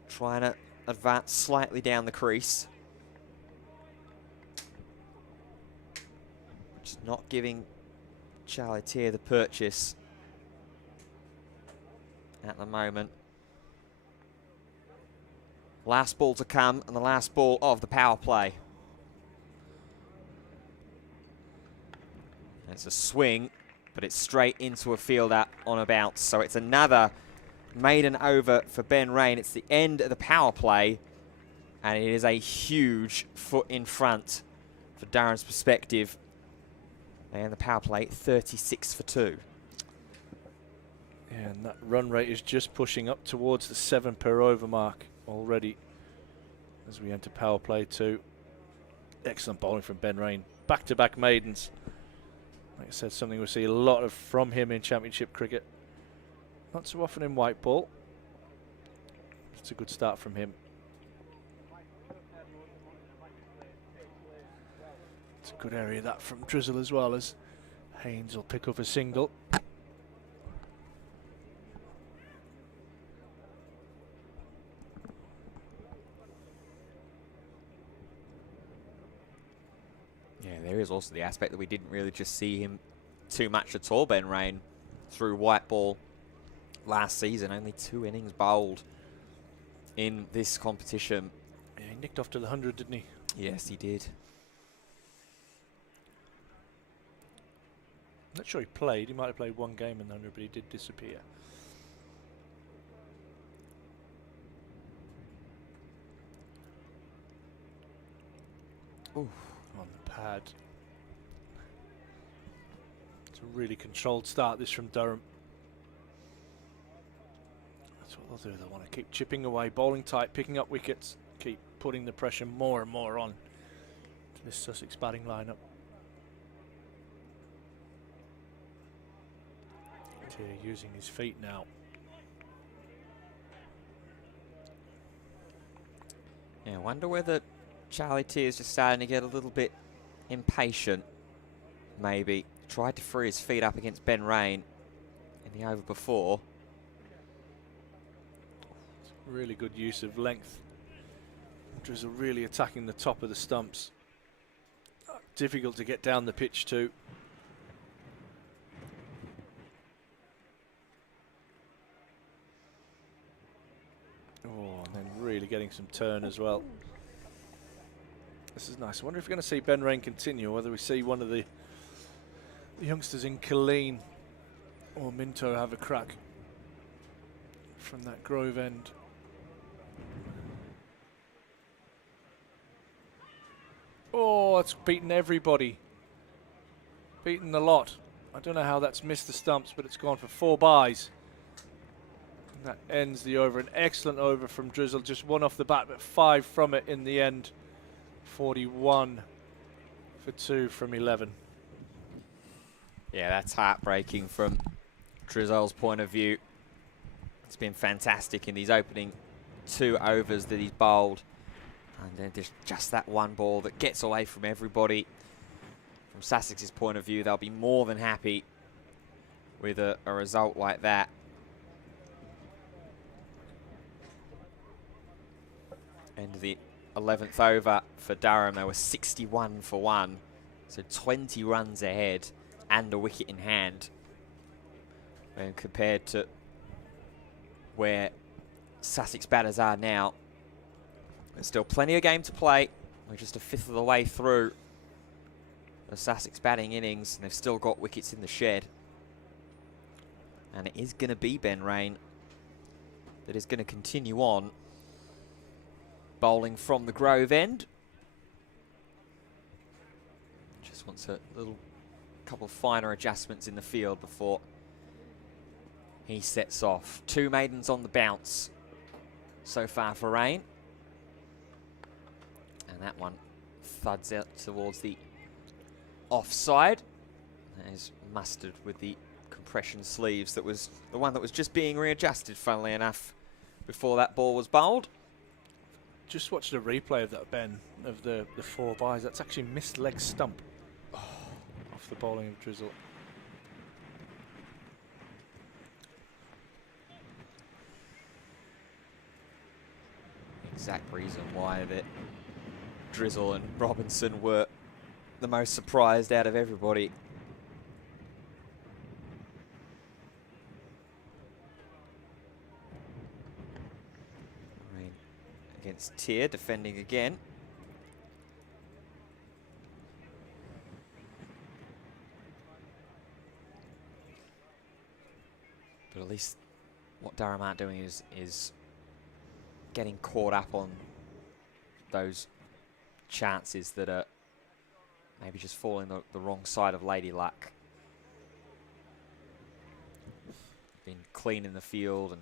trying to advance slightly down the crease. Just not giving Charlie Tier the purchase at the moment. Last ball to come, and the last ball of the power play. It's a swing, but it's straight into a fielder on a bounce. So it's another maiden over for Ben Rain. It's the end of the power play, and it is a huge foot in front for Durham's perspective. And the power play, 36 for 2. Yeah, and that run rate is just pushing up towards the 7 per over mark already as we enter power play 2. Excellent bowling from Ben Rain. Back-to-back maidens. Like I said, something we see a lot of from him in championship cricket. Not so often in white ball. It's a good start from him. It's a good area that from Drizzle as well, as Haynes will pick up a single. Yeah, there is also the aspect that we didn't really just see him too much at all, Ben Rain, through white ball last season. Only 2 innings bowled in this competition. Yeah, he nicked off to the 100, didn't he? Yes, he did. Not sure he played. He might have played one game in the 100, but he did disappear. Ooh. On the pad. It's a really controlled start, this from Durham. That's what they'll do. They want to keep chipping away, bowling tight, picking up wickets, keep putting the pressure more and more on to this Sussex batting lineup. Tier using his feet now. Yeah, I wonder whether Charlie Tier is just starting to get a little bit impatient, maybe. Tried to free his feet up against Ben Rain in the over before. Really good use of length. Drizzle really attacking the top of the stumps. Difficult to get down the pitch too. Oh, and then really getting some turn as well. This is nice. I wonder if we're going to see Ben Rain continue, or whether we see one of the youngsters in Colleen or Minto have a crack from that Grove end. Oh, it's beaten everybody. Beaten the lot. I don't know how that's missed the stumps, but it's gone for 4 byes. And that ends the over. An excellent over from Drizzle. Just 1 off the bat, but 5 from it in the end. 41 for 2 from 11. Yeah, that's heartbreaking from Drizzle's point of view. It's been fantastic in these opening 2 overs that he's bowled. And then there's just that one ball that gets away from everybody. From Sussex's point of view, they'll be more than happy with a result like that. End of the 11th over for Durham. They were 61 for 1. So 20 runs ahead and a wicket in hand. And compared to where Sussex batters are now, there's still plenty of game to play. We're just a fifth of the way through the Sussex batting innings, and they've still got wickets in the shed. And it is going to be Ben Rain that is going to continue on bowling from the Grove end. Just wants a little couple of finer adjustments in the field before he sets off. 2 maidens on the bounce so far for Rain. And that one thuds out towards the offside. That is mustard with the compression sleeves. That was the one that was just being readjusted, funnily enough, before that ball was bowled. Just watched a replay of that, Ben, of the 4 byes. That's actually missed leg stump off the bowling of Drizzle. Exact reason why that Drizzle and Robinson were the most surprised out of everybody. Rain against Tier, defending again. But at least what Durham aren't doing is getting caught up on those chances that are maybe just falling the wrong side of Lady Luck. Been clean in the field and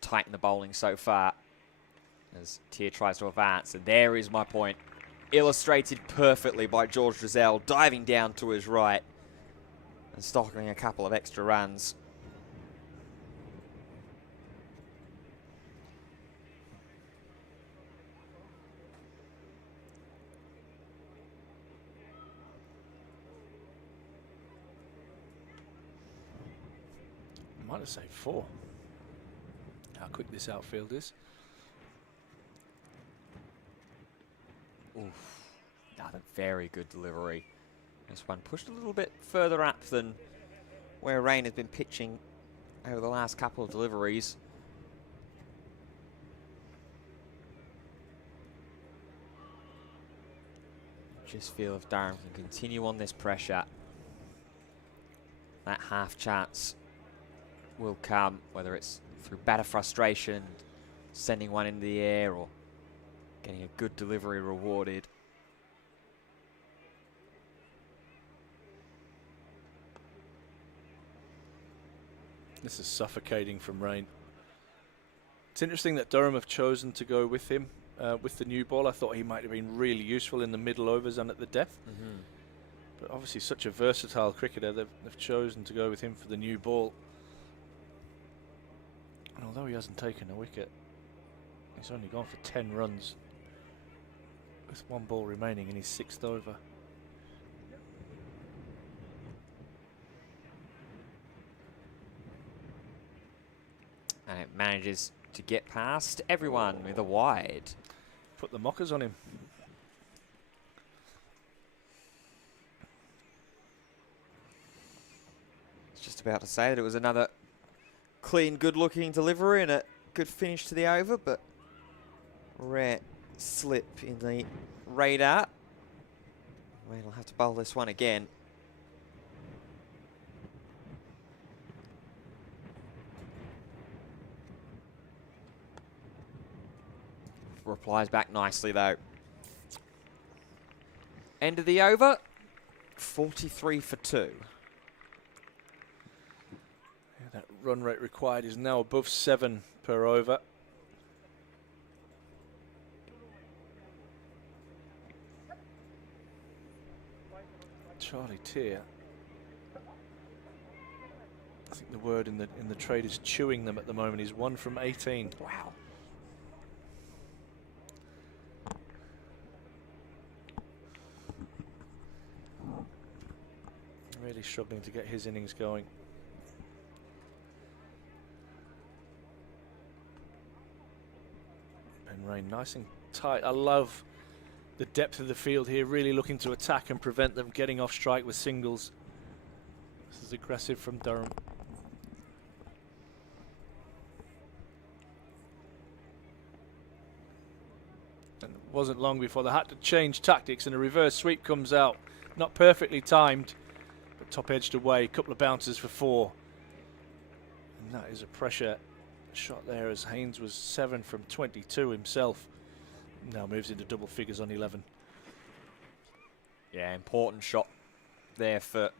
tight in the bowling so far as Tier tries to advance. And there is my point. Illustrated perfectly by George Drizzell, diving down to his right and stocking a couple of extra runs. Might have saved 4. How quick this outfield is. Oof, another very good delivery. This one pushed a little bit further up than where Rain has been pitching over the last couple of deliveries. Just feel if Durham can continue on this pressure, that half chance will come, whether it's through batter frustration, sending one into the air, or getting a good delivery rewarded. This is suffocating from Rain. It's interesting that Durham have chosen to go with him with the new ball. I thought he might have been really useful in the middle overs and at the death. But obviously such a versatile cricketer, they've chosen to go with him for the new ball. And although he hasn't taken a wicket, he's only gone for 10 runs with 1 ball remaining in his 6th over. And it manages to get past everyone with a wide. Put the mockers on him. Just about to say that it was another clean, good-looking delivery and a good finish to the over, but rare slip in the radar. We'll have to bowl this one again. Replies back nicely, though. End of the over, 43 for 2. That run rate required is now above 7 per over. Charlie Tier. I think the word in the trade is chewing them at the moment. He's 1 from 18. Wow. Really struggling to get his innings going. Rain nice and tight. I love the depth of the field here, really looking to attack and prevent them getting off strike with singles. This is aggressive from Durham. And it wasn't long before they had to change tactics, and a reverse sweep comes out. Not perfectly timed, but top edged away. A couple of bounces for 4. And that is a pressure shot there, as Haynes was 7 from 22 himself. Now moves into double figures on 11. Yeah, important shot there for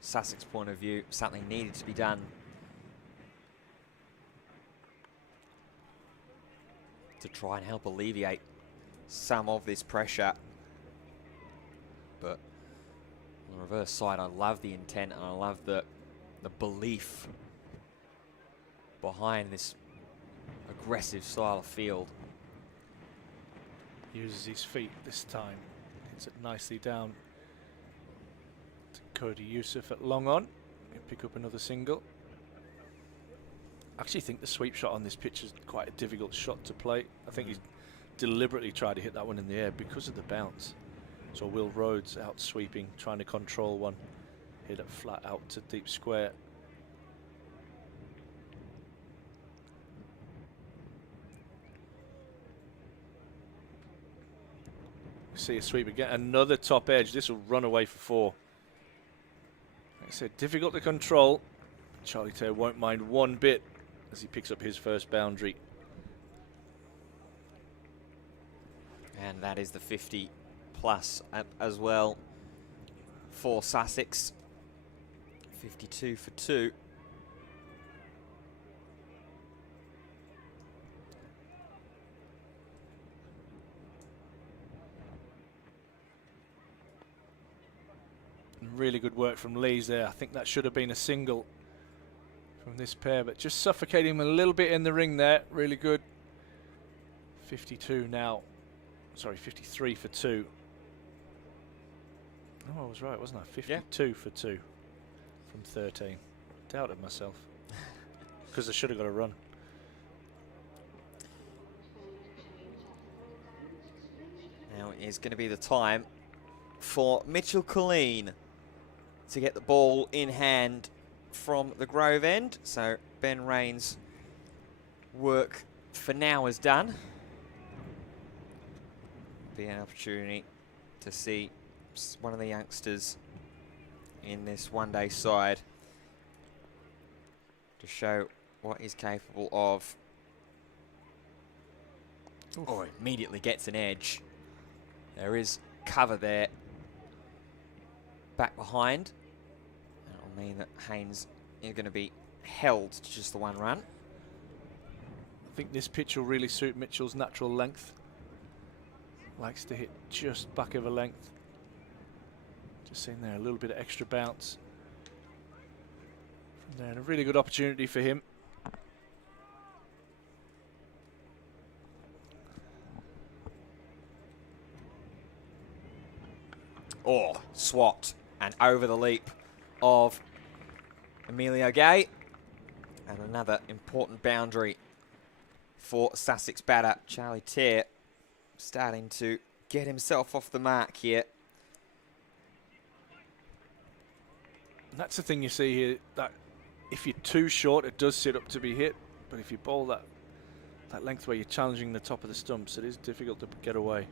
Sussex point of view. Something needed to be done to try and help alleviate some of this pressure. But on the reverse side, I love the intent and I love the belief behind this aggressive style of field. Uses his feet this time. Hits it nicely down to Cody Youssef at long on. He'll pick up another single. I actually think the sweep shot on this pitch is quite a difficult shot to play. I think he's deliberately tried to hit that one in the air because of the bounce. So Will Rhodes out sweeping, trying to control one. Hit it flat out to deep square. See a sweep again, another top edge. This will run away for 4. Like I said, difficult to control. Charlie Taylor won't mind one bit as he picks up his first boundary. And that is the 50 plus as well for Sussex. 52 for 2. Really good work from Lees there. I think that should have been a single from this pair, but just suffocating him a little bit in the ring there. Really good. 52 now. Sorry, 53 for 2. Oh, I was right, wasn't I? 52 for 2 from 13. Doubted myself because I should have got a run. Now is going to be the time for Mitchell Colleen to get the ball in hand from the Grove end. So Ben Rain's work for now is done. Be an opportunity to see one of the youngsters in this one-day side to show what he's capable of. Oh, immediately gets an edge. There is cover there. Back behind. That'll mean that Haynes is going to be held to just the 1 run. I think this pitch will really suit Mitchell's natural length. Likes to hit just back of a length. Just in there, a little bit of extra bounce from there, and a really good opportunity for him. Oh, swat and over the leap of Emilio Gay. And another important boundary for Sussex batter Charlie Tear, starting to get himself off the mark here. And that's the thing you see here, that if you're too short, it does sit up to be hit. But if you bowl that length where you're challenging the top of the stumps, it is difficult to get away.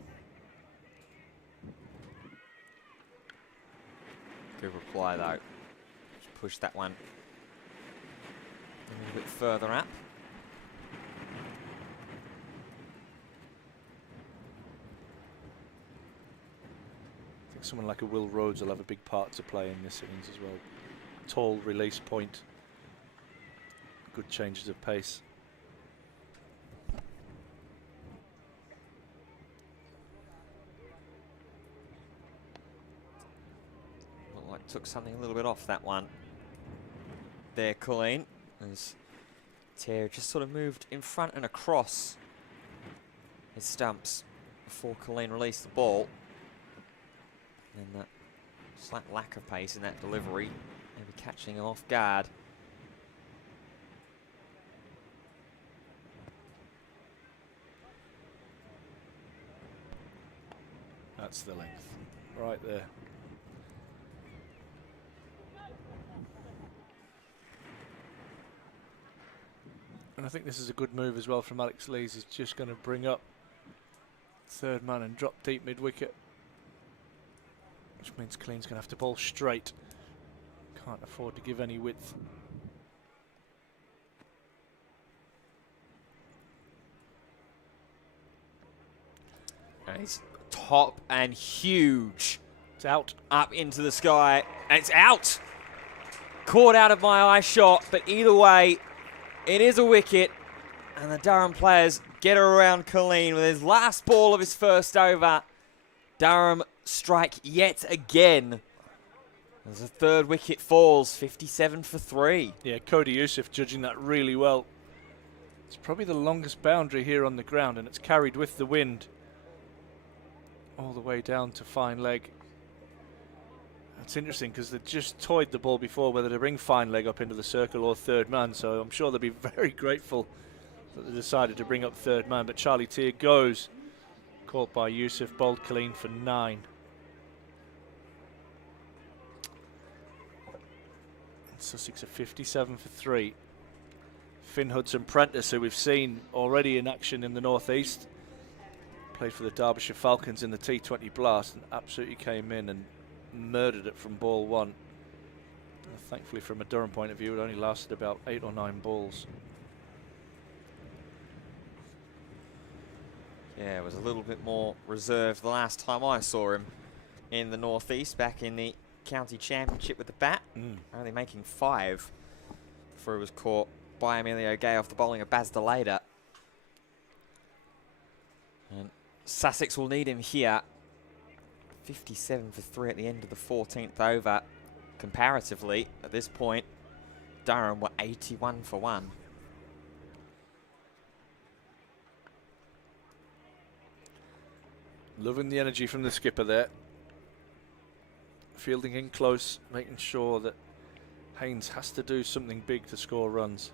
Good reply though. Just push that one a little bit further up. I think someone like a Will Rhodes will have a big part to play in this innings as well. Tall release point, good changes of pace. Looked like took something a little bit off that one there, Colleen, as Tear just sort of moved in front and across his stumps before Colleen released the ball. And that slight lack of pace in that delivery, maybe catching him off guard. That's the length, right there. And I think this is a good move as well from Alex Lees. He's just going to bring up third man and drop deep mid-wicket, which means Clean's going to have to bowl straight. Can't afford to give any width. And it's top and huge. It's out. Up into the sky, and it's out. Caught out of my eye shot, but either way, it is a wicket, and the Durham players get around Colleen with his last ball of his first over. Durham strike yet again. As the third wicket falls, 57 for 3. Yeah, Cody Youssef judging that really well. It's probably the longest boundary here on the ground, and it's carried with the wind all the way down to fine leg. That's interesting because they just toyed the ball before whether to bring fine leg up into the circle or third man, so I'm sure they'll be very grateful that they decided to bring up third man. But Charlie Tier goes, caught by Youssef, bowled Colleen for 9. And Sussex are 57 for 3. Finn Hudson-Prentice, who we've seen already in action in the northeast, played for the Derbyshire Falcons in the T20 Blast and absolutely came in and murdered it from ball 1. Thankfully, from a Durham point of view, it only lasted about 8 or 9 balls. Yeah, it was a little bit more reserved the last time I saw him in the northeast, back in the county championship with the bat. Only making 5 before he was caught by Emilio Gay off the bowling of Baz DeLader. And Sussex will need him here. 57 for 3 at the end of the 14th over. Comparatively, at this point, Durham were 81 for 1. Loving the energy from the skipper there. Fielding in close, making sure that Haynes has to do something big to score runs.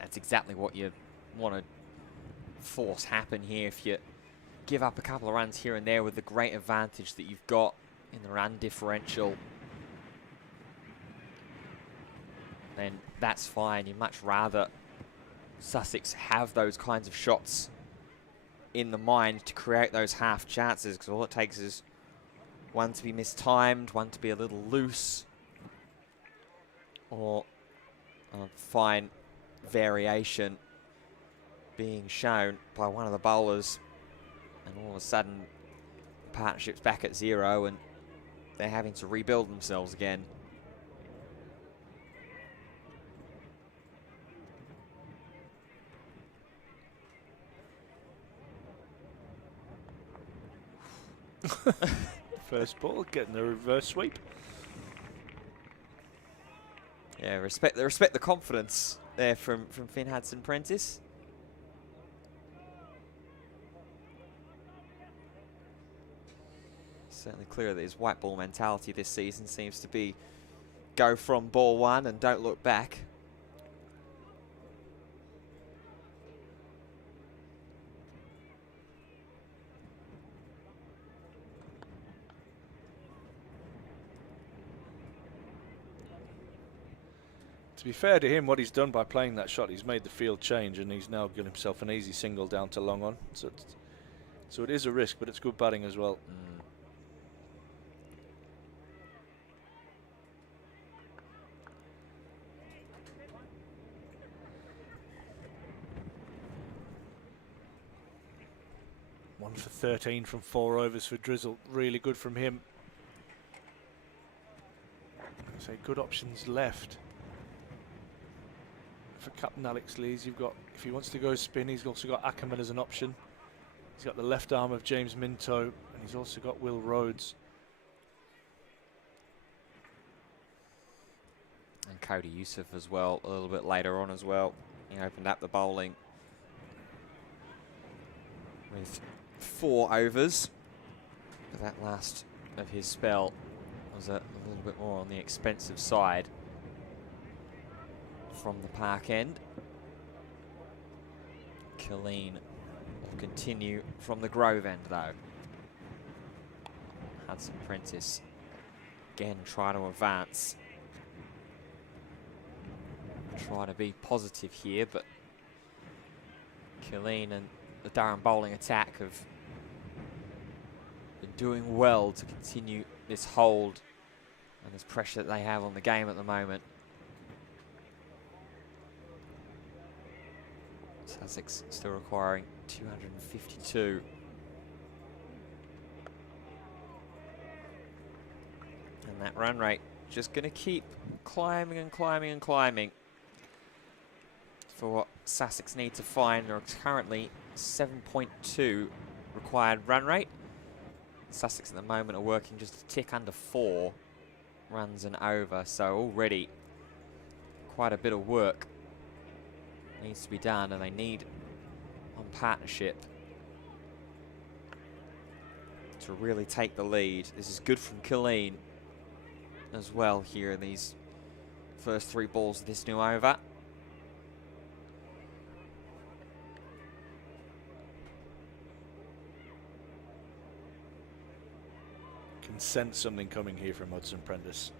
That's exactly what you want to force happen here. If you give up a couple of runs here and there with the great advantage that you've got in the run differential, then that's fine. You'd much rather Sussex have those kinds of shots in the mind to create those half chances, because all it takes is one to be mistimed, one to be a little loose, or a fine variation being shown by one of the bowlers, and all of a sudden partnership's back at 0 and they're having to rebuild themselves again. First ball, getting the reverse sweep. Yeah, respect the confidence there from Finn Hudson-Prentice. Certainly clear that his white ball mentality this season seems to be go from ball 1 and don't look back. To be fair to him, what he's done by playing that shot, he's made the field change and he's now given himself an easy single down to long on. So it is a risk, but it's good batting as well. One for 13 from 4 overs for Drizzle. Really good from him. So good options left for Captain Alex Lees. You've got, if he wants to go spin, he's also got Ackerman as an option. He's got the left arm of James Minto, and he's also got Will Rhodes. And Cody Youssef as well, a little bit later on as well. He opened up the bowling with 4 overs for that last of his spell was a little bit more on the expensive side from the park end. Killeen will continue from the Grove end though. Hudson Prentice again try to advance. Try to be positive here, but Killeen and the Durham bowling attack have been doing well to continue this hold and this pressure that they have on the game at the moment. Sussex still requiring 252. And that run rate just going to keep climbing and climbing and climbing for what Sussex need to find. They're currently 7.2 required run rate. Sussex at the moment are working just a tick under 4 runs and over, so already quite a bit of work needs to be done, and they need on partnership to really take the lead. This is good from Killeen as well here in these first 3 balls of this new over. Can sense something coming here from Hudson Prentice.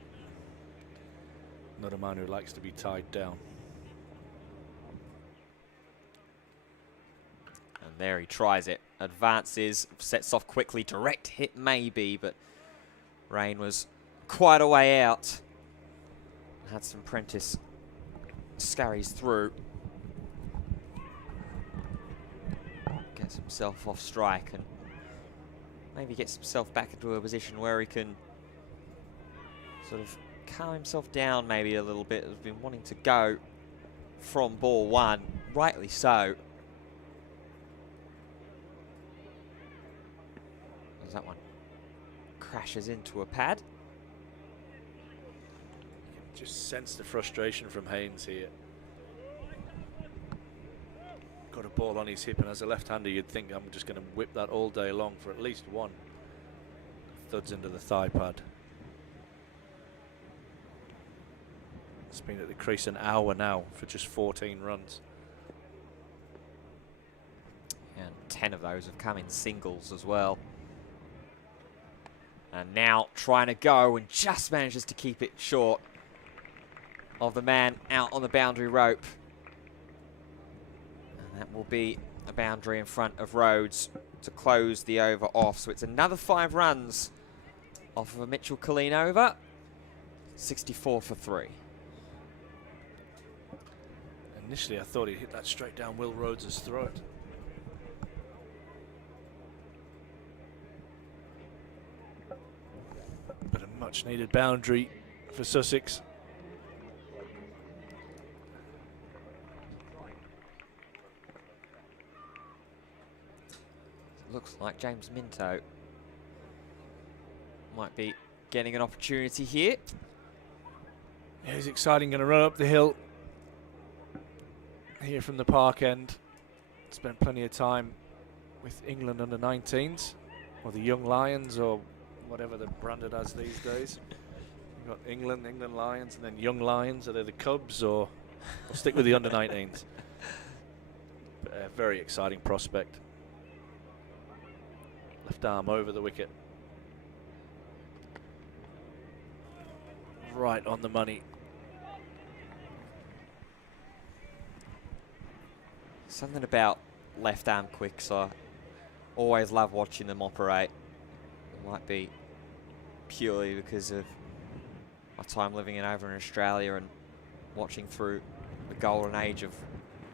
Not a man who likes to be tied down. And there he tries it. Advances, sets off quickly. Direct hit maybe, but rain was quite a way out. Hudson Prentice scurries through. Gets himself off strike and maybe gets himself back into a position where he can sort of calm himself down maybe a little bit. Has been wanting to go from ball 1, rightly so. As that one crashes into a pad. You can just sense the frustration from Haynes here. Got a ball on his hip, and as a left-hander you'd think I'm just going to whip that all day long for at least one. Thuds into the thigh pad. It's been at the crease an hour now for just 14 runs. And 10 of those have come in singles as well. And now trying to go and just manages to keep it short of the man out on the boundary rope. And that will be a boundary in front of Rhodes to close the over off. So it's another 5 runs off of a Mitchell Killeen over. 64 for 3. Initially I thought he'd hit that straight down Will Rhodes' throat. But a much needed boundary for Sussex. Looks like James Minto might be getting an opportunity here. Yeah, he's exciting, going to run up the hill here from the park end. Spent plenty of time with England under 19s, or the Young Lions, or whatever they're branded as these days. You've got England Lions, and then Young Lions. Are they the Cubs, or we'll stick with the under 19s? But a very exciting prospect. Left arm over the wicket. Right on the money. Something about left arm quicks. I always love watching them operate. It might be purely because of my time living over in Australia and watching through the golden age of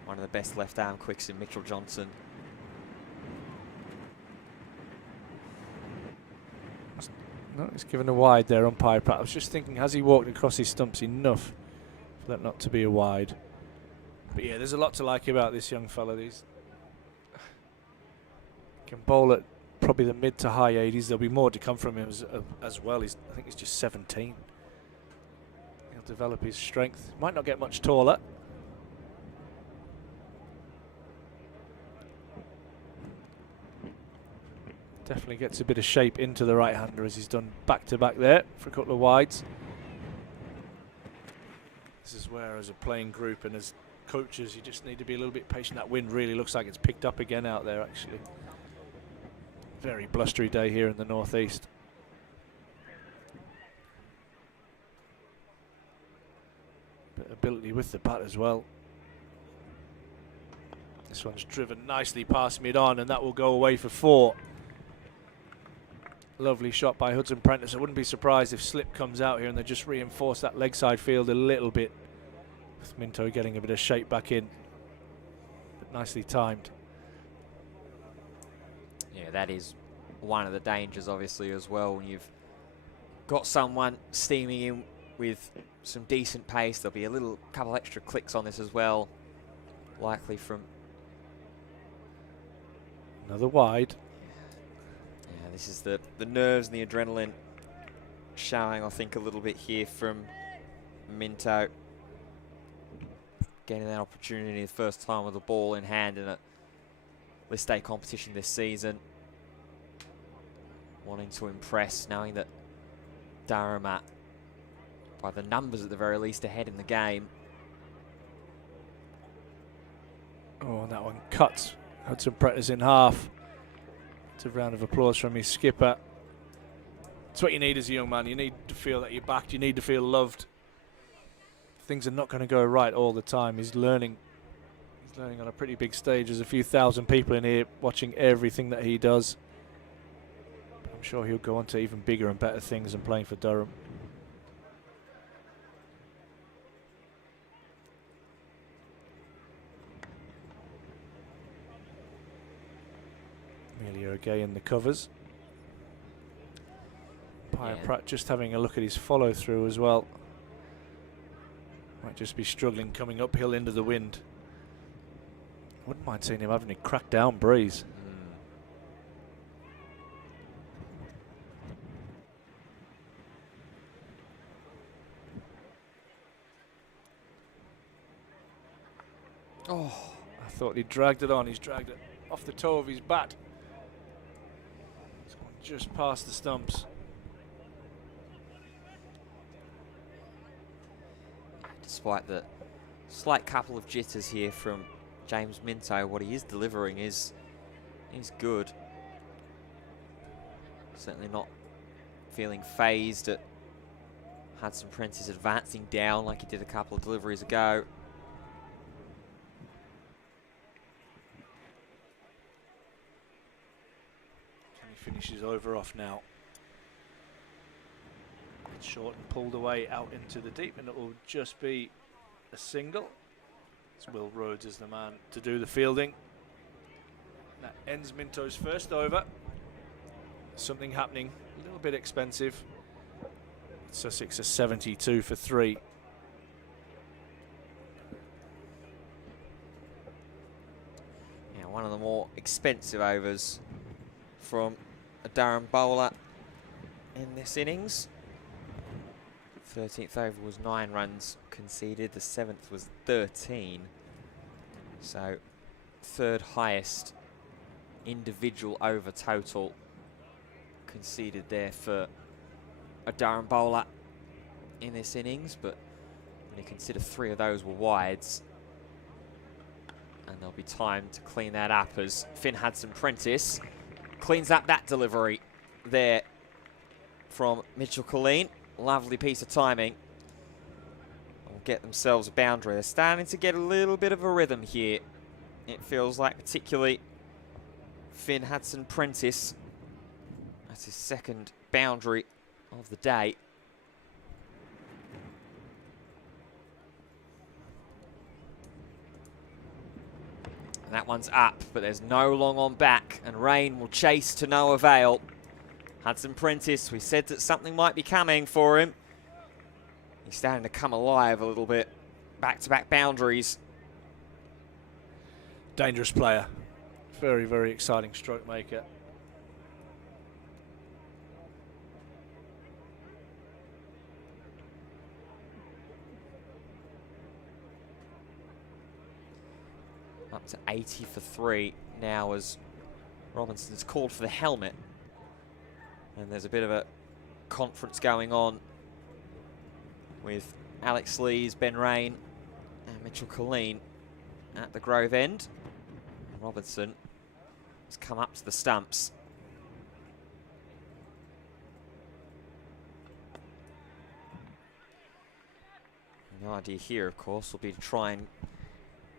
one of the best left arm quicks in Mitchell Johnson. No, he's given a wide there, umpire Pratt. I was just thinking, has he walked across his stumps enough for that not to be a wide? But yeah, there's a lot to like about this young fella. He's can bowl at probably the mid to high 80s. There'll be more to come from him as well. I think he's just 17. He'll develop his strength. Might not get much taller. Definitely gets a bit of shape into the right-hander as he's done back-to-back there for a couple of wides. This is where, as a playing group and as coaches, you just need to be a little bit patient. That wind really looks like it's picked up again out there, actually. Very blustery day here in the northeast. Bit of ability with the bat as well. This one's driven nicely past mid-on, and that will go away for 4. Lovely shot by Hudson Prentice. I wouldn't be surprised if slip comes out here and they just reinforce that leg side field a little bit, with Minto getting a bit of shape back in. But nicely timed. Yeah, that is one of the dangers, obviously, as well. When you've got someone steaming in with some decent pace, there'll be a couple extra clicks on this as well, likely from... Another wide. Yeah, this is the nerves and the adrenaline showing, I think, a little bit here from Minto. Getting that opportunity the first time with the ball in hand in a list A competition this season. Wanting to impress, knowing that Durham are, by the numbers at the very least, ahead in the game. Oh, and that one cuts Hudson Prentice in half. It's a round of applause from his skipper. It's what you need as a young man. You need to feel that you're backed. You need to feel loved. Things are not going to go right all the time. He's learning. He's learning on a pretty big stage. There's a few thousand people in here watching everything that he does. I'm sure he'll go on to even bigger and better things than playing for Durham. Amelia Gay in the covers. Pye Pratt just having a look at his follow through as well. Might just be struggling coming uphill into the wind. Wouldn't mind seeing him having a crack down breeze. Oh, I thought he dragged it on. He's dragged it off the toe of his bat. It's gone just past the stumps. Despite the slight couple of jitters here from James Minto, what he is delivering is good. Certainly not feeling phased at Hudson Prentice advancing down like he did a couple of deliveries ago. He finishes over off now. It's short and pulled away out into the deep, and it will just be a single. It's Will Rhodes is the man to do the fielding. That ends Minto's first over. Something happening, a little bit expensive. Sussex are 72 for 3. Yeah, one of the more expensive overs from a Durham bowler in this innings. 13th over was 9 runs conceded, the 7th was 13. So third highest individual over total conceded there for a Durham bowler in this innings, but when you consider 3 of those were wides, and there'll be time to clean that up as Finn Hudson Prentice cleans up that delivery there from Mitchell Colleen. Lovely piece of timing. Will get themselves a boundary. They're starting to get a little bit of a rhythm here. It feels like, particularly Finn Hudson Prentice. That's his second boundary of the day. And that one's up, but there's no long on back, and rain will chase to no avail. Hudson Prentice, we said that something might be coming for him. He's starting to come alive a little bit. Back-to-back boundaries. Dangerous player. Very, very exciting stroke maker. Up to 80 for 3 now as Robinson's called for the helmet And there's a bit of a conference going on with Alex Lees, Ben Rain and Mitchell Colleen at the Grove end. Robinson has come up to the stumps. The idea here, of course, will be to try and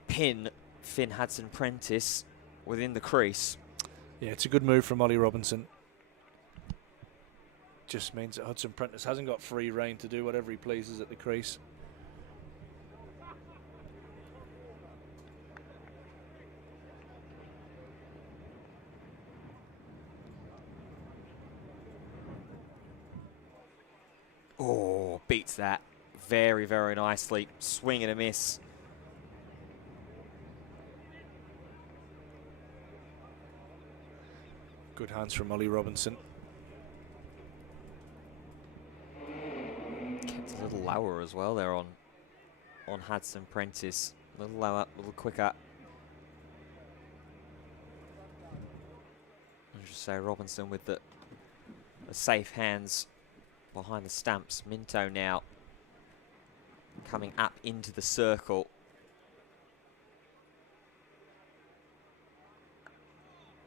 pin Finn Hudson-Prentice within the crease. Yeah, it's a good move from Ollie Robinson. Just means that Hudson-Prentice hasn't got free rein to do whatever he pleases at the crease. Oh, beats that very, very nicely. Swing and a miss. Good hands from Ollie Robinson. Kept a little lower as well there on Hudson-Prentice. A little lower, a little quicker. I should say Robinson with the safe hands behind the stumps. Minto now coming up into the circle.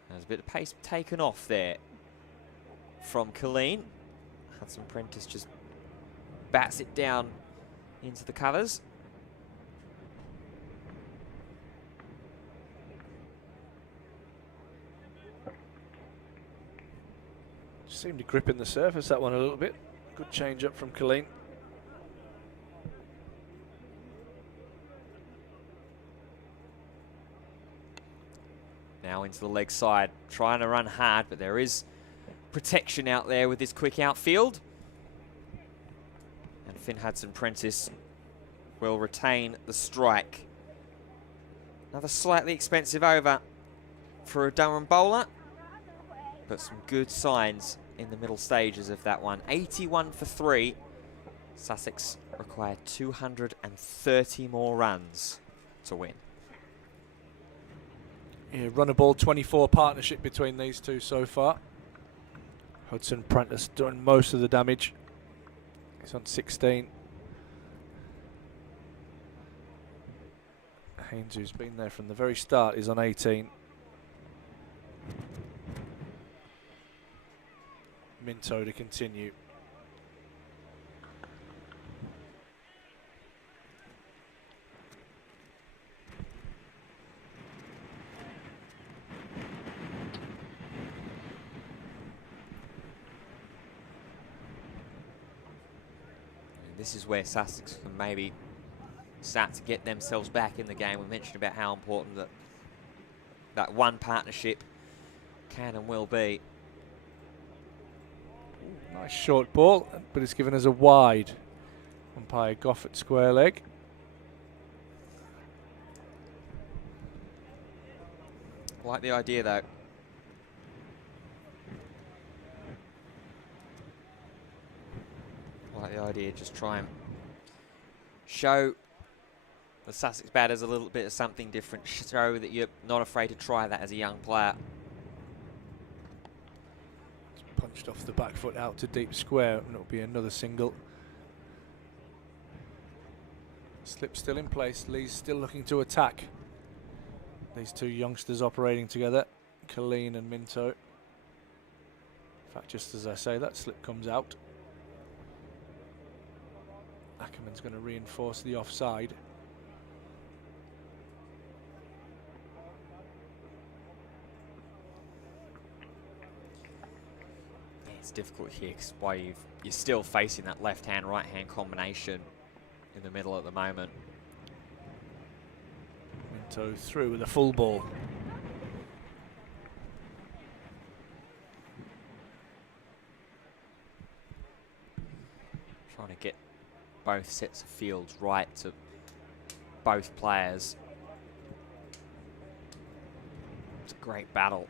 There's a bit of pace taken off there from Colleen. Hudson-Prentice just bats it down into the covers. Seemed to grip in the surface, that one a little bit. Good change up from Colleen. Now into the leg side, trying to run hard, but there is protection out there with this quick outfield. And Finn Hudson-Prentice will retain the strike. Another slightly expensive over for a Durham bowler, but some good signs in the middle stages of that one. 81 for 3. Sussex require 230 more runs to win. Yeah, run a ball 24 partnership between these two so far. Hudson-Prentice doing most of the damage. He's on 16. Haynes, who's been there from the very start, is on 18. Minto to continue. This is where Sussex can maybe start to get themselves back in the game. We mentioned about how important that one partnership can and will be. Nice short ball, but it's given us a wide. Umpire Goff at square leg. Like the idea though. Like the idea, just try and show the Sussex batters a little bit of something different. Show that you're not afraid to try that as a young player. Punched off the back foot out to deep square, and it'll be another single. Slip still in place. Lee's still looking to attack. These two youngsters operating together, Colleen and Minto. In fact, just as I say, that slip comes out. Ackerman's going to reinforce the offside. It's difficult here because you're still facing that left-hand, right-hand combination in the middle at the moment. Minto through with a full ball. Trying to get both sets of fields right to both players. It's a great battle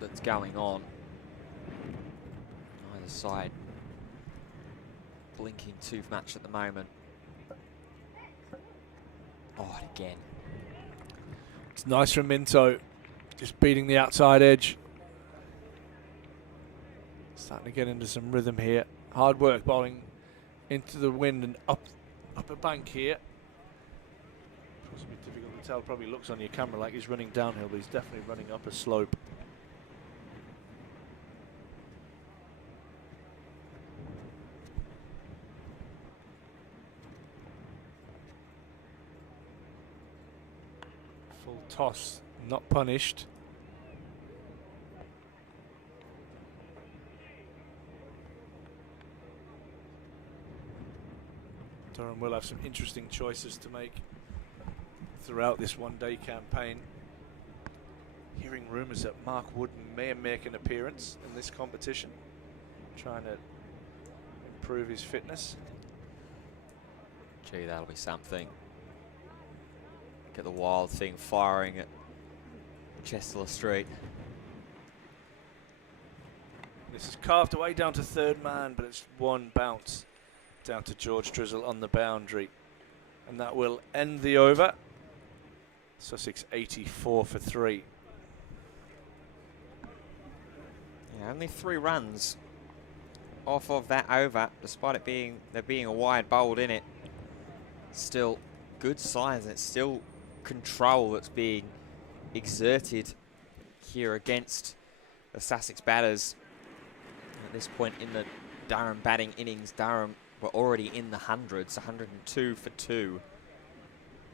that's going on. Either side blinking too much at the moment. Oh, and again. It's nice from Minto, just beating the outside edge. Starting to get into some rhythm here. Hard work bowling into the wind and up a bank here. It's a bit difficult to tell. Probably looks on your camera like he's running downhill, but he's definitely running up a slope. Full toss, not punished. Durham will have some interesting choices to make throughout this one-day campaign. Hearing rumours that Mark Wood may make an appearance in this competition, trying to improve his fitness. Gee, that'll be something. Get the wild thing firing at Chester Street. This is carved away down to third man, but it's one bounce down to George Drizzle on the boundary. And that will end the over. Sussex 84 for 3. Yeah, only 3 runs off of that over, despite it being there being a wide bowled in it. Still good size, and it's still control that's being exerted here against the Sussex batters. At this point in the Durham batting innings, Durham were already in the hundreds, 102 for 2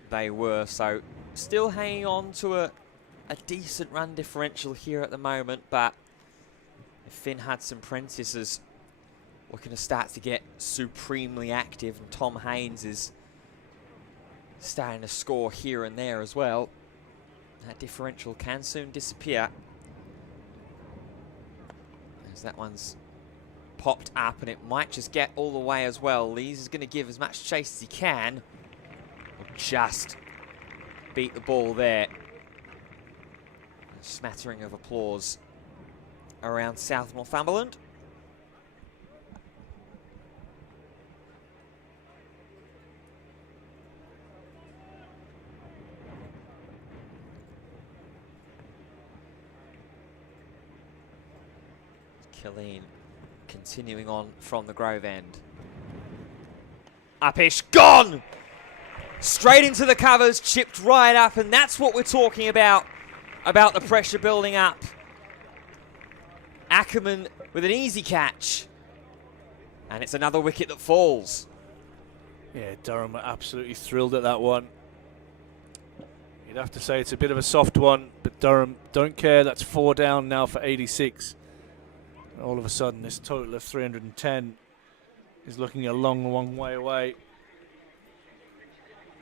they were, so still hanging on to a decent run differential here at the moment, but Finn Hudson-Prentice is looking to start to get supremely active, and Tom Haynes is starting to score here and there as well. That differential can soon disappear, as that one's popped up, and it might just get all the way as well. Lees is going to give as much chase as he can. Or just beat the ball there. A smattering of applause around South Northumberland. Killeen continuing on from the Grove end. Upish, gone! Straight into the covers, chipped right up, and that's what we're talking about the pressure building up. Ackerman with an easy catch, and it's another wicket that falls. Yeah, Durham are absolutely thrilled at that one. You'd have to say it's a bit of a soft one, but Durham don't care. That's 4 down now for 86. And all of a sudden, this total of 310 is looking a long, long way away.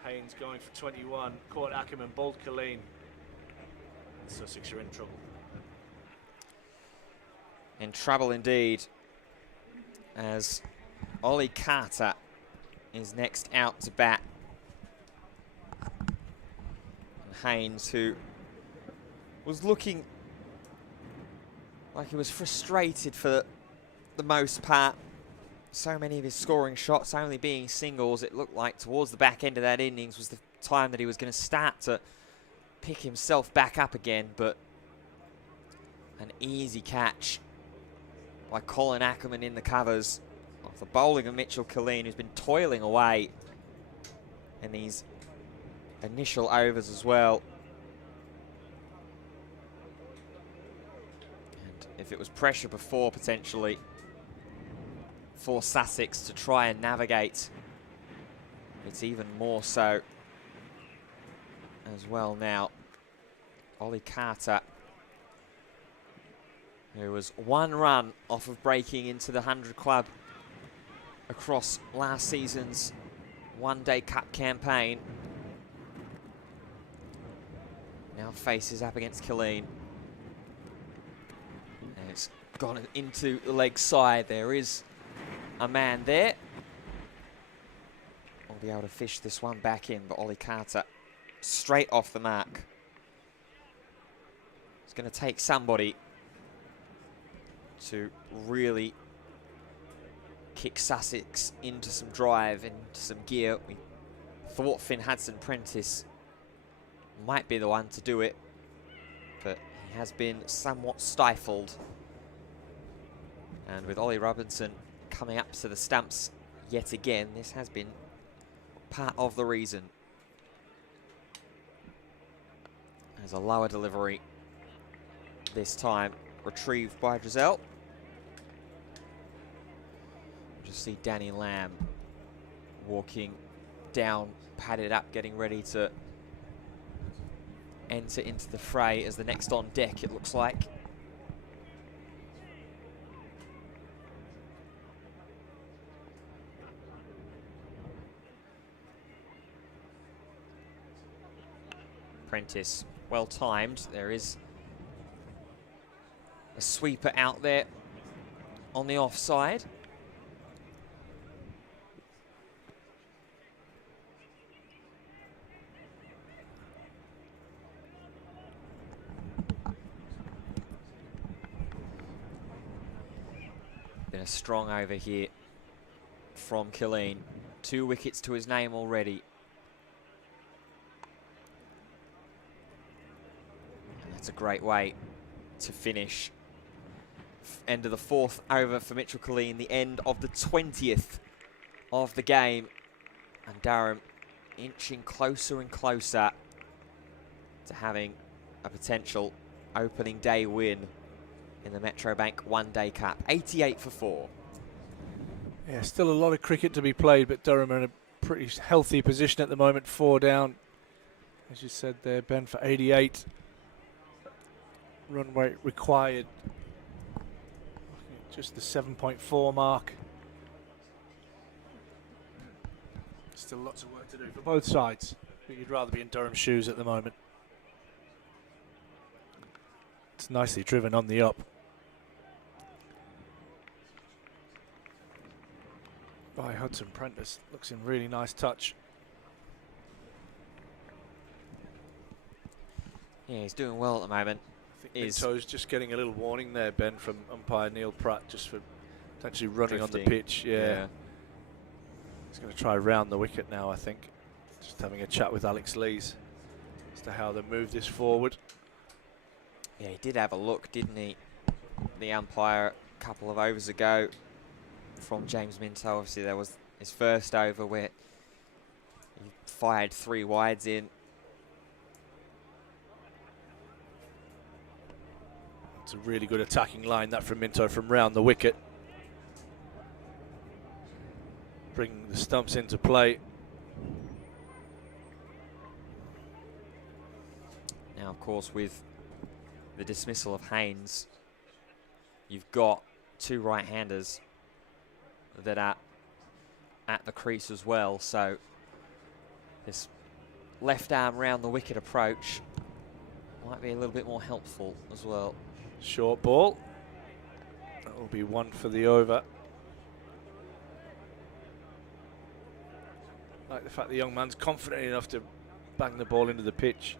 Haynes going for 21. Caught Ackerman, bowled Killeen. And Sussex are in trouble. In trouble indeed, as Ollie Carter is next out to bat. And Haynes, who was looking like he was frustrated for the most part. So many of his scoring shots only being singles. It looked like towards the back end of that innings was the time that he was going to start to pick himself back up again, but an easy catch by Colin Ackerman in the covers off the bowling of Mitchell Killeen, who's been toiling away in these initial overs as well. And if it was pressure before, potentially, for Sussex to try and navigate, it's even more so as well now. Ollie Carter, who was 1 run off of breaking into the 100 club across last season's one-day cup campaign, now faces up against Killeen. And it's gone into the leg side. There is a man there. We'll be able to fish this one back in, but Ollie Carter straight off the mark. It's going to take somebody to really kick Sussex into some drive, into some gear. We thought Finn Hudson-Prentice might be the one to do it, but he has been somewhat stifled And with Ollie Robinson coming up to the stumps yet again, this has been part of the reason. There's a lower delivery this time, retrieved by Giselle. Just see Danny Lamb walking down, padded up, getting ready to enter into the fray as the next on deck, it looks like. Prentice, well timed. There is a sweeper out there on the offside. Been a strong over here from Killeen. 2 wickets to his name already. And that's a great way to finish. End of the 4th over for Mitchell Killeen, the end of the 20th of the game. And Durham inching closer and closer to having a potential opening day win in the Metrobank One Day Cup. 88 for 4. Yeah, still a lot of cricket to be played, but Durham are in a pretty healthy position at the moment. 4 down, as you said there, Ben, for 88. Run rate required, just the 7.4 mark. Still lots of work to do for both sides, but you'd rather be in Durham's shoes at the moment. It's nicely driven on the up by Hudson Prentice. Looks in really nice touch. Yeah, he's doing well at the moment. I think Minto's just getting a little warning there, Ben, from umpire Neil Pratt, just for potentially running drifting on the pitch. Yeah. He's going to try round the wicket now, I think. Just having a chat with Alex Lees as to how they move this forward. Yeah, he did have a look, didn't he? The umpire a couple of overs ago from James Minto. Obviously, there was his first over where he fired 3 wides in. It's a really good attacking line, that from Minto from round the wicket. Bringing the stumps into play. Now, of course, with the dismissal of Haynes, you've got 2 right-handers that are at the crease as well. So this left arm round the wicket approach might be a little bit more helpful as well. Short ball. That will be 1 for the over. Like the fact the young man's confident enough to bang the ball into the pitch.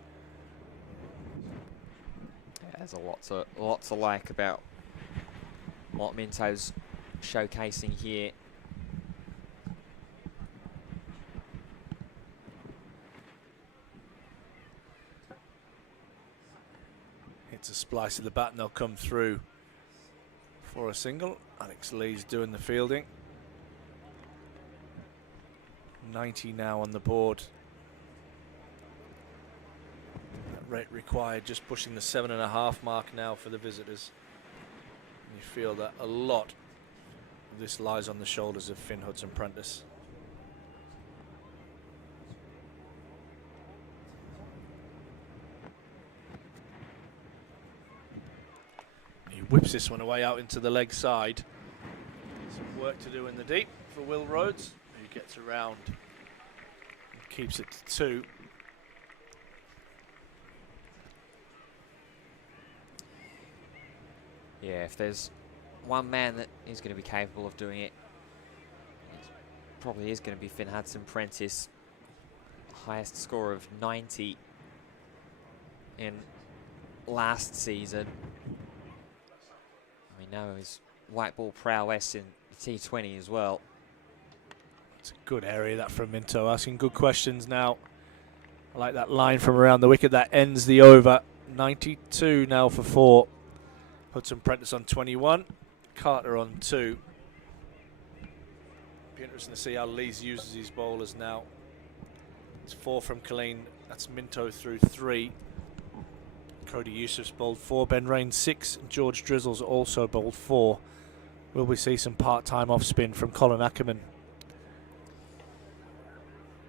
Yeah, there's a lot to like about what Minto's showcasing here. Hits a splice of the bat and they'll come through for a single. Alex Lee's doing the fielding. 90 now on the board. That rate required, just pushing the 7.5 mark now for the visitors. And you feel that a lot of this lies on the shoulders of Finn Hudson Prentice. He whips this one away out into the leg side. Some work to do in the deep for Will Rhodes, who gets around and keeps it to 2. Yeah, if there's one man that is going to be capable of doing it, it probably is going to be Finn Hudson Prentice. Highest score of 90 in last season. We know his white ball prowess in the T20 as well. It's a good area, that, from Minto, asking good questions now. I like that line from around the wicket. That ends the over. 92 now for 4. Hudson Prentice on 21. Carter on 2. Be interesting to see how Lees uses his bowlers now. It's 4 from Colleen. That's Minto through 3. Cody Yusuf's bowled 4. Ben Rain 6. And George Drizzle's also bowled 4. Will we see some part-time off-spin from Colin Ackerman?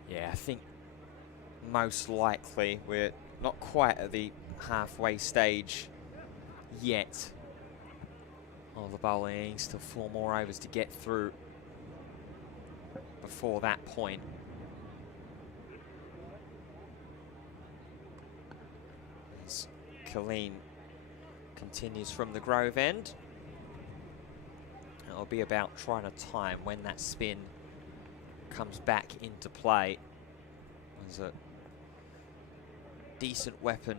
Yeah, I think most likely we're not quite at the halfway stage yet of the bowling innings. Still 4 more overs to get through before that point. As Colleen continues from the Grove end. It'll be about trying to time when that spin comes back into play. There's a decent weapon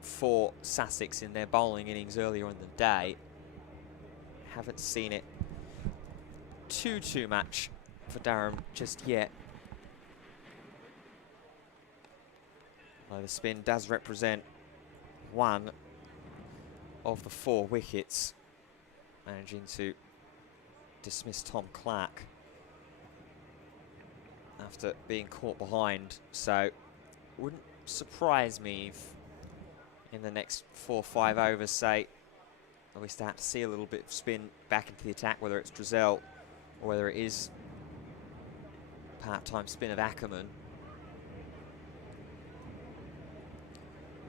for Sussex in their bowling innings earlier in the day. Haven't seen it too much for Durham just yet. Although the spin does represent 1 of the 4 wickets, managing to dismiss Tom Clark after being caught behind. So wouldn't surprise me if in the next 4 or 5 overs, say, we start to see a little bit of spin back into the attack, whether it's Drizzell or whether it is part-time spin of Ackerman.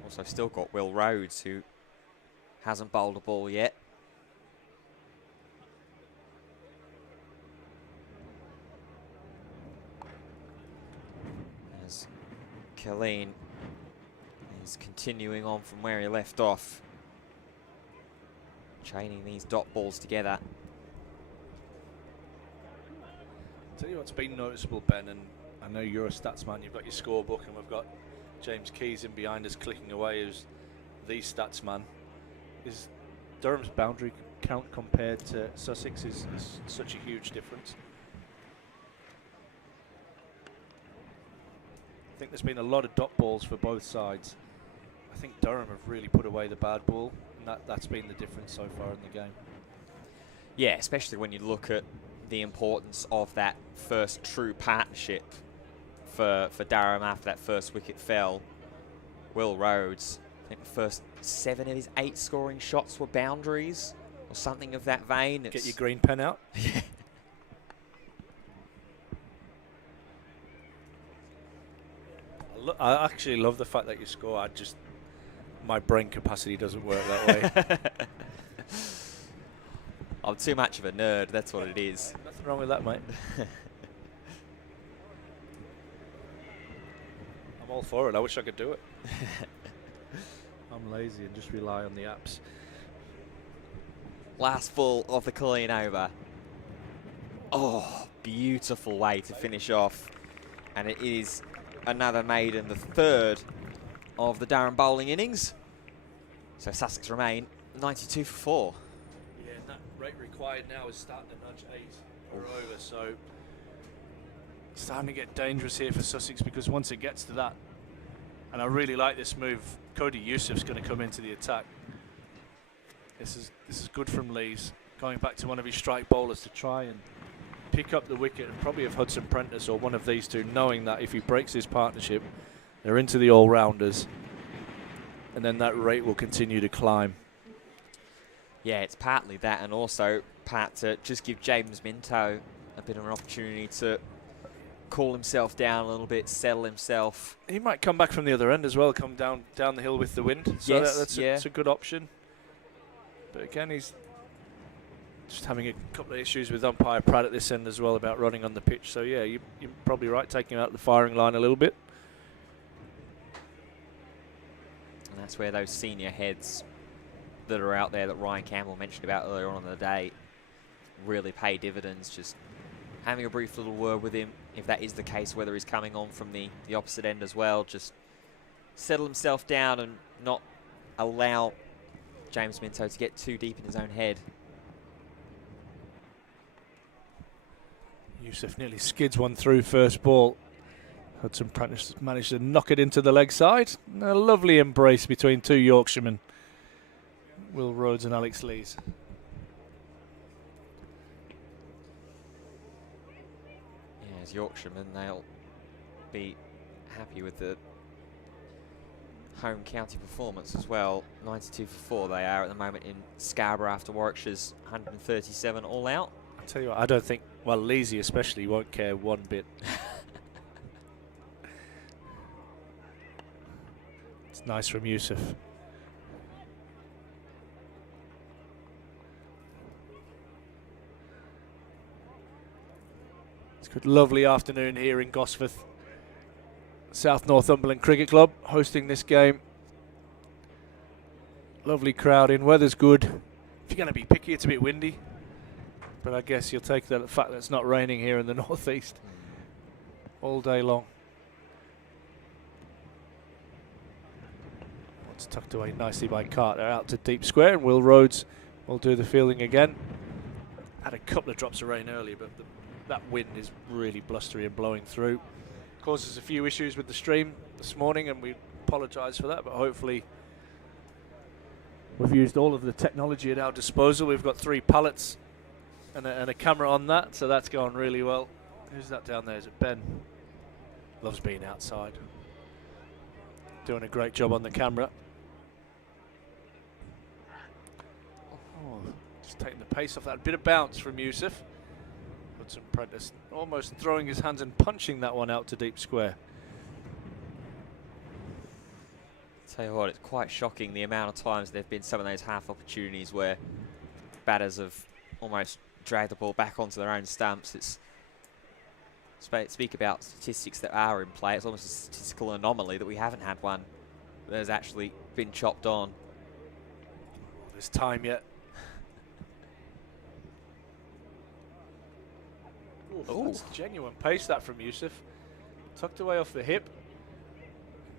Also still got Will Rhodes, who hasn't bowled a ball yet. As Colleen is continuing on from where he left off, chaining these dot balls together. Tell you what's been noticeable, Ben, and I know you're a stats man, you've got your scorebook, and we've got James Keys in behind us clicking away as the stats man, is Durham's boundary count compared to Sussex is such a huge difference. I think there's been a lot of dot balls for both sides. I think Durham have really put away the bad ball, and that's been the difference so far in the game. Yeah, especially when you look at the importance of that first true partnership for Durham after that first wicket fell. Will Rhodes, I think the first 7 of his 8 scoring shots were boundaries or something of that vein. Get your green pen out. Yeah. I actually love the fact that you score. My brain capacity doesn't work that way. I'm too much of a nerd, that's what it is. Nothing wrong with that, mate. I'm all for it. I wish I could do it. I'm lazy and just rely on the apps. Last full of the Colleen over. Oh, beautiful way to finish off. And it is another maiden, the 3rd of the Durham bowling innings. So Sussex remain 92 for 4. Yeah, and that rate required now is starting to nudge 8 or over, so it's starting to get dangerous here for Sussex, because once it gets to that, and I really like this move, Cody Yusuf's going to come into the attack. This is good from Lees, going back to one of his strike bowlers to try and pick up the wicket, and probably of Hudson Prentice or one of these two, knowing that if he breaks his partnership, they're into the all-rounders, and then that rate will continue to climb. Yeah, it's partly that, and also part to just give James Minto a bit of an opportunity to cool himself down a little bit, settle himself. He might come back from the other end as well, come down the hill with the wind. So yes, that's a good option. But again, he's just having a couple of issues with umpire Pratt at this end as well about running on the pitch. So yeah, you're probably right, taking him out of the firing line a little bit. And that's where those senior heads that are out there that Ryan Campbell mentioned about earlier on in the day really pay dividends. Just having a brief little word with him, if that is the case, whether he's coming on from the opposite end as well, just settle himself down and not allow James Minto to get too deep in his own head. Yusuf nearly skids one through first ball. Hudson Prentice managed to knock it into the leg side. A lovely embrace between two Yorkshiremen, Will Rhodes and Alex Lees. those Yorkshiremen, they'll be happy with the home county performance as well. 92 for 4 they are at the moment in Scarborough after Warwickshire's 137 all out. I tell you what, I don't think, well, Leasy especially won't care one bit. It's nice from Yusuf. It's a good, lovely afternoon here in Gosforth. South Northumberland Cricket Club hosting this game. Lovely crowd in, weather's good. If you're going to be picky, it's a bit windy. But I guess you'll take the fact that it's not raining here in the northeast all day long. It's tucked away nicely by Carter out to deep square, and Will Rhodes will do the fielding again. Had a couple of drops of rain earlier, but that wind is really blustery and blowing through. Causes a few issues with the stream this morning, and we apologise for that, but hopefully we've used all of the technology at our disposal. We've got 3 pallets and a camera on that, so that's going really well. Who's that down there? Is it Ben? Loves being outside. Doing a great job on the camera. Oh, just taking the pace off that. Bit of bounce from Yusuf. Hudson Prentice almost throwing his hands and punching that one out to deep square. Tell you what, it's quite shocking the amount of times there have been some of those half opportunities where batters have almost dragged the ball back onto their own stumps. It's speak about statistics that are in play. It's almost a statistical anomaly that we haven't had one that has actually been chopped on. There's time yet. Ooh, that's genuine pace that from Yusuf. Tucked away off the hip.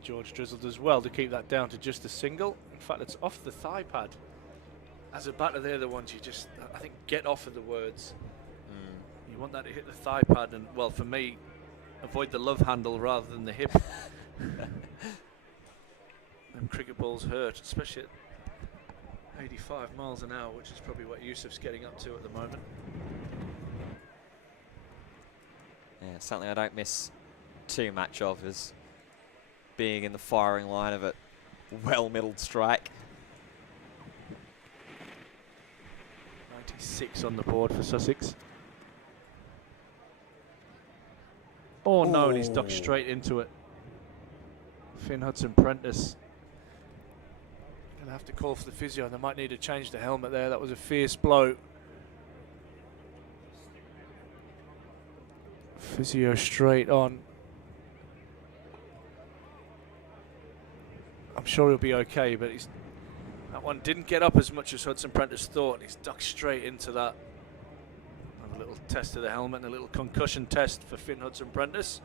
George drizzled as well to keep that down to just a single. In fact, it's off the thigh pad. As a batter, they're the ones you just, I think, get off of the words. You want that to hit the thigh pad, and, well, for me, avoid the love handle rather than the hip. Them cricket balls hurt, especially at 85 miles an hour, which is probably what Yusuf's getting up to at the moment. Yeah, something I don't miss too much of is being in the firing line of a well-middled strike. 96 on the board for Sussex. Oh no, and he's ducked straight into it. Finn Hudson Prentice. Gonna have to call for the physio, and they might need to change the helmet there. That was a fierce blow. Physio straight on. I'm sure he'll be okay, but that one didn't get up as much as Hudson Prentice thought, and he's ducked straight into that. A little test of the helmet and a little concussion test for Finn Hudson Prentice.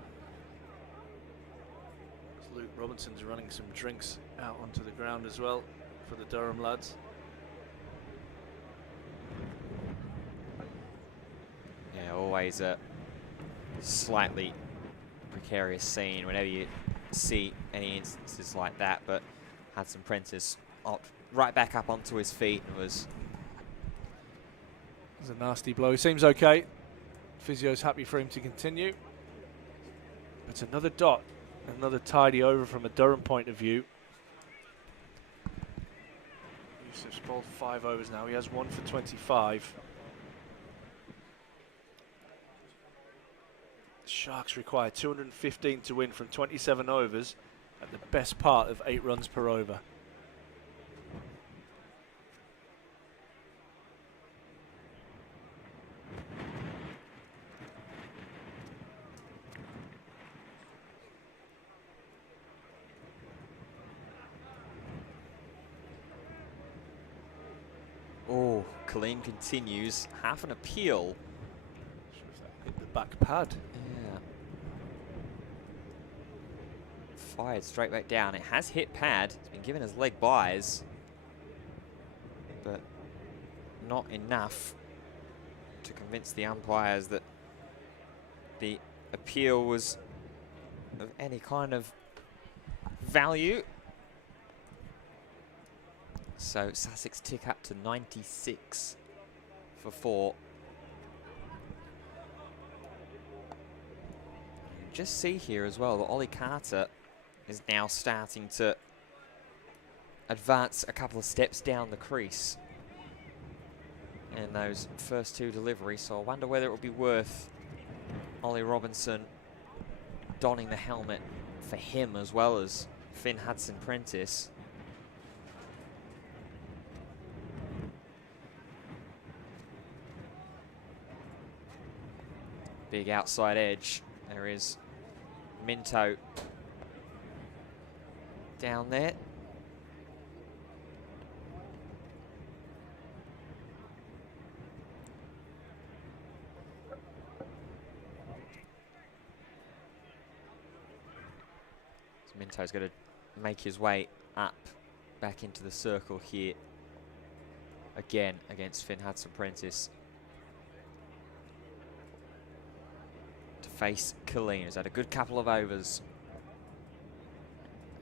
Luke Robinson's running some drinks out onto the ground as well for the Durham lads. Yeah, always a slightly precarious scene whenever you see any instances like that, but Hudson Prentice right back up onto his feet and was... It was a nasty blow. He seems okay. Physio's happy for him to continue. It's another dot, another tidy over from a Durham point of view. Yusuf's bowled 5 overs now. He has 1 for 25. The Sharks require 215 to win from 27 overs at the best part of 8 runs per over. Oh, Colleen continues. Half an appeal. Hit the back pad. Yeah. Fired straight back down. It has hit pad. It's been given his leg byes, but not enough to convince the umpires that the appeal was of any kind of value. So Sussex tick up to 96 for 4. just see here as well that Ollie Carter is now starting to advance a couple of steps down the crease in those first 2 deliveries. So I wonder whether it would be worth Ollie Robinson donning the helmet for him as well as Finn Hudson-Prentice. Big outside edge. There is Minto down there. So Minto's going to make his way up back into the circle here again against Finn Hudson-Prentice. Face Colleen, who's had a good couple of overs.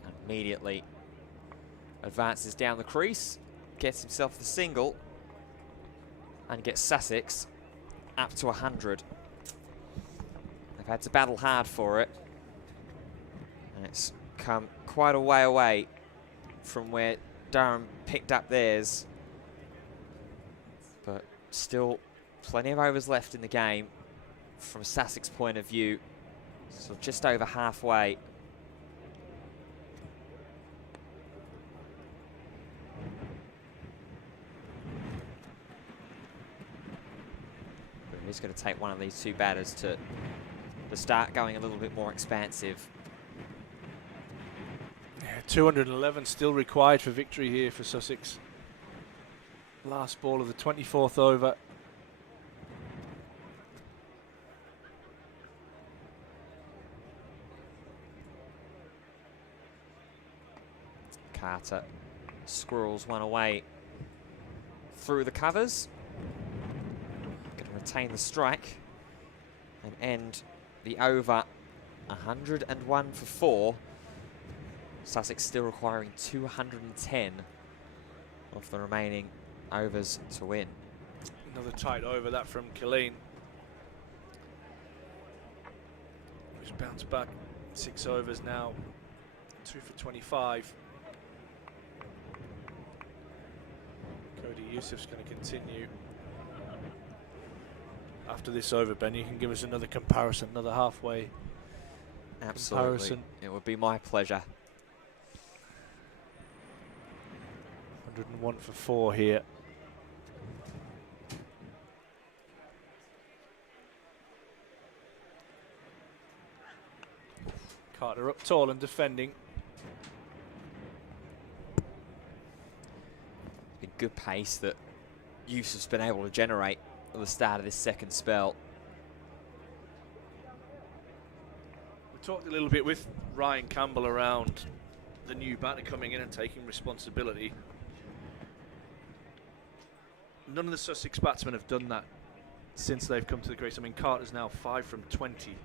And immediately advances down the crease, gets himself the single, and gets Sussex up to 100. They've had to battle hard for it, and it's come quite a way away from where Durham picked up theirs. But still plenty of overs left in the game. From a Sussex point of view, so just over halfway. But it is going to take one of these 2 batters to start going a little bit more expansive. Yeah, 211 still required for victory here for Sussex. Last ball of the 24th over. Carter squirrels one away through the covers. Going to retain the strike and end the over 101 for 4. Sussex still requiring 210 of the remaining overs to win. Another tight over, that from Colleen. Who's bounced back 6 overs now, 2 for 25. Cody Yusuf's going to continue. After this over, Ben, you can give us another comparison, another halfway Absolutely. comparison. It would be my pleasure. 101 for 4 here. Carter up tall and defending. Good pace that Yusuf's been able to generate at the start of this second spell. We talked a little bit with Ryan Campbell around the new batter coming in and taking responsibility. None of the Sussex batsmen have done that since they've come to the crease. I mean, Carter's now 5 from 20.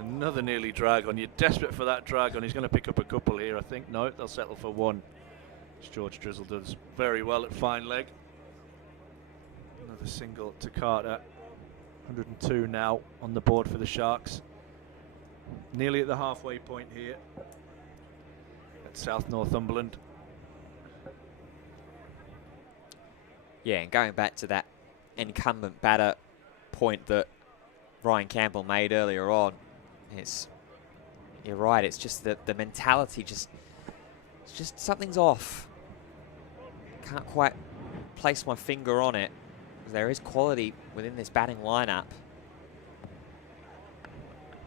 Another nearly drag on. You're desperate for that drag on. He's going to pick up a couple here, I think. No, they'll settle for 1. George Drizzle does very well at fine leg. Another single to Carter. 102 now on the board for the Sharks. Nearly at the halfway point here at South Northumberland. Yeah, and going back to that incumbent batter point that Ryan Campbell made earlier on, you're right, it's just that the mentality it's just something's off. Can't quite place my finger on it. There is quality within this batting lineup.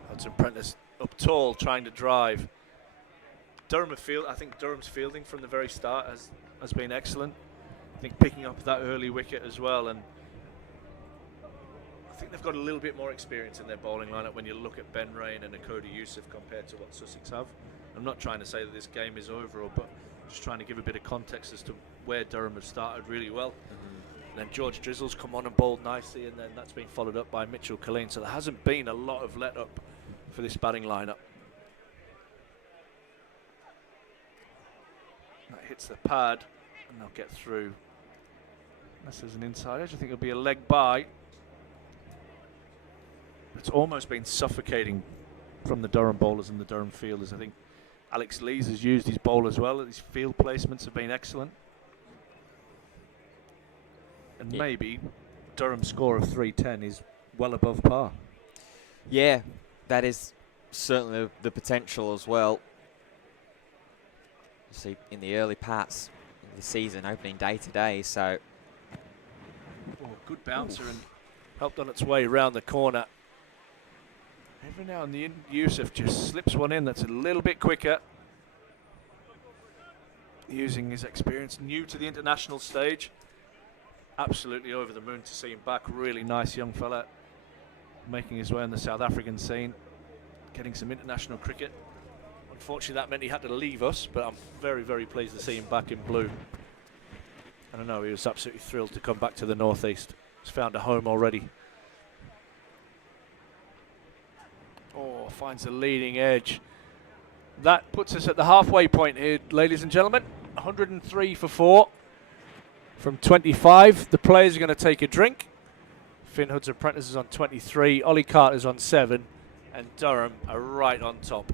Hudson-Prentice up tall, trying to drive. I think Durham's fielding from the very start has been excellent. I think picking up that early wicket as well, and I think they've got a little bit more experience in their bowling lineup when you look at Ben Rain and Cody Yusuf compared to what Sussex have. I'm not trying to say that this game is over, but just trying to give a bit of context as to where Durham have started really well. And then George Drizzle's come on and bowled nicely, and then that's been followed up by Mitchell Colleen. So there hasn't been a lot of let up for this batting lineup. That hits the pad, and they'll get through This is an inside edge. I think it'll be a leg by. It's almost been suffocating from the Durham bowlers and the Durham fielders. I think Alex Lees has used his bowl as well. His field placements have been excellent. And maybe Durham's score of 310 is well above par. Yeah, that is certainly the potential as well. See, in the early parts of the season, opening day today, so. Oh, good bouncer and helped on its way round the corner. Every now and then, Yusuf just slips one in that's a little bit quicker. Using his experience, new to the international stage. Absolutely over the moon to see him back. Really nice young fella. Making his way on the South African scene. Getting some international cricket. Unfortunately, that meant he had to leave us, but I'm very, very pleased to see him back in blue. And I know he was absolutely thrilled to come back to the northeast. He's found a home already. Oh, finds the leading edge. That puts us at the halfway point here, ladies and gentlemen. 103 for 4 from 25. The players are going to take a drink. Finn Hood's apprentice is on 23. Ollie Carter's on 7. And Durham are right on top.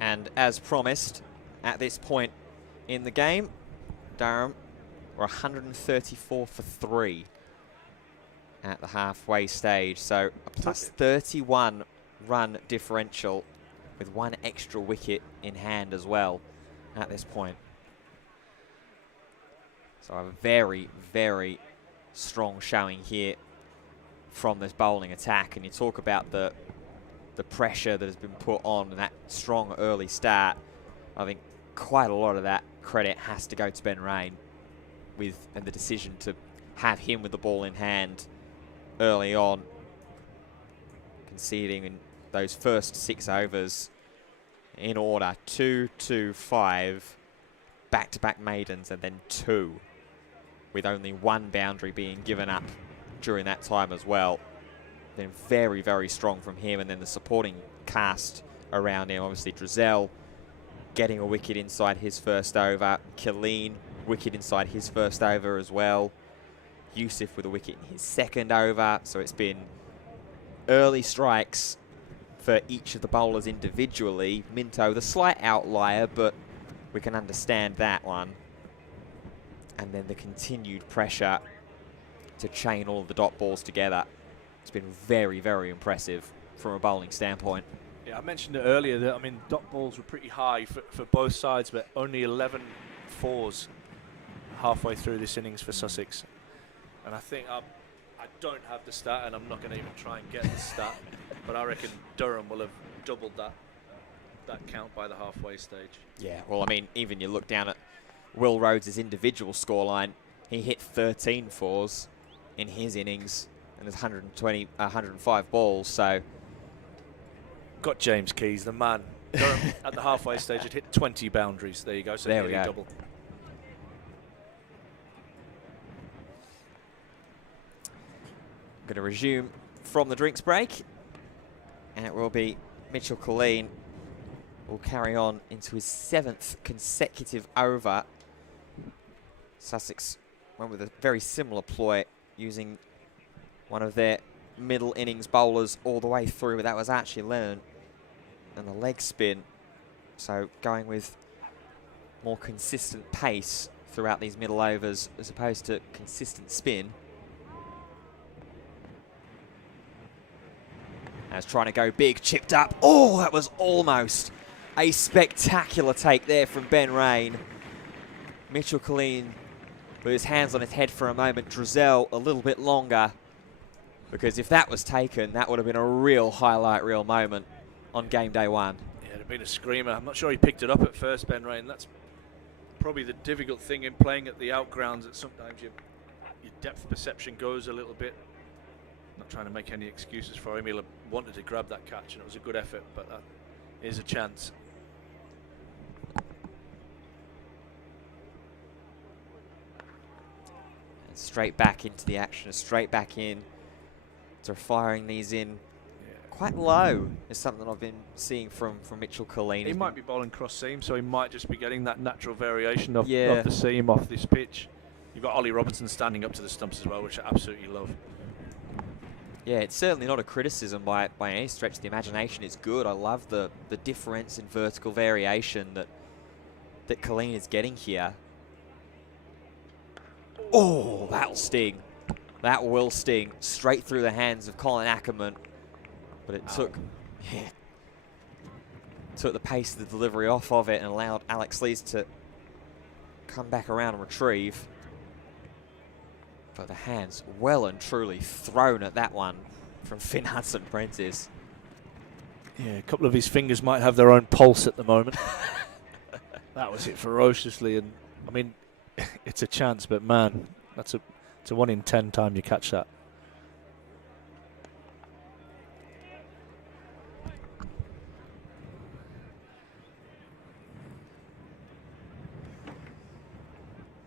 And as promised, at this point in the game, Durham were 134 for 3 at the halfway stage. So a plus 31 run differential with 1 extra wicket in hand as well at this point. So a very, very strong showing here from this bowling attack. And you talk about the pressure that has been put on and that strong early start. I think quite a lot of that credit has to go to Ben Rain and the decision to have him with the ball in hand early on, conceding in those first 6 overs in order 2, 2, 5, back-to-back maidens, and then 2, with only 1 boundary being given up during that time as well. Been very, very strong from him, and then the supporting cast around him. Obviously, Drizel getting a wicket inside his first over. Killeen, wicket inside his first over as well. Yusuf with a wicket in his second over. So it's been early strikes for each of the bowlers individually. Minto, the slight outlier, but we can understand that one. And then the continued pressure to chain all of the dot balls together. It's been very, very impressive from a bowling standpoint. Yeah, I mentioned it earlier that, I mean, dot balls were pretty high for both sides, but only 11 fours halfway through this innings for Sussex. And I think I don't have the stat, and I'm not going to even try and get the stat, but I reckon Durham will have doubled that count by the halfway stage. Yeah, well, I mean, even you look down at Will Rhodes' individual scoreline, he hit 13 fours in his innings, and there's 105 balls, so. Got James Keys, the man. Durham at the halfway stage had hit 20 boundaries. There you go, so there we nearly go. double. Going to resume from the drinks break, and it will be Mitchell Killeen will carry on into his 7th consecutive over. Sussex went with a very similar ploy, using one of their middle innings bowlers all the way through, but that was Archie Lennon and the leg spin. So going with more consistent pace throughout these middle overs as opposed to consistent spin. As trying to go big, chipped up. Oh, that was almost a spectacular take there from Ben Rain. Mitchell Killeen with his hands on his head for a moment. Drizel a little bit longer, because if that was taken, that would have been a real highlight reel moment on game day 1. Yeah, it'd have been a screamer. I'm not sure he picked it up at first, Ben Rain. That's probably the difficult thing in playing at the outgrounds, that sometimes your depth perception goes a little bit. Not trying to make any excuses for him. He'll have wanted to grab that catch, and it was a good effort, but that is a chance. And straight back into the action, straight back in. So firing these in quite low is something I've been seeing from Mitchell Killeen. He might be bowling cross seam, so he might just be getting that natural variation of the seam off this pitch. You've got Ollie Robertson standing up to the stumps as well, which I absolutely love. Yeah, it's certainly not a criticism by any stretch of the imagination. It's good. I love the difference in vertical variation that Colleen is getting here. Oh, that'll sting. That will sting. Straight through the hands of Colin Ackerman. But it took the pace of the delivery off of it and allowed Alex Lees to come back around and retrieve. But the hands well and truly thrown at that one from Finn Hudson-Prentice. Yeah, a couple of his fingers might have their own pulse at the moment. That was it ferociously, and I mean, it's a chance, but man, it's a 1 in 10 time you catch that.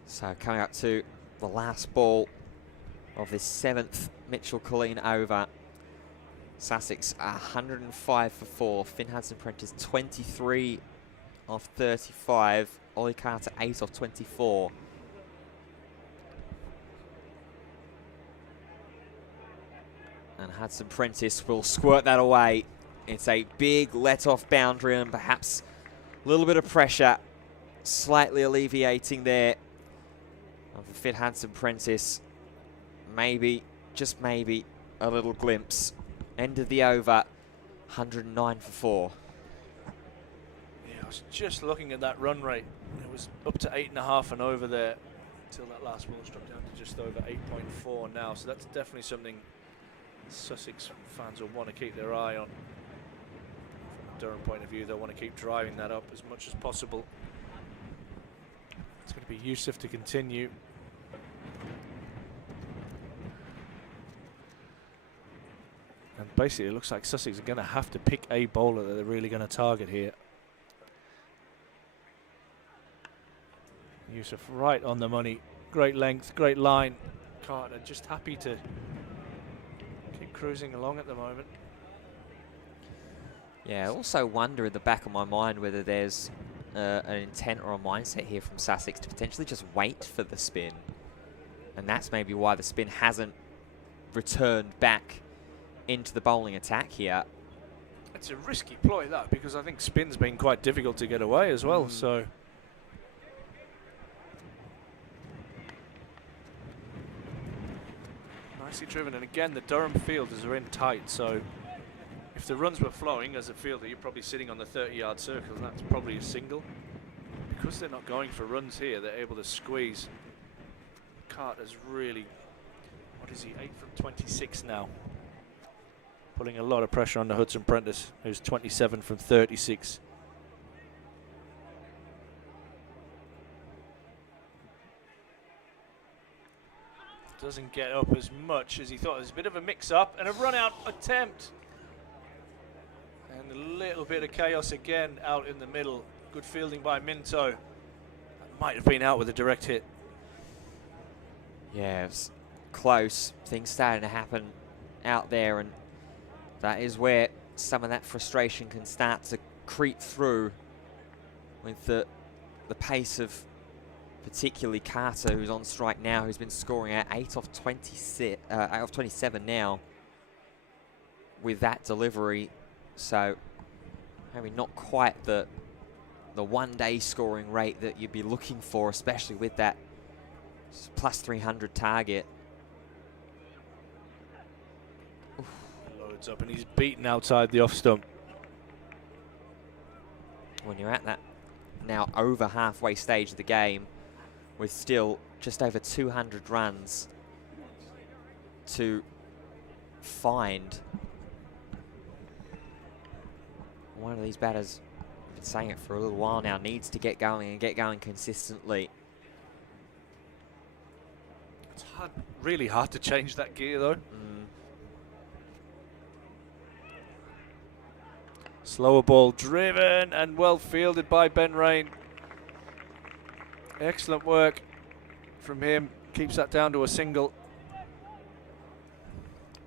So coming up to the last ball of this 7th Mitchell Colleen over. Sussex 105 for 4. Finn Hudson-Prentice 23 off 35. Ollie Carter 8 off 24. And Hudson-Prentice will squirt that away. It's a big let-off boundary and perhaps a little bit of pressure slightly alleviating there. Of the Finn Hudson-Prentice, maybe, just maybe, a little glimpse. End of the over, 109 for 4. Yeah, I was just looking at that run rate. It was up to 8.5 and over there until that last ball struck down to just over 8.4 now. So that's definitely something Sussex fans will want to keep their eye on. From a Durham point of view, they'll want to keep driving that up as much as possible. It's going to be Yusuf to continue. And basically it looks like Sussex are going to have to pick a bowler that they're really going to target here. Yusuf right on the money. Great length, great line. Carter just happy to keep cruising along at the moment. Yeah, I also wonder in the back of my mind whether there's an intent or a mindset here from Sussex to potentially just wait for the spin. And that's maybe why the spin hasn't returned back into the bowling attack here. It's a risky ploy, that, because I think spin's been quite difficult to get away as well. So nicely driven, and again the Durham fielders are in tight, so if the runs were flowing as a fielder, you're probably sitting on the 30-yard circle, and that's probably a single. Because they're not going for runs here, they're able to squeeze. Carter's really, what is he, 8 from 26 now. Putting a lot of pressure on the Hudson-Prentice, who's 27 from 36. Doesn't get up as much as he thought. There's a bit of a mix-up and a run-out attempt. And a little bit of chaos again out in the middle. Good fielding by Minto. That might have been out with a direct hit. Yeah, it was close. Things starting to happen out there, and that is where some of that frustration can start to creep through with the pace of particularly Carter, who's on strike now, who's been scoring at 8 off 26, 8 off 27 now with that delivery. So maybe not quite the one-day scoring rate that you'd be looking for, especially with that plus 300 target. Loads up, and he's beaten outside the off stump. When you're at that now over halfway stage of the game with still just over 200 runs to find, one of these batters, I've been saying it for a little while now, needs to get going and get going consistently. It's hard, really hard to change that gear though. Slower ball driven and well fielded by Ben Rain. Excellent work from him. Keeps that down to a single.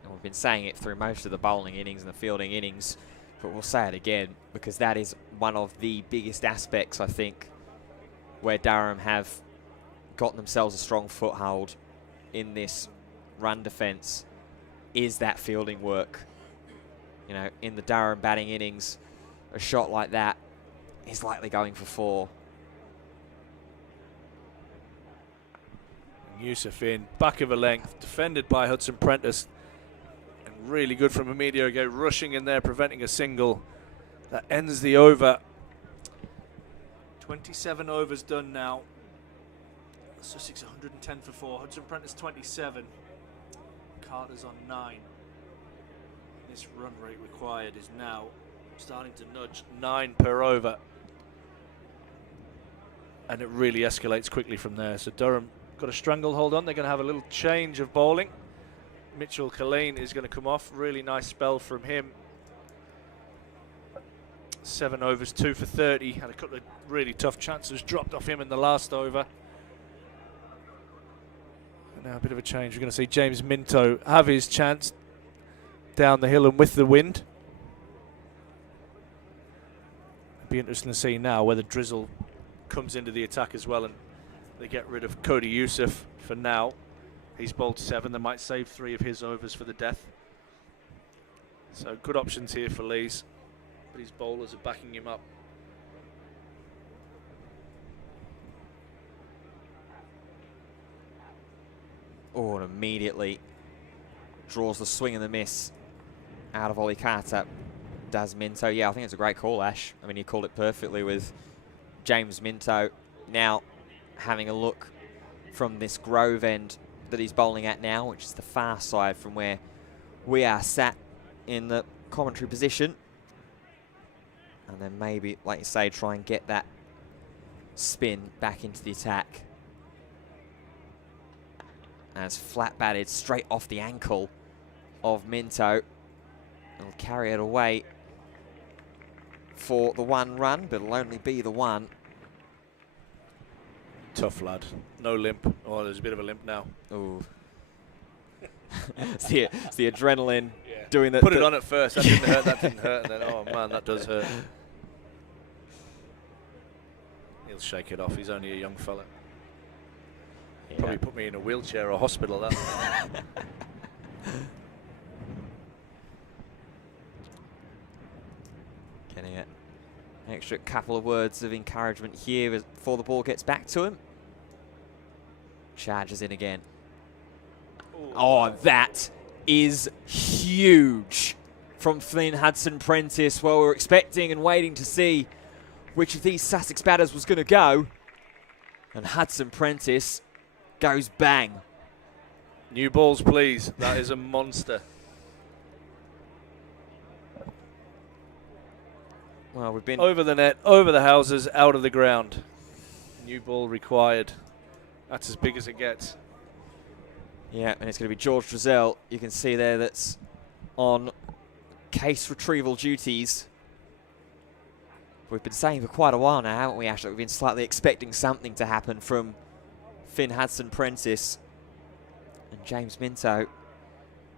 And we've been saying it through most of the bowling innings and the fielding innings, but we'll say it again because that is one of the biggest aspects, I think, where Durham have gotten themselves a strong foothold in this run defence is that fielding work. You know, in the Durham batting innings, a shot like that is likely going for 4. Yusuf in, back of a length, defended by Hudson Prentice. And really good from Amidio, go rushing in there, preventing a single. That ends the over. 27 overs done now. Sussex 110 for 4. Hudson Prentice 27. Carter's on 9. This run rate required is now starting to nudge 9 per over. And it really escalates quickly from there. So Durham got a stranglehold on. They're going to have a little change of bowling. Mitchell Colleen is going to come off. Really nice spell from him. 7 overs, 2 for 30. Had a couple of really tough chances dropped off him in the last over. And now a bit of a change. We're going to see James Minto have his chance down the hill and with the wind. It'll be interesting to see now whether Drizzle comes into the attack as well and they get rid of Cody Yusuf for now. He's bowled 7. They might save 3 of his overs for the death. So good options here for Lees. But his bowlers are backing him up. Oh, and immediately draws the swing and the miss out of Ollie Carter. Does Minto. Yeah, I think it's a great call, Ash. I mean, you called it perfectly with James Minto now having a look from this Grove end that he's bowling at now, which is the far side from where we are sat in the commentary position. And then maybe, like you say, try and get that spin back into the attack. As flat batted straight off the ankle of Minto. He'll carry it away for the 1 run, but it'll only be the 1. Tough lad. No limp. Oh, there's a bit of a limp now. Ooh. it's the adrenaline doing that. Put it on at first. That didn't hurt. That didn't hurt. And then, oh man, that does hurt. He'll shake it off. He's only a young fella. Yeah. Probably put me in a wheelchair or hospital. That. Getting it. An extra couple of words of encouragement here before the ball gets back to him. Charges in again. Ooh. Oh, that is huge from Flynn Hudson-Prentice. Well, we're expecting and waiting to see which of these Sussex batters was going to go. And Hudson-Prentice goes bang. New balls, please. That is a monster. Well, we've been Over the net, over the houses, out of the ground. New ball required. That's as big as it gets. Yeah, and it's going to be George Drizzell. You can see there that's on case retrieval duties. We've been saying for quite a while now, haven't we, Ashley? We've been slightly expecting something to happen from Finn Hudson-Prentice. And James Minto,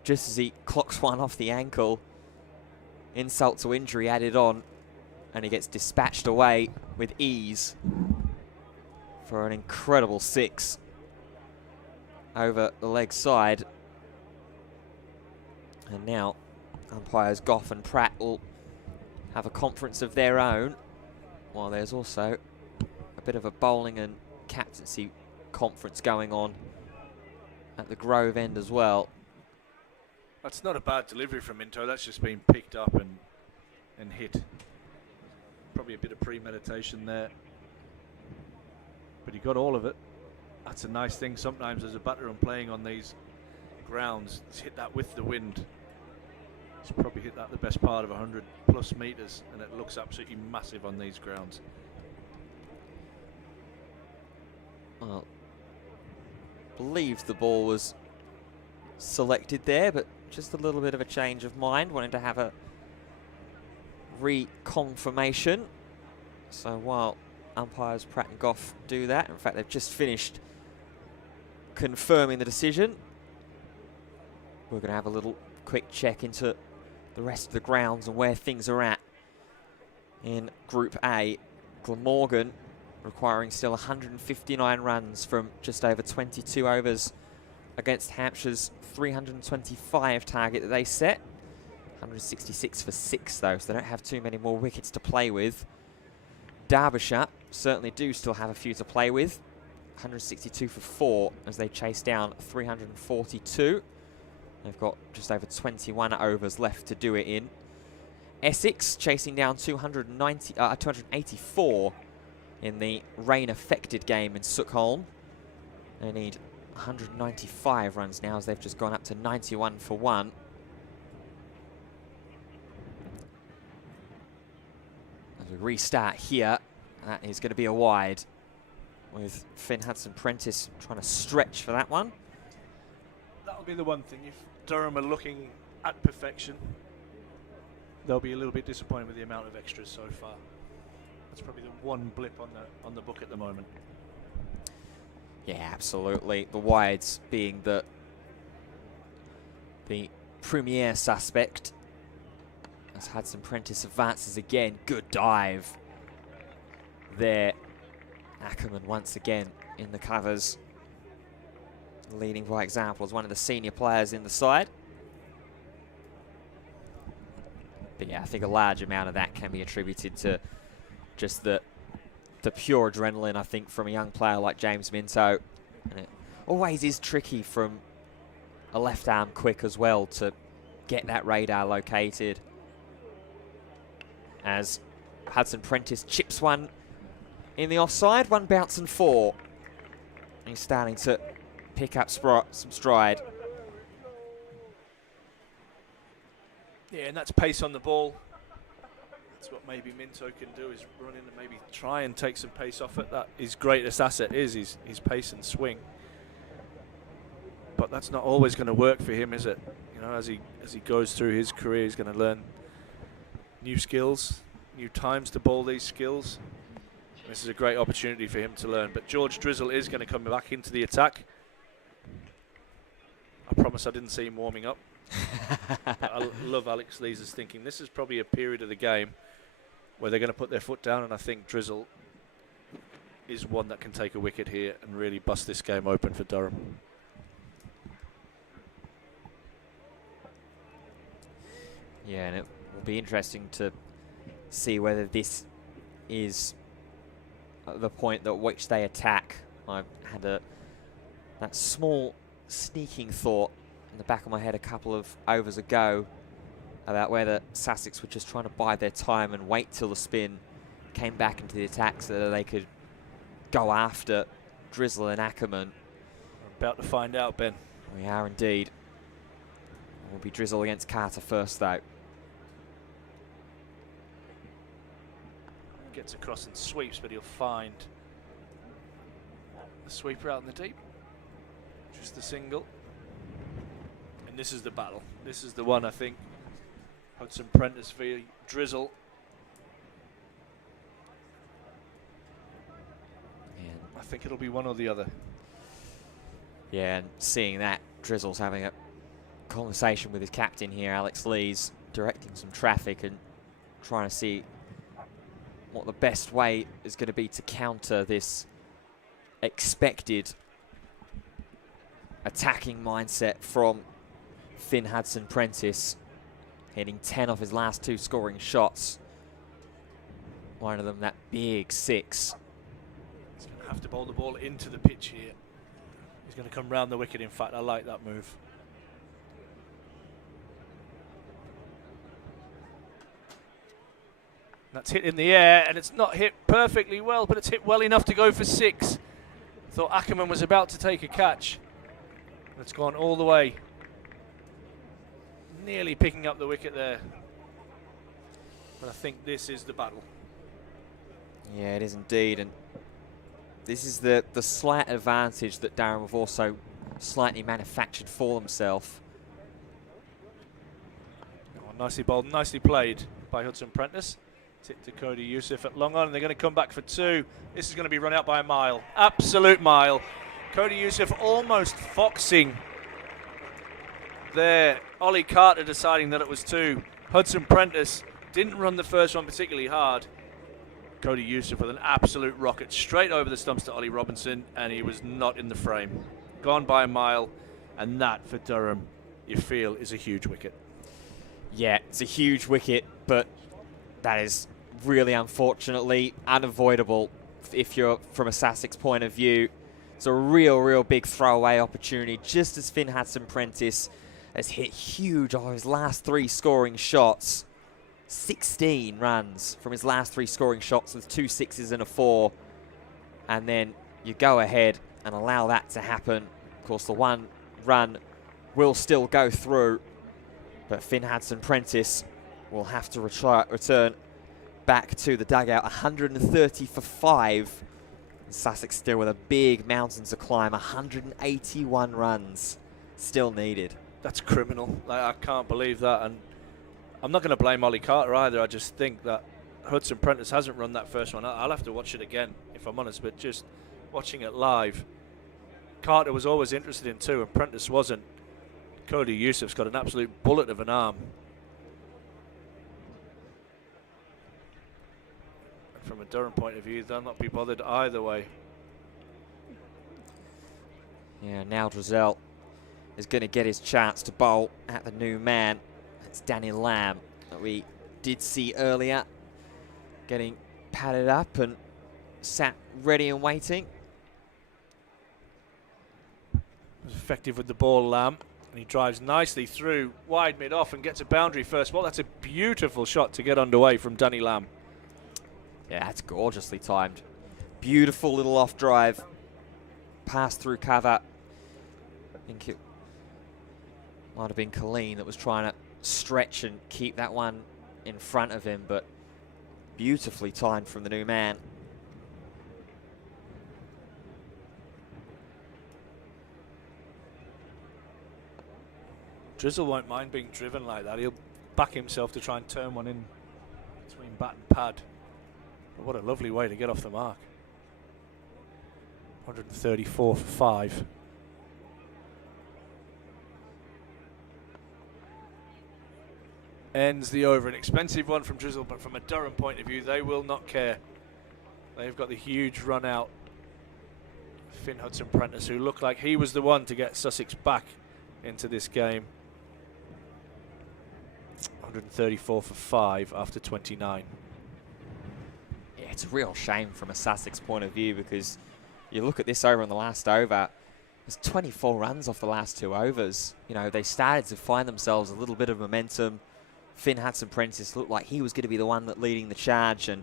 just as he clocks one off the ankle, insult to injury added on, and he gets dispatched away with ease for an incredible 6 over the leg side. And now umpires Goff and Pratt will have a conference of their own, while there's also a bit of a bowling and captaincy conference going on at the Grove end as well. That's not a bad delivery from Minto. That's just been picked up and hit. Probably a bit of premeditation there. But he got all of it. That's a nice thing sometimes as a batter and playing on these grounds. He's hit that with the wind. He's probably hit that the best part of 100 plus metres, and it looks absolutely massive on these grounds. Well, believed the ball was selected there, but just a little bit of a change of mind, wanting to have a reconfirmation. So while umpires Pratt and Goff do that, in fact they've just finished confirming the decision, we're going to have a little quick check into the rest of the grounds and where things are at in Group A. Glamorgan requiring still 159 runs from just over 22 overs against Hampshire's 325 target that they set. 166 for 6 though, so they don't have too many more wickets to play with. Derbyshire certainly do still have a few to play with. 162 for 4 as they chase down 342. They've got just over 21 overs left to do it in. Essex chasing down 284 in the rain-affected game in Suckholm. They need 195 runs now as they've just gone up to 91 for 1. As we restart here, that is going to be a wide with Finn Hudson-Prentice trying to stretch for that one. That'll be the one thing. If Durham are looking at perfection, they'll be a little bit disappointed with the amount of extras so far. That's probably the one blip on the book at the moment. Yeah, absolutely. The wides being the premier suspect. As Hudson-Prentice advances again. Good dive there. Ackerman once again in the covers, leading by example as one of the senior players in the side. But yeah, I think a large amount of that can be attributed to just the pure adrenaline, I think, from a young player like James Minto. And it always is tricky from a left arm quick as well to get that radar located. As Hudson-Prentice chips one in the offside, one bounce and 4. He's starting to pick up some stride. Yeah, and that's pace on the ball. That's what maybe Minto can do, is run in and maybe try and take some pace off it. That his greatest asset is his pace and swing. But that's not always going to work for him, is it? You know, as he goes through his career, he's going to learn new skills, new times to bowl these skills. This is a great opportunity for him to learn. But George Drizzle is going to come back into the attack. I promise I didn't see him warming up. I love Alex Leeser's thinking. This is probably a period of the game where they're going to put their foot down, and I think Drizzle is one that can take a wicket here and really bust this game open for Durham. Yeah, and it will be interesting to see whether this is the point at which they attack. I had that small sneaking thought in the back of my head a couple of overs ago about whether Sussex were just trying to bide their time and wait till the spin came back into the attack so that they could go after Drizzle and Ackerman. We're about to find out, Ben. We are indeed. It will be Drizzle against Carter first, though. Gets across and sweeps, but he'll find the sweeper out in the deep. Just the single. And this is the battle. This is the one, I think. Hudson-Prentice v Drizzle. Yeah. I think it'll be one or the other. Yeah, and seeing that, Drizzle's having a conversation with his captain here, Alex Lees, directing some traffic and trying to see what the best way is going to be to counter this expected attacking mindset from Finn Hudson-Prentice, hitting 10 off his last 2 scoring shots. One of them, that big 6. He's going to have to bowl the ball into the pitch here. He's going to come round the wicket, in fact. I like that move. That's hit in the air, and it's not hit perfectly well, but it's hit well enough to go for 6. Thought Ackerman was about to take a catch. It's gone all the way. Nearly picking up the wicket there. But I think this is the battle. Yeah, it is indeed, and this is the slight advantage that Durham have also slightly manufactured for themselves. Oh, nicely bowled, nicely played by Hudson-Prentice. Tip to Cody Youssef at long on, and they're going to come back for 2. This is going to be run out by a mile. Absolute mile. Cody Youssef almost foxing there. Ollie Carter deciding that it was 2. Hudson-Prentice didn't run the first one particularly hard. Cody Youssef with an absolute rocket straight over the stumps to Ollie Robinson, and he was not in the frame. Gone by a mile, and that for Durham, you feel, is a huge wicket. Yeah, it's a huge wicket, but that is really unfortunately unavoidable if you're from a Sussex point of view. It's a real big throwaway opportunity just as Finn Hudson-Prentice has hit huge on his last 3 scoring shots. 16 runs from his last 3 scoring shots with 2 sixes and a 4. And then you go ahead and allow that to happen. Of course, the 1 run will still go through, but Finn Hudson-Prentice will have to return back to the dugout. 130 for 5. And Sussex still with a big mountain to climb. 181 runs still needed. That's criminal. Like, I can't believe that. And I'm not going to blame Ollie Carter either. I just think that Hudson-Prentice hasn't run that first one. I'll have to watch it again, if I'm honest, but just watching it live, Carter was always interested in 2 and Prentice wasn't. Cody Youssef's got an absolute bullet of an arm. And from a Durham point of view, they'll not be bothered either way. Yeah, now Drizzell is going to get his chance to bowl at the new man. It's Danny Lamb that we did see earlier, getting padded up and sat ready and waiting. Was effective with the ball, Lamb, and he drives nicely through wide mid-off and gets a boundary first ball. That's a beautiful shot to get underway from Danny Lamb. Yeah, that's gorgeously timed. Beautiful little off drive, pass through cover. I think it might have been Colleen that was trying to stretch and keep that one in front of him, but beautifully timed from the new man. Drizzle won't mind being driven like that. He'll back himself to try and turn one in between bat and pad. But what a lovely way to get off the mark. 134 for 5. Ends the over. An expensive one from Drizzle, but from a Durham point of view, they will not care. They've got the huge run out. Finn Hudson-Prentice, who looked like he was the one to get Sussex back into this game. 134 for 5 after 29. Yeah, it's a real shame from a Sussex point of view, because you look at this over on the last over, there's 24 runs off the last 2 overs. You know, they started to find themselves a little bit of momentum. Finn Hudson-Prentice looked like he was going to be the one that leading the charge, and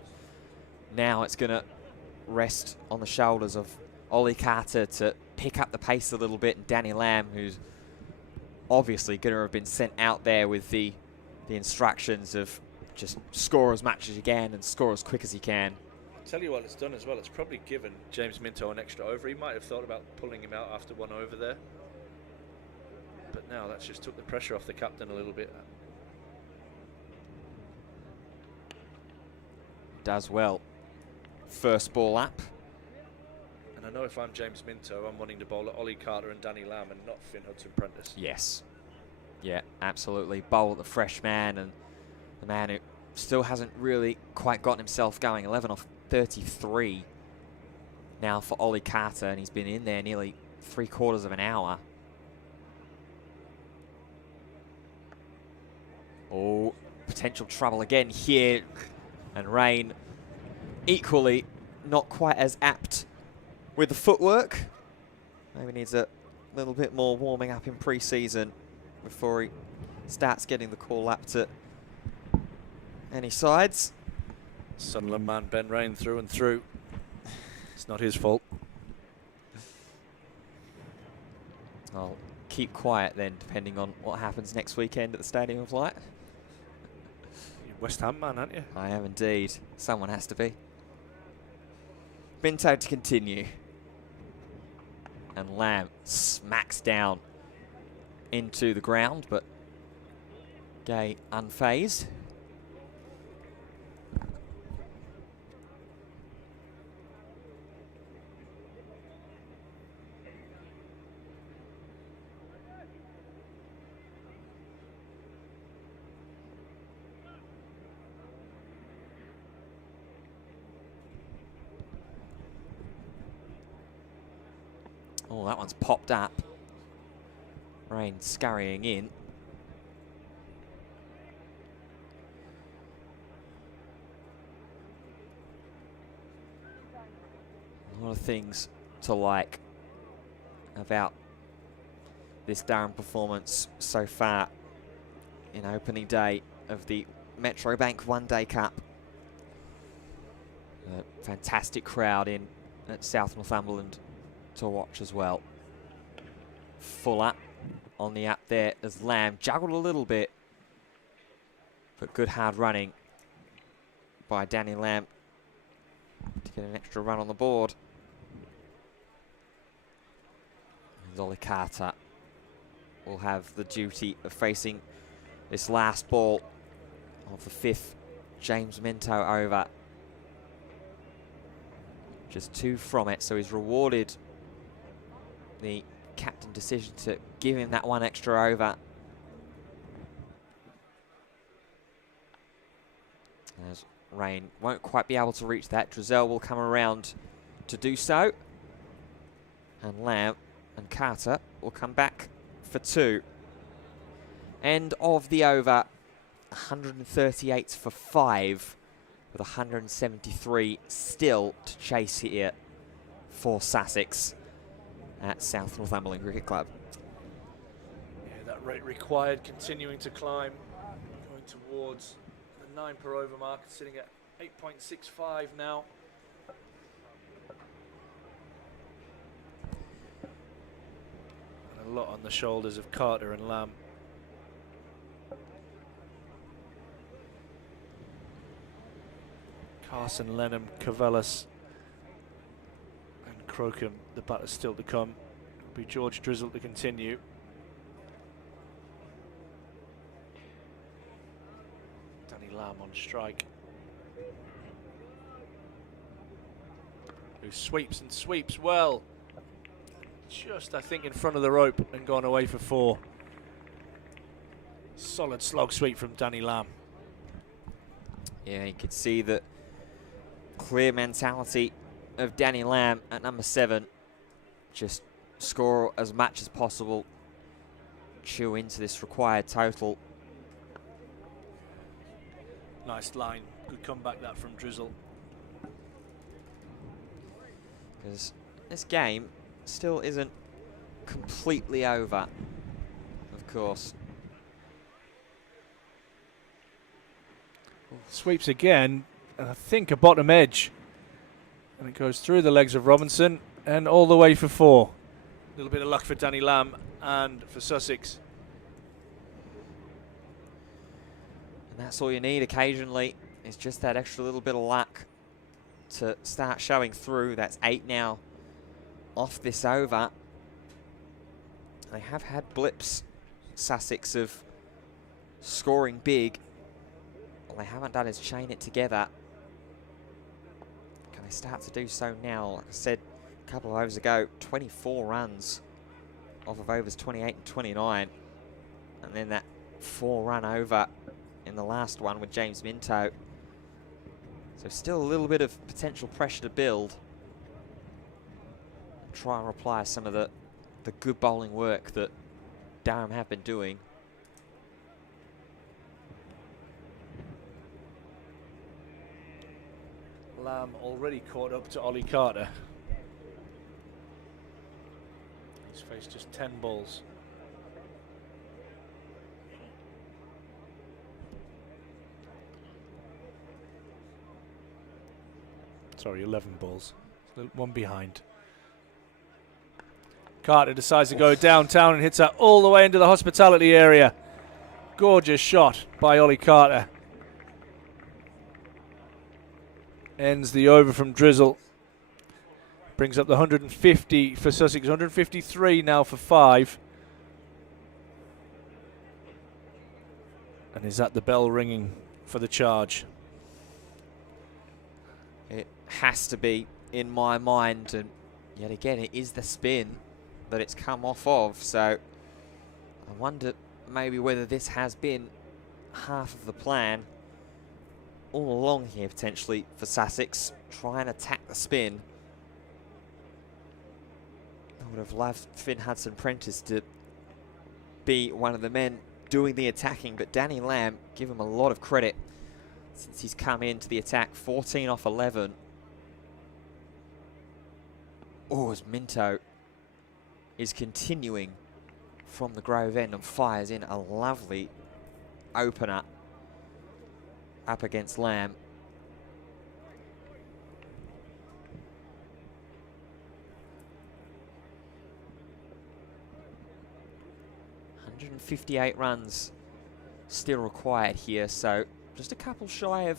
now it's going to rest on the shoulders of Ollie Carter to pick up the pace a little bit, and Danny Lamb, who's obviously going to have been sent out there with the instructions of just score as much as you can and score as quick as you can. Tell you what it's done as well, it's probably given James Minto an extra over. He might have thought about pulling him out after 1 over there, but now that's just took the pressure off the captain a little bit. Does well. First ball up. And I know if I'm James Minto, I'm wanting to bowl at Ollie Carter and Danny Lamb and not Finn Hudson-Prentice. Yes. Yeah, absolutely. Bowl at the fresh man, and the man who still hasn't really quite gotten himself going. 11 off 33 now for Ollie Carter, and he's been in there nearly 3/4 of an hour. Oh, potential trouble again here. And Rain equally not quite as apt with the footwork. Maybe needs a little bit more warming up in pre-season before he starts getting the call up to any sides. Sunderland man Ben Rain through and through. It's not his fault. I'll keep quiet then, depending on what happens next weekend at the Stadium of Light. You're West Ham man, aren't you? I am indeed. Someone has to be. Minto to continue. And Lamb smacks down into the ground, but Gay unfazed. Oh, that one's popped up. Rain scurrying in. A lot of things to like about this Durham performance so far in opening day of the Metro Bank One Day Cup. A fantastic crowd in at South Northumberland to watch as well. Fuller on the up there as Lamb juggled a little bit, but good hard running by Danny Lamb to get an extra run on the board. And Ollie Carter will have the duty of facing this last ball of the 5th James Minto over. Just 2 from it, so he's rewarded the captain decision to give him that 1 extra over. As Rain won't quite be able to reach that, Drizzell will come around to do so. And Lamb and Carter will come back for 2. End of the over, 138 for 5, with 173 still to chase here for Sussex at South Northumberland Cricket Club. Yeah, that rate required continuing to climb, going towards the 9 per over mark, sitting at 8.65 now. And a lot on the shoulders of Carter and Lamb. Carson, Lenham, Cavellas and Crocombe, the batters still to come. It'll be George Drizzle to continue. Danny Lamb on strike. Who sweeps and sweeps well. Just, I think, in front of the rope and gone away for 4. Solid slog sweep from Danny Lamb. Yeah, you could see that clear mentality of Danny Lamb at number 7. Just score as much as possible, chew into this required total. Nice line, good comeback that from Drizzle. Because this game still isn't completely over, of course. Sweeps again, and I think a bottom edge. And it goes through the legs of Robinson and all the way for 4. A little bit of luck for Danny Lamb and for Sussex. And that's all you need occasionally. It's just that extra little bit of luck to start showing through. That's 8 now off this over. They have had blips, Sussex, of scoring big. All they haven't done is chain it together. Can they start to do so now? Like I said a couple of overs ago, 24 runs off of overs 28 and 29. And then that 4-run over in the last one with James Minto. So still a little bit of potential pressure to build. Try and reply some of the good bowling work that Durham have been doing. Lamb already caught up to Ollie Carter. He's faced just 10 balls. Sorry, 11 balls. One behind. Carter decides to go downtown and hits that all the way into the hospitality area. Gorgeous shot by Ollie Carter. Ends the over from Drizzle. Brings up the 150 for Sussex, 153 now for 5. And is that the bell ringing for the charge? It has to be, in my mind, and yet again it is the spin that it's come off of, so I wonder maybe whether this has been half of the plan all along here, potentially, for Sussex. Try and attack the spin. I would have loved Finn Hudson-Prentice to be one of the men doing the attacking, but Danny Lamb, give him a lot of credit since he's come into the attack. 14 off 11. Oh, as Minto is continuing from the Grove end and fires in a lovely opener up against Lamb. .158 runs still required here, so just a couple shy of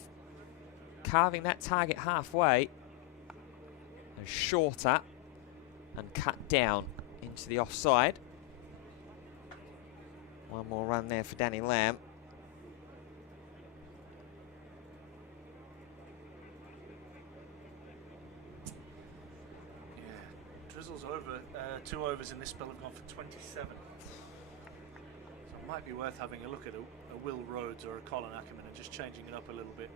carving that target halfway. Shorter and cut down into the offside. One more run there for Danny Lamb. Yeah, Drizzle's over. 2 overs in this spell have gone for 27. So it might be worth having a look at a Will Rhodes or a Colin Ackerman and just changing it up a little bit.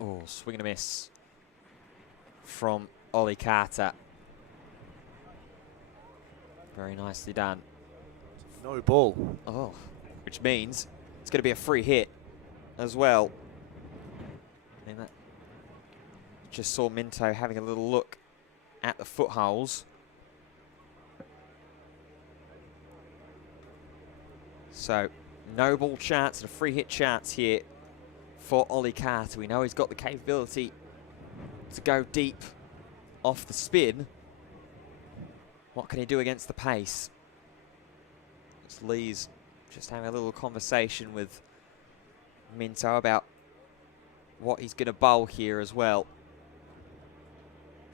Oh, swing and a miss from Ollie Carter. Very nicely done. No ball. Oh, which means it's going to be a free hit as well. And that just saw Minto having a little look at the footholes. So, no ball chance and a free hit chance here for Ollie Carter. We know he's got the capability to go deep off the spin. What can he do against the pace? It's Lee's just having a little conversation with Minto about what he's going to bowl here as well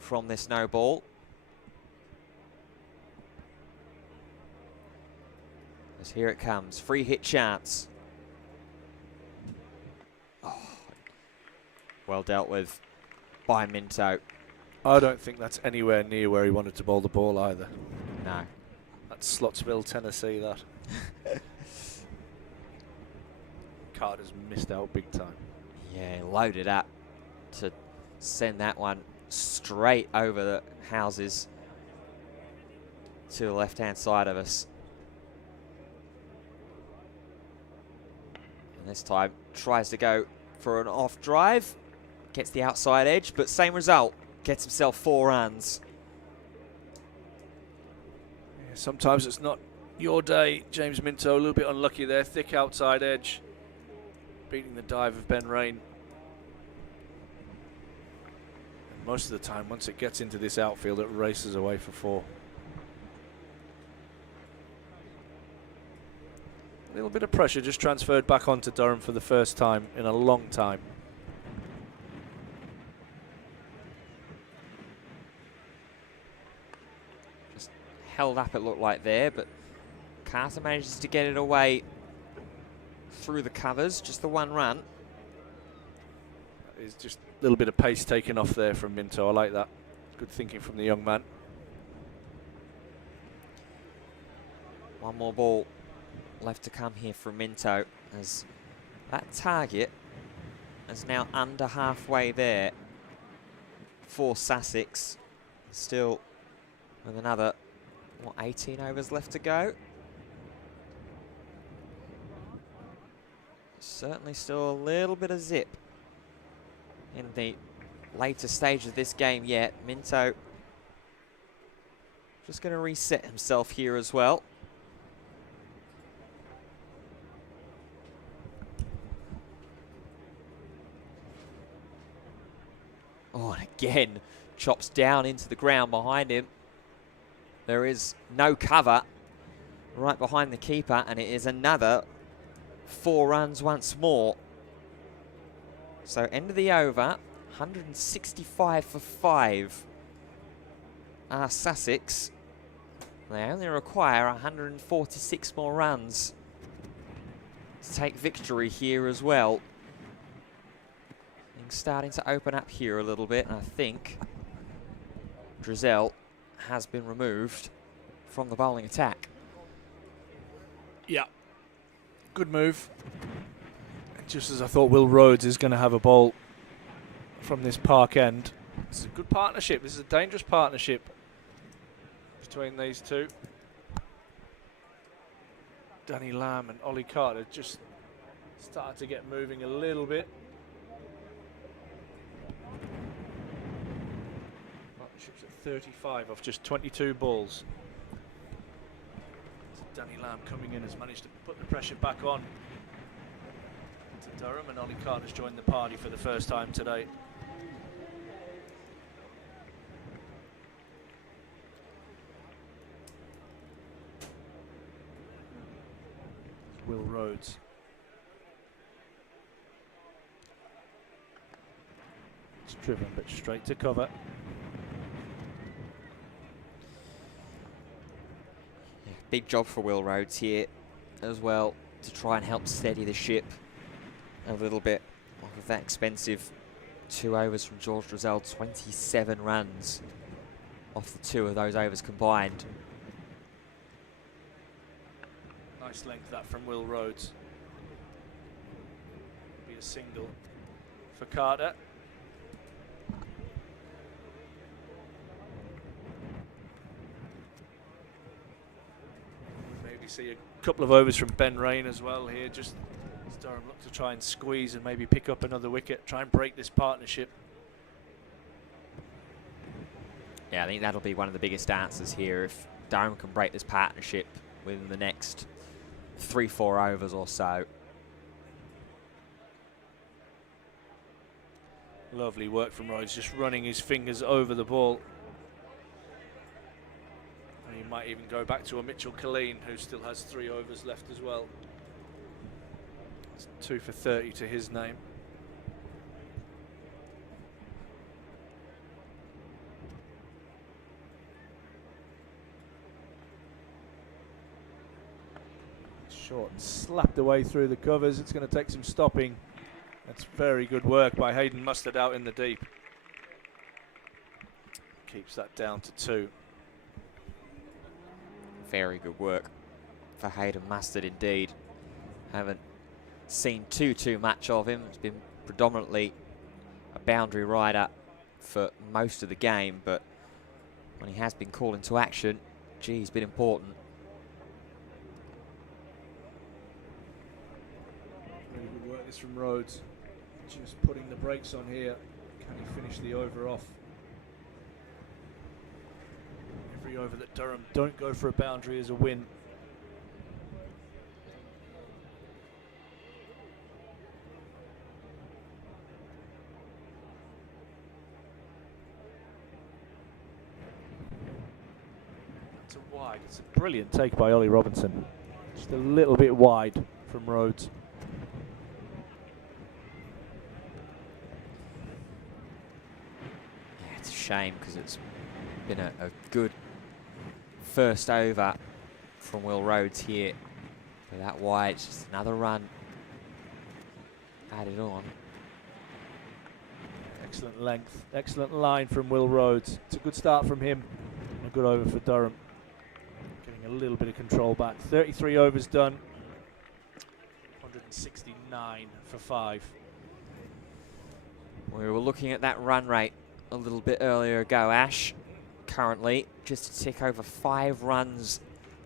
from this no ball. As here it comes, free hit chance. Oh, well dealt with by Minto. I don't think that's anywhere near where he wanted to bowl the ball either. No. That's Slotsville, Tennessee, that. Carter's missed out big time. Yeah, loaded up to send that one straight over the houses to the left-hand side of us. And this time tries to go for an off drive, gets the outside edge, but same result, gets himself 4 runs. Yeah, sometimes it's not your day, James Minto, a little bit unlucky there, thick outside edge, beating the dive of Ben Rain. And most of the time, once it gets into this outfield, it races away for 4. A little bit of pressure just transferred back onto Durham for the first time in a long time. Just held up, it looked like there, but Carter manages to get it away through the covers, just the 1 run. It's just a little bit of pace taken off there from Minto. I like that. Good thinking from the young man. One more ball left to come here from Minto, as that target is now under halfway there for Sussex. Still with another, what, 18 overs left to go. Certainly still a little bit of zip in the later stage of this game yet. Minto just going to reset himself here as well. Oh, and again, chops down into the ground behind him. There is no cover right behind the keeper, and it is another 4 runs once more. So end of the over, 165 for 5 are Sussex. They only require 146 more runs to take victory here as well. Things starting to open up here a little bit, and I think Drizzell has been removed from the bowling attack. Yeah. Good move. Just as I thought, Will Rhodes is going to have a bowl from this park end. It's a good partnership. This is a dangerous partnership between these two. Danny Lamb and Ollie Carter just started to get moving a little bit. Partnership's at 35 off just 22 balls. So Danny Lamb coming in has managed to put the pressure back on to Durham, and Ollie Carter's joined the party for the first time today. Will Rhodes. It's driven but straight to cover. Yeah, big job for Will Rhodes here as well to try and help steady the ship a little bit off of that expensive 2 overs from George Drizel. 27 runs off the 2 of those overs combined. Nice length that from Will Rhodes. Be a single for Carter. Maybe see a couple of overs from Ben Rain as well here. Just as Durham look to try and squeeze and maybe pick up another wicket, try and break this partnership. Yeah, I think that'll be one of the biggest answers here. If Durham can break this partnership within the next 3-4 overs or so. Lovely work from Rhodes, just running his fingers over the ball. And he might even go back to a Mitchell Colleen, who still has 3 overs left as well. It's 2 for 30 to his name. Short and slapped away through the covers. It's going to take some stopping. That's very good work by Hayden Mustard out in the deep. Keeps that down to 2. Very good work for Hayden Mustard indeed. Haven't seen too much of him. It's been predominantly a boundary rider for most of the game, but when he has been called into action, gee, he's been important. Really good work this from Rhodes. Just putting the brakes on here. Can he finish the over off? Every over that Durham don't go for a boundary is a win. It's a wide. It's a brilliant take by Ollie Robinson. Just a little bit wide from Rhodes. It's a shame because it's been a good first over from Will Rhodes here. But that wide, just another run added on. Excellent length, excellent line from Will Rhodes. It's a good start from him. A good over for Durham. Getting a little bit of control back. 33 overs done. 169 for 5. We were looking at that run rate a little bit earlier ago, Ash. Currently, just to tick over 5 runs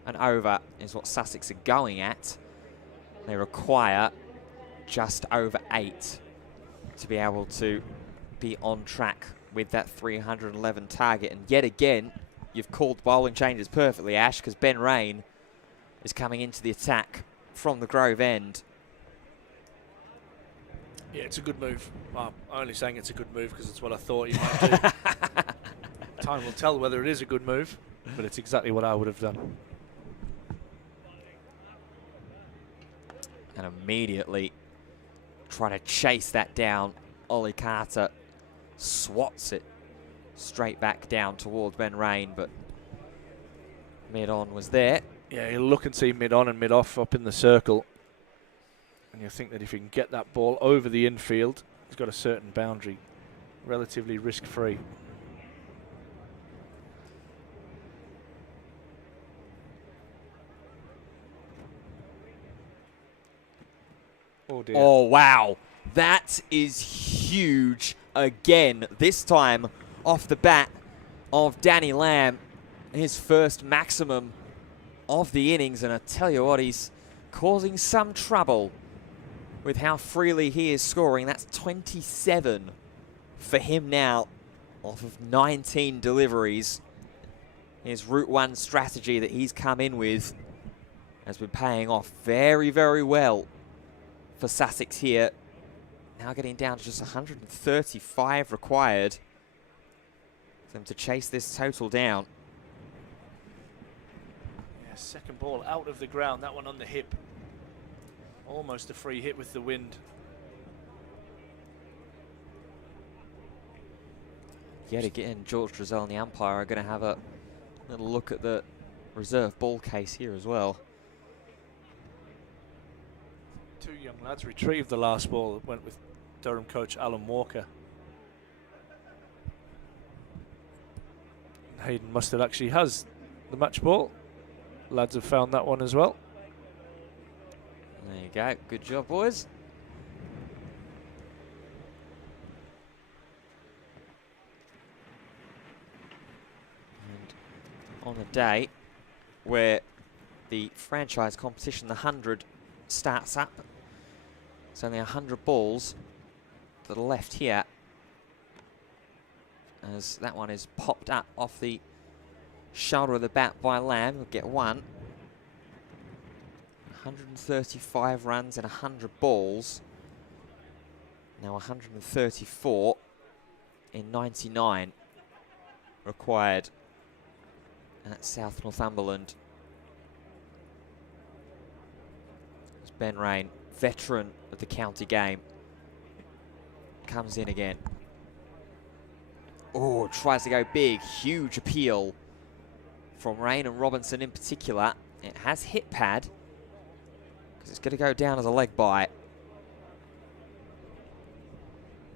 and over is what Sussex are going at. They require just over 8 to be able to be on track with that 311 target. And yet again, you've called bowling changes perfectly, Ash, because Ben Rain is coming into the attack from the Grove end. Yeah, it's a good move. Well, I'm only saying it's a good move because it's what I thought he might do. Time will tell whether it is a good move, but it's exactly what I would have done. And immediately trying to chase that down, Ollie Carter swats it straight back down towards Ben Rain, but mid-on was there. Yeah, you look and see mid-on and mid-off up in the circle. And you think that if you can get that ball over the infield, he's got a certain boundary, relatively risk-free. Oh dear. Oh wow, that is huge. huge again, this time off the bat of Danny Lamb, his first maximum of the innings, and I tell you what, he's causing some trouble with how freely he is scoring. That's 27 for him now off of 19 deliveries. His Route 1 strategy that he's come in with has been paying off very, very well for Sussex here. Now getting down to just 135 required for them to chase this total down. Yeah, second ball out of the ground, that one on the hip. Almost a free hit with the wind. Yet again, George Drizzell and the umpire are going to have a little look at the reserve ball case here as well. Two young lads retrieved the last ball that went with Durham coach Alan Walker. Hayden Mustard actually has the match ball. Lads have found that one as well. There you go. Good job, boys. And on the day where the franchise competition, the 100, starts up, it's only 100 balls that are left here, as that one is popped up off the shoulder of the bat by Lamb. We'll get one. 135 runs and 100 balls. Now 134 in 99 required at South Northumberland. As Ben Rain, veteran of the county game, comes in again. Oh, tries to go big. Huge appeal from Rain and Robinson in particular. It has hit pad, because it's going to go down as a leg bite.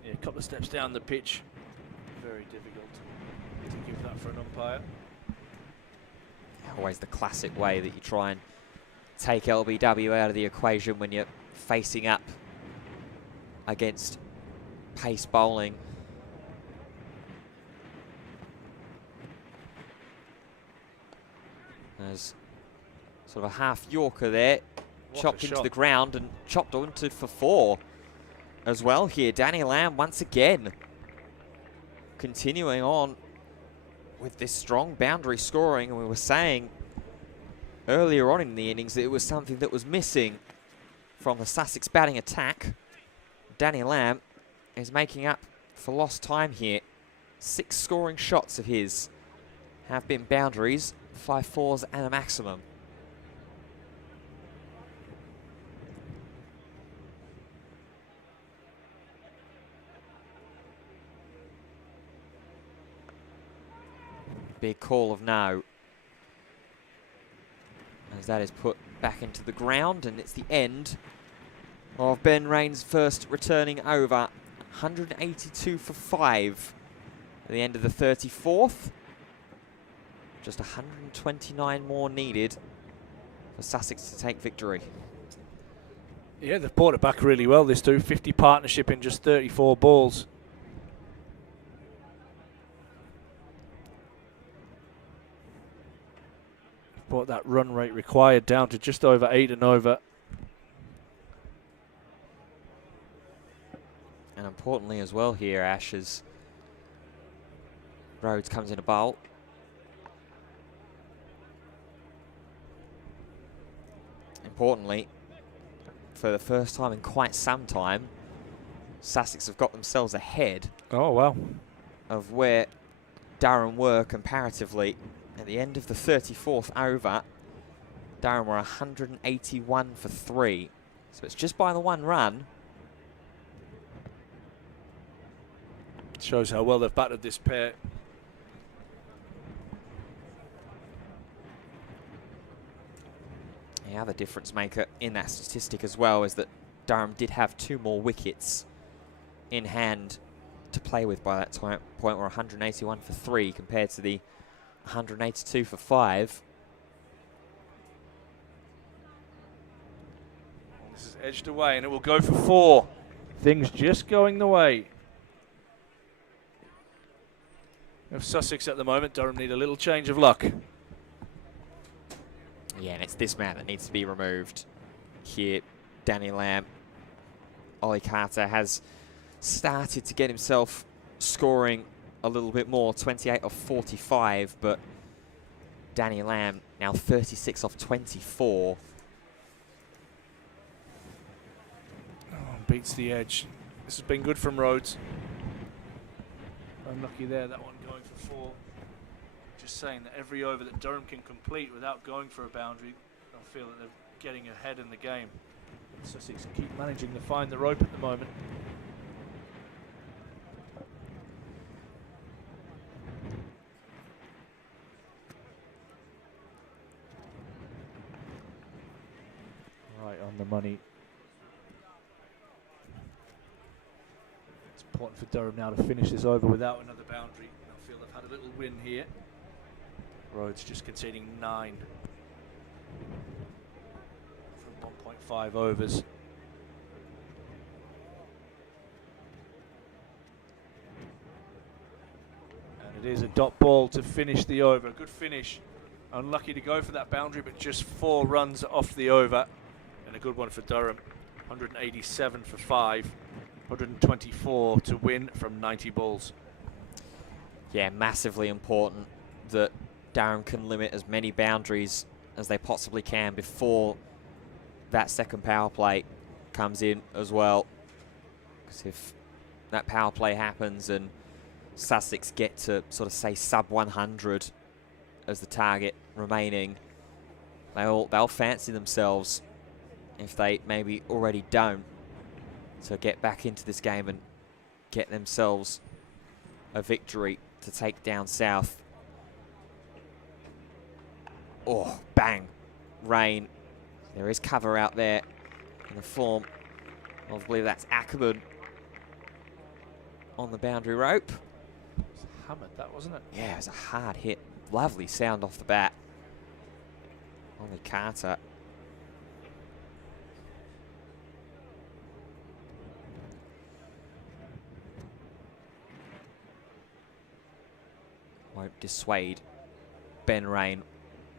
Yeah, a couple of steps down the pitch. Very difficult to give that for an umpire. Always the classic way that you try and take LBW out of the equation when you're facing up against pace bowling. There's sort of a half Yorker there. What Chopped a into shot. the ground and chopped onto for 4 as well here. Danny Lamb once again continuing on with this strong boundary scoring, and we were saying earlier on in the innings that it was something that was missing from the Sussex batting attack. Danny Lamb is making up for lost time here. 6 scoring shots of his have been boundaries, 5 fours and a maximum. Big call of no, as that is put back into the ground, and it's the end of Ben Rain's first returning over. 182 for 5 at the end of the 34th. Just 129 more needed for Sussex to take victory. Yeah, they've brought it back really well, this two. 50 partnership in just 34 balls. Brought that run rate required down to just over 8 and over. And importantly as well here, Ash, as Rhodes comes in a bowl. Importantly, for the first time in quite some time, Sussex have got themselves ahead. Oh, wow. Of where Durham were comparatively. At the end of the 34th over, Durham were 181 for 3. So it's just by the 1 run. Shows how well they've battered this pair. The other difference maker in that statistic as well is that Durham did have 2 more wickets in hand to play with by that point, where 181 for 3 compared to the 182 for 5. This is edged away and it will go for 4. Things just going the way of Sussex at the moment. Durham need a little change of luck. Yeah, and it's this man that needs to be removed here. Danny Lamb. Ollie Carter has started to get himself scoring a little bit more, 28 off 45, but Danny Lamb now 36 off 24. Oh, beats the edge. This has been good from Rhodes. Unlucky there, that one going for 4. Just saying that every over that Durham can complete without going for a boundary, I feel that they're getting ahead in the game. Sussex keep managing to find the rope at the moment. Right on the money. It's important for Durham now to finish this over without another boundary. I feel they've had a little win here. Rhodes just conceding 9 from 1.5 overs. And it is a dot ball to finish the over. Good finish. Unlucky to go for that boundary, but just 4 runs off the over. And a good one for Durham. 187 for 5. 124 to win from 90 balls. Yeah, massively important that Durham can limit as many boundaries as they possibly can before that second power play comes in as well. Because if that power play happens and Sussex get to sort of say sub 100 as the target remaining, they'll fancy themselves, if they maybe already don't, to get back into this game and get themselves a victory to take down South. Oh, bang. Rain. There is cover out there in the form of, I believe that's Ackerman on the boundary rope. It's hammered, that, wasn't it? Yeah, it was a hard hit. Lovely sound off the bat. Only Carter. Won't dissuade Ben Rain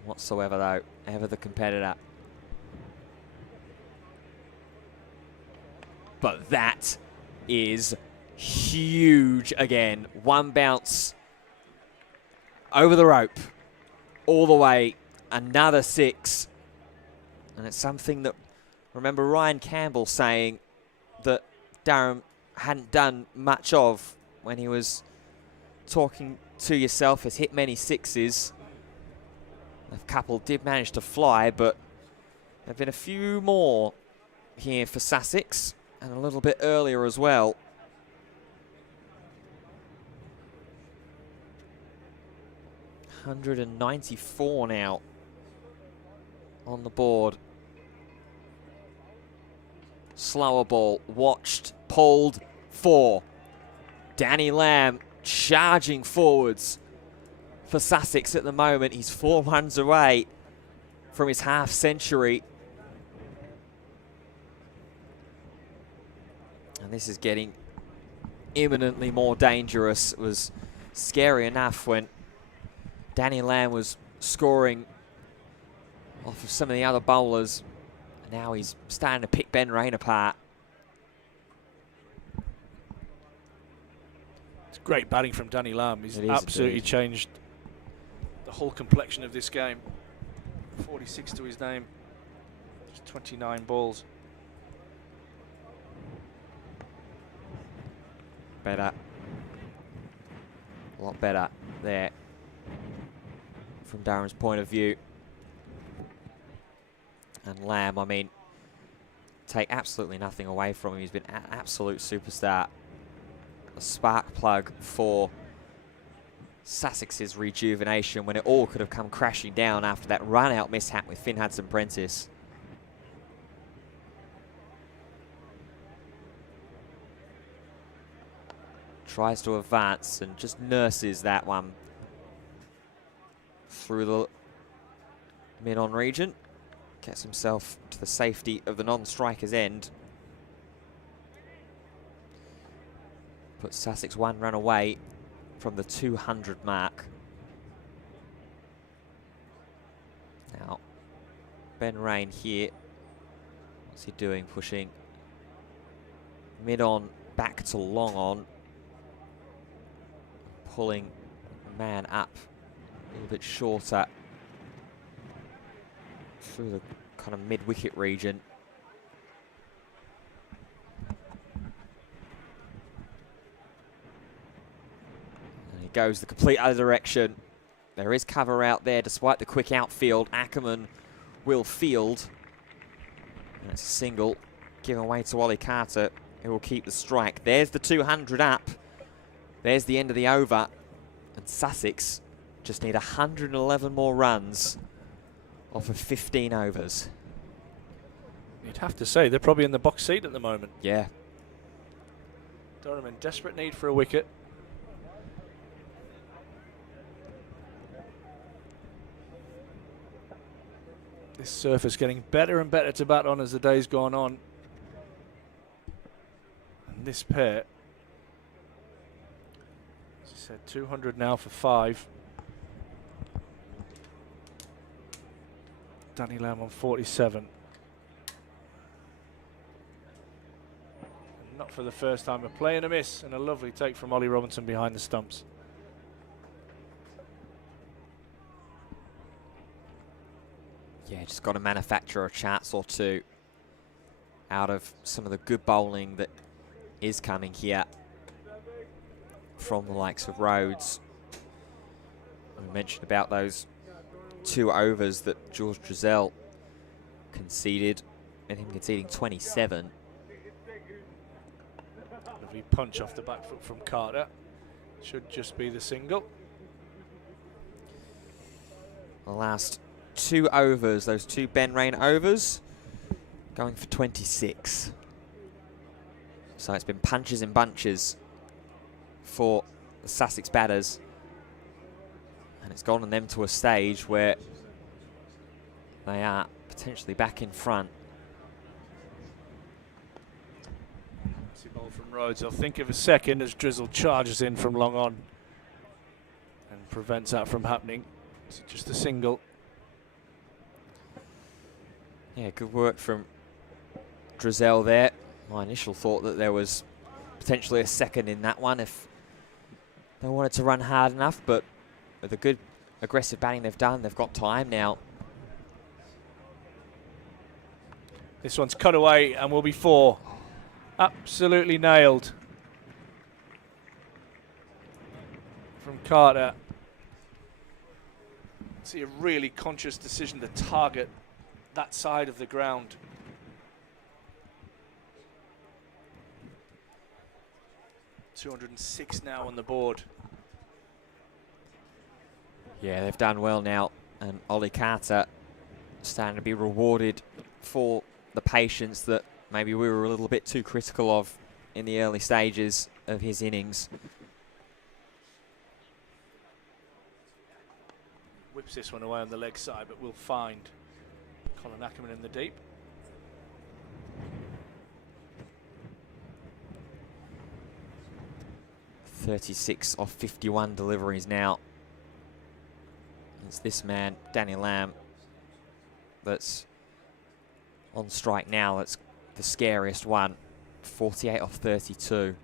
whatsoever, though. Ever the competitor. But that is huge again. One bounce over the rope, all the way, another 6. And it's something that, remember Ryan Campbell saying that Durham hadn't done much of when he was talking to yourself, has hit many 6s. A couple did manage to fly, but there have been a few more here for Sussex, and a little bit earlier as well. $194 now on the board. Slower ball, watched, pulled, 4. Danny Lamb charging forwards for Sussex at the moment. He's 4 runs away from his half century. And this is getting imminently more dangerous. It was scary enough when Danny Lamb was scoring off of some of the other bowlers. And now he's starting to pick Ben Rain apart. It's great batting from Danny Lamb. He's absolutely changed the whole complexion of this game. 46 to his name. Just 29 balls. Better. A lot better there from Durham's point of view. And Lamb, I mean, take absolutely nothing away from him. He's been an absolute superstar. A spark plug for Sussex's rejuvenation when it all could have come crashing down after that run-out mishap with Finn Hudson-Prentice. Tries to advance and just nurses that one through the mid-on region. Gets himself to the safety of the non-striker's end. Puts Sussex 1 run away from the 200 mark. Now, Ben Rain here. What's he doing? Pushing mid on back to long on. Pulling man up a little bit shorter through the kind of mid-wicket region. And he goes the complete other direction. There is cover out there despite the quick outfield. Ackerman will field. And it's a single given away to Ollie Carter, who will keep the strike. There's the 200 up. There's the end of the over. And Sussex just need 111 more runs off of 15 overs. You'd have to say they're probably in the box seat at the moment. Yeah. Durham in desperate need for a wicket. This surface getting better and better to bat on as the day's gone on. And this pair, as I said, 200 now for 5. Danny Lamb on 47. And not for the first time. A play and a miss, and a lovely take from Ollie Robinson behind the stumps. Yeah, just got to manufacture a chance or two out of some of the good bowling that is coming here from the likes of Rhodes. We mentioned about those 2 overs that George Drizzell conceded, and him conceding 27. Lovely punch off the back foot from Carter. Should just be the single. The last 2 overs, those 2 Ben Rain overs, going for 26. So it's been punches and bunches for the Sussex batters. And it's gone on them to a stage where they are potentially back in front. Nice ball from Rhodes. I'll think of a second as Drizzle charges in from long on and prevents that from happening. It's just a single. Yeah, good work from Drizzell there. My initial thought that there was potentially a second in that one if they wanted to run hard enough, but with the good aggressive batting they've done, they've got time now. This one's cut away and will be 4. Absolutely nailed from Carter. See a really conscious decision to target that side of the ground. .206 now on the board. Yeah, they've done well now, and Ollie Carter starting to be rewarded for the patience that maybe we were a little bit too critical of in the early stages of his innings. Whips this one away on the leg side, but we'll find Colin Ackerman in the deep. .36 off 51 deliveries now. It's this man, Danny Lamb, that's on strike now. That's the scariest one. 48 off 32.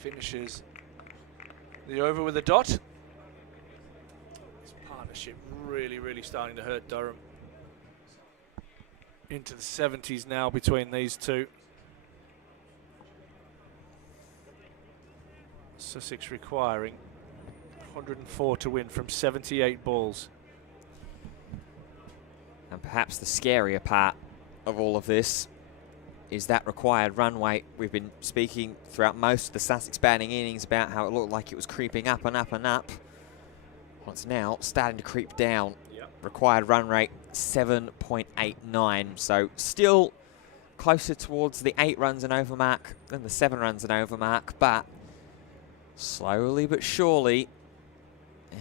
Finishes the over with a dot. This partnership really starting to hurt Durham. Into the 70s now between these two. Sussex requiring 104 to win from 78 balls. And perhaps the scarier part of all of this is that required run weight. We've been speaking throughout most of the Sussex batting innings about how it looked like it was creeping up and up and up. Well, it's now starting to creep down. Yep. Required run rate 7.89, so still closer towards the 8 runs and over mark than the 7 runs and over mark, but slowly but surely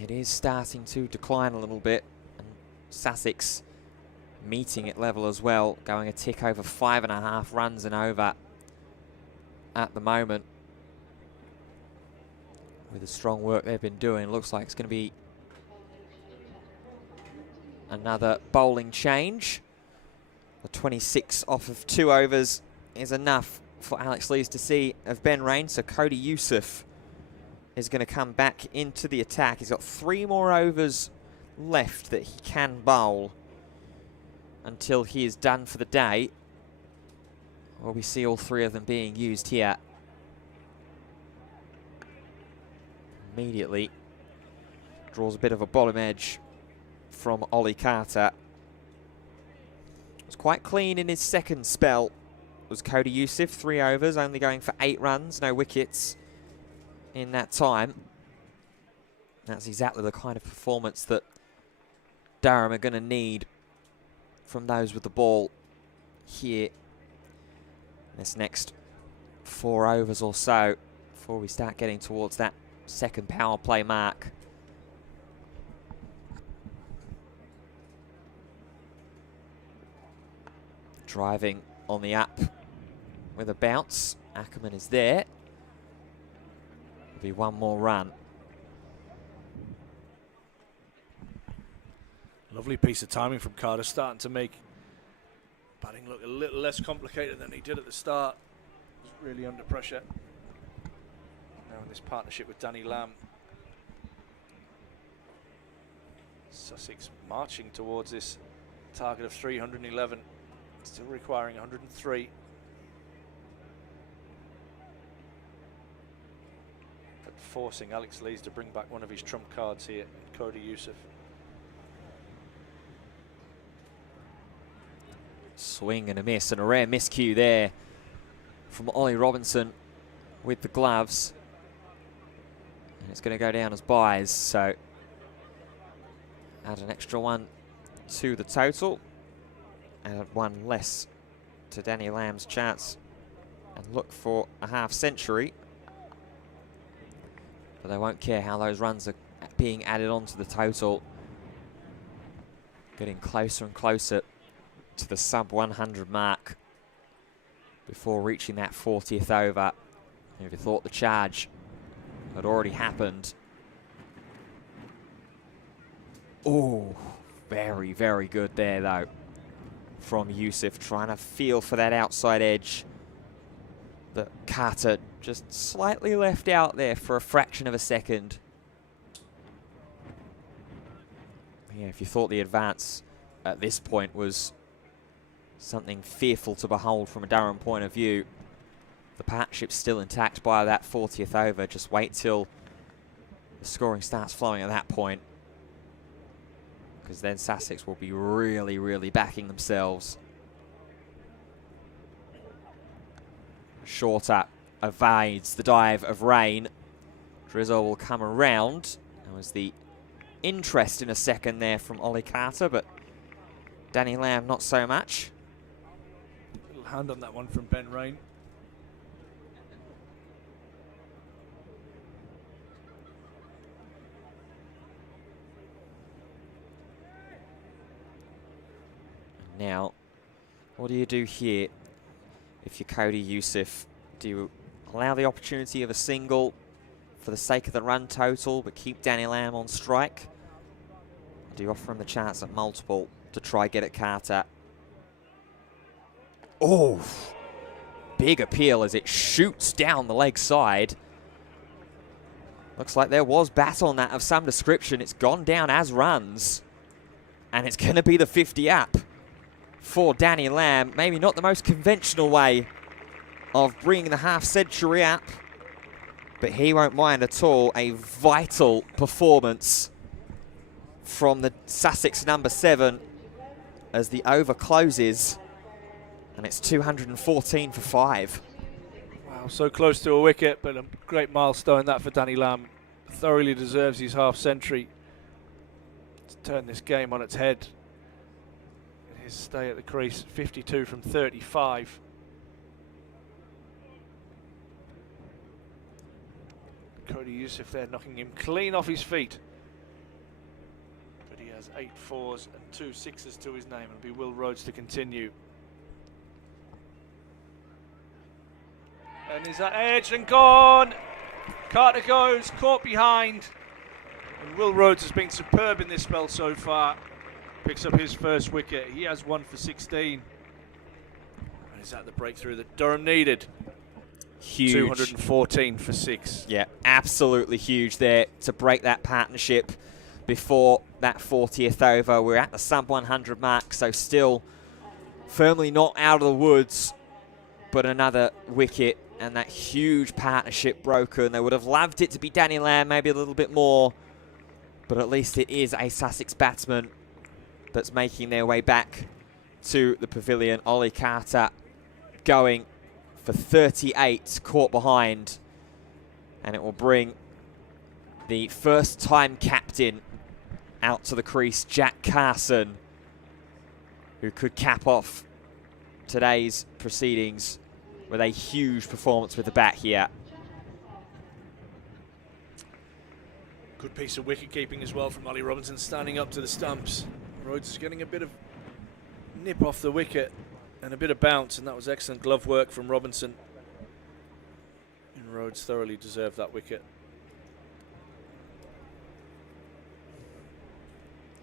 it is starting to decline a little bit, and Sussex meeting at level as well, going a tick over 5.5 runs and over at the moment. With the strong work they've been doing, looks like it's going to be another bowling change. The 26 off of 2 overs is enough for Alex Lees to see of Ben Rain, so Cody Youssef is going to come back into the attack. He's got 3 more overs left that he can bowl until he is done for the day. Well, we see all 3 of them being used here. Immediately draws a bit of a bottom edge from Ollie Carter. Was quite clean in his second spell. Was Cody Youssef, 3 overs, only going for 8 runs, no wickets in that time. That's exactly the kind of performance that Durham are going to need from those with the ball here. This next 4 overs or so before we start getting towards that second power play mark. Driving on the up with a bounce. Ackerman is there. There'll be 1 more run. Lovely piece of timing from Carter, starting to make batting look a little less complicated than he did at the start. He was really under pressure. Now in this partnership with Danny Lamb. Sussex marching towards this target of 311. Still requiring 103. But forcing Alex Lees to bring back one of his trump cards here, Cody Youssef. Swing and a miss, and a rare miscue there from Ollie Robinson with the gloves. And it's going to go down as byes, so add an extra 1 to the total. Add 1 less to Danny Lamb's chance and look for a half century. But they won't care how those runs are being added on to the total. Getting closer and closer to the sub 100 mark before reaching that 40th over. If you thought the charge had already happened. Oh, very, very good there though from Youssef, trying to feel for that outside edge that Carter just slightly left out there for a fraction of a second. Yeah, if you thought the advance at this point was something fearful to behold from a Durham point of view, the partnership's still intact by that 40th over. Just wait till the scoring starts flowing at that point, because then Sussex will be really, really backing themselves. Shorter evades the dive of Rain. Drizzle will come around. There was the interest in a second there from Ollie Carter, but Danny Lamb not so much. Little hand on that one from Ben Rain. Now, what do you do here if you're Cody Youssef? Do you allow the opportunity of a single for the sake of the run total but keep Danny Lamb on strike? Or do you offer him the chance at multiple to try get at Carter? Oh, big appeal as it shoots down the leg side. Looks like there was bat on that of some description. It's gone down as runs, and it's going to be the 50 up for Danny Lamb. Maybe not the most conventional way of bringing the half century up, but he won't mind at all. A vital performance from the Sussex number 7 as the over closes, and it's 214 for 5. Wow, so close to a wicket, but a great milestone that for Danny Lamb. Thoroughly deserves his half century to turn this game on its head. His stay at the crease, 52 from 35. Cody Youssef there knocking him clean off his feet. But he has 8 fours and 2 sixes to his name. It'll be Will Rhodes to continue. And is that edged and gone? Carter goes, caught behind. And Will Rhodes has been superb in this spell so far. Picks up his first wicket. He has 1 for 16. And is that the breakthrough that Durham needed? Huge. 214 for 6. Yeah, absolutely huge there to break that partnership before that 40th over. We're at the sub 100 mark, so still firmly not out of the woods, but another wicket and that huge partnership broken. They would have loved it to be Danny Lamb, maybe a little bit more, but at least it is a Sussex batsman that's making their way back to the pavilion. Ollie Carter going for 38, caught behind, and it will bring the first-time captain out to the crease, Jack Carson, who could cap off today's proceedings with a huge performance with the bat here. Good piece of wicket keeping as well from Ollie Robinson, standing up to the stumps. Rhodes is getting a bit of nip off the wicket and a bit of bounce, and that was excellent glove work from Robinson. And Rhodes thoroughly deserved that wicket.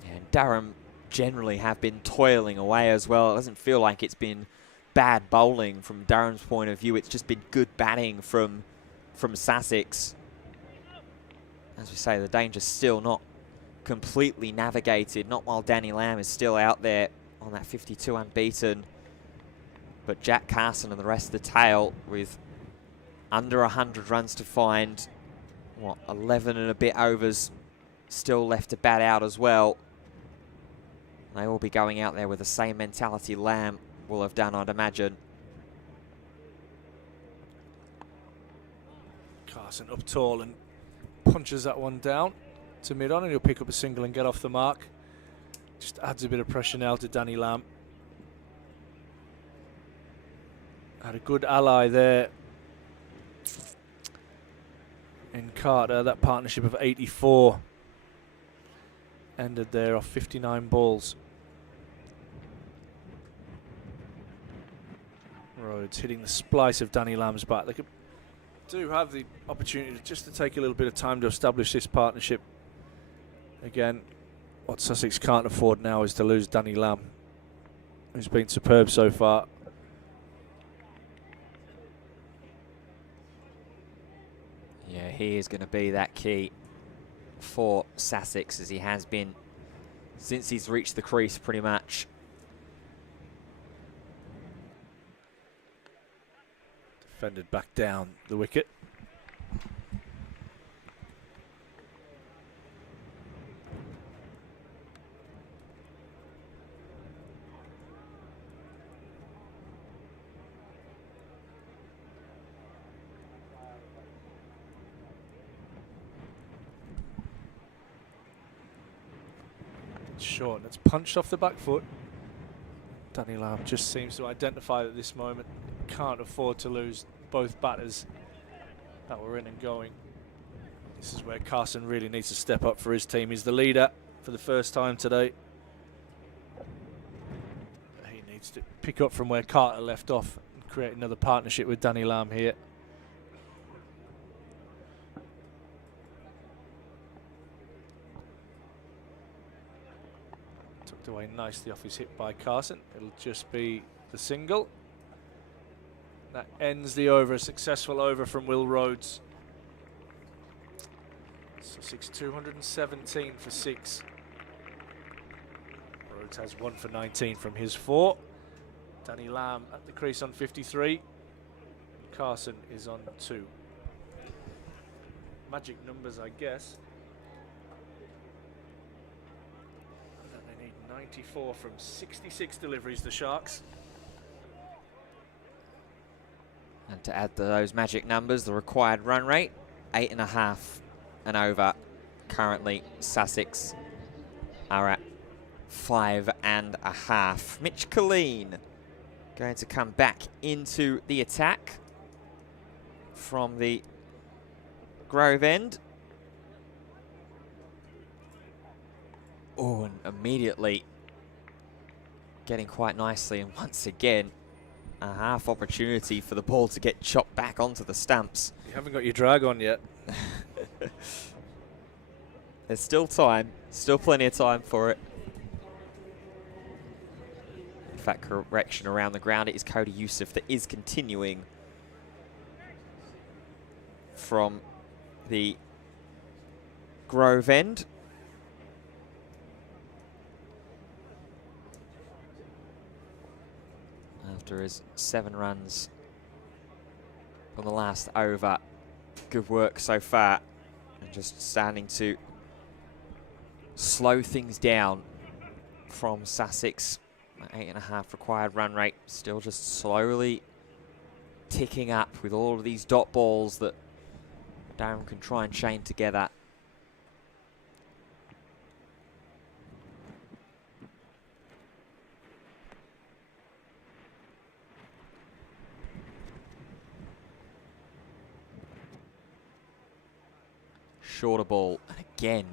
And Durham generally have been toiling away as well. It doesn't feel like it's been bad bowling from Durham's point of view. It's just been good batting from Sussex. As we say, the danger's still not completely navigated, not while Danny Lamb is still out there on that 52 unbeaten. But Jack Carson and the rest of the tail with under 100 runs to find, what, 11 and a bit overs still left to bat out as well. They will be going out there with the same mentality Lamb will have done, I'd imagine. Carson up tall and punches that one down to mid-on, and he'll pick up a single and get off the mark. Just adds a bit of pressure now to Danny Lamb. Had a good ally there in Carter. That partnership of 84 ended there off 59 balls. Rhodes hitting the splice of Danny Lamb's bat. They do have the opportunity just to take a little bit of time to establish this partnership. Again, what Sussex can't afford now is to lose Danny Lamb, who's been superb so far. Yeah, he is going to be that key for Sussex, as he has been since he's reached the crease pretty much. Defended back down the wicket. Short, and it's punched off the back foot. Danny Lamb just seems to identify at this moment can't afford to lose both batters that were in and going. This is where Carson really needs to step up for his team. He's the leader for the first time today. He needs to pick up from where Carter left off and create another partnership with Danny Lamb here. Tucked away nicely off his hit by Carson. It'll just be the single. That ends the over, a successful over from Will Rhodes. Sussex 217 for 6. Rhodes has 1 for 19 from his 4. Danny Lamb at the crease on 53. Carson is on 2. Magic numbers, I guess. And then they need 94 from 66 deliveries, the Sharks. And to add to those magic numbers, the required run rate, 8.5 and over. Currently, Sussex are at 5.5. Mitch Colleen going to come back into the attack from the Grove end. Oh, and immediately getting quite nicely, and once again, a half opportunity for the ball to get chopped back onto the stumps. You haven't got your drag on yet. There's still time, still plenty of time for it. In fact, correction around the ground, it is Cody Youssef that is continuing from the Grove end. After his 7 runs on the last over. Good work so far. And just starting to slow things down from Sussex. 8.5 required run rate. Still just slowly ticking up with all of these dot balls that Durham can try and chain together. Shorter ball, and again,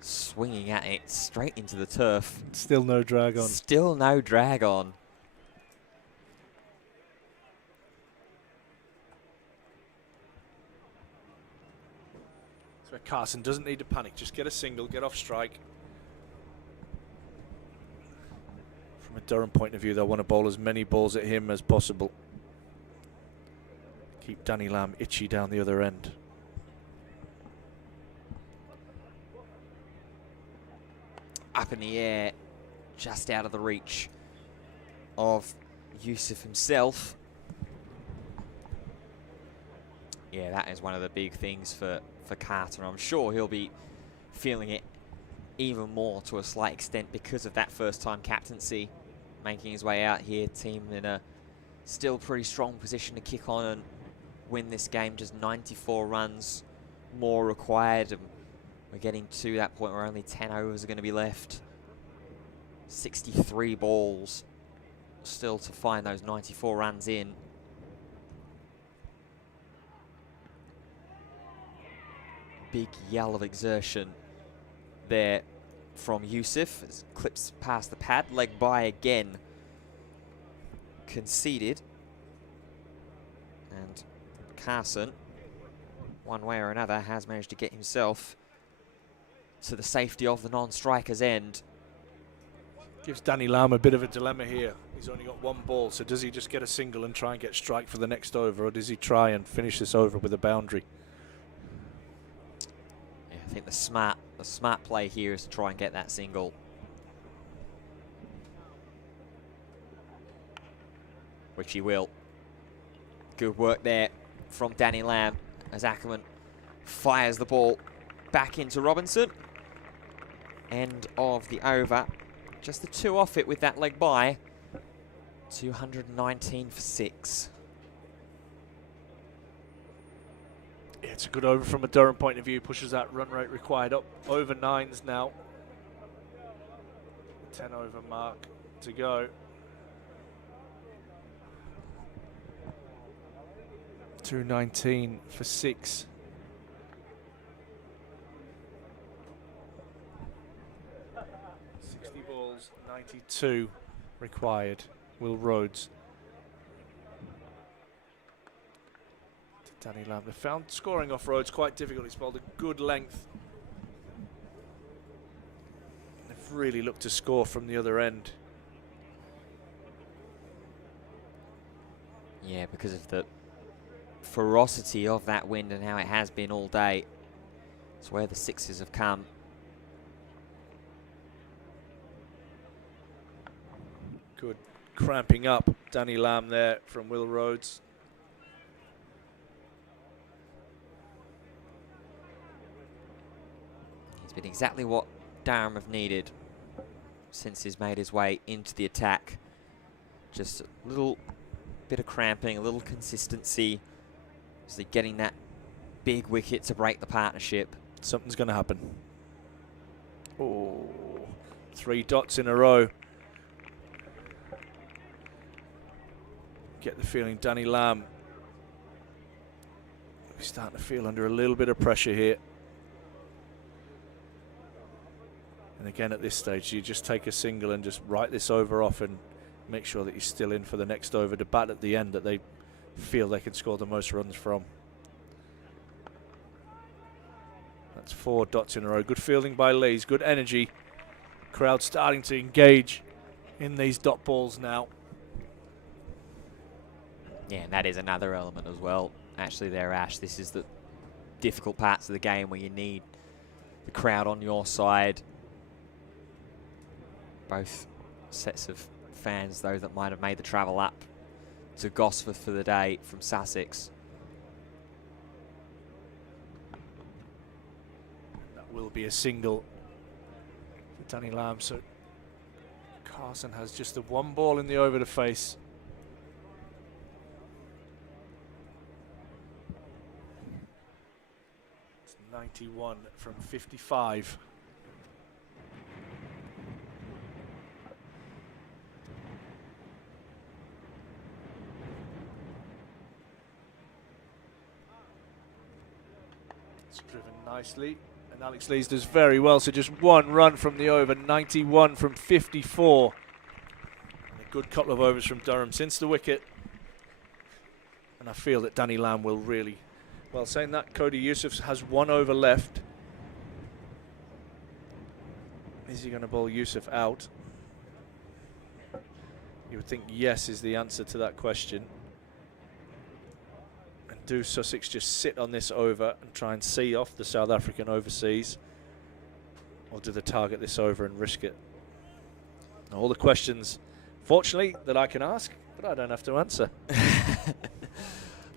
swinging at it straight into the turf. Still no drag on. Still no drag on. So Carson doesn't need to panic. Just get a single, get off strike. From a Durham point of view, they'll want to bowl as many balls at him as possible. Keep Danny Lamb itchy down the other end. Up in the air, just out of the reach of Youssef himself. Yeah, that is one of the big things for Carter. I'm sure he'll be feeling it even more to a slight extent because of that first-time captaincy. Making his way out here, team in a still pretty strong position to kick on and win this game. Just 94 runs more required. And we're getting to that point where only 10 overs are going to be left. 63 balls still to find those 94 runs in. Big yell of exertion there from Youssef as clips past the pad. Leg by again. Conceded. And Carson, one way or another, has managed to get himself to the safety of the non-striker's end. Gives Danny Lamb a bit of a dilemma here. He's only got 1 ball, so does he just get a single and try and get strike for the next over, or does he try and finish this over with a boundary? Yeah, I think the smart play here is to try and get that single. Which he will. Good work there from Danny Lamb as Ackerman fires the ball back into Robinson. End of the over. Just the 2 off it with that leg by. 219 for 6. Yeah, it's a good over from a Durham point of view. Pushes that run rate required up over 9s now. 10 over mark to go. 219 for 6. Balls, 92 required. Will Rhodes to Danny Lamb. They found scoring off Rhodes quite difficult. He's bowled a good length. They've really looked to score from the other end. Yeah, because of the ferocity of that wind and how it has been all day. It's where the 6s have come. Good cramping up Danny Lamb there from Will Rhodes. He's been exactly what Durham have needed since he's made his way into the attack. Just a little bit of cramping, a little consistency. So getting that big wicket to break the partnership. Something's going to happen. Oh, 3 dots in a row. Get the feeling Danny Lamb is starting to feel under a little bit of pressure here. And again, at this stage, you just take a single and just write this over off and make sure that he's still in for the next over to bat at the end that they feel they can score the most runs from. That's 4 dots in a row. Good fielding by Lees, good energy. Crowd starting to engage in these dot balls now. Yeah, and that is another element as well. Actually there, Ash, this is the difficult parts of the game where you need the crowd on your side. Both sets of fans, though, that might have made the travel up to Gosforth for the day from Sussex. That will be a single for Danny Lamb. So Carson has just the 1 ball in the over to face. It's 91 from 55. It's driven nicely, and Alex Lees does very well. So just 1 run from the over, 91 from 54. And a good couple of overs from Durham since the wicket. And I feel that Danny Lamb will really, well, saying that, Cody Yusuf has 1 over left. Is he going to bowl Yusuf out? You would think yes is the answer to that question. Do Sussex just sit on this over and try and see off the South African overseas, or do they target this over and risk it? All the questions, fortunately, that I can ask, but I don't have to answer.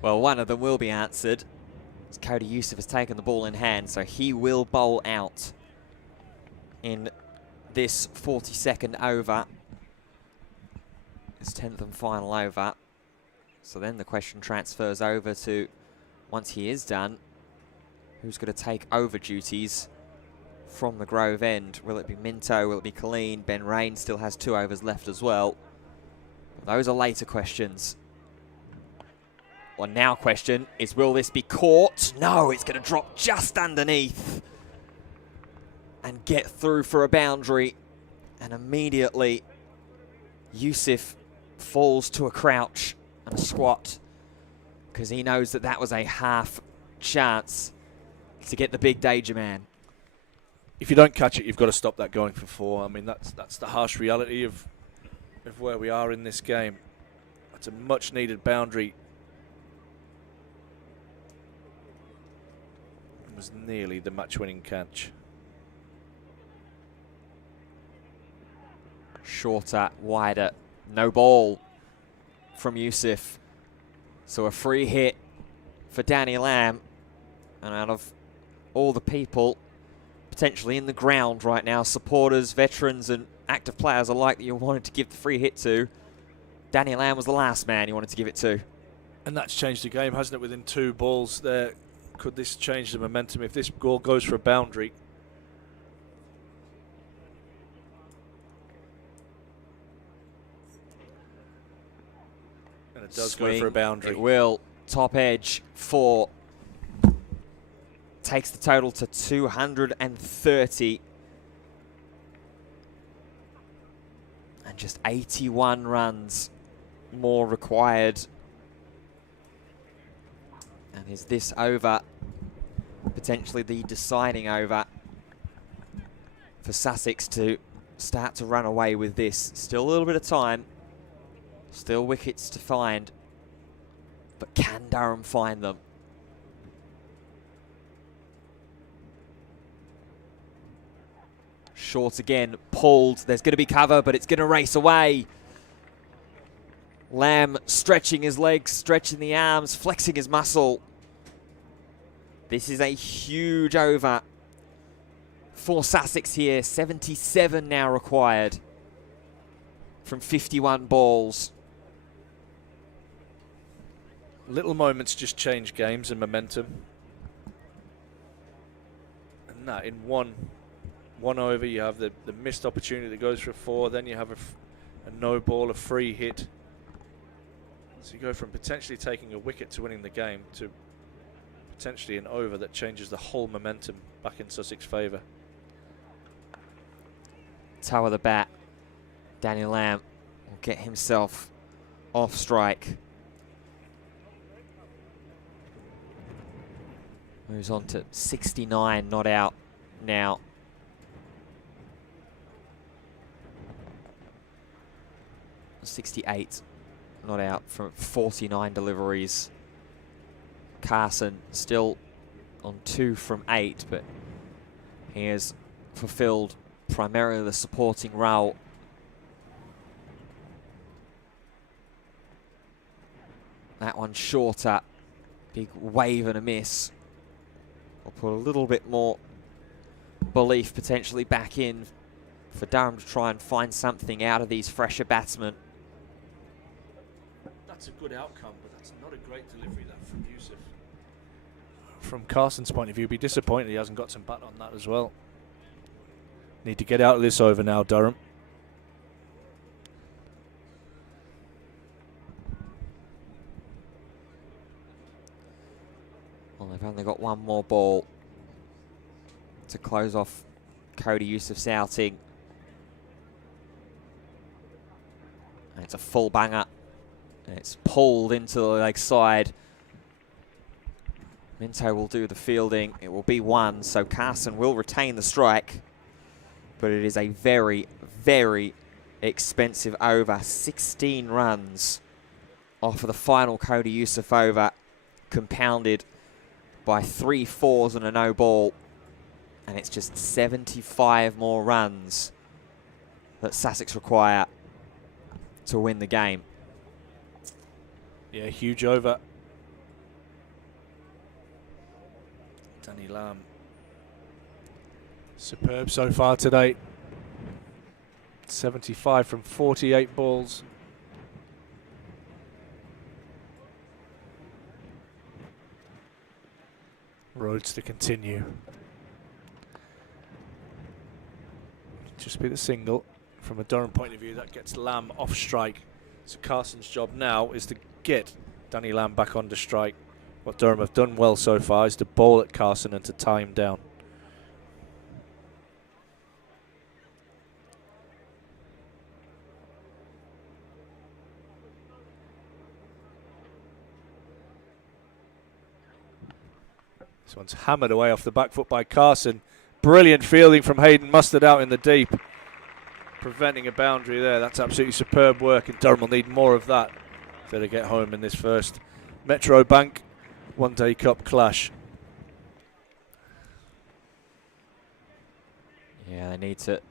Well, one of them will be answered. Cody Yusuf has taken the ball in hand, so he will bowl out in this 42nd over, his 10th and final over. So then the question transfers over to, once he is done, who's going to take over duties from the Grove end? Will it be Minto? Will it be Colleen? Ben Rain still has 2 overs left as well. Those are later questions. One now question is, will this be caught? No, it's going to drop just underneath and get through for a boundary. And immediately, Yusuf falls to a crouch and a squat, because he knows that that was a half chance to get the big danger man. If you don't catch it, you've got to stop that going for 4. I mean, that's the harsh reality of where we are in this game. That's a much needed boundary. It was nearly the match winning catch. Shorter, wider, no ball from Yusuf. So a free hit for Danny Lamb. And out of all the people potentially in the ground right now, supporters, veterans and active players alike that you wanted to give the free hit to, Danny Lamb was the last man you wanted to give it to. And that's changed the game, hasn't it, within 2 balls there? Could this change the momentum if this ball goes for a boundary? And it does Swing, go for a boundary. It will. Top edge, 4. Takes the total to 230. And just 81 runs more required. And is this over potentially the deciding over for Sussex to start to run away with this? Still a little bit of time. Still wickets to find. But can Durham find them? Short again, pulled. There's going to be cover, but it's going to race away. Lamb stretching his legs, stretching the arms, flexing his muscle. This is a huge over for Sussex here. 77 now required from 51 balls. Little moments just change games and momentum. And that in one over, you have the missed opportunity that goes for a 4, then you have a no ball, a free hit. So you go from potentially taking a wicket to winning the game to potentially an over that changes the whole momentum back in Sussex favour. Toe of the bat, Daniel Lamb will get himself off strike. Moves on to 69 not out now. .68 not out from 49 deliveries. Carson still on 2 from 8, but he has fulfilled primarily the supporting role. That one shorter, big wave and a miss. I'll put a little bit more belief potentially back in for Durham to try and find something out of these fresher batsmen. That's a good outcome, but that's not a great delivery that from Yusuf. From Carson's point of view, be disappointed he hasn't got some bat on that as well. Need to get out of this over now, Durham. Well, they've only got one more ball to close off Cody Yusuf's outing. And it's a full banger. And it's pulled into the leg side. Minto will do the fielding. It will be 1, so Carson will retain the strike. But it is a very, very expensive over. 16 runs off of the final Cody Yusuf over, compounded by 3 fours and a no ball. And it's just 75 more runs that Sussex require to win the game. Yeah, huge over. Danny Lamb. Superb so far today. 75 from 48 balls. Rhodes to continue. Just be the single. From a Durham point of view, that gets Lamb off strike. So Carson's job now is to get Danny Lamb back onto strike. What Durham have done well so far is to bowl at Carson and to tie him down. This one's hammered away off the back foot by Carson. Brilliant fielding from Hayden Mustard out in the deep, preventing a boundary there. That's absolutely superb work, and Durham will need more of that if they're to get home in this first Metro Bank One-Day Cup clash. Yeah, they need to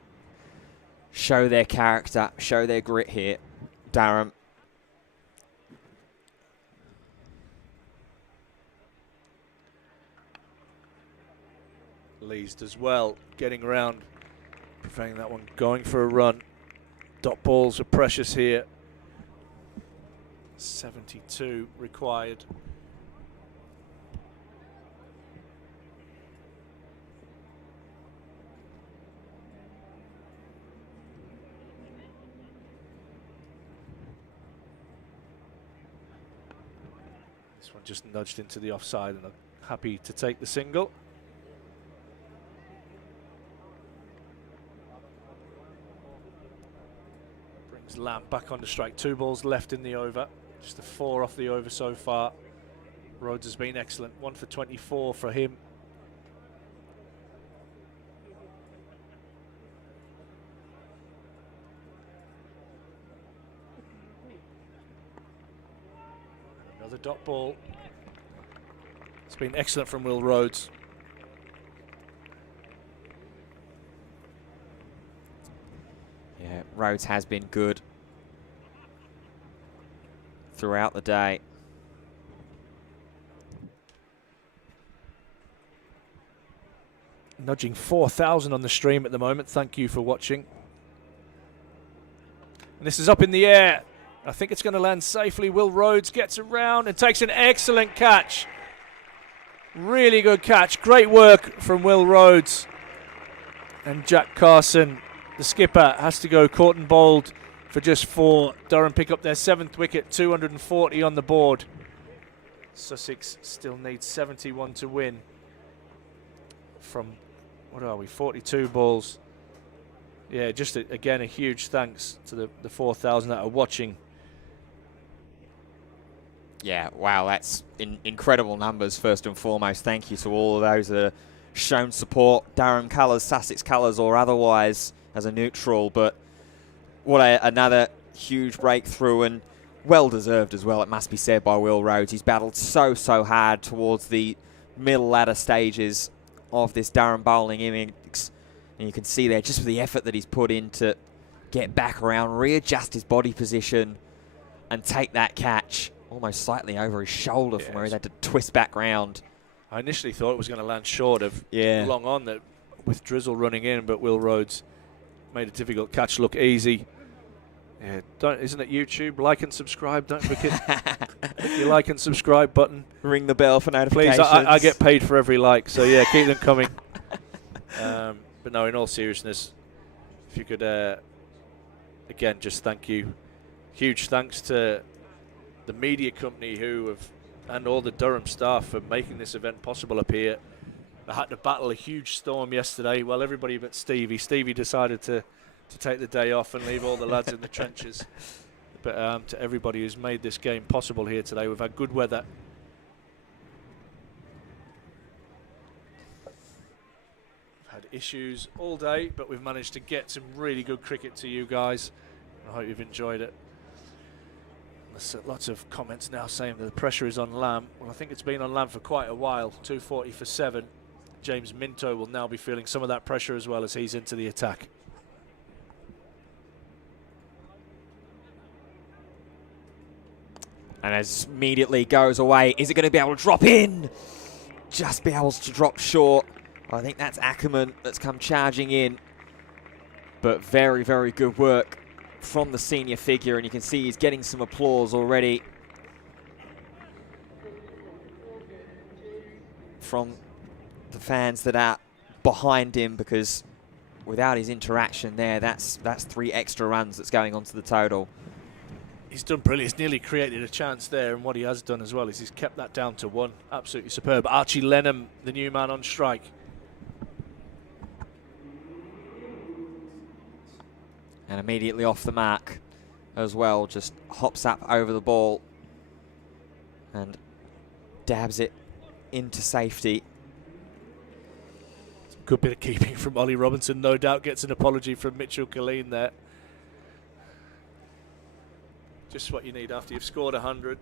show their character, show their grit here, Durham. Lees does well, getting around, preventing that one going for a run. Dot balls are precious here. 72 required. This one just nudged into the offside, and I'm happy to take the single. Lamb back on the strike. 2 balls left in the over. Just a 4 off the over so far. Rhodes has been excellent. 1 for 24 for him. Another dot ball. It's been excellent from Will Rhodes. Yeah, Rhodes has been good throughout the day. Nudging 4,000 on the stream at the moment. Thank you for watching. And this is up in the air. I think it's going to land safely. Will Rhodes gets around and takes an excellent catch. Really good catch. Great work from Will Rhodes. And Jack Carson, the skipper, has to go caught and bowled for just 4. Durham pick up their 7th wicket, 240 on the board. Sussex still needs 71 to win from, what are we, 42 balls. Yeah, just again a huge thanks to the 4,000 that are watching. Yeah, wow, that's incredible numbers, first and foremost. Thank you to all of those that have shown support, Durham colours, Sussex colours, or otherwise as a neutral. But what another huge breakthrough, and well-deserved as well, it must be said, by Will Rhodes. He's battled so hard towards the middle ladder stages of this Durham bowling innings. And you can see there just the effort that he's put in to get back around, readjust his body position, and take that catch almost slightly over his shoulder from where he had to twist back round. I initially thought it was going to land short of long on that with Drizzle running in, but Will Rhodes made a difficult catch look easy. Yeah, isn't it YouTube? Like and subscribe. Don't forget your like and subscribe button. Ring the bell for notifications. Please, I get paid for every like, so yeah, keep them coming. But no, in all seriousness, if you could, again, just thank you. Huge thanks to the media company and all the Durham staff for making this event possible up here. I had to battle a huge storm yesterday. Well, everybody but Stevie. Stevie decided to take the day off and leave all the lads in the trenches. But to everybody who's made this game possible here today, we've had good weather. We've had issues all day, but we've managed to get some really good cricket to you guys. I hope you've enjoyed it. There's lots of comments now saying that the pressure is on Lamb. Well, I think it's been on Lamb for quite a while. 240 for 7. James Minto will now be feeling some of that pressure as well as he's into the attack. And as immediately goes away, is it going to be able to drop in? Just be able to drop short. I think that's Ackerman that's come charging in. But very good work from the senior figure, and you can see he's getting some applause already from the fans that are behind him, because without his interaction there, that's 3 extra runs that's going onto the total. He's done brilliant. He's nearly created a chance there, and what he has done as well is he's kept that down to 1. Absolutely superb. Archie Lenham, the new man on strike. And immediately off the mark as well, just hops up over the ball and dabs it into safety. Good bit of keeping from Ollie Robinson. No doubt gets an apology from Mitchell Killeen there. Just what you need after you've scored 100.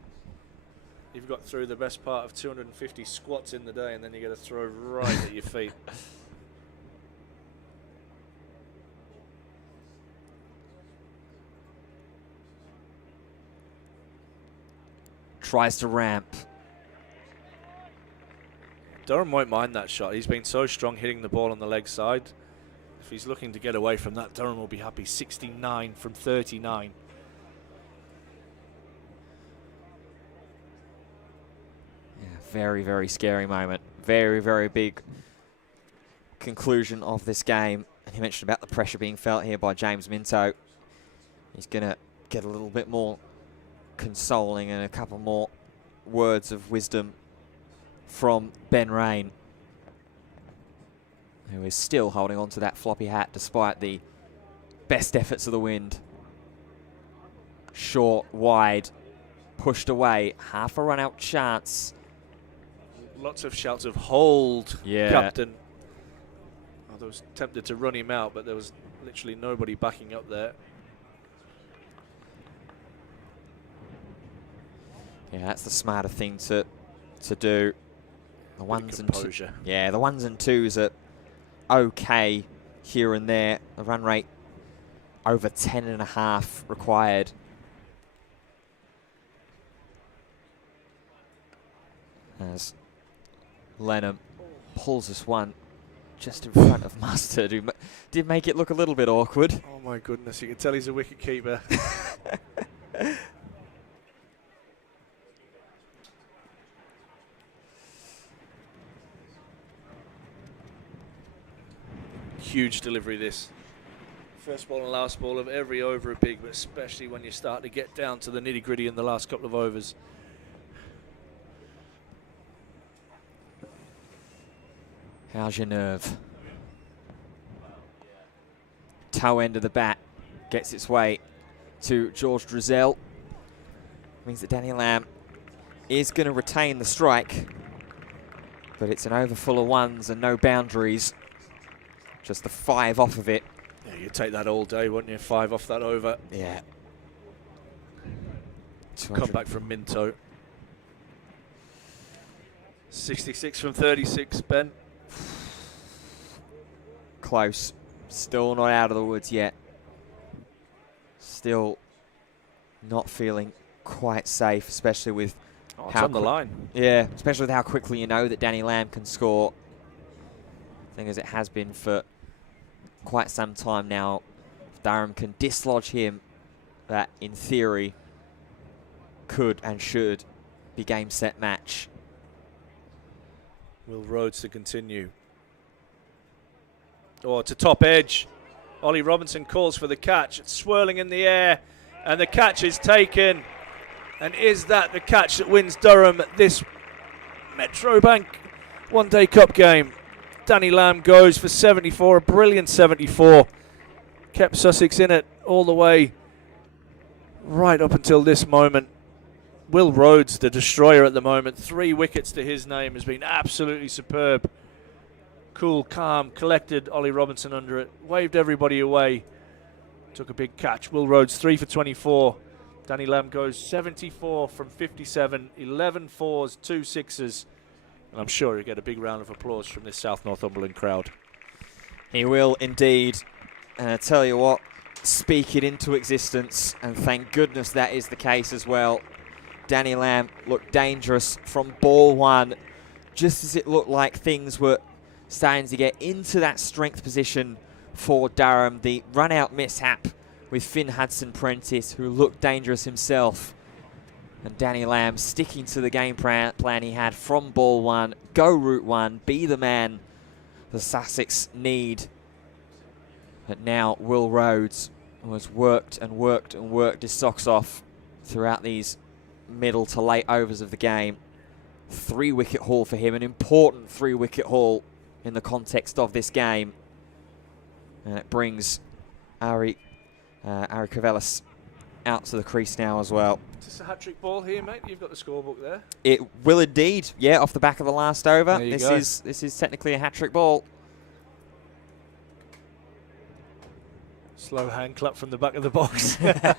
You've got through the best part of 250 squats in the day, and then you get a throw right at your feet. Tries to ramp. Durham won't mind that shot. He's been so strong hitting the ball on the leg side. If he's looking to get away from that, Durham will be happy. 69 from 39. Yeah, very scary moment. Very big conclusion of this game. And he mentioned about the pressure being felt here by James Minto. He's going to get a little bit more consoling and a couple more words of wisdom from Ben Rain, who is still holding on to that floppy hat despite the best efforts of the wind. Short, wide, pushed away, half a run out chance. Lots of shouts of hold, yeah. Captain. I was tempted to run him out, but there was literally nobody backing up there. Yeah, that's the smarter thing to do. The ones and the 1s and 2s are okay here and there. The run rate over 10.5 required. As Lenham pulls this one just in front of Mustard, who did make it look a little bit awkward. Oh my goodness, you can tell he's a wicket keeper. Huge delivery this. First ball and last ball of every over are big, but especially when you start to get down to the nitty gritty in the last couple of overs. How's your nerve? toe end of the bat gets its way to George Drizel. Means that Danny Lamb is going to retain the strike, but it's an over full of ones and no boundaries. Just the 5 off of it. Yeah, you'd take that all day, wouldn't you? 5 off that over. Yeah. Come back from Minto. 66 from 36, Ben. Close. Still not out of the woods yet. Still not feeling quite safe, especially with it's on the line. Yeah, especially with how quickly you know that Danny Lamb can score. Thing as it has been for quite some time now. If Durham can dislodge him, that in theory could and should be game, set, match. Will Rhodes to continue. Oh, to top edge. Ollie Robinson calls for the catch. It's swirling in the air, and the catch is taken. And is that the catch that wins Durham this Metro Bank One Day Cup game? Danny Lamb goes for 74, a brilliant 74. Kept Sussex in it all the way right up until this moment. Will Rhodes, the destroyer at the moment, 3 wickets to his name, has been absolutely superb. Cool, calm, collected Ollie Robinson under it, waved everybody away, took a big catch. Will Rhodes 3 for 24. Danny Lamb goes 74 from 57, 11 fours, 2 sixes. And I'm sure he'll get a big round of applause from this South Northumberland crowd. He will indeed. And I tell you what, speak it into existence, and thank goodness that is the case as well. Danny Lamb looked dangerous from ball 1, just as it looked like things were starting to get into that strength position for Durham. The run-out mishap with Finn Hudson-Prentice, who looked dangerous himself. And Danny Lamb sticking to the game plan he had from ball 1. Go route 1, be the man the Sussex need. But now Will Rhodes has worked and worked and worked his socks off throughout these middle to late overs of the game. 3-wicket haul for him, an important 3-wicket haul in the context of this game. And it brings Ari Cavellis out to the crease now as well. Is this a hat-trick ball here, mate? You've got the scorebook there. It will indeed, yeah, off the back of the last over. This is technically a hat-trick ball. Slow hand clap from the back of the box. Yeah.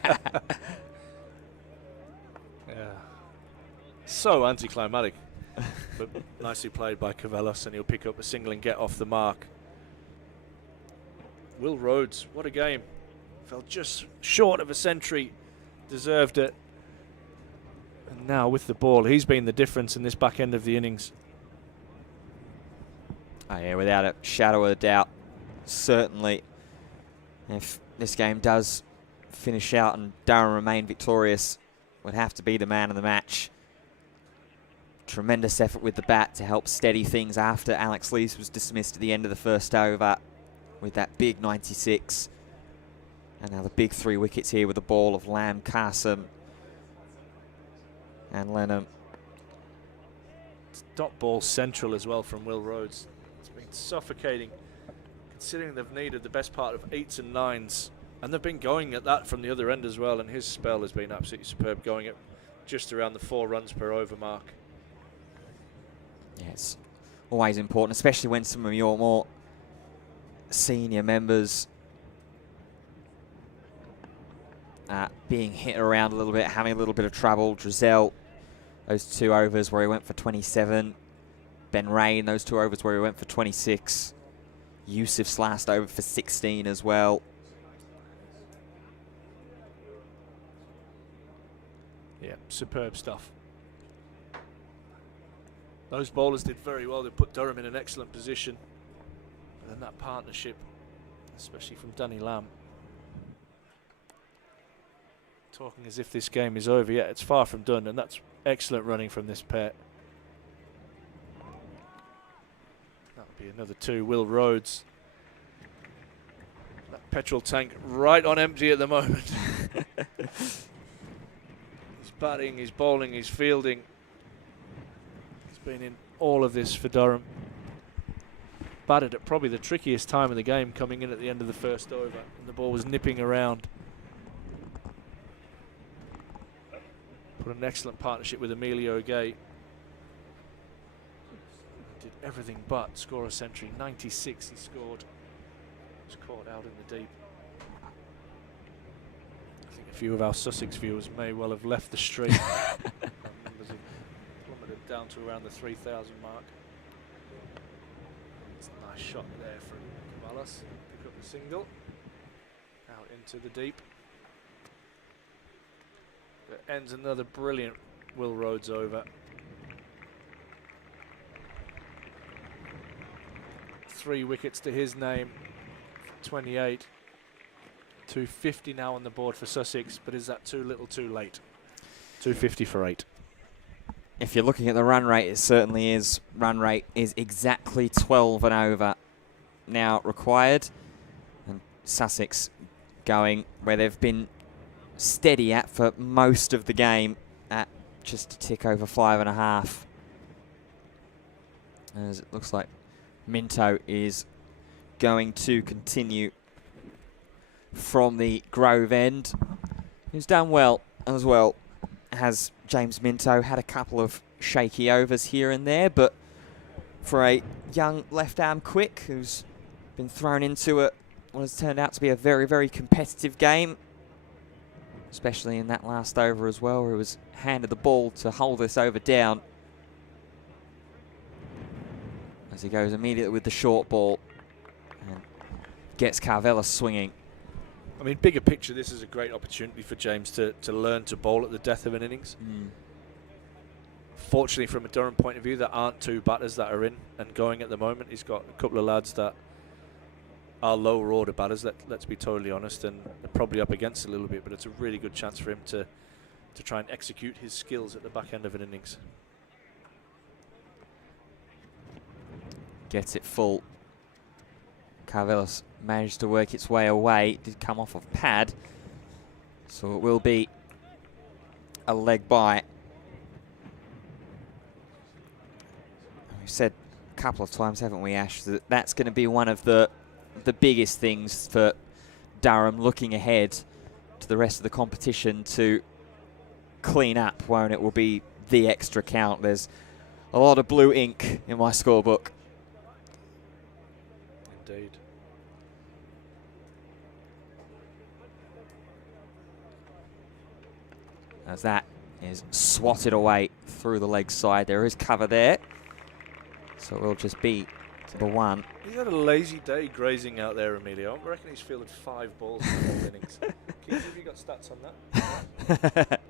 So anticlimactic, but nicely played by Cavellos, and he'll pick up a single and get off the mark. Will Rhodes, what a game. Fell just short of a century, deserved it. And now with the ball, he's been the difference in this back end of the innings. Oh yeah, without a shadow of a doubt. Certainly, if this game does finish out and Durham remain victorious, would have to be the man of the match. Tremendous effort with the bat to help steady things after Alex Lees was dismissed at the end of the first over with that big 96. And now the big 3 wickets here with the ball of Lamb, Carson and Lenham. Dot ball central as well from Will Rhodes. It's been suffocating, considering they've needed the best part of 8s and 9s. And they've been going at that from the other end as well, and his spell has been absolutely superb, going at just around the 4 runs per over mark. Yeah, it's always important, especially when some of your more senior members being hit around a little bit, having a little bit of trouble. Drizel, those 2 overs where he went for 27. Ben Rain, those 2 overs where he went for 26. Yusuf's last over for 16 as well. Yeah, superb stuff. Those bowlers did very well. They put Durham in an excellent position. And then that partnership, especially from Danny Lamb. Talking as if this game is over. Yeah, it's far from done, and that's excellent running from this pair. That'll be another 2. Will Rhodes. That petrol tank right on empty at the moment. He's batting, he's bowling, he's fielding. Been in all of this for Durham. batted at probably the trickiest time of the game, coming in at the end of the first over, and the ball was nipping around. Put an excellent partnership with Emilio Gay. Did everything but score a century. 96 he scored. Was caught out in the deep. I think a few of our Sussex viewers may well have left the stream. Numbers have plummeted down to around the 3,000 mark. It's a nice shot there from Cavallas. Pick up the single. Out into the deep. That ends another brilliant Will Rhodes over. 3 wickets to his name. 28. 250 now on the board for Sussex, but is that too little too late? 250 for 8. If you're looking at the run rate, it certainly is. Run rate is exactly 12 and over now required. And Sussex going where they've been steady at for most of the game at just a tick over 5.5. As it looks like Minto is going to continue from the Grove end. Who's done well as well. Has James Minto had a couple of shaky overs here and there, but for a young left-arm quick who's been thrown into what has turned out to be a very, very competitive game, especially in that last over as well, where he was handed the ball to hold this over down. As he goes immediately with the short ball and gets Carvella swinging. I mean, bigger picture, this is a great opportunity for James to learn to bowl at the death of an innings. Fortunately, from a Durham point of view, there aren't 2 batters that are in and going at the moment. He's got a couple of lads that are lower order batters, let's be totally honest, and they're probably up against a little bit, but it's a really good chance for him to try and execute his skills at the back end of an innings. Gets it full. Carvelis managed to work its way away. Did come off of pad. So it will be a leg by. We've said a couple of times, haven't we, Ash, that that's going to be one of the biggest things for Durham looking ahead to the rest of the competition to clean up, won't it? Will be the extra count. There's a lot of blue ink in my scorebook. Indeed. As that is swatted away through the leg side. There is cover there. So it will just be the one. He's had a lazy day grazing out there, Emilio. I reckon he's fielded 5 balls in the whole innings. Keith, have you got stats on that?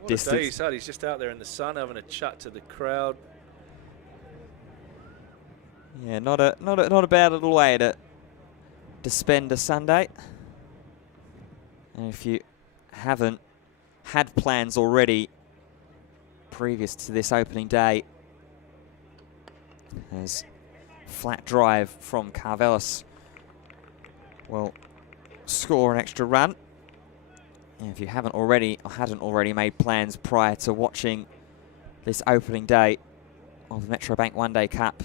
What Distance. a day he's had. He's just out there in the sun having a chat to the crowd. Yeah, not a bad little way to spend a Sunday. And if you haven't had plans already previous to this opening day, as flat drive from Carvelis will score an extra run. And if you haven't already or hadn't already made plans prior to watching this opening day of the Metrobank One Day Cup,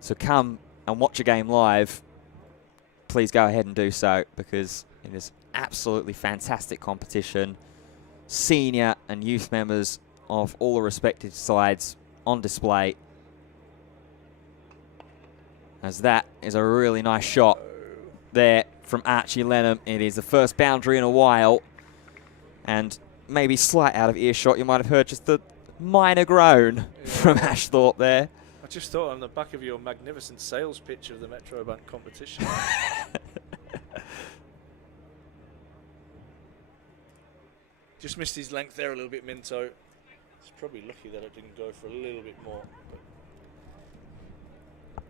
so come and watch a game live, please go ahead and do so, because it is absolutely fantastic competition. Senior and youth members of all the respective sides on display. As that is a really nice shot there from Archie Lenham. It is the first boundary in a while, and maybe slight out of earshot, you might have heard just the minor groan from Ash Thorpe there. I just thought on the back of your magnificent sales pitch of the Metrobank competition. Just missed his length there a little bit, Minto. He's probably lucky that it didn't go for a little bit more. But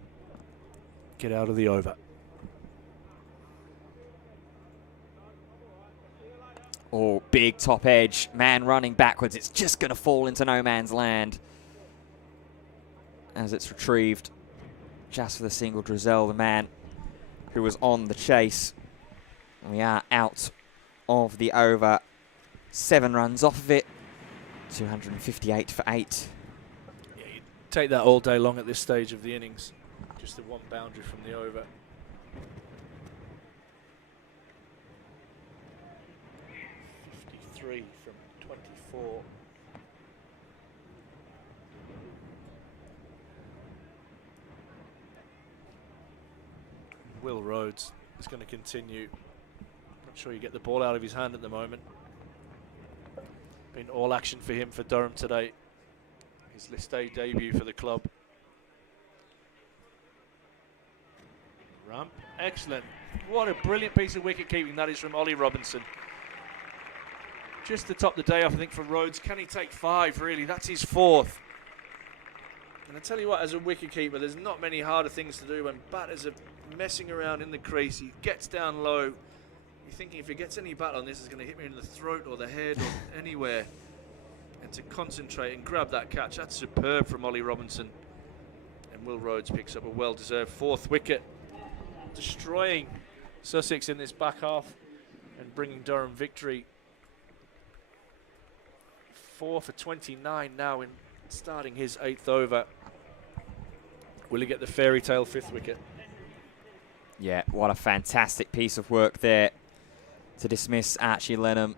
get out of the over. Oh, big top edge. Man running backwards. It's just going to fall into no man's land as it's retrieved just for the single. Drizel, the man who was on the chase. And we are out of the over. 7 runs off of it. 258 for 8. Yeah, take that all day long at this stage of the innings. Just the one boundary from the over. Three from 24. Will Rhodes is going to continue. Not sure you get the ball out of his hand at the moment. Been all action for him for Durham today. His List A debut for the club. Ramp, excellent. What a brilliant piece of wicket keeping that is from Ollie Robinson. Just to top the day off, I think, for Rhodes. Can he take 5, really? That's his 4th. And I tell you what, as a wicket-keeper, there's not many harder things to do when batters are messing around in the crease. He gets down low. You're thinking, if he gets any bat on this, it's going to hit me in the throat or the head or anywhere. And to concentrate and grab that catch, that's superb from Ollie Robinson. And Will Rhodes picks up a well-deserved 4th wicket, destroying Sussex in this back half and bringing Durham victory. 4 for 29 now in starting his 8th over. Will he get the fairy tale 5th wicket? Yeah, what a fantastic piece of work there to dismiss Archie Lenham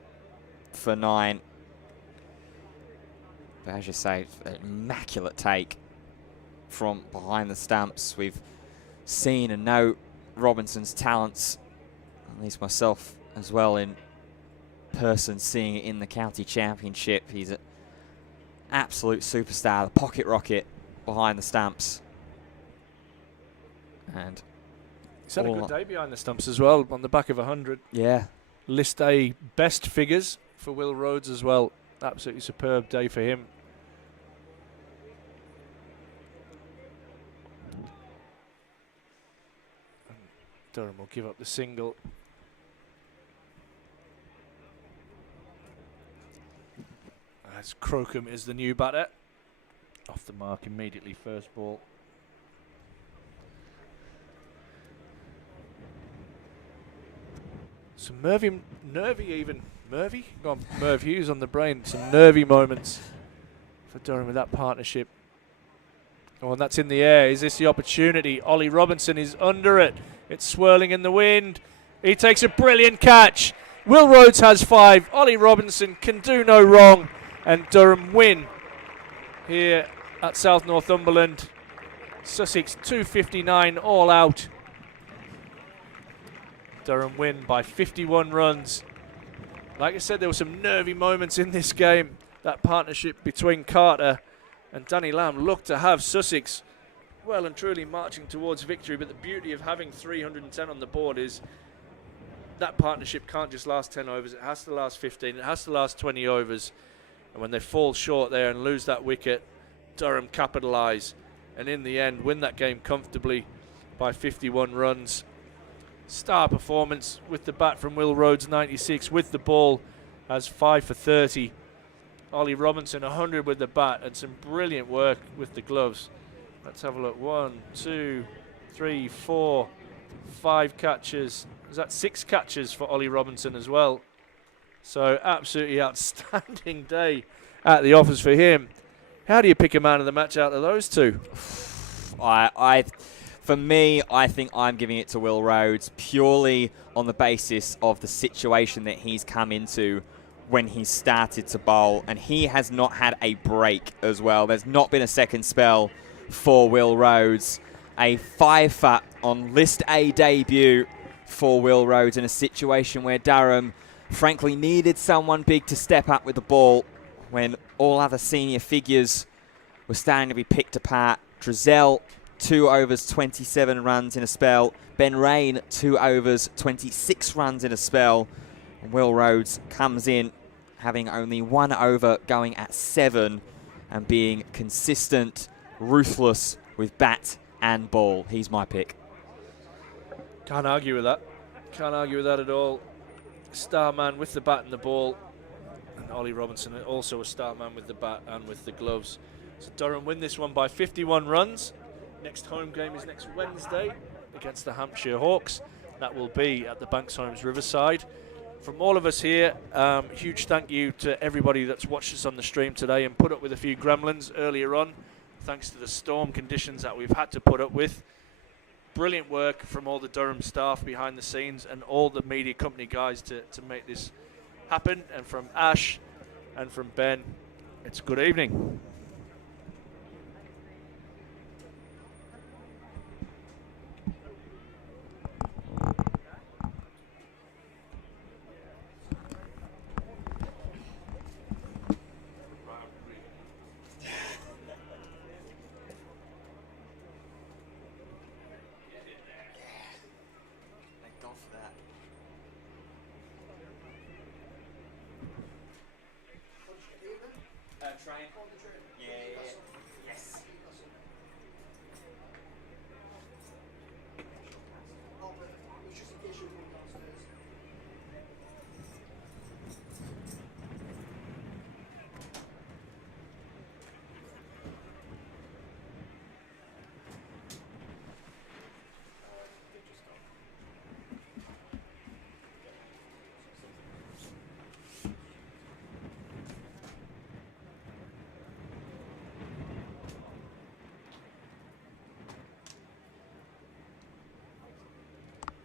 for 9. But as you say, an immaculate take from behind the stumps. We've seen and know Robinson's talents, at least myself as well, in person, seeing it in the county championship. He's an absolute superstar, the pocket rocket behind the stumps. And he's had a good day behind the stumps as well, on the back of 100. Yeah. List A best figures for Will Rhodes as well. Absolutely superb day for him. And Durham will give up the single. As Crocombe is the new batter. Off the mark immediately, first ball. Some nervy even. Mervy? Gone Merv Hughes on the brain. Some nervy moments for Durham with that partnership. Oh, and that's in the air. Is this the opportunity? Ollie Robinson is under it. It's swirling in the wind. He takes a brilliant catch. Will Rhodes has 5. Ollie Robinson can do no wrong. And Durham win here at South Northumberland. Sussex 259 all out. Durham win by 51 runs. Like I said, there were some nervy moments in this game. That partnership between Carter and Danny Lamb looked to have Sussex well and truly marching towards victory. But the beauty of having 310 on the board is that partnership can't just last 10 overs. It has to last 15. It has to last 20 overs. And when they fall short there and lose that wicket, Durham capitalise. And in the end, win that game comfortably by 51 runs. Star performance with the bat from Will Rhodes, 96, with the ball as 5 for 30. Ollie Robinson, 100 with the bat, and some brilliant work with the gloves. Let's have a look. 1, 2, 3, 4, 5 catches. Is that 6 catches for Ollie Robinson as well? So absolutely outstanding day at the office for him. How do you pick a man of the match out of those two? For me, I think I'm giving it to Will Rhodes purely on the basis of the situation that he's come into when he started to bowl, and he has not had a break as well. There's not been a second spell for Will Rhodes. A 5 for on List A debut for Will Rhodes in a situation where Durham frankly needed someone big to step up with the ball when all other senior figures were starting to be picked apart. Drizzell, 2 overs, 27 runs in a spell. Ben Rain, 2 overs, 26 runs in a spell. And Will Rhodes comes in having only 1 over, going at 7 and being consistent, ruthless with bat and ball. He's my pick. Can't argue with that. Can't argue with that at all. Star man with the bat and the ball. And Ollie Robinson also a star man with the bat and with the gloves. So Durham win this one by 51 runs. Next home game is next Wednesday against the Hampshire Hawks. That will be at the Banks Homes Riverside. From all of us here, huge thank you to everybody that's watched us on the stream today and put up with a few gremlins earlier on. thanks to the storm conditions that we've had to put up with. Brilliant work from all the Durham staff behind the scenes and all the media company guys to make this happen. And from Ash and from Ben, it's good evening. Thank God for that. Train. Yeah.